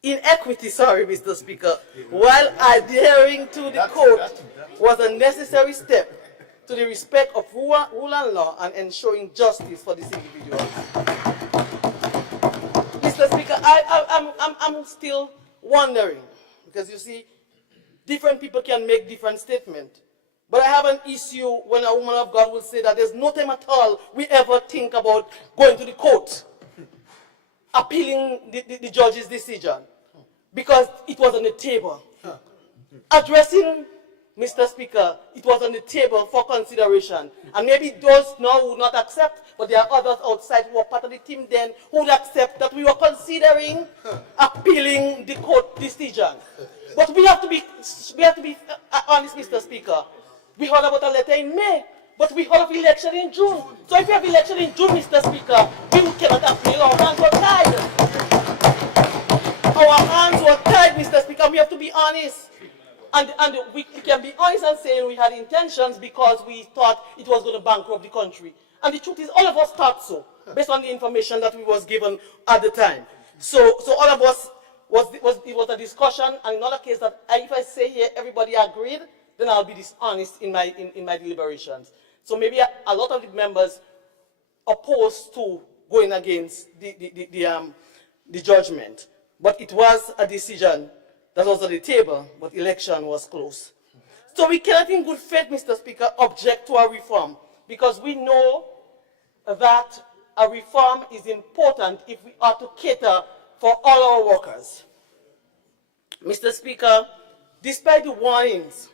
Mr. Speaker, while adhering to the code was a necessary step to the respect of rule and law and ensuring justice for these individuals. Mr. Speaker, I'm still wondering, because you see, different people can make different statements. But I have an issue when a woman of God will say that there's no time at all we ever think about going to the court, appealing the judge's decision, because it was on the table. Addressing Mr. Speaker, it was on the table for consideration. And maybe those now would not accept, but there are others outside who were part of the team then who would accept that we were considering appealing the court decision. But we have to be honest, Mr. Speaker. We heard about a letter in May, but we heard of election in June. So if we have election in June, Mr. Speaker, we cannot appeal. Our hands were tied. Our hands were tied, Mr. Speaker. We have to be honest. And we can be honest and saying we had intentions because we thought it was going to bankrupt the country. And the truth is, all of us thought so, based on the information that we was given at the time. So all of us, it was a discussion, and in another case that if I say here everybody agreed, then I'll be dishonest in my deliberations. So maybe a lot of the members opposed to going against the judgment. But it was a decision that was on the table, but election was close. So we cannot in good faith, Mr. Speaker, object to a reform, because we know that a reform is important if we are to cater for all our workers. Mr. Speaker, despite the warnings,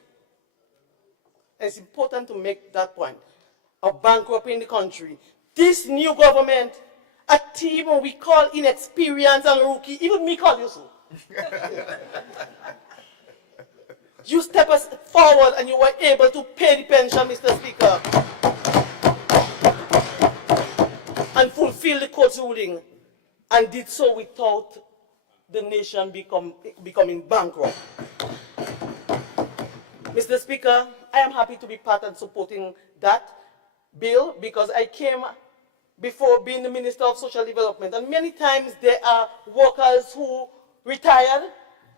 and it's important to make that point, of bankrupting the country, this new government, a team we call inexperienced and rookie, even me call you so. You step us forward and you were able to pay the pension, Mr. Speaker, and fulfill the court's ruling, and did so without the nation becoming bankrupt. Mr. Speaker, I am happy to be part and supporting that bill because I came before being the Minister of Social Development, and many times there are workers who retired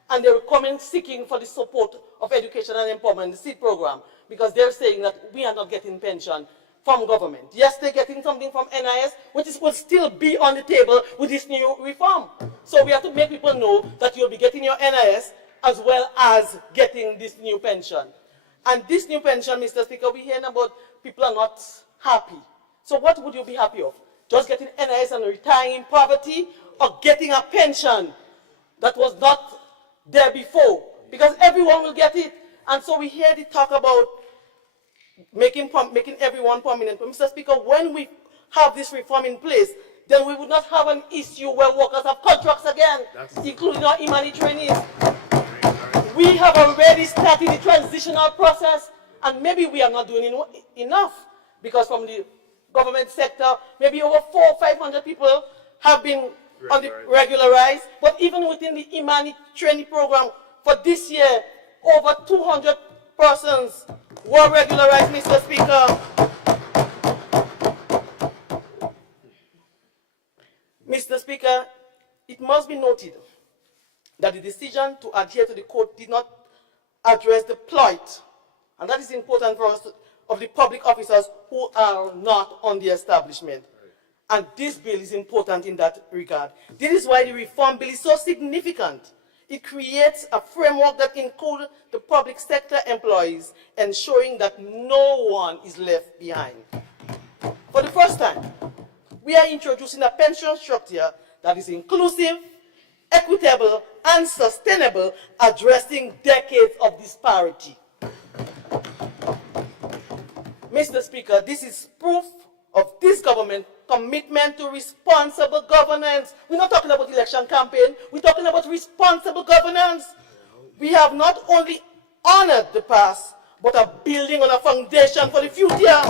and they were coming seeking for the support of education and empowerment, the SEED program, because they're saying that we are not getting pension from government. Yes, they're getting something from NIS, which will still be on the table with this new reform. So we have to make people know that you'll be getting your NIS as well as getting this new pension. And this new pension, Mr. Speaker, we hear about people are not happy. So what would you be happy of? Just getting NIS and retiring in poverty, or getting a pension that was not there before? Because everyone will get it. And so we hear the talk about making everyone permanent. But Mr. Speaker, when we have this reform in place, then we would not have an issue where workers have contracts again, including our Imani trainees. We have already started the transitional process, and maybe we are not doing enough, because from the government sector, maybe over 400 or 500 people have been regularized, but even within the Imani training program for this year, over 200 persons were regularized, Mr. Speaker. Mr. Speaker, it must be noted that the decision to adhere to the code did not address the plight, and that is important for us, of the public officers who are not on the establishment. And this bill is important in that regard. This is why the reform bill is so significant. It creates a framework that includes the public sector employees, ensuring that no one is left behind. For the first time, we are introducing a pension structure that is inclusive, equitable, and sustainable, addressing decades of disparity. Mr. Speaker, this is proof of this government's commitment to responsible governance. We're not talking about election campaign, we're talking about responsible governance. We have not only honored the past, but are building on a foundation for the future.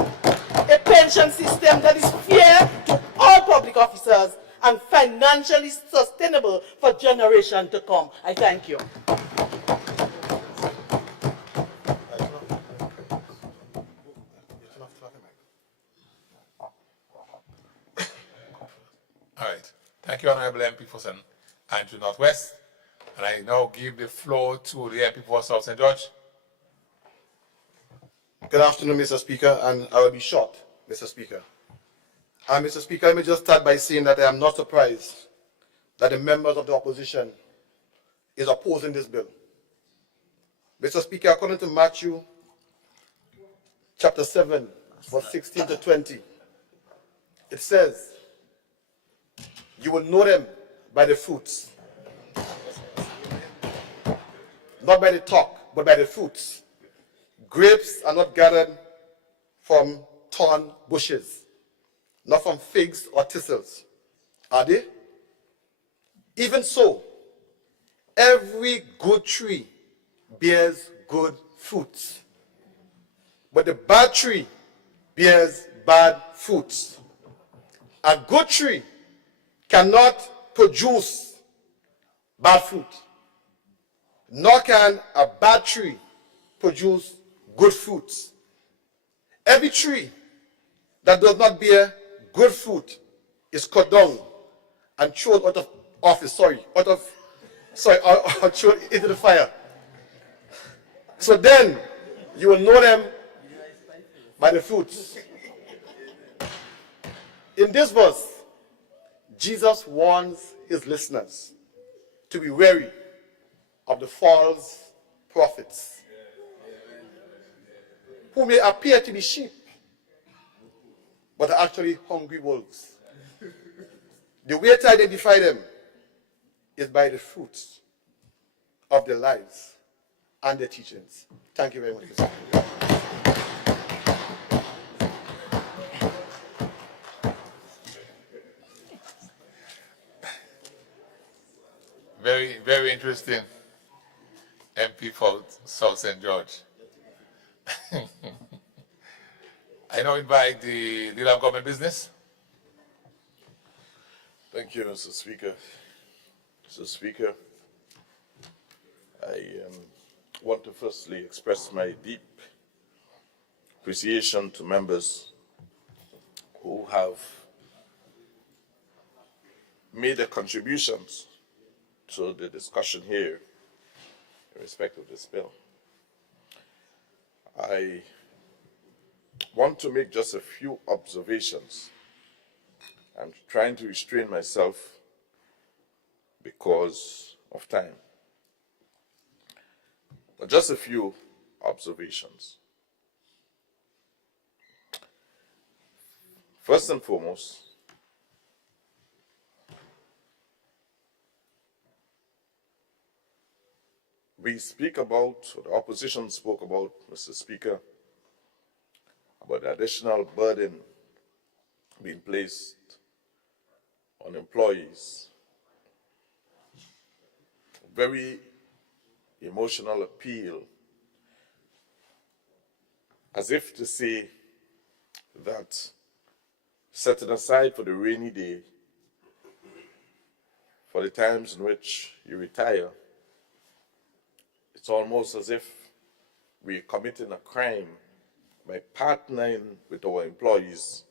A pension system that is fair to all public officers and financially sustainable for generations to come. I thank you. All right. Thank you, Honorable MP for St. Andrew Northwest. And I now give the floor to the MP for South St. George. Good afternoon, Mr. Speaker, and I will be short, Mr. Speaker. Mr. Speaker, let me just start by saying that I am not surprised that the members of the opposition is opposing this bill. Mr. Speaker, according to Matthew chapter 7, verse 16 to 20. It says, you will know them by the fruits. Not by the talk, but by the fruits. Grapes are not gathered from thorn bushes, not from figs or thistles, are they? Even so, every good tree bears good fruits, but the bad tree bears bad fruits. A good tree cannot produce bad fruit, nor can a bad tree produce good fruits. Every tree that does not bear good fruit is cut down and thrown out of office, or thrown into the fire. So then you will know them by the fruits. In this verse, Jesus warns his listeners to be wary of the false prophets who may appear to be sheep, but are actually hungry wolves. The way to identify them is by the fruits of their lives and their teachings. Thank you very much, Mr. Speaker. Very, very interesting. MP for South St. George. I now invite the leader of government business. Thank you, Mr. Speaker. Mr. Speaker, I want to firstly express my deep appreciation to members who have made their contributions to the discussion here in respect of this bill. I want to make just a few observations. I'm trying to restrain myself because of time. But just a few observations. First and foremost, we speak about, or the opposition spoke about, Mr. Speaker, about the additional burden being placed on employees. Very emotional appeal, as if to say that setting aside for the rainy day, for the times in which you retire, it's almost as if we're committing a crime by partnering with our employees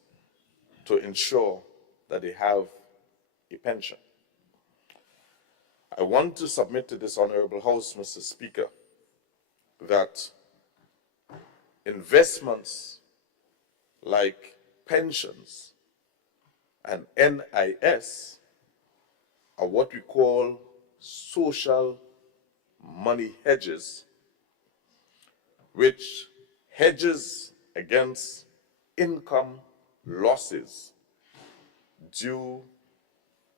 to ensure that they have a pension. I want to submit to this Honorable House, Mr. Speaker, that investments like pensions and NIS are what we call social money hedges, which hedges against income losses due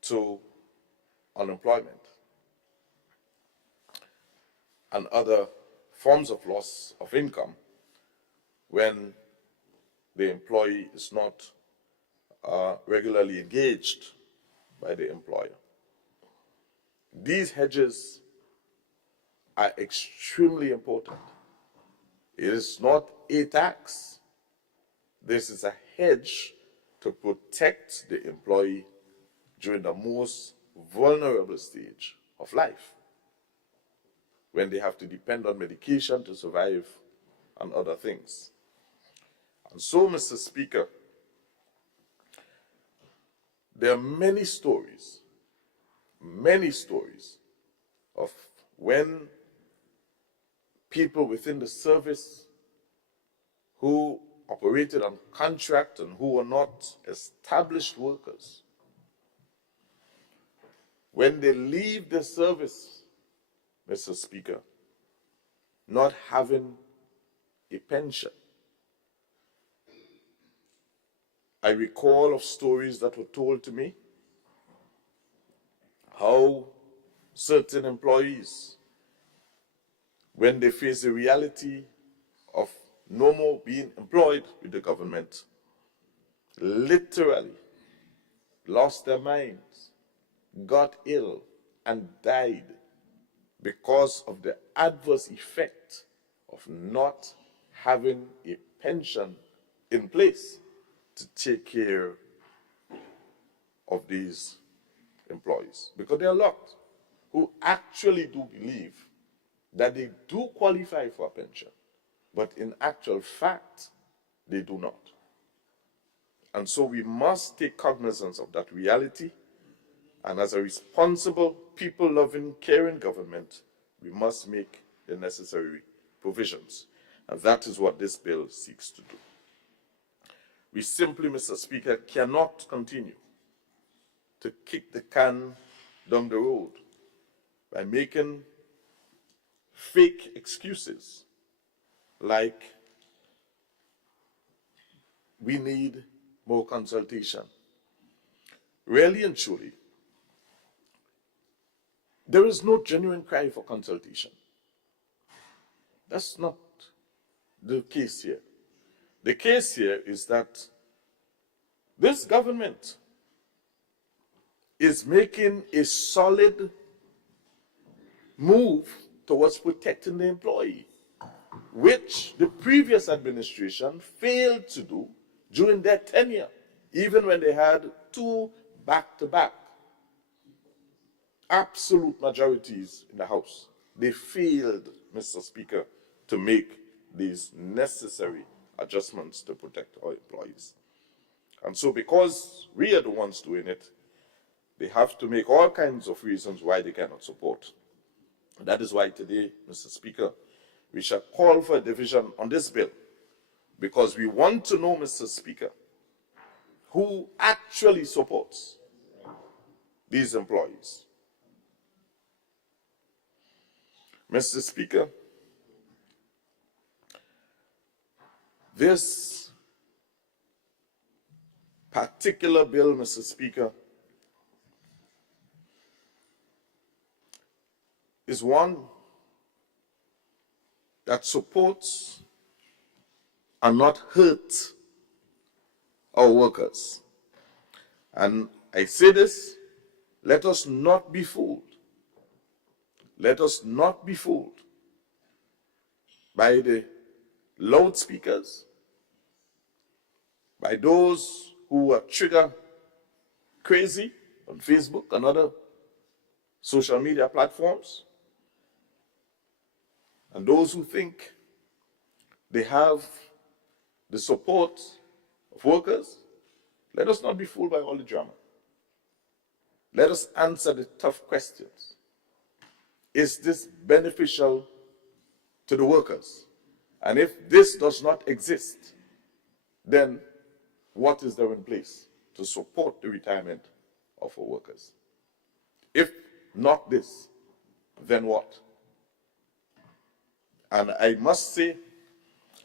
to unemployment and other forms of loss of income when the employee is not regularly engaged by the employer. These hedges are extremely important. It is not a tax. This is a hedge to protect the employee during the most vulnerable stage of life, when they have to depend on medication to survive and other things. And so, Mr. Speaker, there are many stories of when people within the service who operated on contract and who were not established workers, when they leave the service, Mr. Speaker, not having a pension, I recall of stories that were told to me how certain employees, when they face the reality of no more being employed with the government, literally lost their minds, got ill, and died because of the adverse effect of not having a pension in place to take care of these employees. Because there are a lot who actually do believe that they do qualify for a pension, but in actual fact, they do not. And so we must take cognizance of that reality, and as a responsible, people-loving, caring government, we must make the necessary provisions. And that is what this bill seeks to do. We simply, Mr. Speaker, cannot continue to kick the can down the road by making fake excuses like we need more consultation. Really and truly, there is no genuine cry for consultation. That's not the case here. The case here is that this government is making a solid move towards protecting the employee, which the previous administration failed to do during their tenure, even when they had two back-to-back absolute majorities in the House. They failed, Mr. Speaker, to make these necessary adjustments to protect our employees. And so because we are the ones doing it, they have to make all kinds of reasons why they cannot support. And that is why today, Mr. Speaker, we shall call for a division on this bill, because we want to know, Mr. Speaker, who actually supports these employees. Mr. Speaker, this particular bill, Mr. Speaker, is one that supports and not hurts our workers. And I say this, let us not be fooled. Let us not be fooled by the loudspeakers, by those who are trigger crazy on Facebook and other social media platforms, and those who think they have the support of workers. Let us not be fooled by all the drama. Let us answer the tough questions. Is this beneficial to the workers? And if this does not exist, then what is there in place to support the retirement of our workers? If not this, then what? And I must say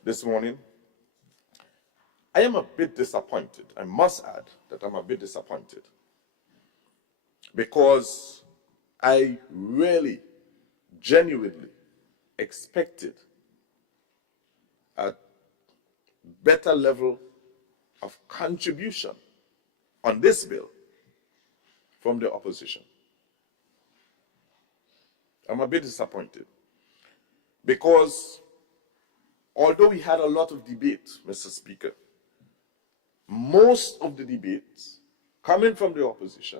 this morning, I am a bit disappointed. I must add that I'm a bit disappointed, because I really, genuinely expected a better level of contribution on this bill from the opposition. I'm a bit disappointed, because although we had a lot of debate, Mr. Speaker, most of the debates coming from the opposition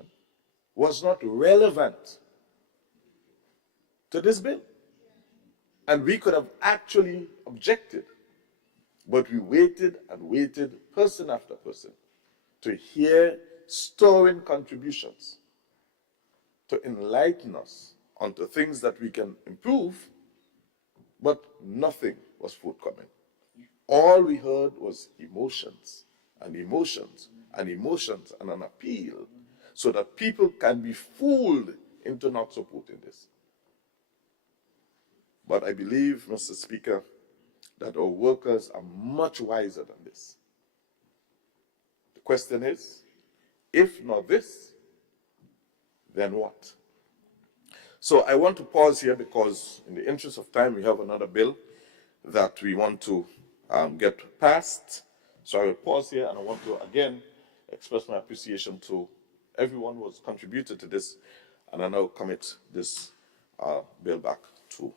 was not relevant to this bill. And we could have actually objected, but we waited and waited, person after person, to hear stirring contributions to enlighten us onto things that we can improve, but nothing was forthcoming. All we heard was emotions and emotions and emotions and an appeal so that people can be fooled into not supporting this. But I believe, Mr. Speaker, that our workers are much wiser than this. The question is, if not this, then what? So I want to pause here because in the interest of time, we have another bill that we want to get passed. So I will pause here and I want to again express my appreciation to everyone who has contributed to this, and I now commit this bill back to.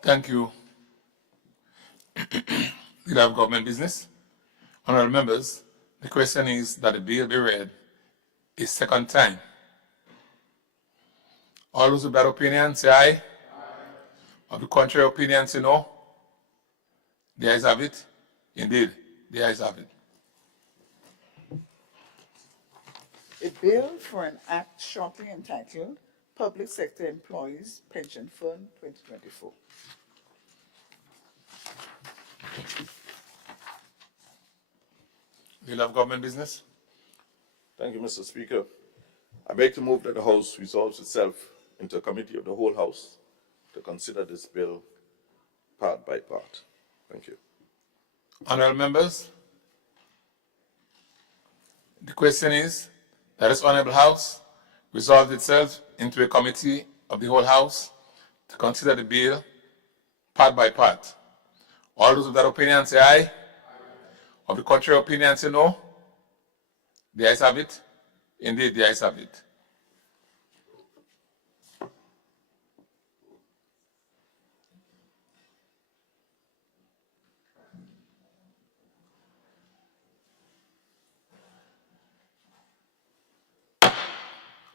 Thank you. Leader of Government Business. Honorable members, the question is that the bill be read a second time. All those with that opinion say aye. Aye. Of the contrary opinion say no. The ayes have it. Indeed, the ayes have it. A bill for an act shortly entitled Public Sector Employees Pension Fund 2024. Leader of Government Business. Thank you, Mr. Speaker. I beg to move that the House resolves itself into a committee of the whole House to consider this bill part by part. Thank you. Honorable members, the question is that this Honorable House resolves itself into a committee of the whole House to consider the bill part by part. All those of that opinion say aye. Aye. Of the contrary opinion say no. The ayes have it. Indeed, the ayes have it.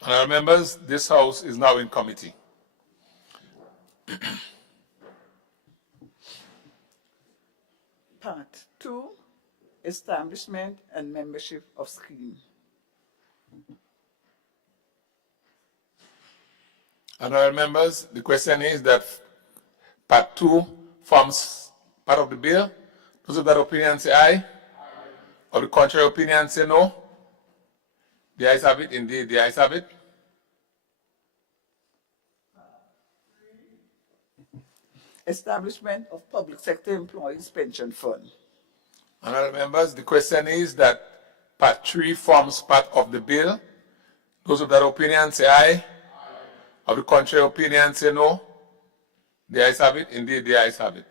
Honorable members, this House is now in committee. Part 2, Establishment and Membership of Scheme. Honorable members, the question is that Part 2 forms part of the bill. Those of that opinion say aye. Aye. Of the contrary opinion say no. The ayes have it. Indeed, the ayes have it. Establishment of Public Sector Employees Pension Fund. Honorable members, the question is that Part 3 forms part of the bill. Those of that opinion say aye. Aye. Of the contrary opinion say no. The ayes have it. Indeed, the ayes have it.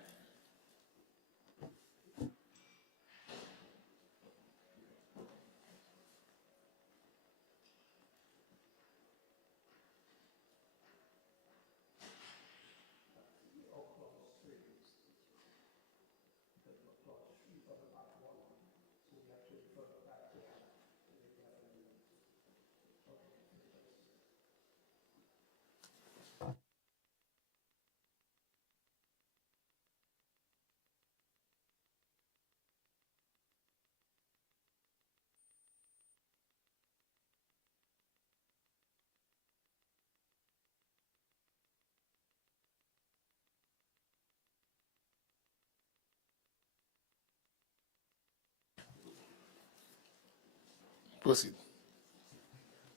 Proceed.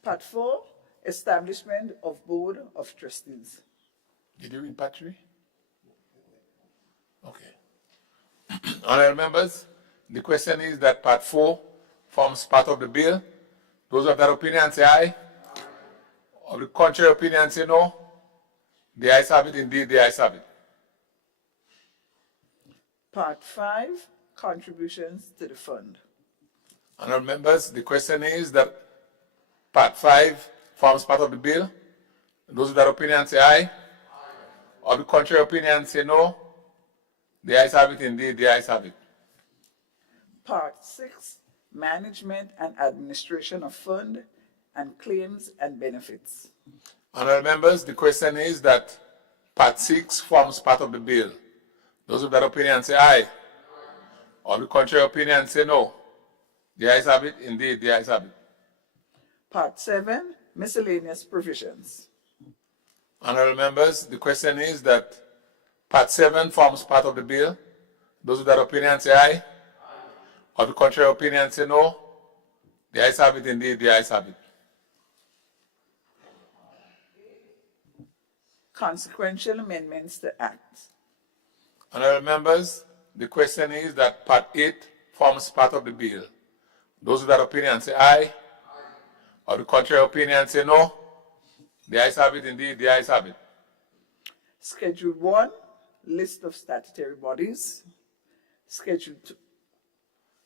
Part 4, Establishment of Board of Trustees. Did you read Part 3? Okay. Honorable members, the question is that Part 4 forms part of the bill. Those of that opinion say aye. Aye. Of the contrary opinion say no. The ayes have it. Indeed, the ayes have it. Part 5, Contributions to the Fund. Honorable members, the question is that Part 5 forms part of the bill. Those of that opinion say aye. Aye. Of the contrary opinion say no. The ayes have it. Indeed, the ayes have it. Part 6, Management and Administration of Fund and Claims and Benefits. Honorable members, the question is that Part 6 forms part of the bill. Those of that opinion say aye. Aye. Of the contrary opinion say no. The ayes have it. Indeed, the ayes have it. Part 7, Miscellaneous Provisions. Honorable members, the question is that Part 7 forms part of the bill. Those of that opinion say aye. Aye. Of the contrary opinion say no. The ayes have it. Indeed, the ayes have it. Consequential amendments to Act. Honorable members, the question is that Part 8 forms part of the bill. Those with that opinion say aye. Or the contrary opinion say no. The ayes have it, indeed, the ayes have it. Schedule 1, list of statutory bodies. Schedule 2.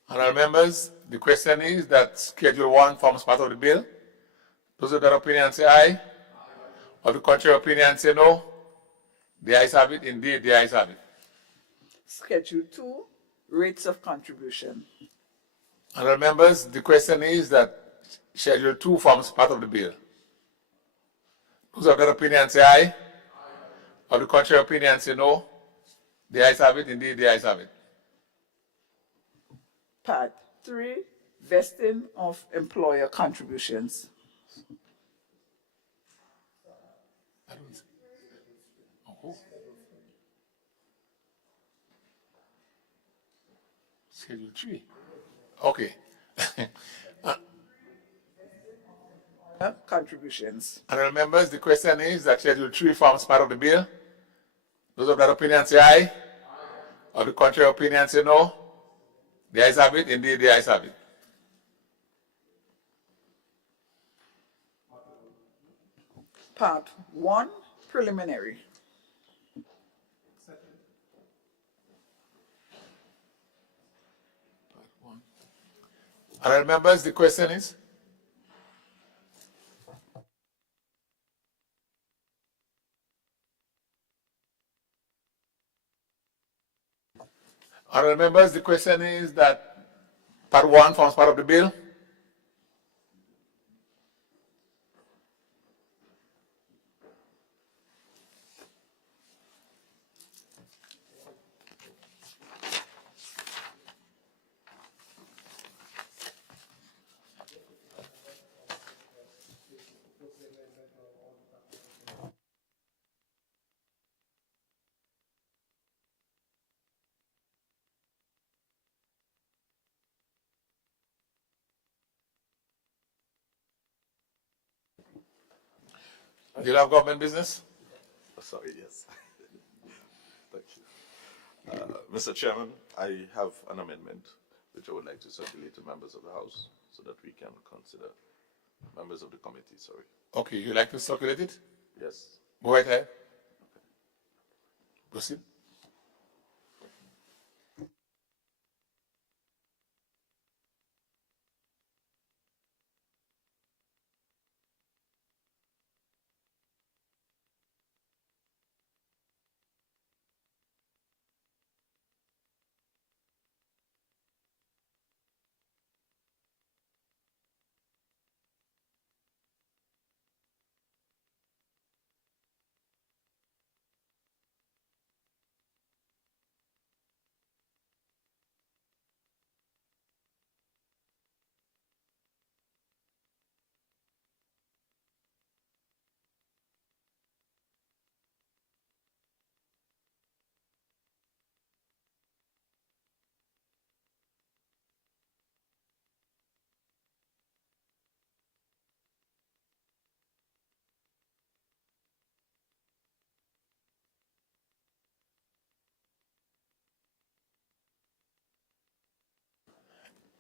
Honorable members, the question is that Schedule 1 forms part of the bill. Those with that opinion say aye. Or the contrary opinion say no. The ayes have it, indeed, the ayes have it. Schedule 2, rates of contribution. Honorable members, the question is that Schedule 2 forms part of the bill. Those of that opinion say aye. Or the contrary opinion say no. The ayes have it, indeed, the ayes have it. Part 3, vesting of employer contributions. Schedule 3. Okay. Contributions. Honorable members, the question is that Schedule 3 forms part of the bill. Those of that opinion say aye. Or the contrary opinion say no. The ayes have it, indeed, the ayes have it. Part 1, preliminary. Honorable members, the question is? Honorable members, the question is that Part 1 forms part of the bill. Do you have government business? Sorry, yes. Thank you. Mr. Chairman, I have an amendment which I would like to circulate to members of the House so that we can consider members of the committee, sorry. Okay, you like to circulate it? Yes. Go right ahead. Proceed.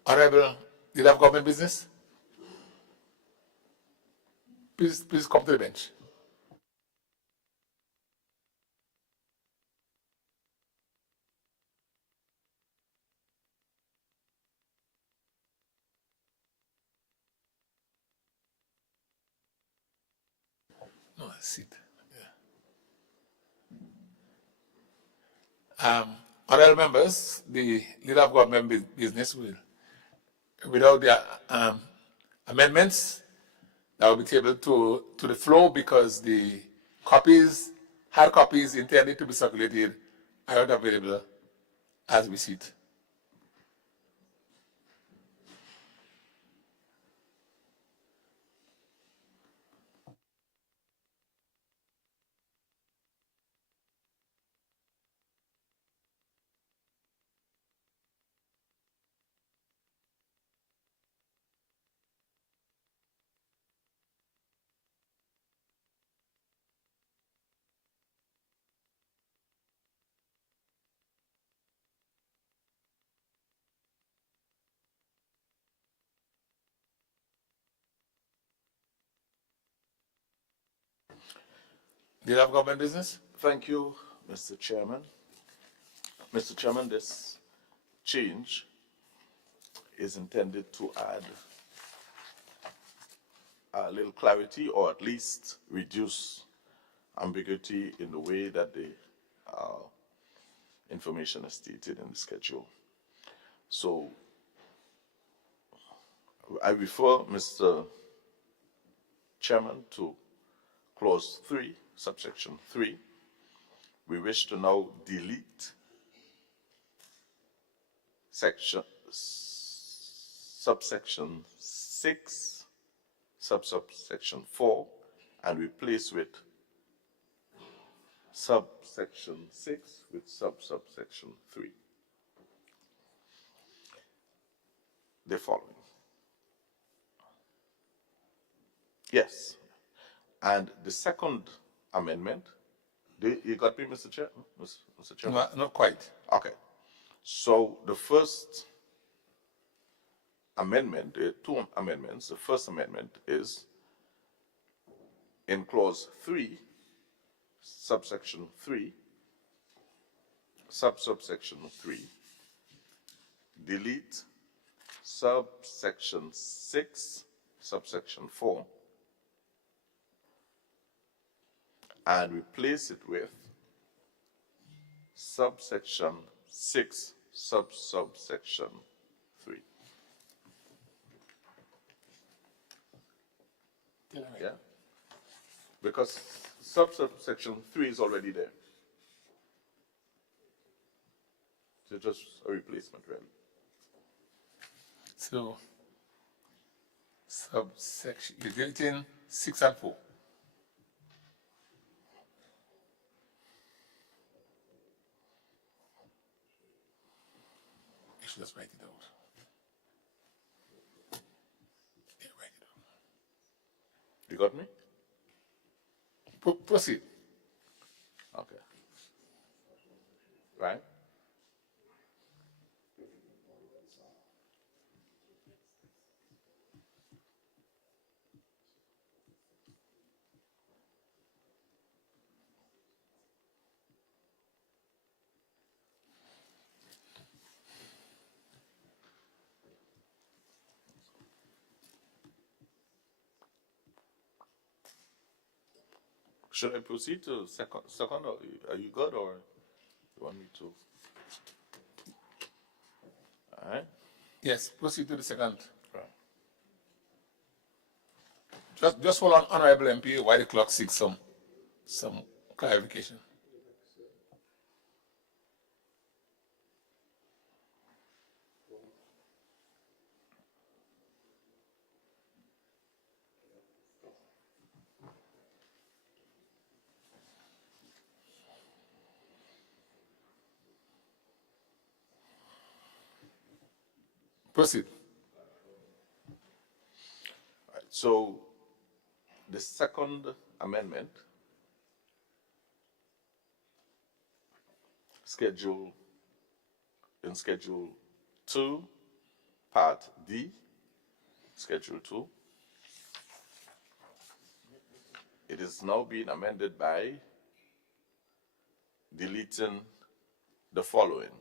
Honorable, do you have government business? Please come to the bench. No, sit. Yeah. Honorable members, the leader of government business will, without the amendments, that will be tabled to the floor because the copies, hard copies intended to be circulated are not available as we sit. Deal of government business? Thank you, Mr. Chairman. Mr. Chairman, this change is intended to add a little clarity, or at least reduce ambiguity in the way that the information is stated in the schedule. So I refer, Mr. Chairman, to clause 3, subsection 3. We wish to now delete subsection 6, subsection 4, and replace with subsection 6 with subsection 3. The following. Yes. And the second amendment, you got me, Mr. Chair? Mr. Chairman? No, not quite. Okay. So the first amendment, there are two amendments. The first amendment is in clause 3, subsection 3, subsection 3, delete subsection 6, subsection 4, and replace it with subsection 6, subsection 3. Yeah? Because subsection 3 is already there. So just a replacement, really. So, subsection, you're deleting 6 and 4. You should just write it out. Yeah, write it out. You got me? Proceed. Okay. Right? Should I proceed to second, or are you good, or you want me to? All right. Yes, proceed to the second. Right. Just hold on, Honorable MP, while the clock seeks some clarification. Proceed. Right. So the second amendment, schedule 2, part D, schedule 2. It is now being amended by deleting the following.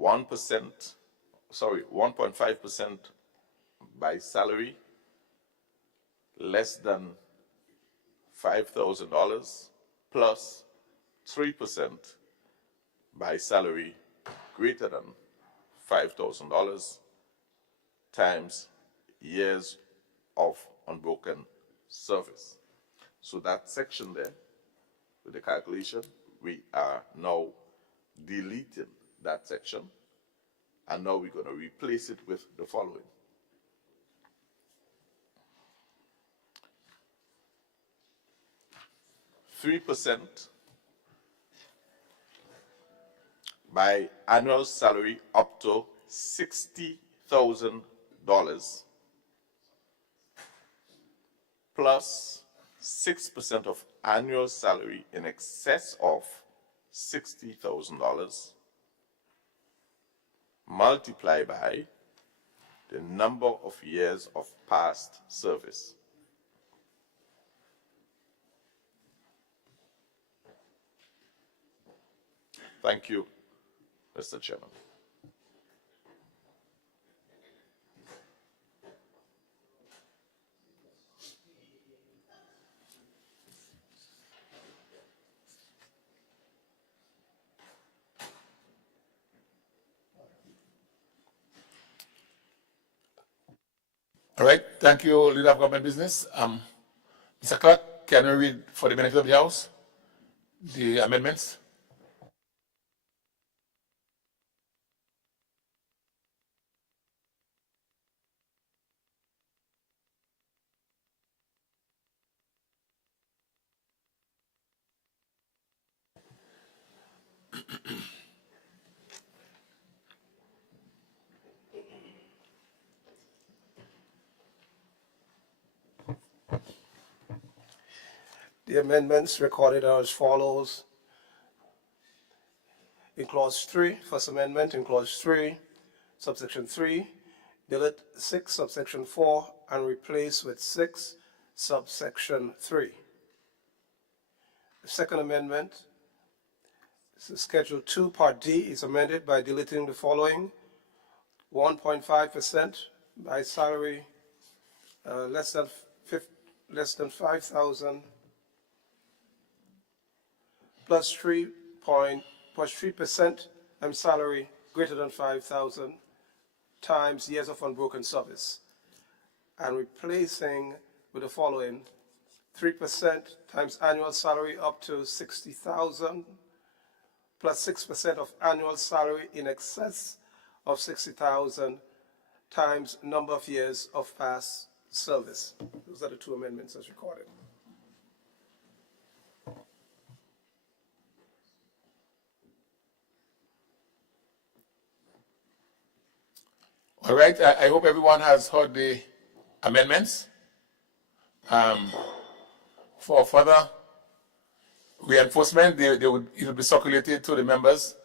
1.5% by salary less than $5,000 plus 3% by salary greater than $5,000 times years of unbroken service. So that section there, with the calculation, we are now deleting that section, and now we're going to replace it with the following. %3 by annual salary up to $60,000 plus 6% of annual salary in excess of $60,000 multiplied by the number of years of past service. Thank you, Mr. Chairman. All right, thank you, Leader of Government Business. Mr. Clerk, can you read for the benefit of the House the amendments? The amendments recorded are as follows. In clause 3, first amendment, in clause 3, subsection 3, delete 6 subsection 4 and replace with 6 subsection 3. The second amendment, this is Schedule 2, Part D, is amended by deleting the following: 1.5% by salary less than 5,000 plus 3% and salary greater than 5,000 times years of unbroken service, and replacing with the following: 3% times annual salary up to 60,000 plus 6% of annual salary in excess of 60,000 times number of years of past service. Those are the two amendments as recorded. All right, I hope everyone has heard the amendments. For further reinforcement, it will be circulated to the members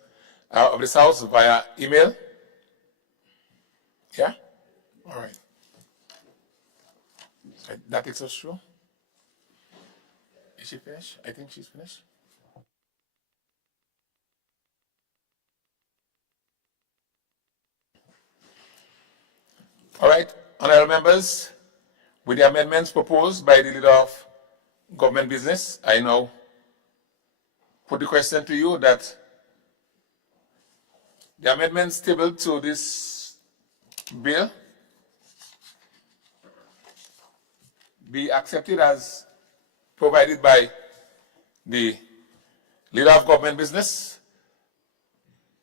of this House via email. Yeah? All right. So that takes us through. Is she finished? I think she's finished. All right, honorable members, with the amendments proposed by the Leader of Government Business, I now put the question to you that the amendments tabled to this bill be accepted as provided by the Leader of Government Business.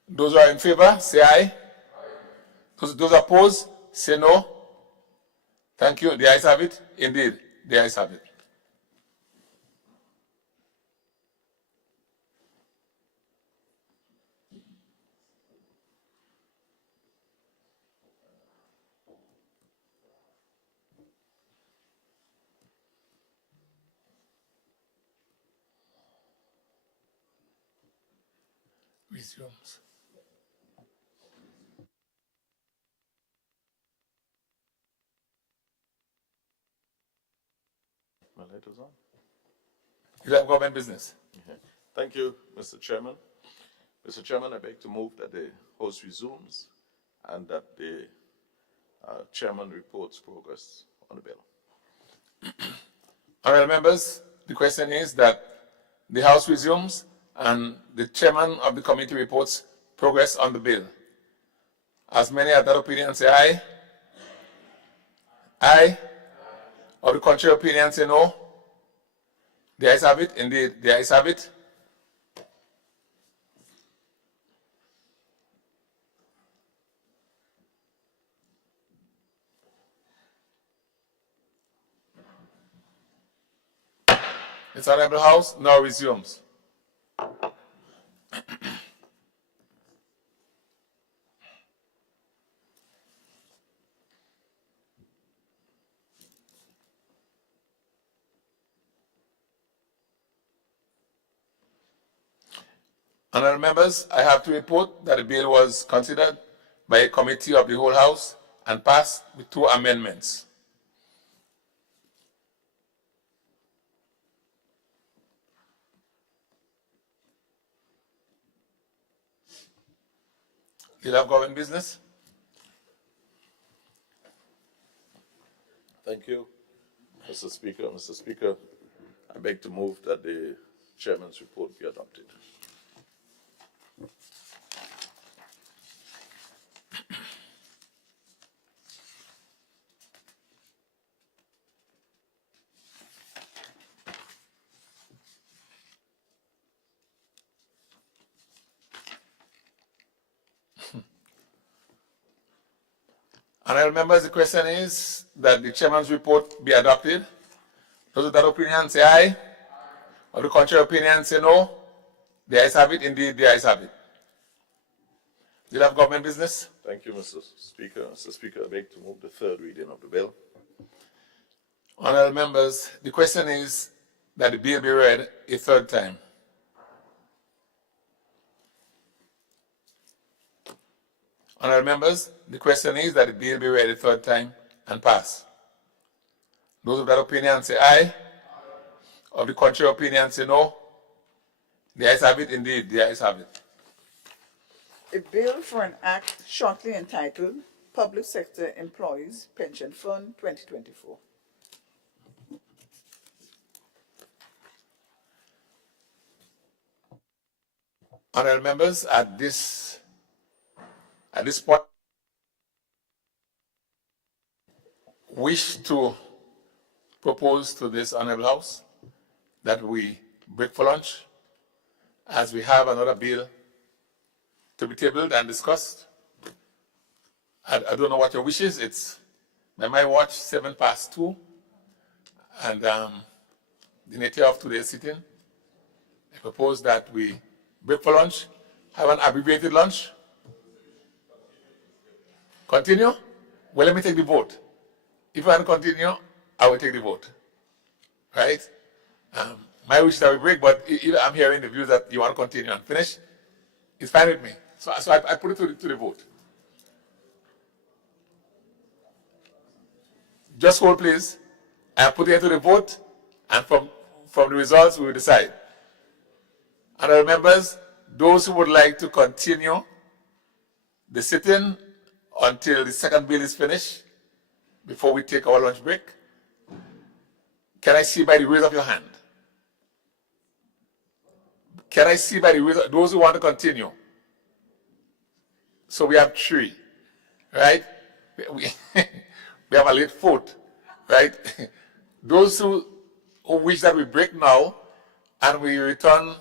Those who are in favor, say aye. Those opposed, say no. Thank you. The ayes have it. Indeed, the ayes have it. Resumes. My light is on. Leader of Government Business. Thank you, Mr. Chairman. Mr. Chairman, I beg to move that the House resumes and that the Chairman reports progress on the bill. Honorable members, the question is that the House resumes and the Chairman of the committee reports progress on the bill. As many as that opinion say aye. Aye. Of the contrary opinion say no. The ayes have it. Indeed, the ayes have it. This Honorable House now resumes. Honorable members, I have to report that the bill was considered by a committee of the whole House and passed with 2 amendments. Deal of government business. Thank you, Mr. Speaker. Mr. Speaker, I beg to move that the chairman's report be adopted. Honourable members, the question is that the chairman's report be adopted. Those of that opinion say aye. Or the contrary opinion say no. The ayes have it. Indeed, the ayes have it. Deal of government business. Thank you, Mr. Speaker. Mr. Speaker, I beg to move the third reading of the bill. Honourable members, the question is that the bill be read a third time. Honourable members, the question is that the bill be read a third time and pass. Those of that opinion say aye. Of the contrary opinion say no. The ayes have it. Indeed, the ayes have it. A bill for an act shortly entitled Public Sector Employees Pension Fund 2024. Honourable members, at this point, wish to propose to this Honourable House that we break for lunch, as we have another bill to be tabled and discussed. I don't know what your wish is. It's, by my watch, 2:07, and the nature of today's sitting, I propose that we break for lunch, have an abbreviated lunch. Continue? Well, let me take the vote. If I want to continue, I will take the vote. Right? My wish is that we break, but if I'm hearing the views that you want to continue and finish, it's fine with me. So I put it to the vote. Just hold, please. I put it to the vote, and from the results, we will decide. Honourable members, those who would like to continue the sitting until the second bill is finished, before we take our lunch break, can I see by the raise of your hand? Can I see by the raise of those who want to continue? So we have 3, right? We have a late vote, right? Those who wish that we break now and we return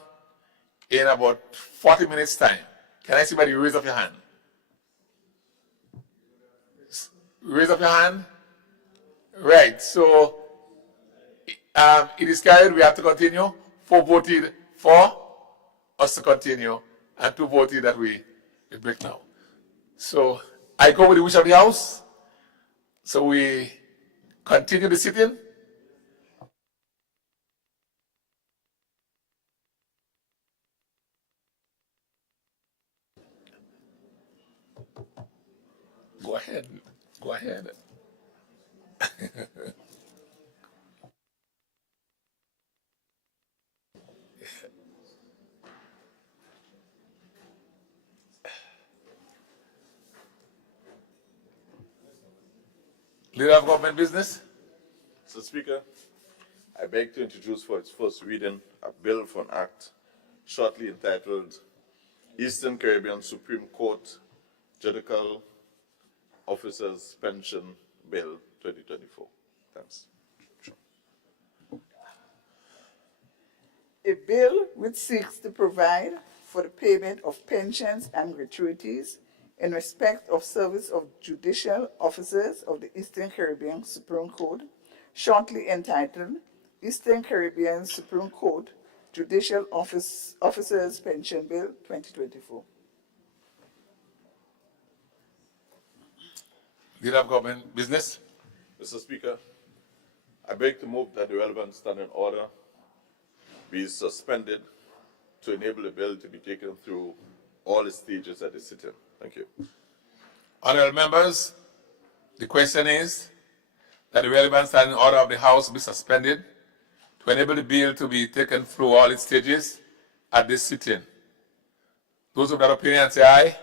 in about 40 minutes' time. Can I see by the raise of your hand? Raise up your hand. Right, so it is carried, we have to continue. 4 voted for us to continue, and 2 voted that we break now. So I go with the wish of the House. So we continue the sitting. Go ahead. Go ahead. Leader of government business. Mr. Speaker, I beg to introduce for its first reading a bill for an act shortly entitled Eastern Caribbean Supreme Court Judicial Officers Pension Bill 2024. Thanks. A bill which seeks to provide for the payment of pensions and gratuities in respect of service of judicial officers of the Eastern Caribbean Supreme Court, shortly entitled Eastern Caribbean Supreme Court Judicial Officers Pension Bill 2024. Leader of government business. Mr. Speaker, I beg to move that the relevant standing order be suspended to enable the bill to be taken through all the stages at the sitting. Thank you. Honourable members, the question is that the relevant standing order of the House be suspended to enable the bill to be taken through all its stages at this sitting. Those of that opinion say aye.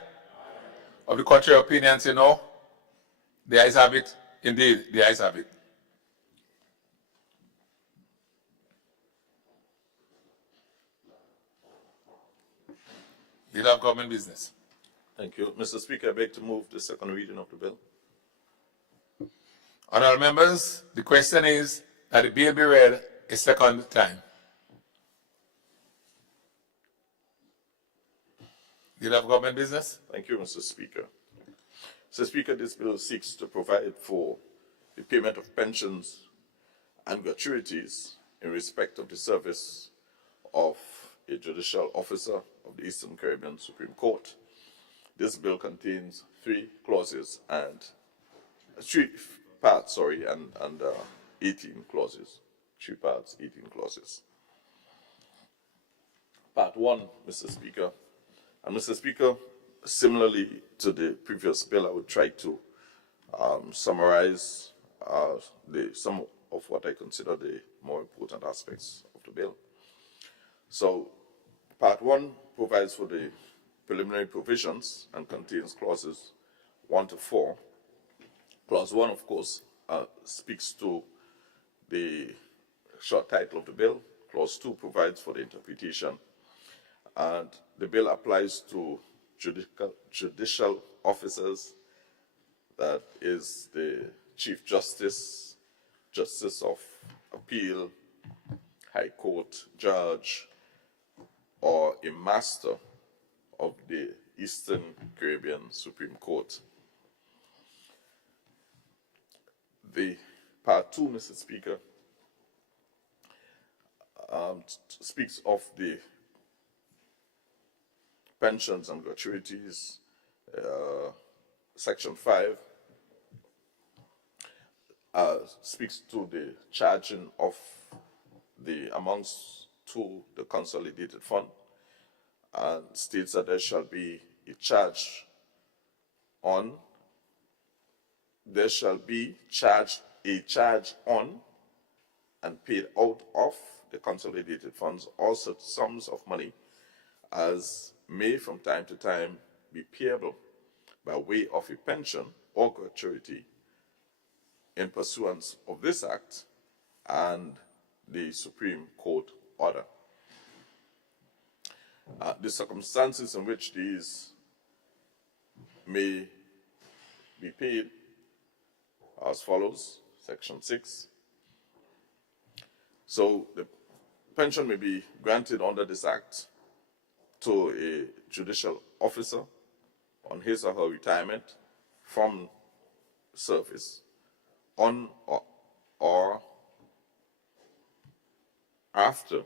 of the contrary opinion say no? The ayes have it. Indeed, the ayes have it. Bill of Government Business. Thank you. Mr. Speaker, I beg to move the second reading of the bill. Honourable members, the question is that the bill be read a second time. Bill of Government Business. Thank you, Mr. Speaker. Mr. Speaker, this bill seeks to provide for the payment of pensions and gratuities in respect of the service of a judicial officer of the Eastern Caribbean Supreme Court. This bill contains three parts, and 18 clauses. 3 parts, 18 clauses. Part 1, Mr. Speaker. And Mr. Speaker, similarly to the previous bill, I would try to summarize some of what I consider the more important aspects of the bill. So, Part 1 provides for the preliminary provisions and contains clauses 1 to 4. Clause 1, of course, speaks to the short title of the bill. Clause 2 provides for the interpretation. And the bill applies to judicial officers, that is the Chief Justice, Justice of Appeal, High Court Judge, or a Master of the Eastern Caribbean Supreme Court. The Part 2, Mr. Speaker, speaks of the pensions and gratuities. Section 5 speaks to the charging of the amounts to the consolidated fund, and states that there shall be a charge on and paid out of the consolidated funds all such sums of money as may from time to time be payable by way of a pension or gratuity in pursuance of this Act and the Supreme Court order. The circumstances in which these may be paid are as follows. Section 6. So the pension may be granted under this Act to a judicial officer on his or her retirement from service on or after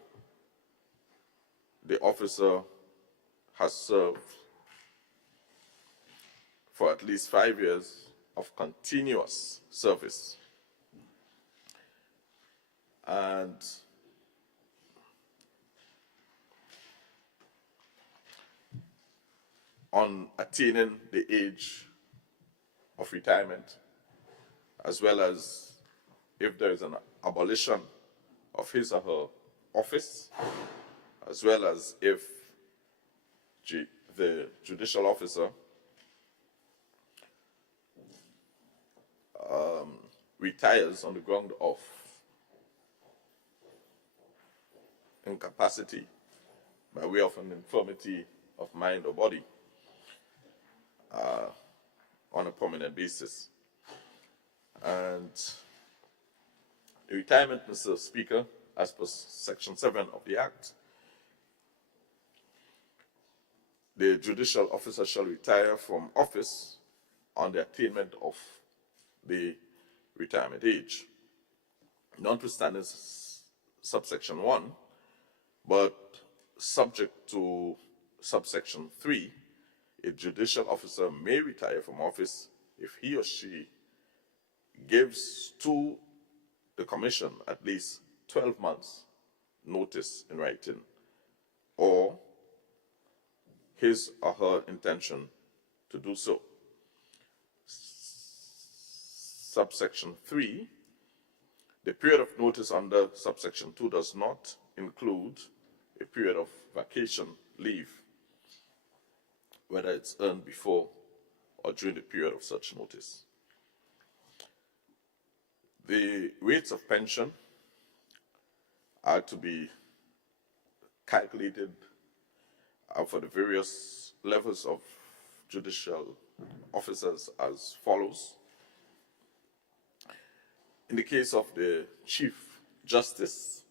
the officer has served for at least 5 years of continuous service. And on attaining the age of retirement, as well as if there is an abolition of his or her office, as well as if the judicial officer retires on the ground of incapacity by way of an infirmity of mind or body on a permanent basis. And the retirement, Mr. Speaker, as per Section 7 of the Act, the judicial officer shall retire from office on the attainment of the retirement age, notwithstanding subsection 1, but subject to subsection 3, a judicial officer may retire from office if he or she gives to the Commission at least 12 months notice in writing, or his or her intention to do so. Subsection 3, the period of notice under subsection 2 does not include a period of vacation leave, whether it's earned before or during the period of such notice. The rates of pension are to be calculated for the various levels of judicial officers as follows. In the case of the Chief Justice,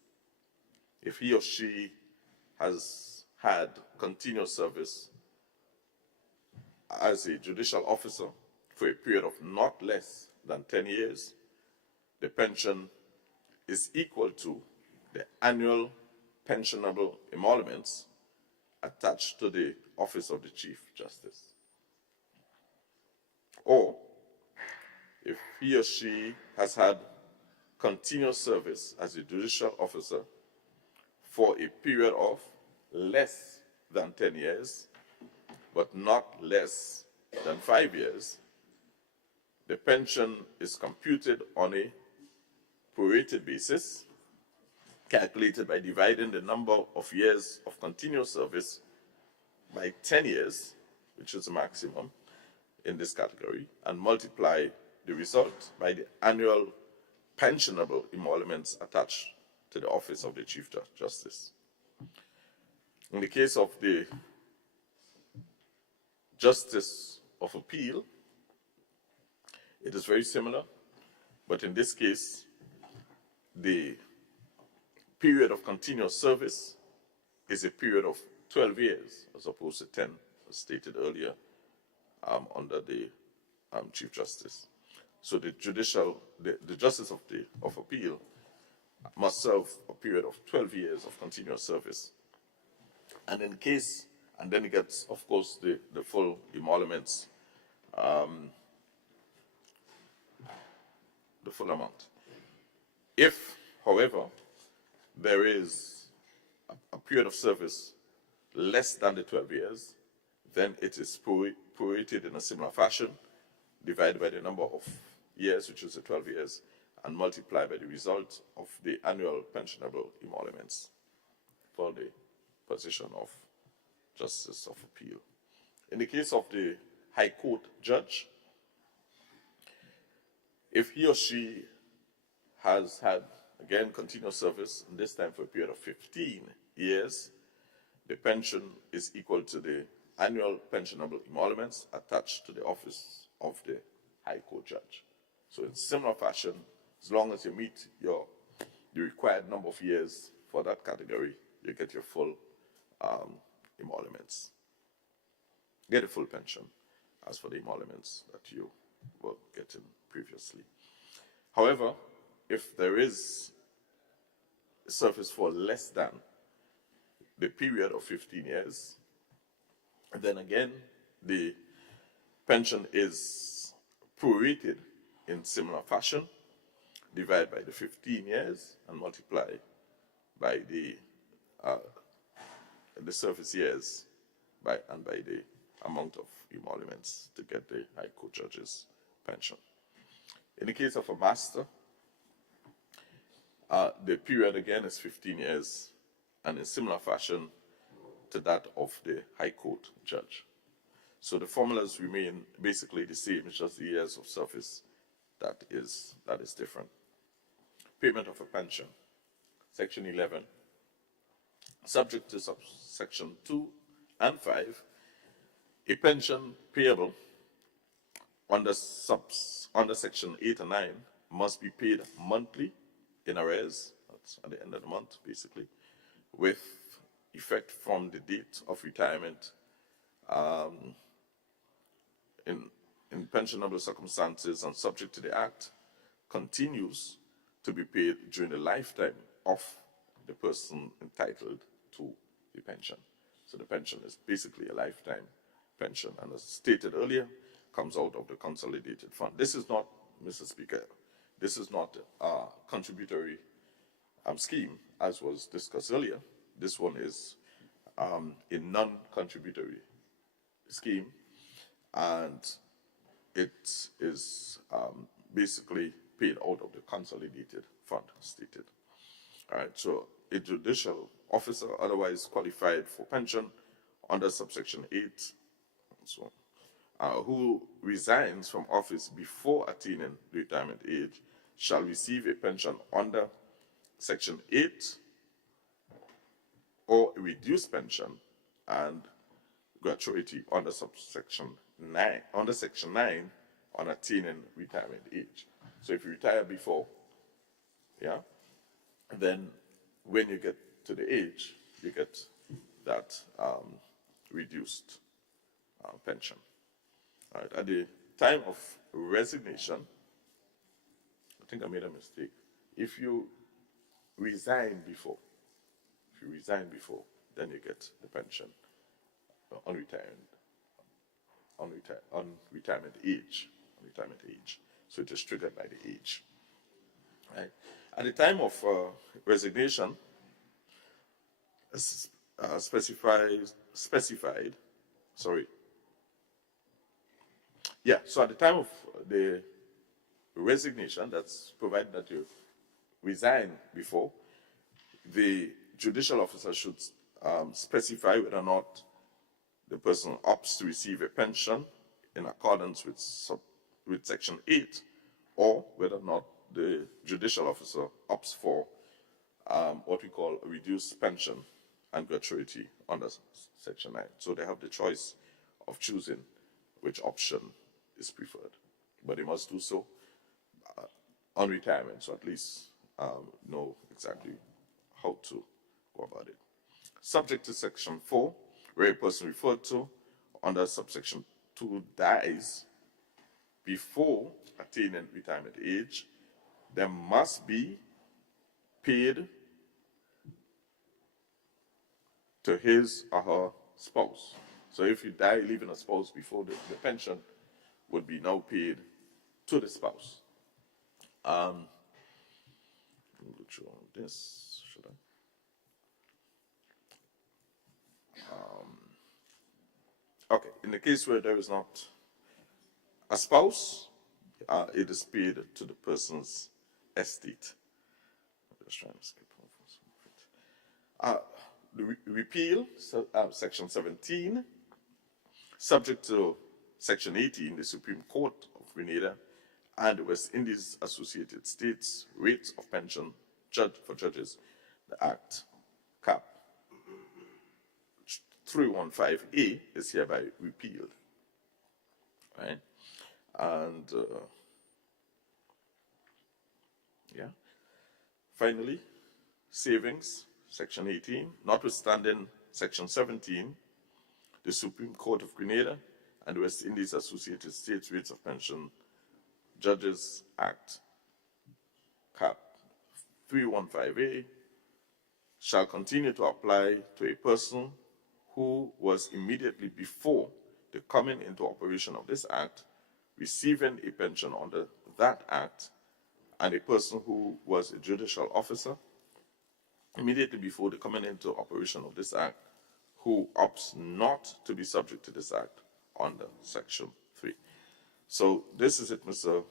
if he or she has had continuous service as a judicial officer for a period of not less than 10 years, the pension is equal to the annual pensionable emoluments attached to the office of the Chief Justice. Or, if he or she has had continuous service as a judicial officer for a period of less than 10 years, but not less than 5 years, the pension is computed on a prorated basis, calculated by dividing the number of years of continuous service by 10 years, which is the maximum in this category, and multiply the result by the annual pensionable emoluments attached to the office of the Chief Justice. In the case of the Justice of Appeal, it is very similar, but in this case, the period of continuous service is a period of 12 years as opposed to 10, as stated earlier, under the Chief Justice. So the Justice of Appeal must serve a period of 12 years of continuous service. And in case, and then he gets, of course, the full emoluments, the full amount. If, however, there is a period of service less than the 12 years, then it is prorated in a similar fashion, divided by the number of years, which is the 12 years, and multiplied by the result of the annual pensionable emoluments for the position of Justice of Appeal. In the case of the High Court judge, if he or she has had, again, continuous service, and this time for a period of 15 years, the pension is equal to the annual pensionable emoluments attached to the office of the High Court judge. So in similar fashion, as long as you meet the required number of years for that category, you get your full emoluments. Get a full pension as for the emoluments that you were getting previously. However, if there is service for less than the period of 15 years, then again, the pension is prorated in similar fashion, divided by the 15 years and multiply by the service years and by the amount of emoluments to get the High Court judge's pension. In the case of a master, the period again is 15 years and in similar fashion to that of the High Court judge. So the formulas remain basically the same, it's just the years of service that is different. Payment of a pension, Section 11. Subject to subsection 2 and 5, a pension payable under section 8 and 9 must be paid monthly in arrears, that's at the end of the month basically, with effect from the date of retirement in pensionable circumstances and subject to the Act, continues to be paid during the lifetime of the person entitled to the pension. So the pension is basically a lifetime pension, and as stated earlier, comes out of the consolidated fund. This is not, Mr. Speaker, this is not a contributory scheme, as was discussed earlier. This one is a non-contributory scheme, and it is basically paid out of the consolidated fund, stated. All right, so a judicial officer otherwise qualified for pension under subsection 8 and so who resigns from office before attaining retirement age shall receive a pension under Section 8 or a reduced pension and gratuity under subsection 9, under Section 9 on attaining retirement age. So if you retire before, yeah, then when you get to the age, you get that reduced pension. All right. At the time of resignation, I think I made a mistake. If you resign before, then you get the pension on retirement age. So it is triggered by the age. Right. At the time of resignation, so at the time of the resignation, that's provided that you resign before, the judicial officer should specify whether or not the person opts to receive a pension in accordance with Section 8, or whether or not the judicial officer opts for what we call a reduced pension and gratuity under Section 9. So they have the choice of choosing which option is preferred. But they must do so on retirement, so at least know exactly how to go about it. Subject to Section 4, where a person referred to under subsection 2 dies before attaining retirement age, there must be paid to his or her spouse. So if you die leaving a spouse before, the pension would be now paid to the spouse. Let me go through all this, should I? Okay, in the case where there is not a spouse, it is paid to the person's estate. I'm just trying to skip over some of it. The repeal, Section 17, subject to Section 18, the Supreme Court of Grenada and the West Indies Associated States rates of pension for judges, the Act, Cap 315A, is hereby repealed. Right? And finally, savings, Section 18, notwithstanding Section 17, the Supreme Court of Grenada and the West Indies Associated States rates of pension Judges Act, Cap 315A, shall continue to apply to a person who was immediately before the coming into operation of this Act receiving a pension under that Act, and a person who was a judicial officer immediately before the coming into operation of this Act who opts not to be subject to this Act under Section 3. So this is it, Mr.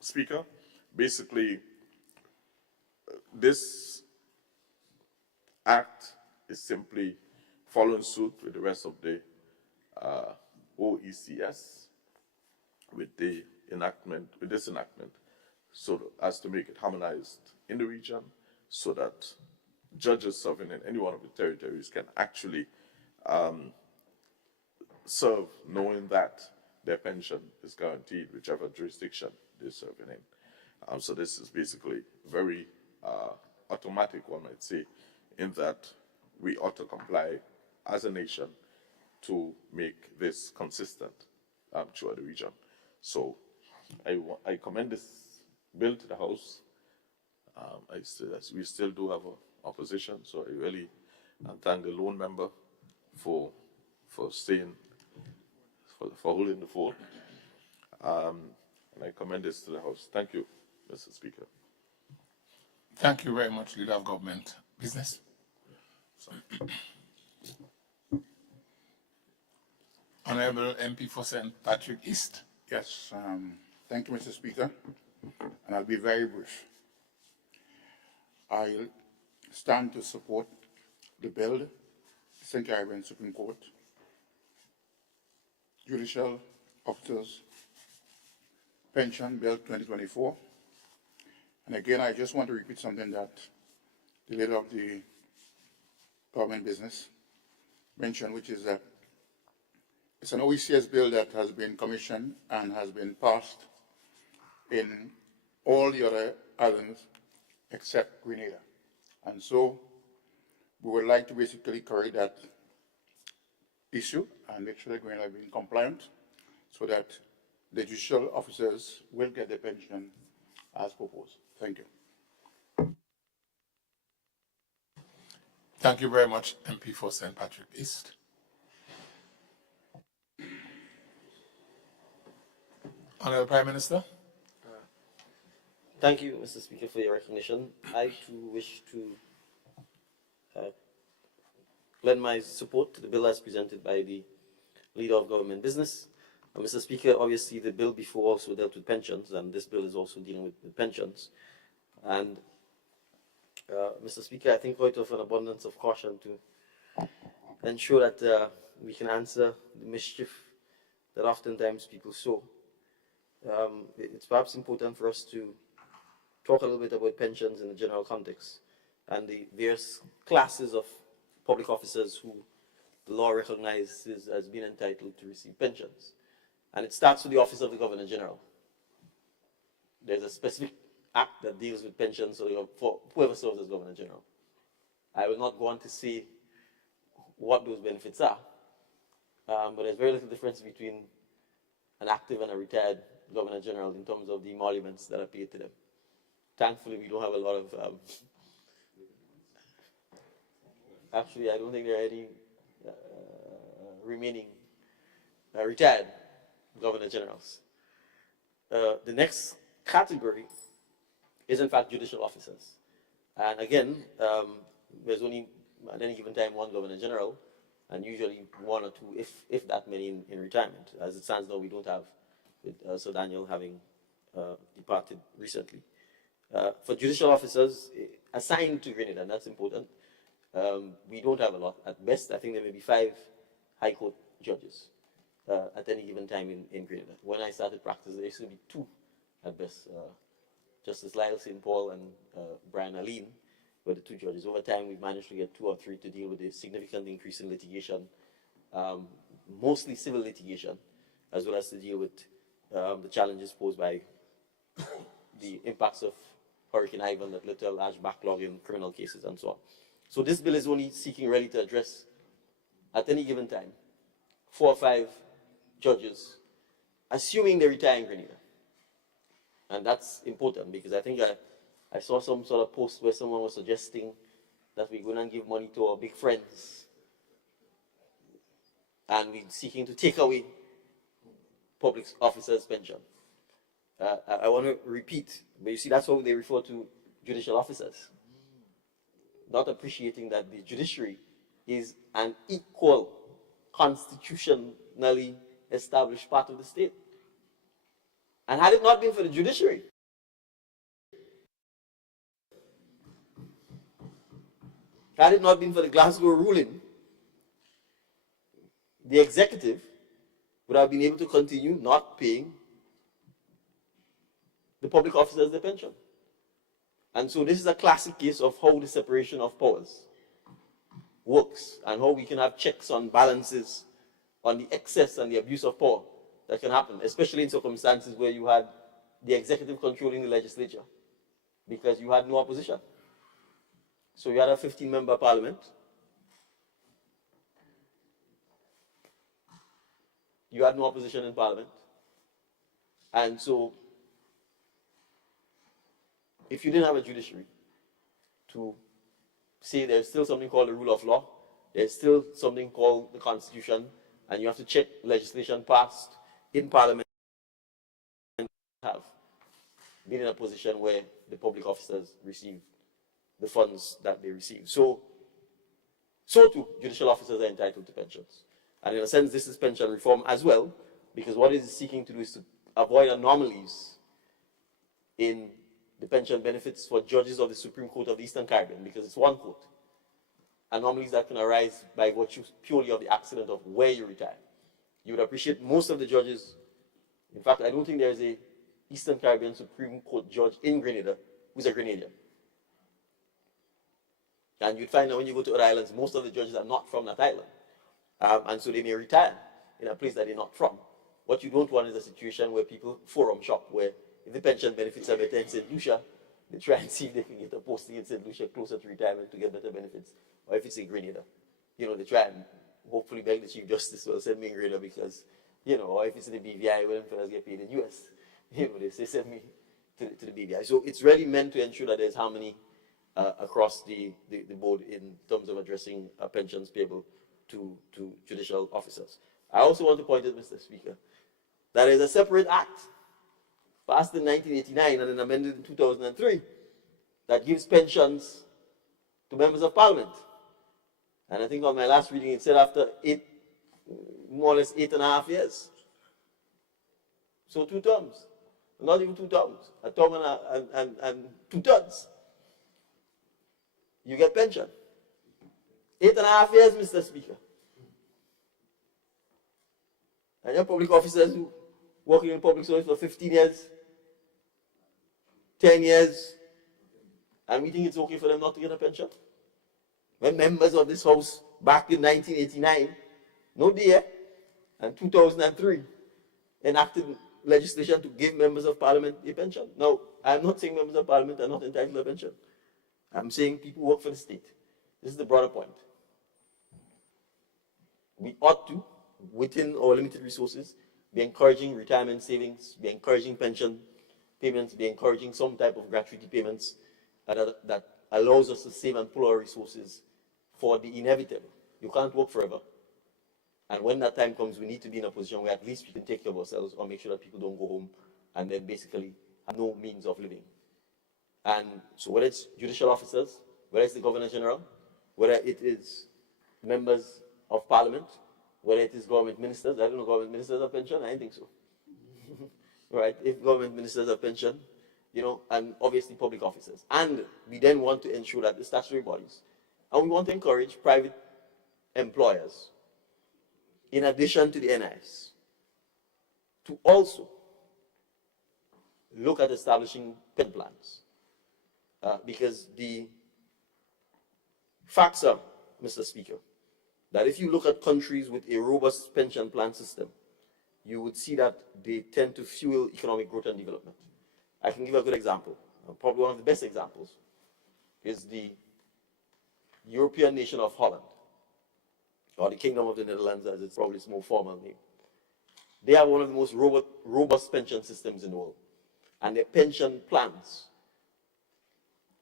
Speaker. Basically, this Act is simply following suit with the rest of the OECS with this enactment, so as to make it harmonized in the region, so that judges serving in any one of the territories can actually serve knowing that their pension is guaranteed, whichever jurisdiction they're serving in. So this is basically very automatic, one might say, in that we ought to comply as a nation to make this consistent throughout the region. So I commend this bill to the House. We still do have an opposition, so I really thank the lone member for staying, for holding the fort. And I commend this to the House. Thank you, Mr. Speaker. Thank you very much, Leader of Government. Business. Honorable MP for St. Patrick East. Yes, thank you, Mr. Speaker, and I'll be very brief. I'll stand to support the bill, St. Caribbean Supreme Court. Judicial Officers Pension Bill 2024. And again, I just want to repeat something that the leader of the government business mentioned, which is that it's an OECS bill that has been commissioned and has been passed in all the other islands except Grenada. And so we would like to basically correct that issue and make sure that Grenada is being compliant so that the judicial officers will get their pension as proposed. Thank you. Thank you very much, MP for St. Patrick East. Honorable Prime Minister. Thank you, Mr. Speaker, for your recognition. I too wish to lend my support to the bill as presented by the leader of government business. Mr. Speaker, obviously the bill before also dealt with pensions, and this bill is also dealing with pensions. And Mr. Speaker, I think out of an abundance of caution to ensure that we can answer the mischief that oftentimes people sow, it's perhaps important for us to talk a little bit about pensions in the general context and the various classes of public officers who the law recognizes as being entitled to receive pensions. And it starts with the Office of the Governor General. There's a specific act that deals with pensions for whoever serves as Governor General. I will not go on to say what those benefits are, but there's very little difference between an active and a retired Governor General in terms of the emoluments that are paid to them. Thankfully, we don't have a lot of, actually, I don't think there are any remaining retired Governor Generals. The next category is in fact judicial officers. And again, there's only at any given time one Governor General, and usually one or two, if that many in retirement. As it stands now, we don't have, with Sir Daniel having departed recently. For judicial officers assigned to Grenada, and that's important, we don't have a lot. At best, I think there may be 5 High Court judges at any given time in Grenada. When I started practice, there used to be 2 at best. Justice Lyle St. Paul and Brian Aline were the 2 judges. Over time, we've managed to get 2 or 3 to deal with a significant increase in litigation, mostly civil litigation, as well as to deal with the challenges posed by the impacts of Hurricane Ivan that led to a large backlog in criminal cases and so on. So this bill is only seeking really to address, at any given time, 4 or 5 judges, assuming they retire in Grenada. And that's important because I think I saw some sort of post where someone was suggesting that we're going to give money to our big friends and we're seeking to take away public officers' pension. I want to repeat, but you see, that's how they refer to judicial officers. Not appreciating that the judiciary is an equal, constitutionally established part of the state. And had it not been for the judiciary, had it not been for the Glasgow ruling, the executive would have been able to continue not paying the public officers their pension. And so this is a classic case of how the separation of powers works and how we can have checks on balances on the excess and the abuse of power that can happen, especially in circumstances where you had the executive controlling the legislature because you had no opposition. So you had a 15-member parliament. You had no opposition in parliament. And so if you didn't have a judiciary to say there's still something called the rule of law, there's still something called the Constitution, and you have to check legislation passed in Parliament and have been in a position where the public officers receive the funds that they receive. So too, judicial officers are entitled to pensions. And in a sense, this is pension reform as well, because what it is seeking to do is to avoid anomalies in the pension benefits for judges of the Supreme Court of the Eastern Caribbean, because it's one court. Anomalies that can arise by virtue purely of the accident of where you retire. you would appreciate most of the judges. In fact, I don't think there is a Eastern Caribbean Supreme Court judge in Grenada who's a Grenadian. And you'd find that when you go to other islands, most of the judges are not from that island. And so they may retire in a place that they're not from. What you don't want is a situation where people forum shop, where if the pension benefits are better in St. Lucia, they try and see if they can get a posting in St. Lucia closer to retirement to get better benefits. Or if it's in Grenada, they try and hopefully beg the Chief Justice, well, send me in Grenada because, or if it's in the BVI, well, fellas get paid in US. They say send me to the BVI. So it's really meant to ensure that there's harmony across the board in terms of addressing pensions payable to judicial officers. I also want to point out, Mr. Speaker, that there is a separate act passed in 1989 and then amended in 2003 that gives pensions to members of parliament. And I think on my last reading it said after more or less 8.5 years. So 2 terms, not even 2 terms, a term and 2/3. You get pension. 8.5 years, Mr. Speaker. And your public officers who working in public service for 15 years, 10 years, and we think it's okay for them not to get a pension? When members of this House back in 1989, no dear, and 2003, enacted legislation to give members of parliament a pension. Now, I'm not saying members of parliament are not entitled to a pension. I'm saying people who work for the state. This is the broader point. We ought to, within our limited resources, be encouraging retirement savings, be encouraging pension payments, be encouraging some type of gratuity payments that allows us to save and pull our resources for the inevitable. You can't work forever. And when that time comes, we need to be in a position where at least we can take care of ourselves or make sure that people don't go home and then basically have no means of living. And so whether it's judicial officers, whether it's the Governor General, whether it is members of Parliament, whether it is government ministers, I don't know, government ministers have pension? I don't think so. Right? If government ministers have pension, and obviously public officers. And we then want to ensure that the statutory bodies, and we want to encourage private employers, in addition to the NIS, to also look at establishing pension plans. Because the facts are, Mr. Speaker, that if you look at countries with a robust pension plan system, you would see that they tend to fuel economic growth and development. I can give a good example. Probably one of the best examples is the European nation of Holland, or the Kingdom of the Netherlands, as it's probably its more formal name. They have one of the most robust pension systems in the world. And their pension plans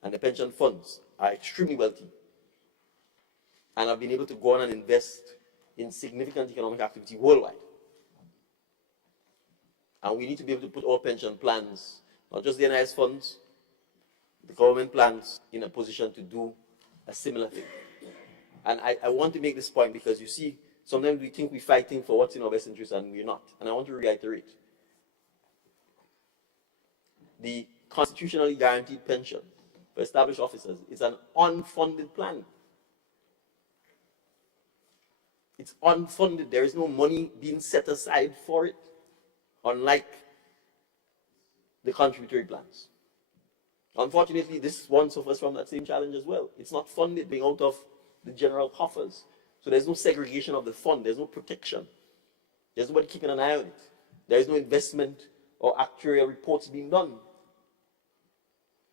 and the pension funds are extremely wealthy and have been able to go on and invest in significant economic activity worldwide. And we need to be able to put our pension plans, not just the NIS funds, the government plans, in a position to do a similar thing. And I want to make this point because you see, sometimes we think we're fighting for what's in our best interest and we're not. And I want to reiterate. The constitutionally guaranteed pension for established officers is an unfunded plan. It's unfunded. There is no money being set aside for it, unlike the contributory plans. Unfortunately, this one suffers from that same challenge as well. It's not funded, being out of the general coffers. So there's no segregation of the fund. There's no protection. There's nobody keeping an eye on it. There is no investment or actuarial reports being done.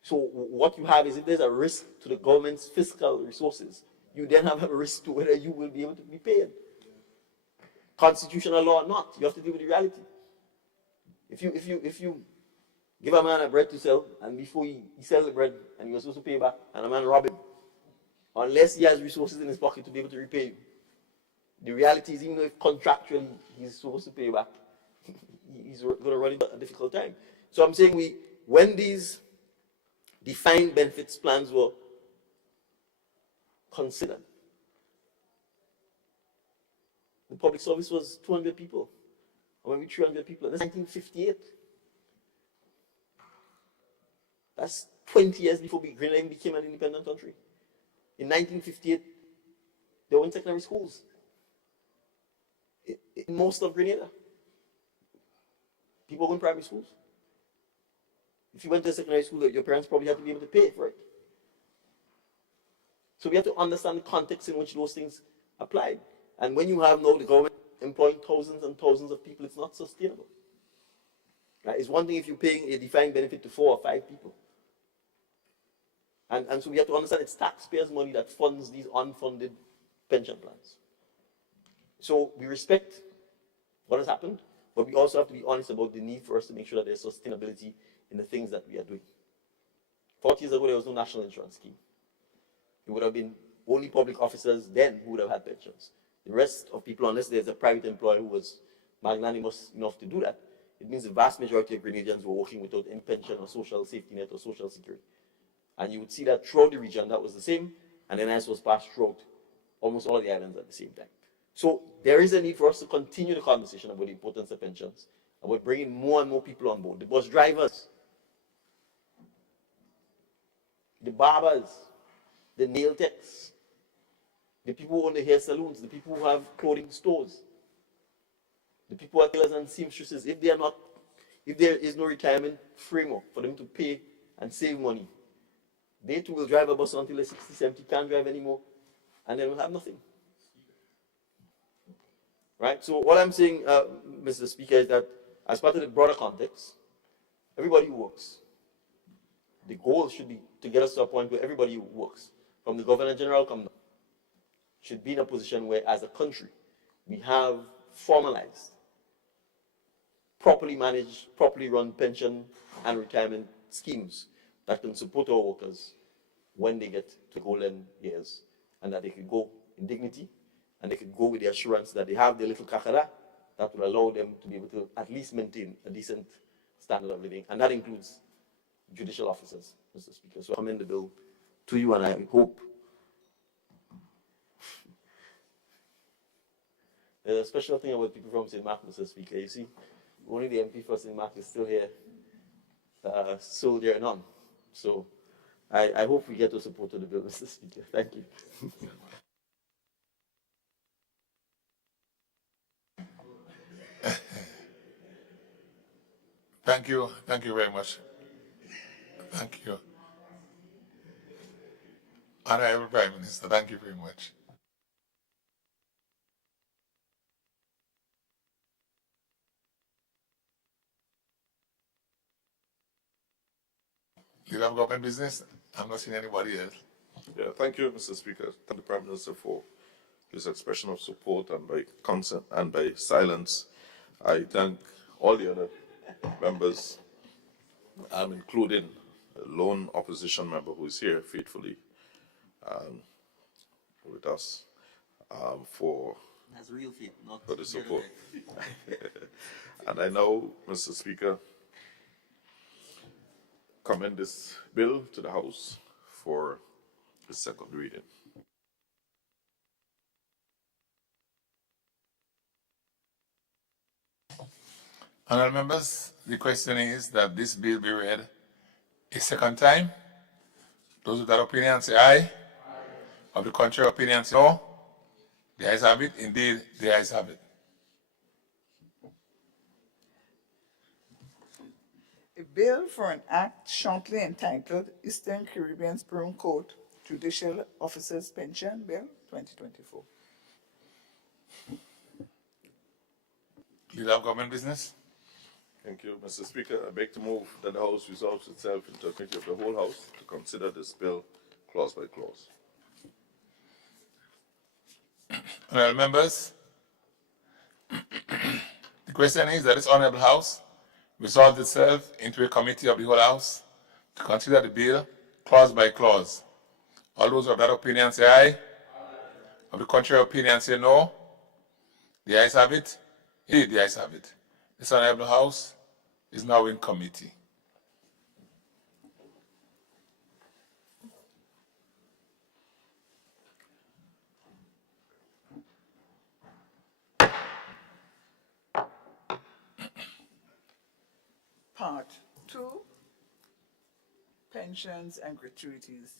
So what you have is, if there's a risk to the government's fiscal resources, you then have a risk to whether you will be able to be paid. Constitutional law or not, you have to deal with the reality. If you give a man a bread to sell, and before he sells the bread, and you're supposed to pay back, and a man rob him, unless he has resources in his pocket to be able to repay you, the reality is, even though if contractually he's supposed to pay back, he's going to run into a difficult time. So I'm saying when these defined benefits plans were considered, the public service was 200 people, or maybe 300 people. That's 1958. That's 20 years before Greenland became an independent country. In 1958, they were in secondary schools. in most of Grenada. People go in primary schools. If you went to secondary school, your parents probably had to be able to pay for it. So we have to understand the context in which those things applied. And when you have now the government employing thousands and thousands of people, it's not sustainable. Right? It's one thing if you're paying a defined benefit to 4 or 5 people. And so we have to understand it's taxpayers' money that funds these unfunded pension plans. So we respect what has happened, but we also have to be honest about the need for us to make sure that there's sustainability in the things that we are doing. 40 years ago, there was no national insurance scheme. It would have been only public officers then who would have had pensions. The rest of people, unless there's a private employer who was magnanimous enough to do that, it means the vast majority of Grenadians were working without any pension or social safety net or social security. And you would see that throughout the region, that was the same, and then NIS was passed throughout almost all the islands at the same time. So there is a need for us to continue the conversation about the importance of pensions, about bringing more and more people on board. The bus drivers, the barbers, the nail techs, the people who own the hair salons, the people who have clothing stores, the people who are tailors and seamstresses, if there is no retirement framework for them to pay and save money, they too will drive a bus until they're 60, 70, can't drive anymore, and they will have nothing. Right? So what I'm saying, Mr. Speaker, is that as part of the broader context, everybody who works, the goal should be to get us to a point where everybody who works, from the Governor General come down, should be in a position where, as a country, we have formalized, properly managed, properly run pension and retirement schemes that can support our workers when they get to golden years, and that they can go in dignity, and they can go with the assurance that they have their little kakara that will allow them to be able to at least maintain a decent standard of living, and that includes judicial officers, Mr. Speaker. So I commend the bill to you, and I hope there's a special thing about people from St. Mark, Mr. Speaker. You see, only the MP for St. Mark is still here, soldiering on. So I hope we get to support the bill, Mr. Speaker. Thank you. Thank you. Thank you very much. Thank you. Honorable Prime Minister, thank you very much. Do you have government business? I'm not seeing anybody else. Yeah, thank you, Mr. Speaker. Thank the Prime Minister for his expression of support, and by consent and by silence, I thank all the other members, including a lone opposition member who is here faithfully with us for the support. And I now, Mr. Speaker, commend this bill to the House for the second reading. Honourable members, the question is that this bill be read a second time. Those with that opinion say aye. Aye. Of the contrary opinion say no. The ayes have it. Indeed, the ayes have it. A bill for an act shortly entitled Eastern Caribbean Supreme Court Judicial Officers Pension Bill 2024. Leader of Government Business. Thank you, Mr. Speaker. I beg to move that the House resolves itself into a committee of the whole House to consider this bill clause by clause. Honourable members, the question is that this Honourable House resolves itself into a committee of the whole House to consider the bill clause by clause. All those of that opinion say aye. Aye. Of the contrary opinion say no. The ayes have it. Indeed, the ayes have it. This Honourable House is now in committee. Part 2, Pensions and Gratuities.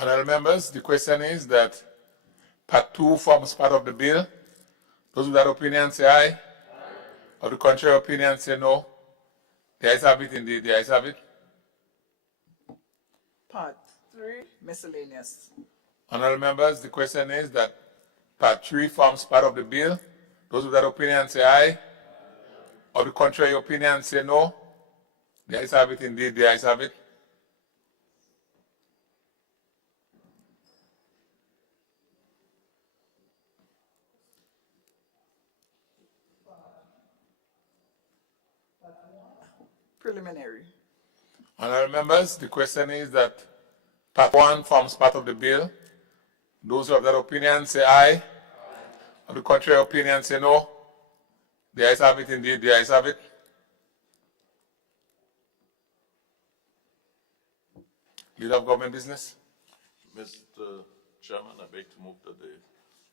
Honourable members, the question is that Part 2 forms part of the bill. Those with that opinion say aye. Of the contrary opinion say no. The ayes have it, indeed, the ayes have it. Part 3, miscellaneous. Honourable members, the question is that Part 3 forms part of the bill. Those with that opinion say aye. Of the contrary opinion say no. The ayes have it, indeed, the ayes have it. Preliminary. Honourable members, the question is that Part 1 forms part of the bill. Those who have that opinion say aye. Of the contrary opinion say no. The ayes have it, indeed, the ayes have it. Leader of Government Business. Mr. Chairman, I beg to move that the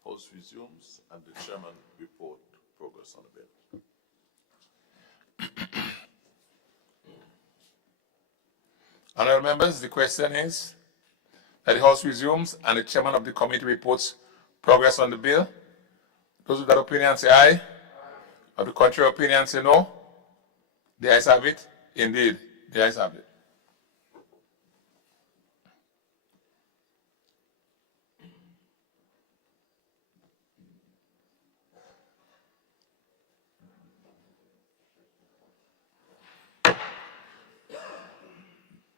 House resumes and the Chairman report progress on the bill. Honourable members, the question is that the House resumes and the Chairman of the committee reports progress on the bill. Those with that opinion say aye. Of the contrary opinion say no. The ayes have it. Indeed, the ayes have it.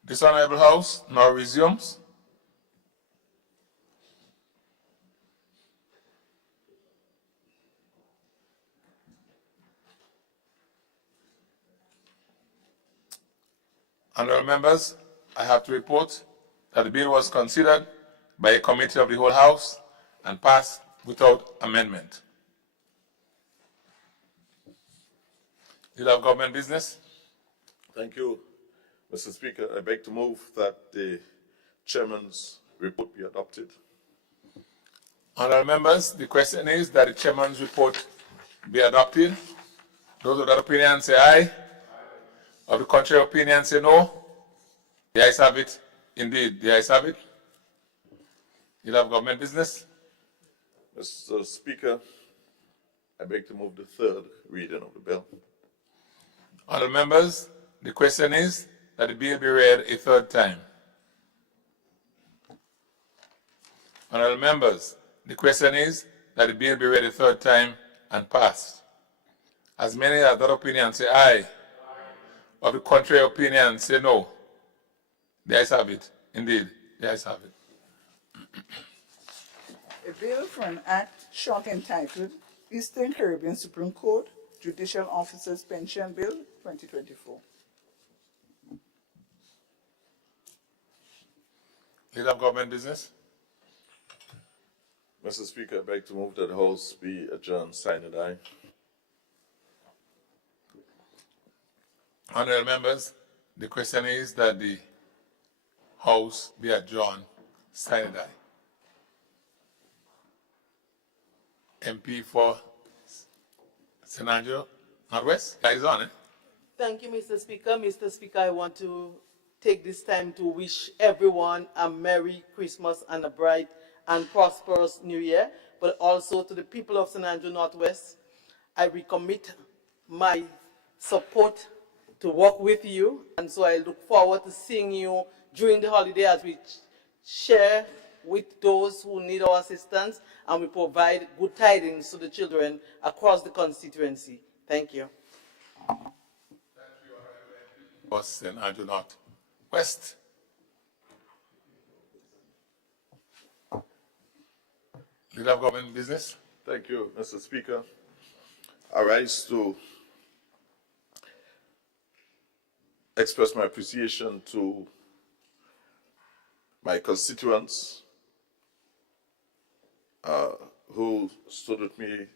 This Honourable House now resumes. Honourable members, I have to report that the bill was considered by a committee of the whole House and passed without amendment. Leader of Government Business. Thank you, Mr. Speaker. I beg to move that the Chairman's report be adopted. Honourable members, the question is that the Chairman's report be adopted. Those of that opinion say aye. Of the contrary opinion say no. The ayes have it. Indeed, the ayes have it. Leader of Government Business. Mr. Speaker, I beg to move the third reading of the bill. Honourable members, the question is that the bill be read a third time. Honourable members, the question is that the bill be read a third time and passed. As many as that opinion say aye. Of the contrary opinion say no. The ayes have it. Indeed, the ayes have it. A bill for an act short entitled Eastern Caribbean Supreme Court Judicial Officers Pension Bill 2024. Leader of Government Business. Mr. Speaker, I beg to move that the House be adjourned, signed and aye. Honourable members, the question is that the House be adjourned, signed and aye. MP for St. Andrew Northwest, that is on it. Thank you, Mr. Speaker. Mr. Speaker, I want to take this time to wish everyone a Merry Christmas and a bright and prosperous New Year, but also to the people of St. Andrew Northwest. I recommit my support to work with you, and so I look forward to seeing you during the holiday as we share with those who need our assistance and we provide good tidings to the children across the constituency. Thank you. St. Andrew Northwest. Leader of Government Business. Thank you, Mr. Speaker. I rise to express my appreciation to my constituents who stood with me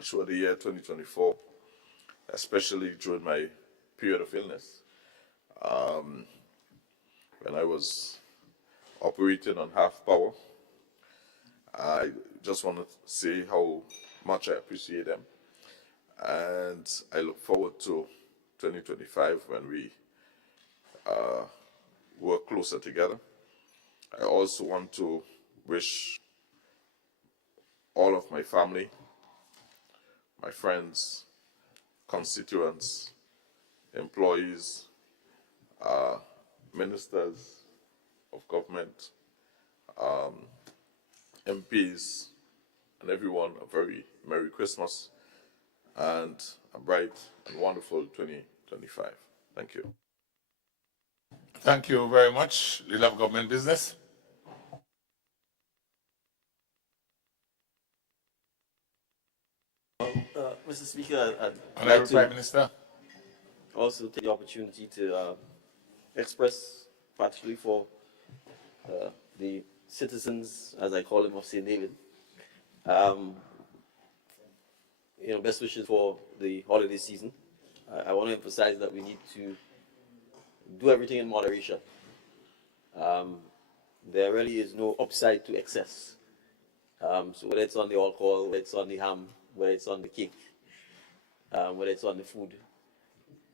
throughout the year 2024, especially during my period of illness. When I was operating on half power, I just want to say how much I appreciate them. And I look forward to 2025 when we work closer together. I also want to wish all of my family, my friends, constituents, employees, ministers of government, MPs, and everyone a very Merry Christmas and a bright and wonderful 2025. Thank you. Thank you very much, Leader of Government Business. Mr. Speaker, I'd Honorable like Prime to Minister. also take the opportunity to express, particularly for the citizens, as I call them, of St. David, best wishes for the holiday season. I want to emphasize that we need to do everything in moderation. There really is no upside to excess. So whether it's on the alcohol, whether it's on the ham, whether it's on the cake, whether it's on the food,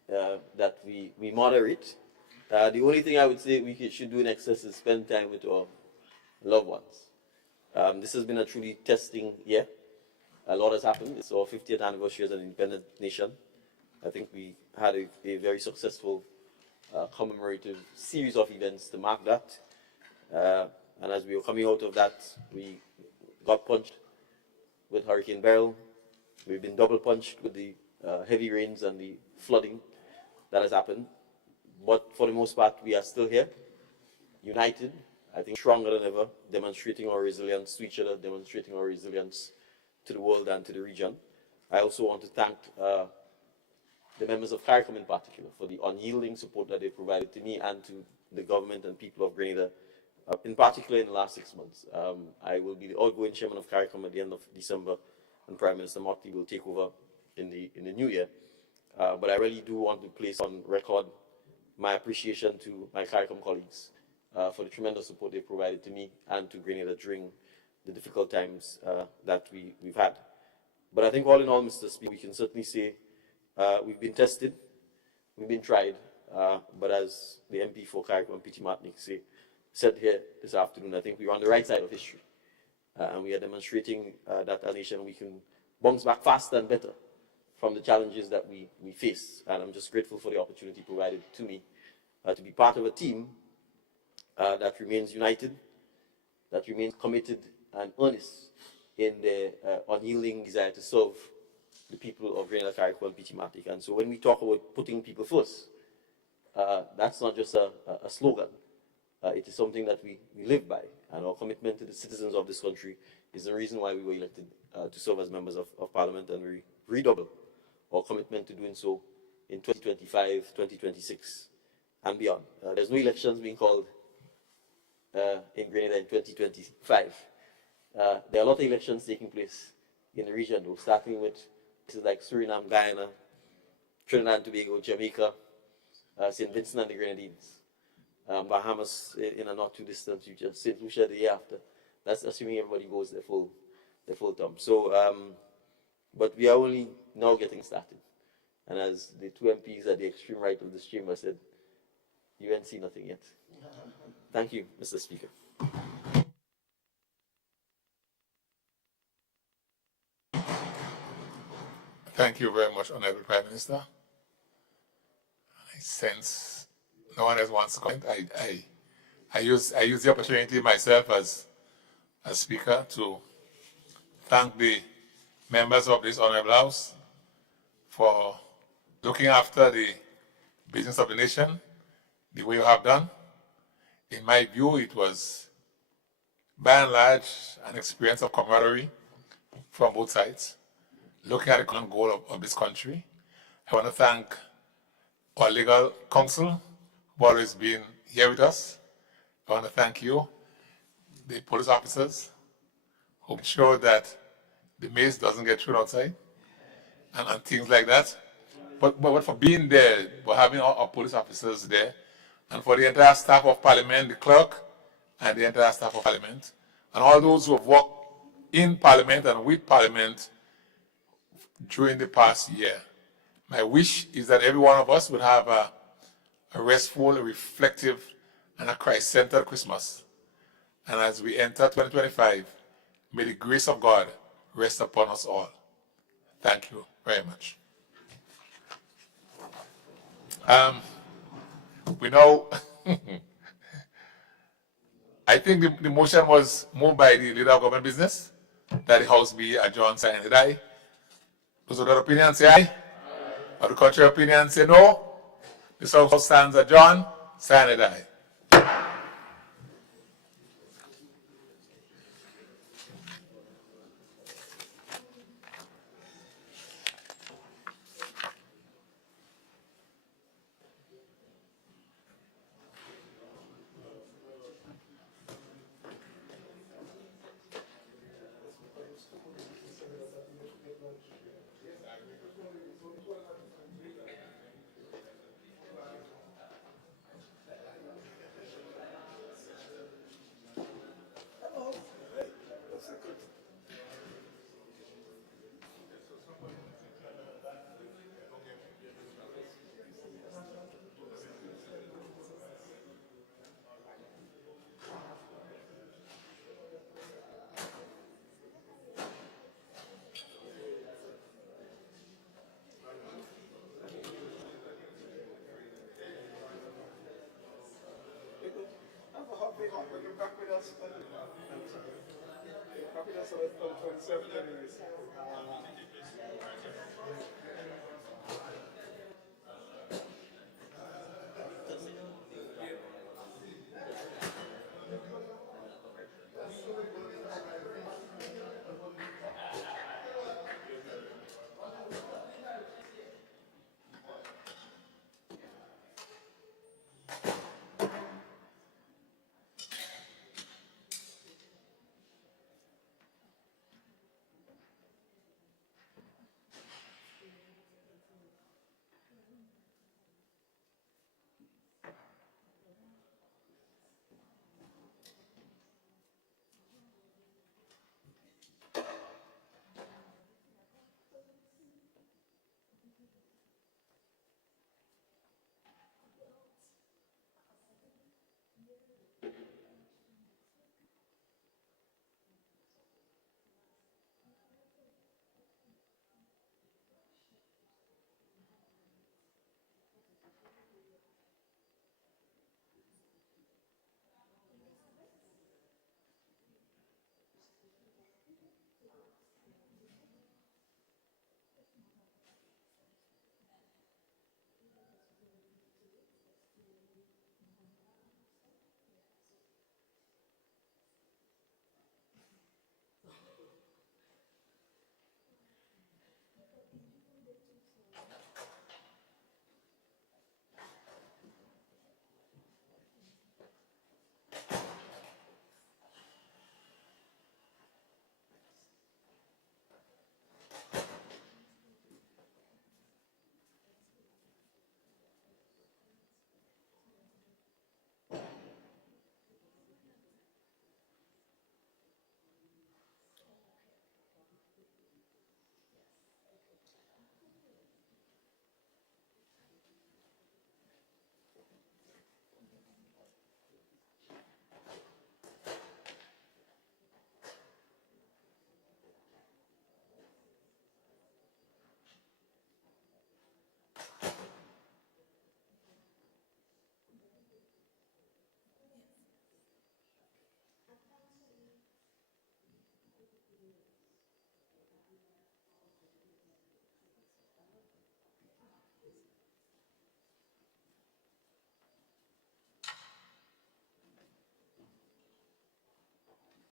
that we moderate. The only thing I would say we should do in excess is spend time with our loved ones. This has been a truly testing year. A lot has happened. It's our 50th anniversary as an independent nation. I think we had a very successful commemorative series of events to mark that. And as we were coming out of that, we got punched with Hurricane Beryl. We've been double punched with the heavy rains and the flooding that has happened. But for the most part, we are still here, united, I think stronger than ever, demonstrating our resilience to each other, demonstrating our resilience to the world and to the region. I also want to thank the members of CARICOM in particular for the unyielding support that they provided to me and to the government and people of Grenada, in particular in the last 6 months. I will be the outgoing chairman of CARICOM at the end of December, and Prime Minister Motley will take over in the new year. But I really do want to place on record my appreciation to my CARICOM colleagues for the tremendous support they provided to me and to Grenada during the difficult times that we've had. But I think all in all, Mr. Speaker, we can certainly say we've been tested, we've been tried, but as the MP for CARICOM, P.T. Martinique, said here this afternoon, I think we're on the right side of history. And we are demonstrating that as a nation we can bounce back faster and better from the challenges that we face. And I'm just grateful for the opportunity provided to me to be part of a team that remains united, that remains committed and earnest in their unyielding desire to serve the people of Grenada, CARICOM, and P.T. Martinique. And so when we talk about putting people first, that's not just a slogan. It is something that we live by, and our commitment to the citizens of this country is the reason why we were elected to serve as members of Parliament, and we redouble our commitment to doing so in 2025, 2026, and beyond. There's no elections being called in Grenada in 2025. There are a lot of elections taking place in the region, though, starting with places like Suriname, Guyana, Trinidad and Tobago, Jamaica, St. Vincent and the Grenadines. Bahamas in a not too distant future, St. Lucia the year after. That's assuming everybody goes their full term. So, but we are only now getting started. And as the two MPs at the extreme right of this chamber said, you ain't seen nothing yet. Thank you, Mr. Speaker. Thank you very much, Honorable Prime Minister. I sense no one else wants to comment. I use the opportunity myself as Speaker to thank the members of this Honorable House for looking after the business of the nation the way you have done. In my view, it was by and large an experience of camaraderie from both sides, looking at the common goal of this country. I want to thank our legal counsel who have always been here with us. I want to thank you, the police officers, who ensure that the mace doesn't get thrown outside and things like that. But for being there, for having our police officers there, and for the entire staff of Parliament, the clerk, and the entire staff of Parliament, and all those who have worked in Parliament and with Parliament during the past year. My wish is that every one of us would have a restful, reflective, and a Christ-centered Christmas, And as we enter 2025, may the grace of God rest upon us all. Thank you very much. We know, I think the motion was moved by the leader of government business, that the House be adjourned, sign it aye. Those other opinions say aye. Or the contrary opinion say no. This House stands adjourned, sign it aye. Happy that's 27 anyways.